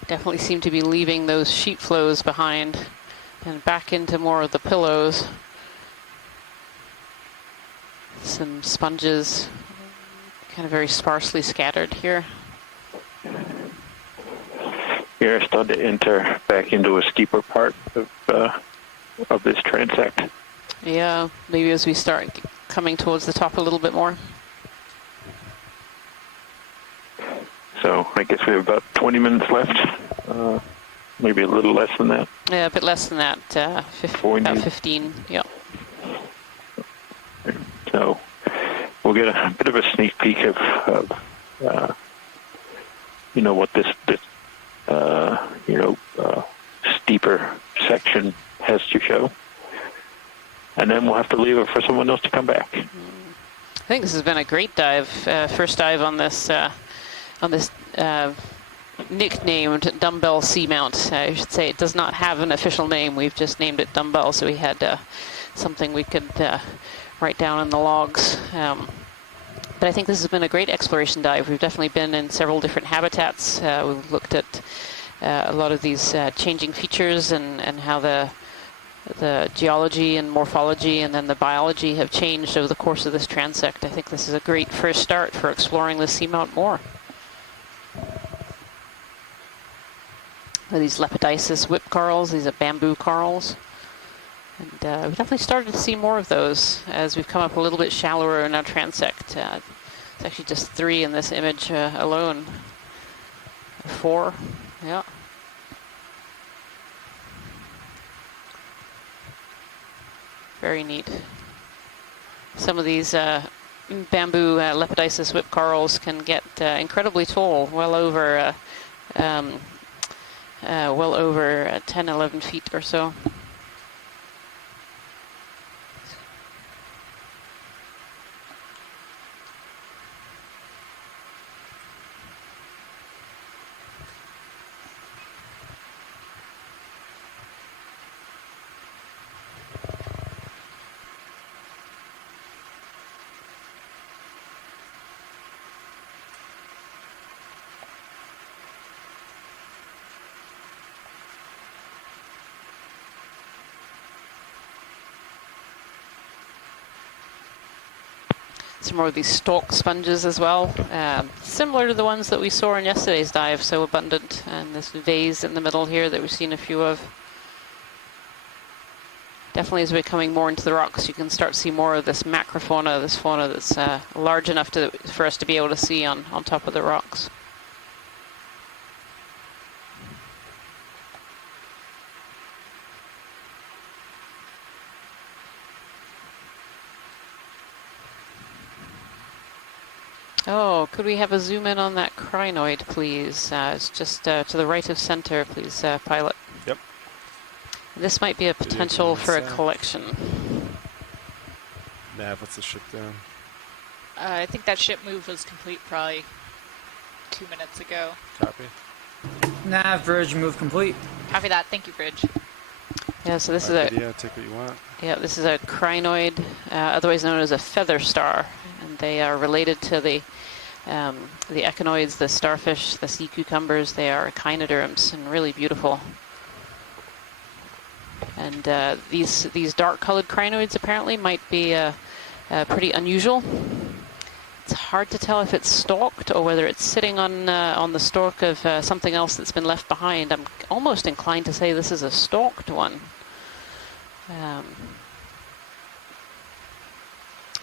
Definitely seem to be leaving those sheet flows behind and back into more of the pillows. Some sponges kind of very sparsely scattered here. You're starting to enter back into a steeper part of this transect. Yeah, maybe as we start coming towards the top a little bit more. So I guess we have about 20 minutes left, maybe a little less than that. Yeah, a bit less than that, about 15, yeah. So we'll get a bit of a sneak peek of what this steeper section has to show. And then we'll have to leave it for someone else to come back. I think this has been a great dive, first dive on this nicknamed Dumbbell Seamount. I should say it does not have an official name. We've just named it Dumbbell, so we had something we could write down in the logs. But I think this has been a great exploration dive. We've definitely been in several different habitats. We've looked at a lot of these changing features and how the geology and morphology and then the biology have changed over the course of this transect. I think this is a great first start for exploring the seamount more. These Lepidopsis whip corals, these are bamboo corals. And we've definitely started to see more of those as we've come up a little bit shallower in our transect. It's actually just 3 in this image alone. 4, yeah. Very neat. Some of these bamboo Lepidopsis whip corals can get incredibly tall, well over 10, 11 feet or so. Some more of these stalk sponges as well, similar to the ones that we saw in yesterday's dive, so abundant. And this vase in the middle here that we've seen a few of. Definitely as we're coming more into the rocks, you can start to see more of this macrofauna, this fauna that's large enough for us to be able to see on top of the rocks. Oh, could we have a zoom in on that crinoid, please? It's just to the right of center, please, pilot. Yep. This might be a potential for a collection. Nav, what's the ship doing? I think that ship move was complete probably 2 minutes ago. Copy. Nav, bridge, move complete. Copy that. Thank you, bridge. Yeah, so this is a... Video, take what you want. Yeah, this is a crinoid, otherwise known as a feather star. And they are related to the echinoids, the starfish, the sea cucumbers. They are echinoderms and really beautiful. And these dark-colored crinoids apparently might be pretty unusual. It's hard to tell if it's stalked or whether it's sitting on the stalk of something else that's been left behind. I'm almost inclined to say this is a stalked one.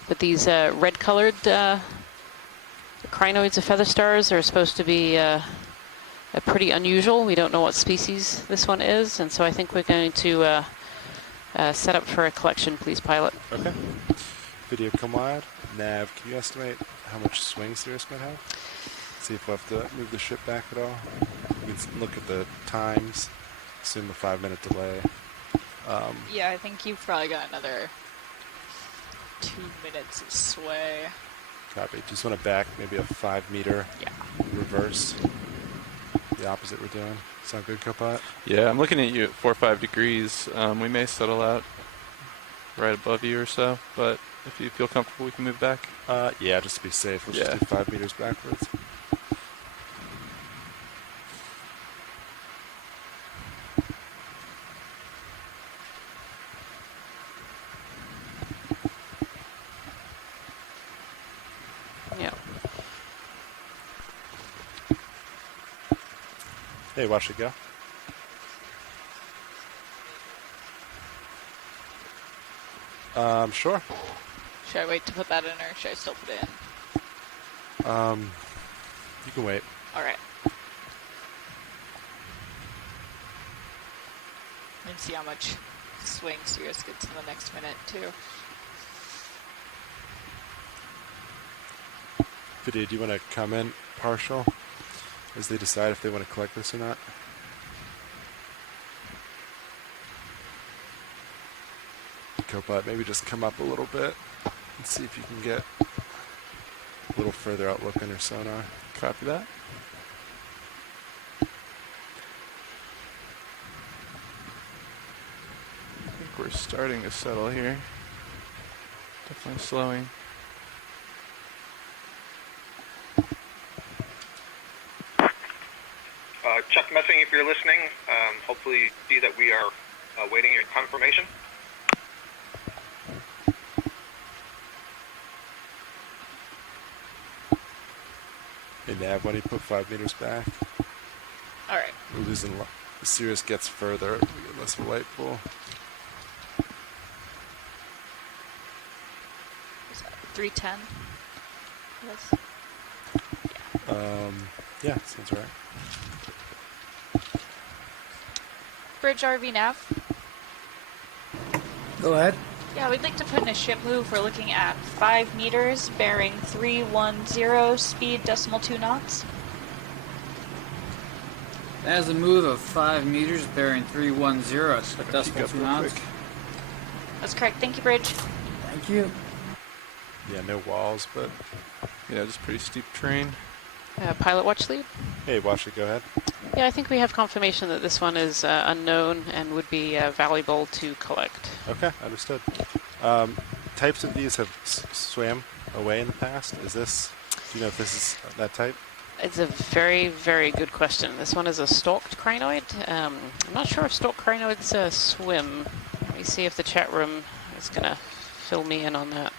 But these red-colored crinoids of feather stars are supposed to be pretty unusual. We don't know what species this one is, and so I think we're going to set up for a collection, please, pilot. Okay. Video come wide. Nav, can you estimate how much swing Sirius might have? See if we'll have to move the ship back at all. We can look at the times, assume a 5-minute delay. Yeah, I think you've probably got another 2 minutes of sway. Copy. Just want to back maybe a 5-meter reverse. The opposite we're doing. Sound good, Copilot? Yeah, I'm looking at you at 4 or 5 degrees. We may settle out right above you or so, but if you feel comfortable, we can move back. Yeah, just to be safe. Let's just do 5 meters backwards. Hey, watch it go. Sure. Should I wait to put that in, or should I still put it in? You can wait. All right. And see how much swing Sirius gets in the next minute, too. Video, do you want to comment partial as they decide if they want to collect this or not? Copilot, maybe just come up a little bit and see if you can get a little further outlook on your sonar. Copy that. I think we're starting to settle here. Definitely slowing. Chuck Messing, if you're listening, hopefully you see that we are awaiting your confirmation. Hey Nav, why don't you put 5 meters back? Alright. We're losing, as Sirius gets further, we get less of a light pool. Is that 310? Yes. Yeah, sounds right. Bridge RV nav. Go ahead. Yeah, we'd like to put in a ship move. We're looking at 5 meters, bearing 310, speed 2 knots. That is a move of 5 meters, bearing 310 at 2 knots. That's correct. Thank you, Bridge. Thank you. Yeah, no walls, but yeah, just pretty steep terrain. Pilot watch lead. Hey, watch it. Go ahead. Yeah, I think we have confirmation that this one is unknown and would be valuable to collect. Okay, understood. Types of these have swam away in the past. Is this? Do you know if this is that type? It's a very, very good question. This one is a stalked crinoid. I'm not sure if stalked crinoids swim. Let me see if the chat room is going to fill me in on that.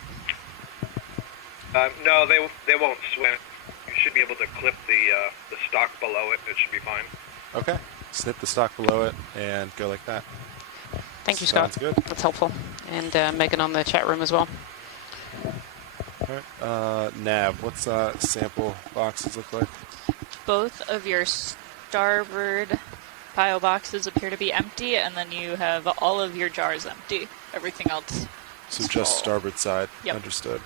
No, they won't swim. You should be able to clip the stock below it. It should be fine. Okay. Snip the stock below it and go like that. Thank you, Scott. Sounds good. That's helpful. And Megan on the chat room as well. All right. Nav, what's sample boxes look like? Both of your starboard pile boxes appear to be empty, and then you have all of your jars empty. Everything else. So just starboard side. Yep. Understood.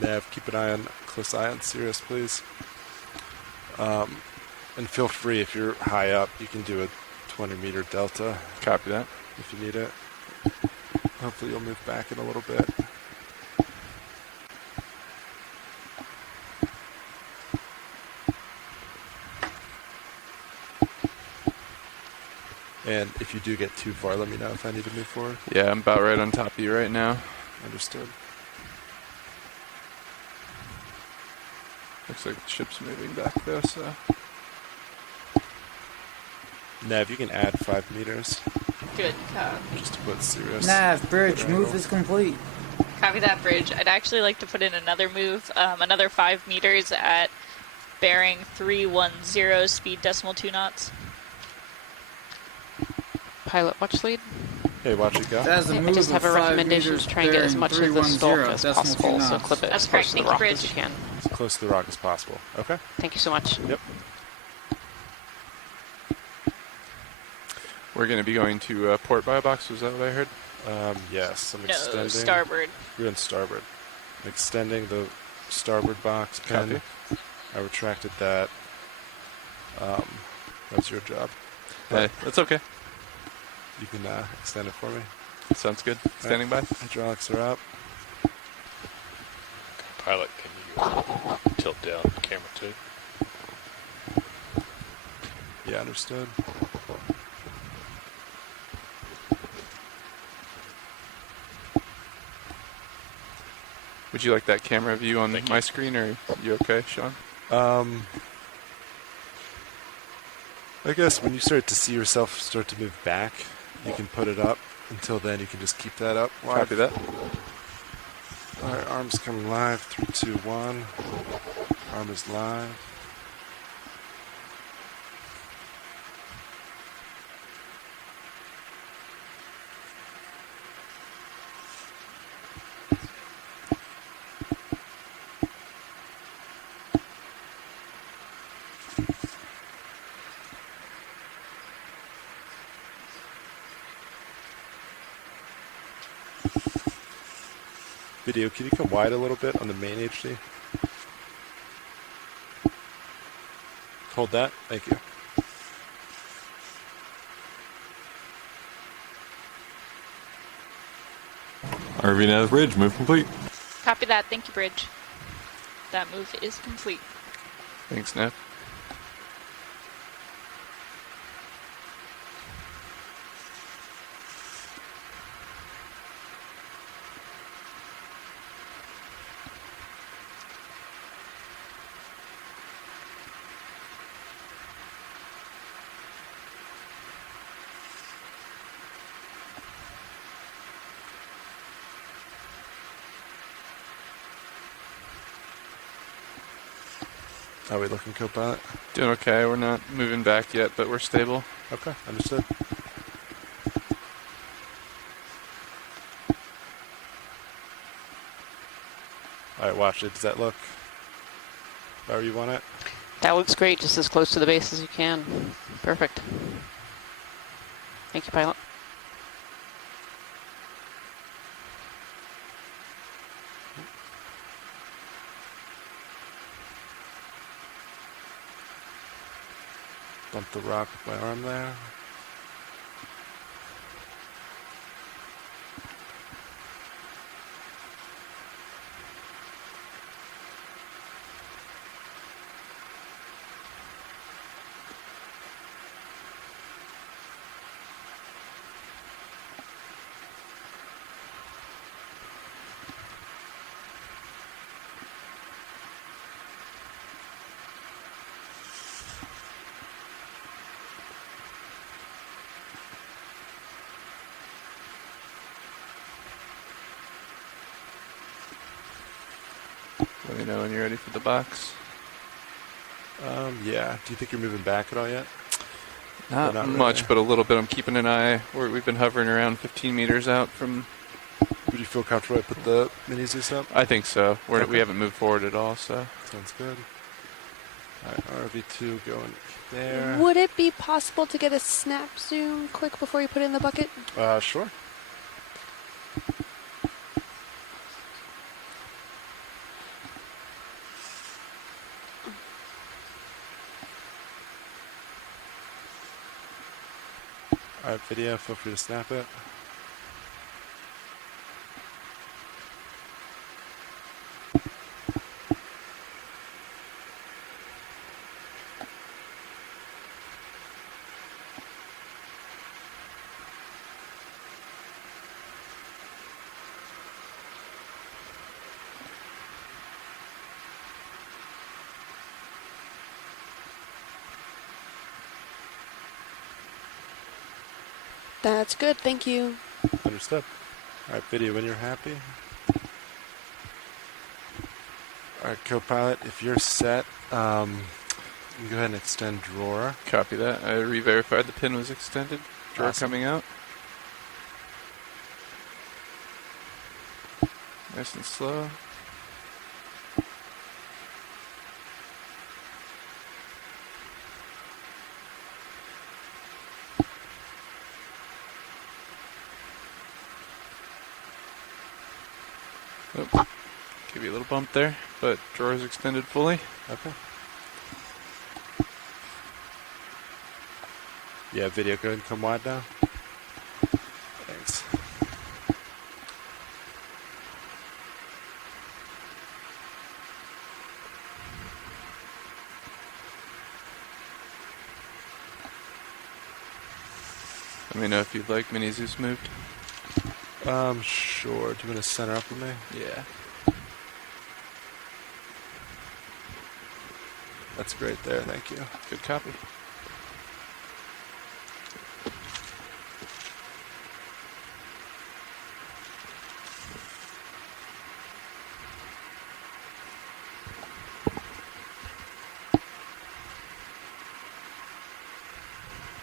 Nav, keep an close eye on Sirius, please. And feel free, if you're high up, you can do a 20-meter delta. Copy that. If you need it. Hopefully you'll move back in a little bit. And if you do get too far, let me know if I need to move forward. Yeah, I'm about right on top of you right now. Understood. Looks like the ship's moving back though, so. Nav, you can add 5 meters. Good. Just to put Sirius. Nav, bridge, move is complete. Copy that, Bridge. I'd actually like to put in another move, another 5 meters at bearing 310, speed 2 knots. Pilot watch lead. Hey, watch it go. That's a move I just have a recommendation to try and get as much of the stalk as possible, so clip it as close to the rock as you can. As close to the rock as possible. Okay. Thank you so much. Yep. We're going to be going to port bio box, was that what I heard? Yes, I'm extending. No, starboard. We're in starboard. I'm extending the starboard box pin. Copy. I retracted that. That's your job. Hey, that's okay. You can extend it for me. Sounds good. Standing by. Hydraulics are up. Pilot, can you tilt down the camera too? Yeah, understood. Would you like that camera view on my screen, or are you okay, Sean? I guess when you start to see yourself start to move back, you can put it up. Until then, you can just keep that up. Live. Copy that. All right, arms coming live. 3, 2, 1. Arm is live. Video, can you come wide a little bit on the main HD? Hold that. Thank you. RV Nav Bridge, move complete. Copy that. Thank you, Bridge. That move is complete. Thanks, Nav. How are we looking, co-pilot? Doing okay. We're not moving back yet, but we're stable. Okay, understood. All right, watch it. Does that look where you want it? That looks great, just as close to the base as you can. Perfect. Thank you, pilot. Bump the rock with my arm there. Let me know when you're ready for the box. Yeah. Do you think you're moving back at all yet? Not much, really? But a little bit. I'm keeping an eye. We've been hovering around 15 meters out from... Would you feel comfortable to put the mini Zeus up? I think so. Okay. We haven't moved forward at all, so... Sounds good. All right, RV2 going there. Would it be possible to get a snap zoom quick before you put it in the bucket? Sure. All right, video, feel free to snap it. That's good, thank you. Understood. All right, video, when you're happy. All right, co-pilot, if you're set, you can go ahead and extend drawer. Copy that. I re-verified the pin was extended. Drawer Awesome. Coming out. Nice and slow. Oh, give you a little bump there, but drawer is extended fully. Okay. Yeah, video, go ahead and come wide now. Thanks. Let me know if you'd like mini Zeus moved. Sure. Do you want to center up with me? Yeah. That's great there, thank you. Good copy.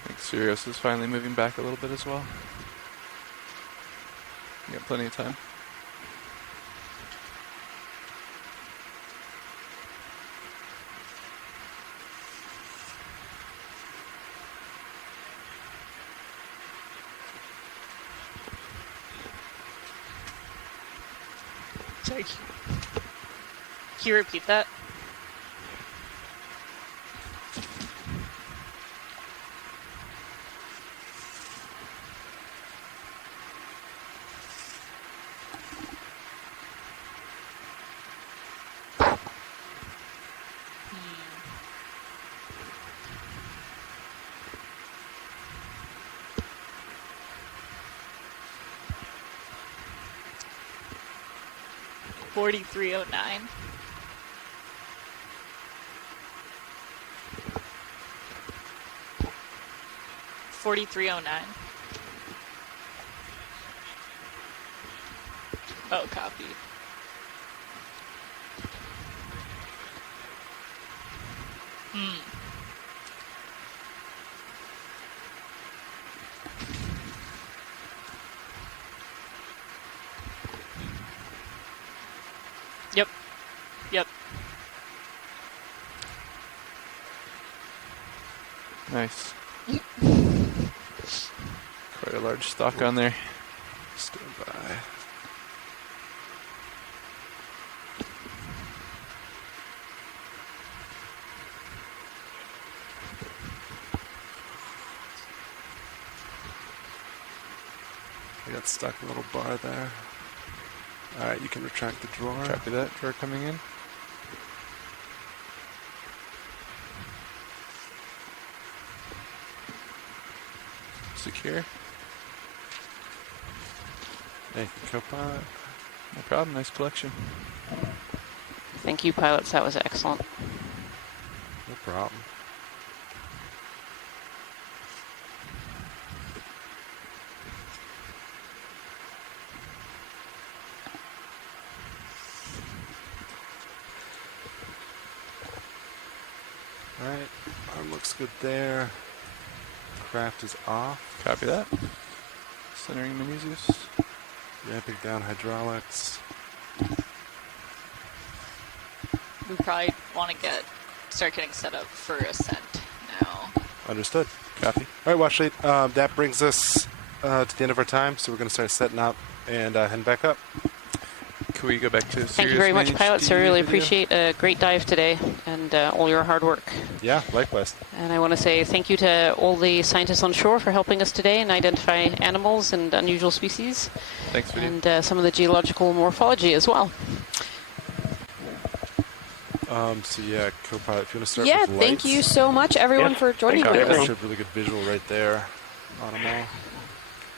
I think Sirius is finally moving back a little bit as well. You got plenty of time. Sorry. Can you repeat that? $43.09. $43.09. Oh, copy. Yep. Yep. Nice. Quite a large stock on there. Stand by. I got stuck in a little bar there. Alright, you can retract the drawer. Copy that. Drawer coming in. Secure. Hey, co-pilot. No problem. Nice collection. Thank you, pilots. That was excellent. No problem. Alright, arm looks good there. Craft is off. Copy that. Centering magnesius. Ramping down hydraulics. We probably want to start getting set up for ascent now. Understood. Copy. Alright, watch lead. That brings us to the end of our time, so we're going to start setting up and heading back up. Can we go back to Thank you very much, pilots. I really appreciate a great dive today and all your hard work. Yeah, likewise. And I want to say thank you to all the scientists on shore for helping us today and identify animals and unusual species. Thanks, Video. And some of the geological morphology as well. So yeah, co-pilot, if you want to start yeah, with lights. Thank you so much, everyone, for joining with us. A really good visual right there on them all.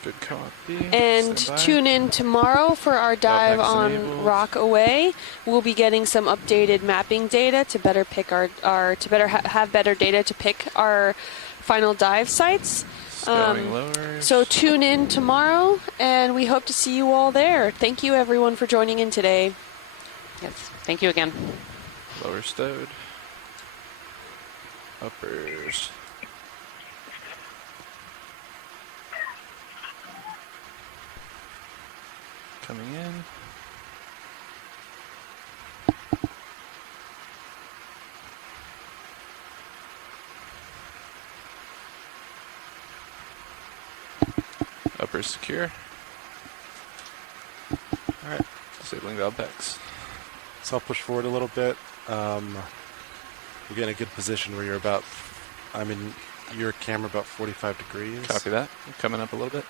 Good copy. And tune in tomorrow for our dive on Rockaway. We'll be getting some updated mapping data to better pick have better data to pick our final dive sites. So tune in tomorrow, and we hope to see you all there. Thank you, everyone, for joining in today. Yes, thank you again. Lower stowed. Uppers. Coming in. Uppers secure. Alright, disabling valve packs. So I'll push forward a little bit. We're getting a good position where you're about, your camera about 45 degrees. Copy that. I'm coming up a little bit.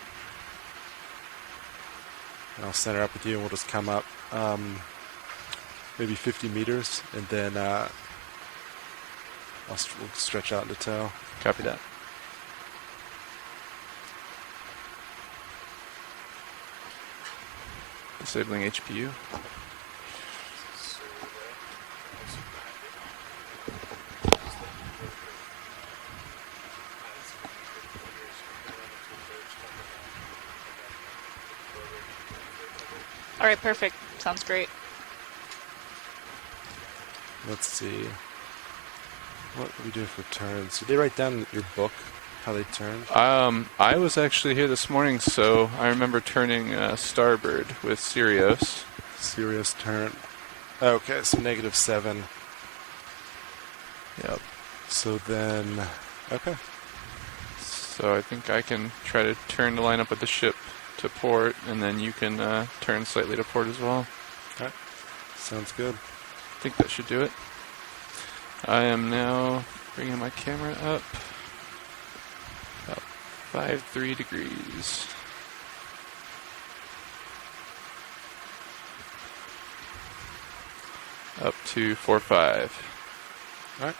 And I'll center up with you and we'll just come up maybe 50 meters and then we'll stretch out into tow. Copy that. Disabling HPU. All right, perfect. Sounds great. Let's see. What do we do for turns? Did they write down in your book how they turned? I was actually here this morning, so I remember turning starboard with Sirius. Sirius turn. Okay, so -7. Yep. So then, okay. So I think I can try to turn to line up with the ship to port, and then you can turn slightly to port as well. Alright, sounds good. I think that should do it. I am now bringing my camera up about 5-3 degrees. Up to 4-5. Alright.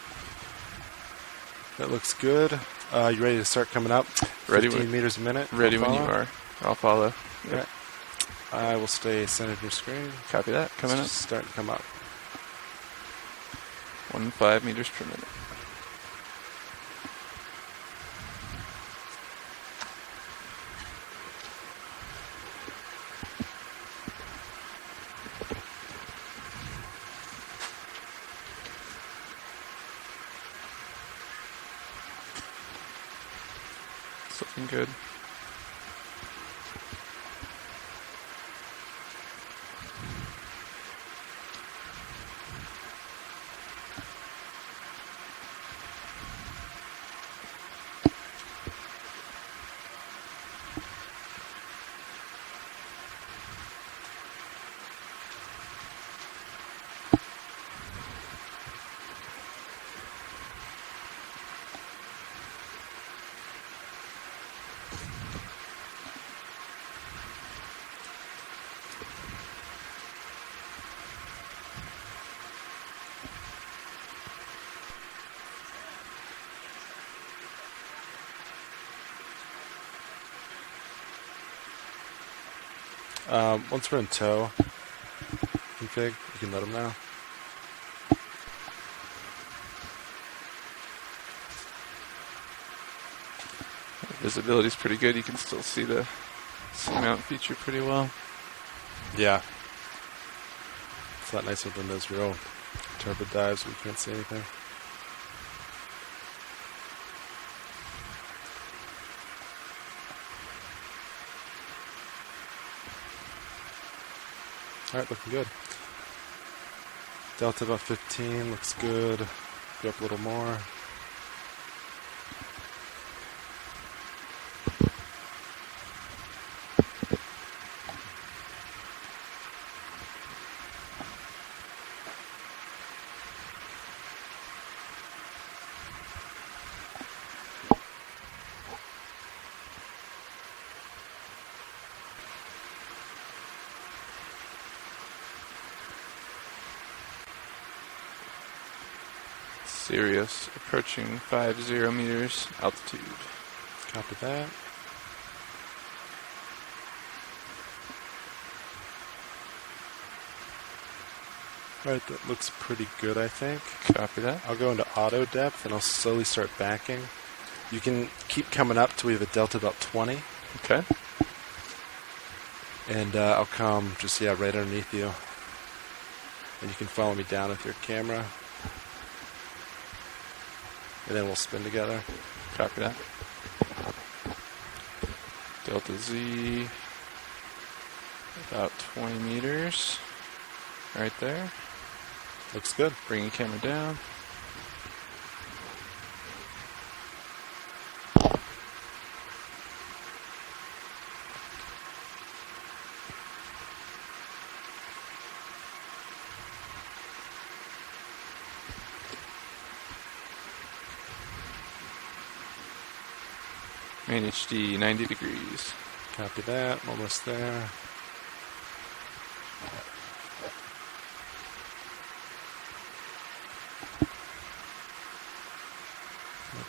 That looks good. You ready to start coming up? Ready 15 meters a minute. Ready when you are. I'll follow. Yep. Right. I will stay centered your screen. Copy that. Coming up. Starting to come up. 15 meters per minute. looking good. Once we're in tow config, you can let them know. Visibility's pretty good. You can still see the Seamount feature pretty well. Yeah. It's a lot nicer than those real turbid dives where you can't see anything. Alright, looking good. Delta about 15, looks good. Go up a little more. Sirius approaching 50 meters altitude. Copy that. Alright, that looks pretty good, I think. Copy that. I'll go into auto depth and I'll slowly start backing. You can keep coming up till we have a delta about 20. Okay. And I'll come just, right underneath you. And you can follow me down with your camera. And then we'll spin together. Copy that. Delta Z, about 20 meters. Right there. Looks good. Bringing camera down. Main HD 90 degrees. Copy that. Almost there.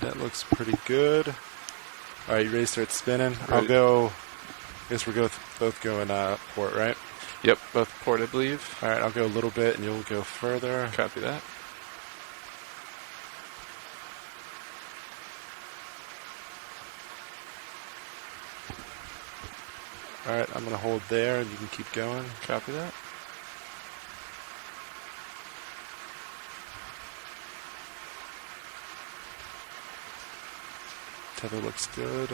That looks pretty good. All right, you ready to start spinning? Ready. I'll go. I guess we're both going port, right? Yep, both port, I believe. All right, I'll go a little bit, and you'll go further. Copy that. All right, I'm going to hold there, and you can keep going. Copy that. Tether looks good.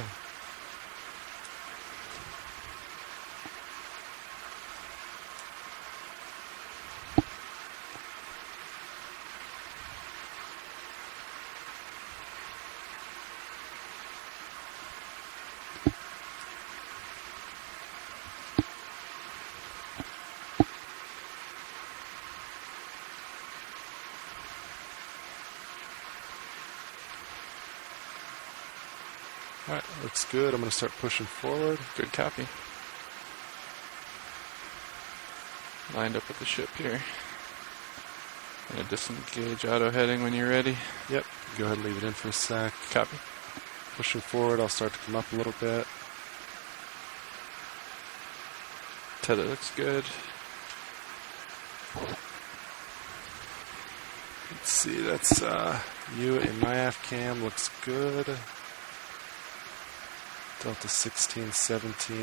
Alright, looks good. I'm going to start pushing forward. Good copy. Lined up with the ship here. Gonna disengage auto heading when you're ready. Yep, go ahead and leave it in for a sec. Copy. Pushing forward, I'll start to come up a little bit. Tether looks good. Let's see, that's you in my AF cam, looks good. Delta 16, 17.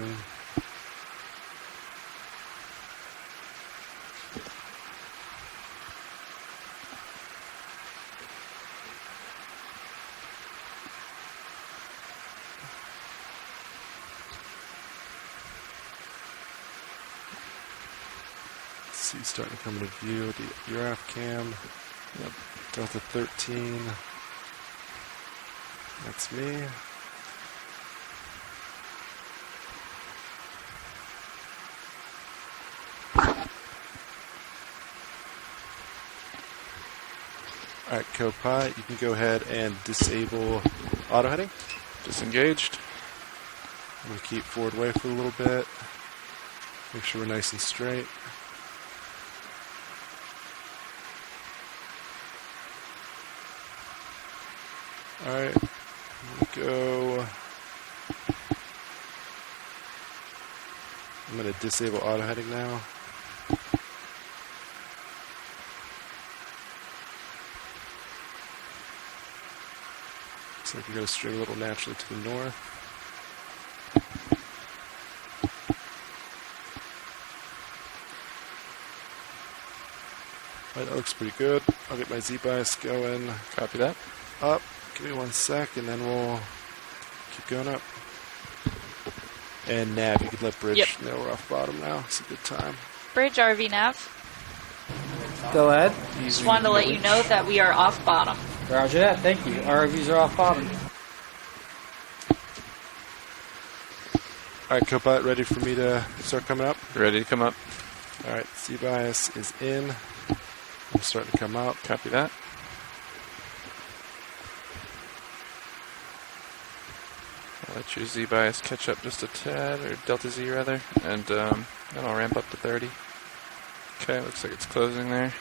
see starting to come into view. Your AF cam. Yep. Delta 13. That's me. Alright, co-pilot, you can go ahead and disable auto heading. Disengaged. I'm going to keep forward way for a little bit. Make sure we're nice and straight. Alright, go. I'm going to disable auto heading now. Looks like we're going to string a little naturally to the north. Alright, that looks pretty good. I'll get my Z-bias going. Copy that. Up. Give me 1 sec, and then we'll keep going up. And nav, you can let bridge know we're off bottom now. It's a good time. Bridge RV nav. Go ahead. Just wanted to let you know that we are off bottom. Roger that. Thank you. RVs are off bottom. Alright, Copilot, ready for me to start coming up? Ready to come up. Alright, Z-bias is in. I'm starting to come up. Copy that. I'll let your Z-bias catch up just a tad, or delta Z rather, and then I'll ramp up to 30. Okay, looks like it's closing there.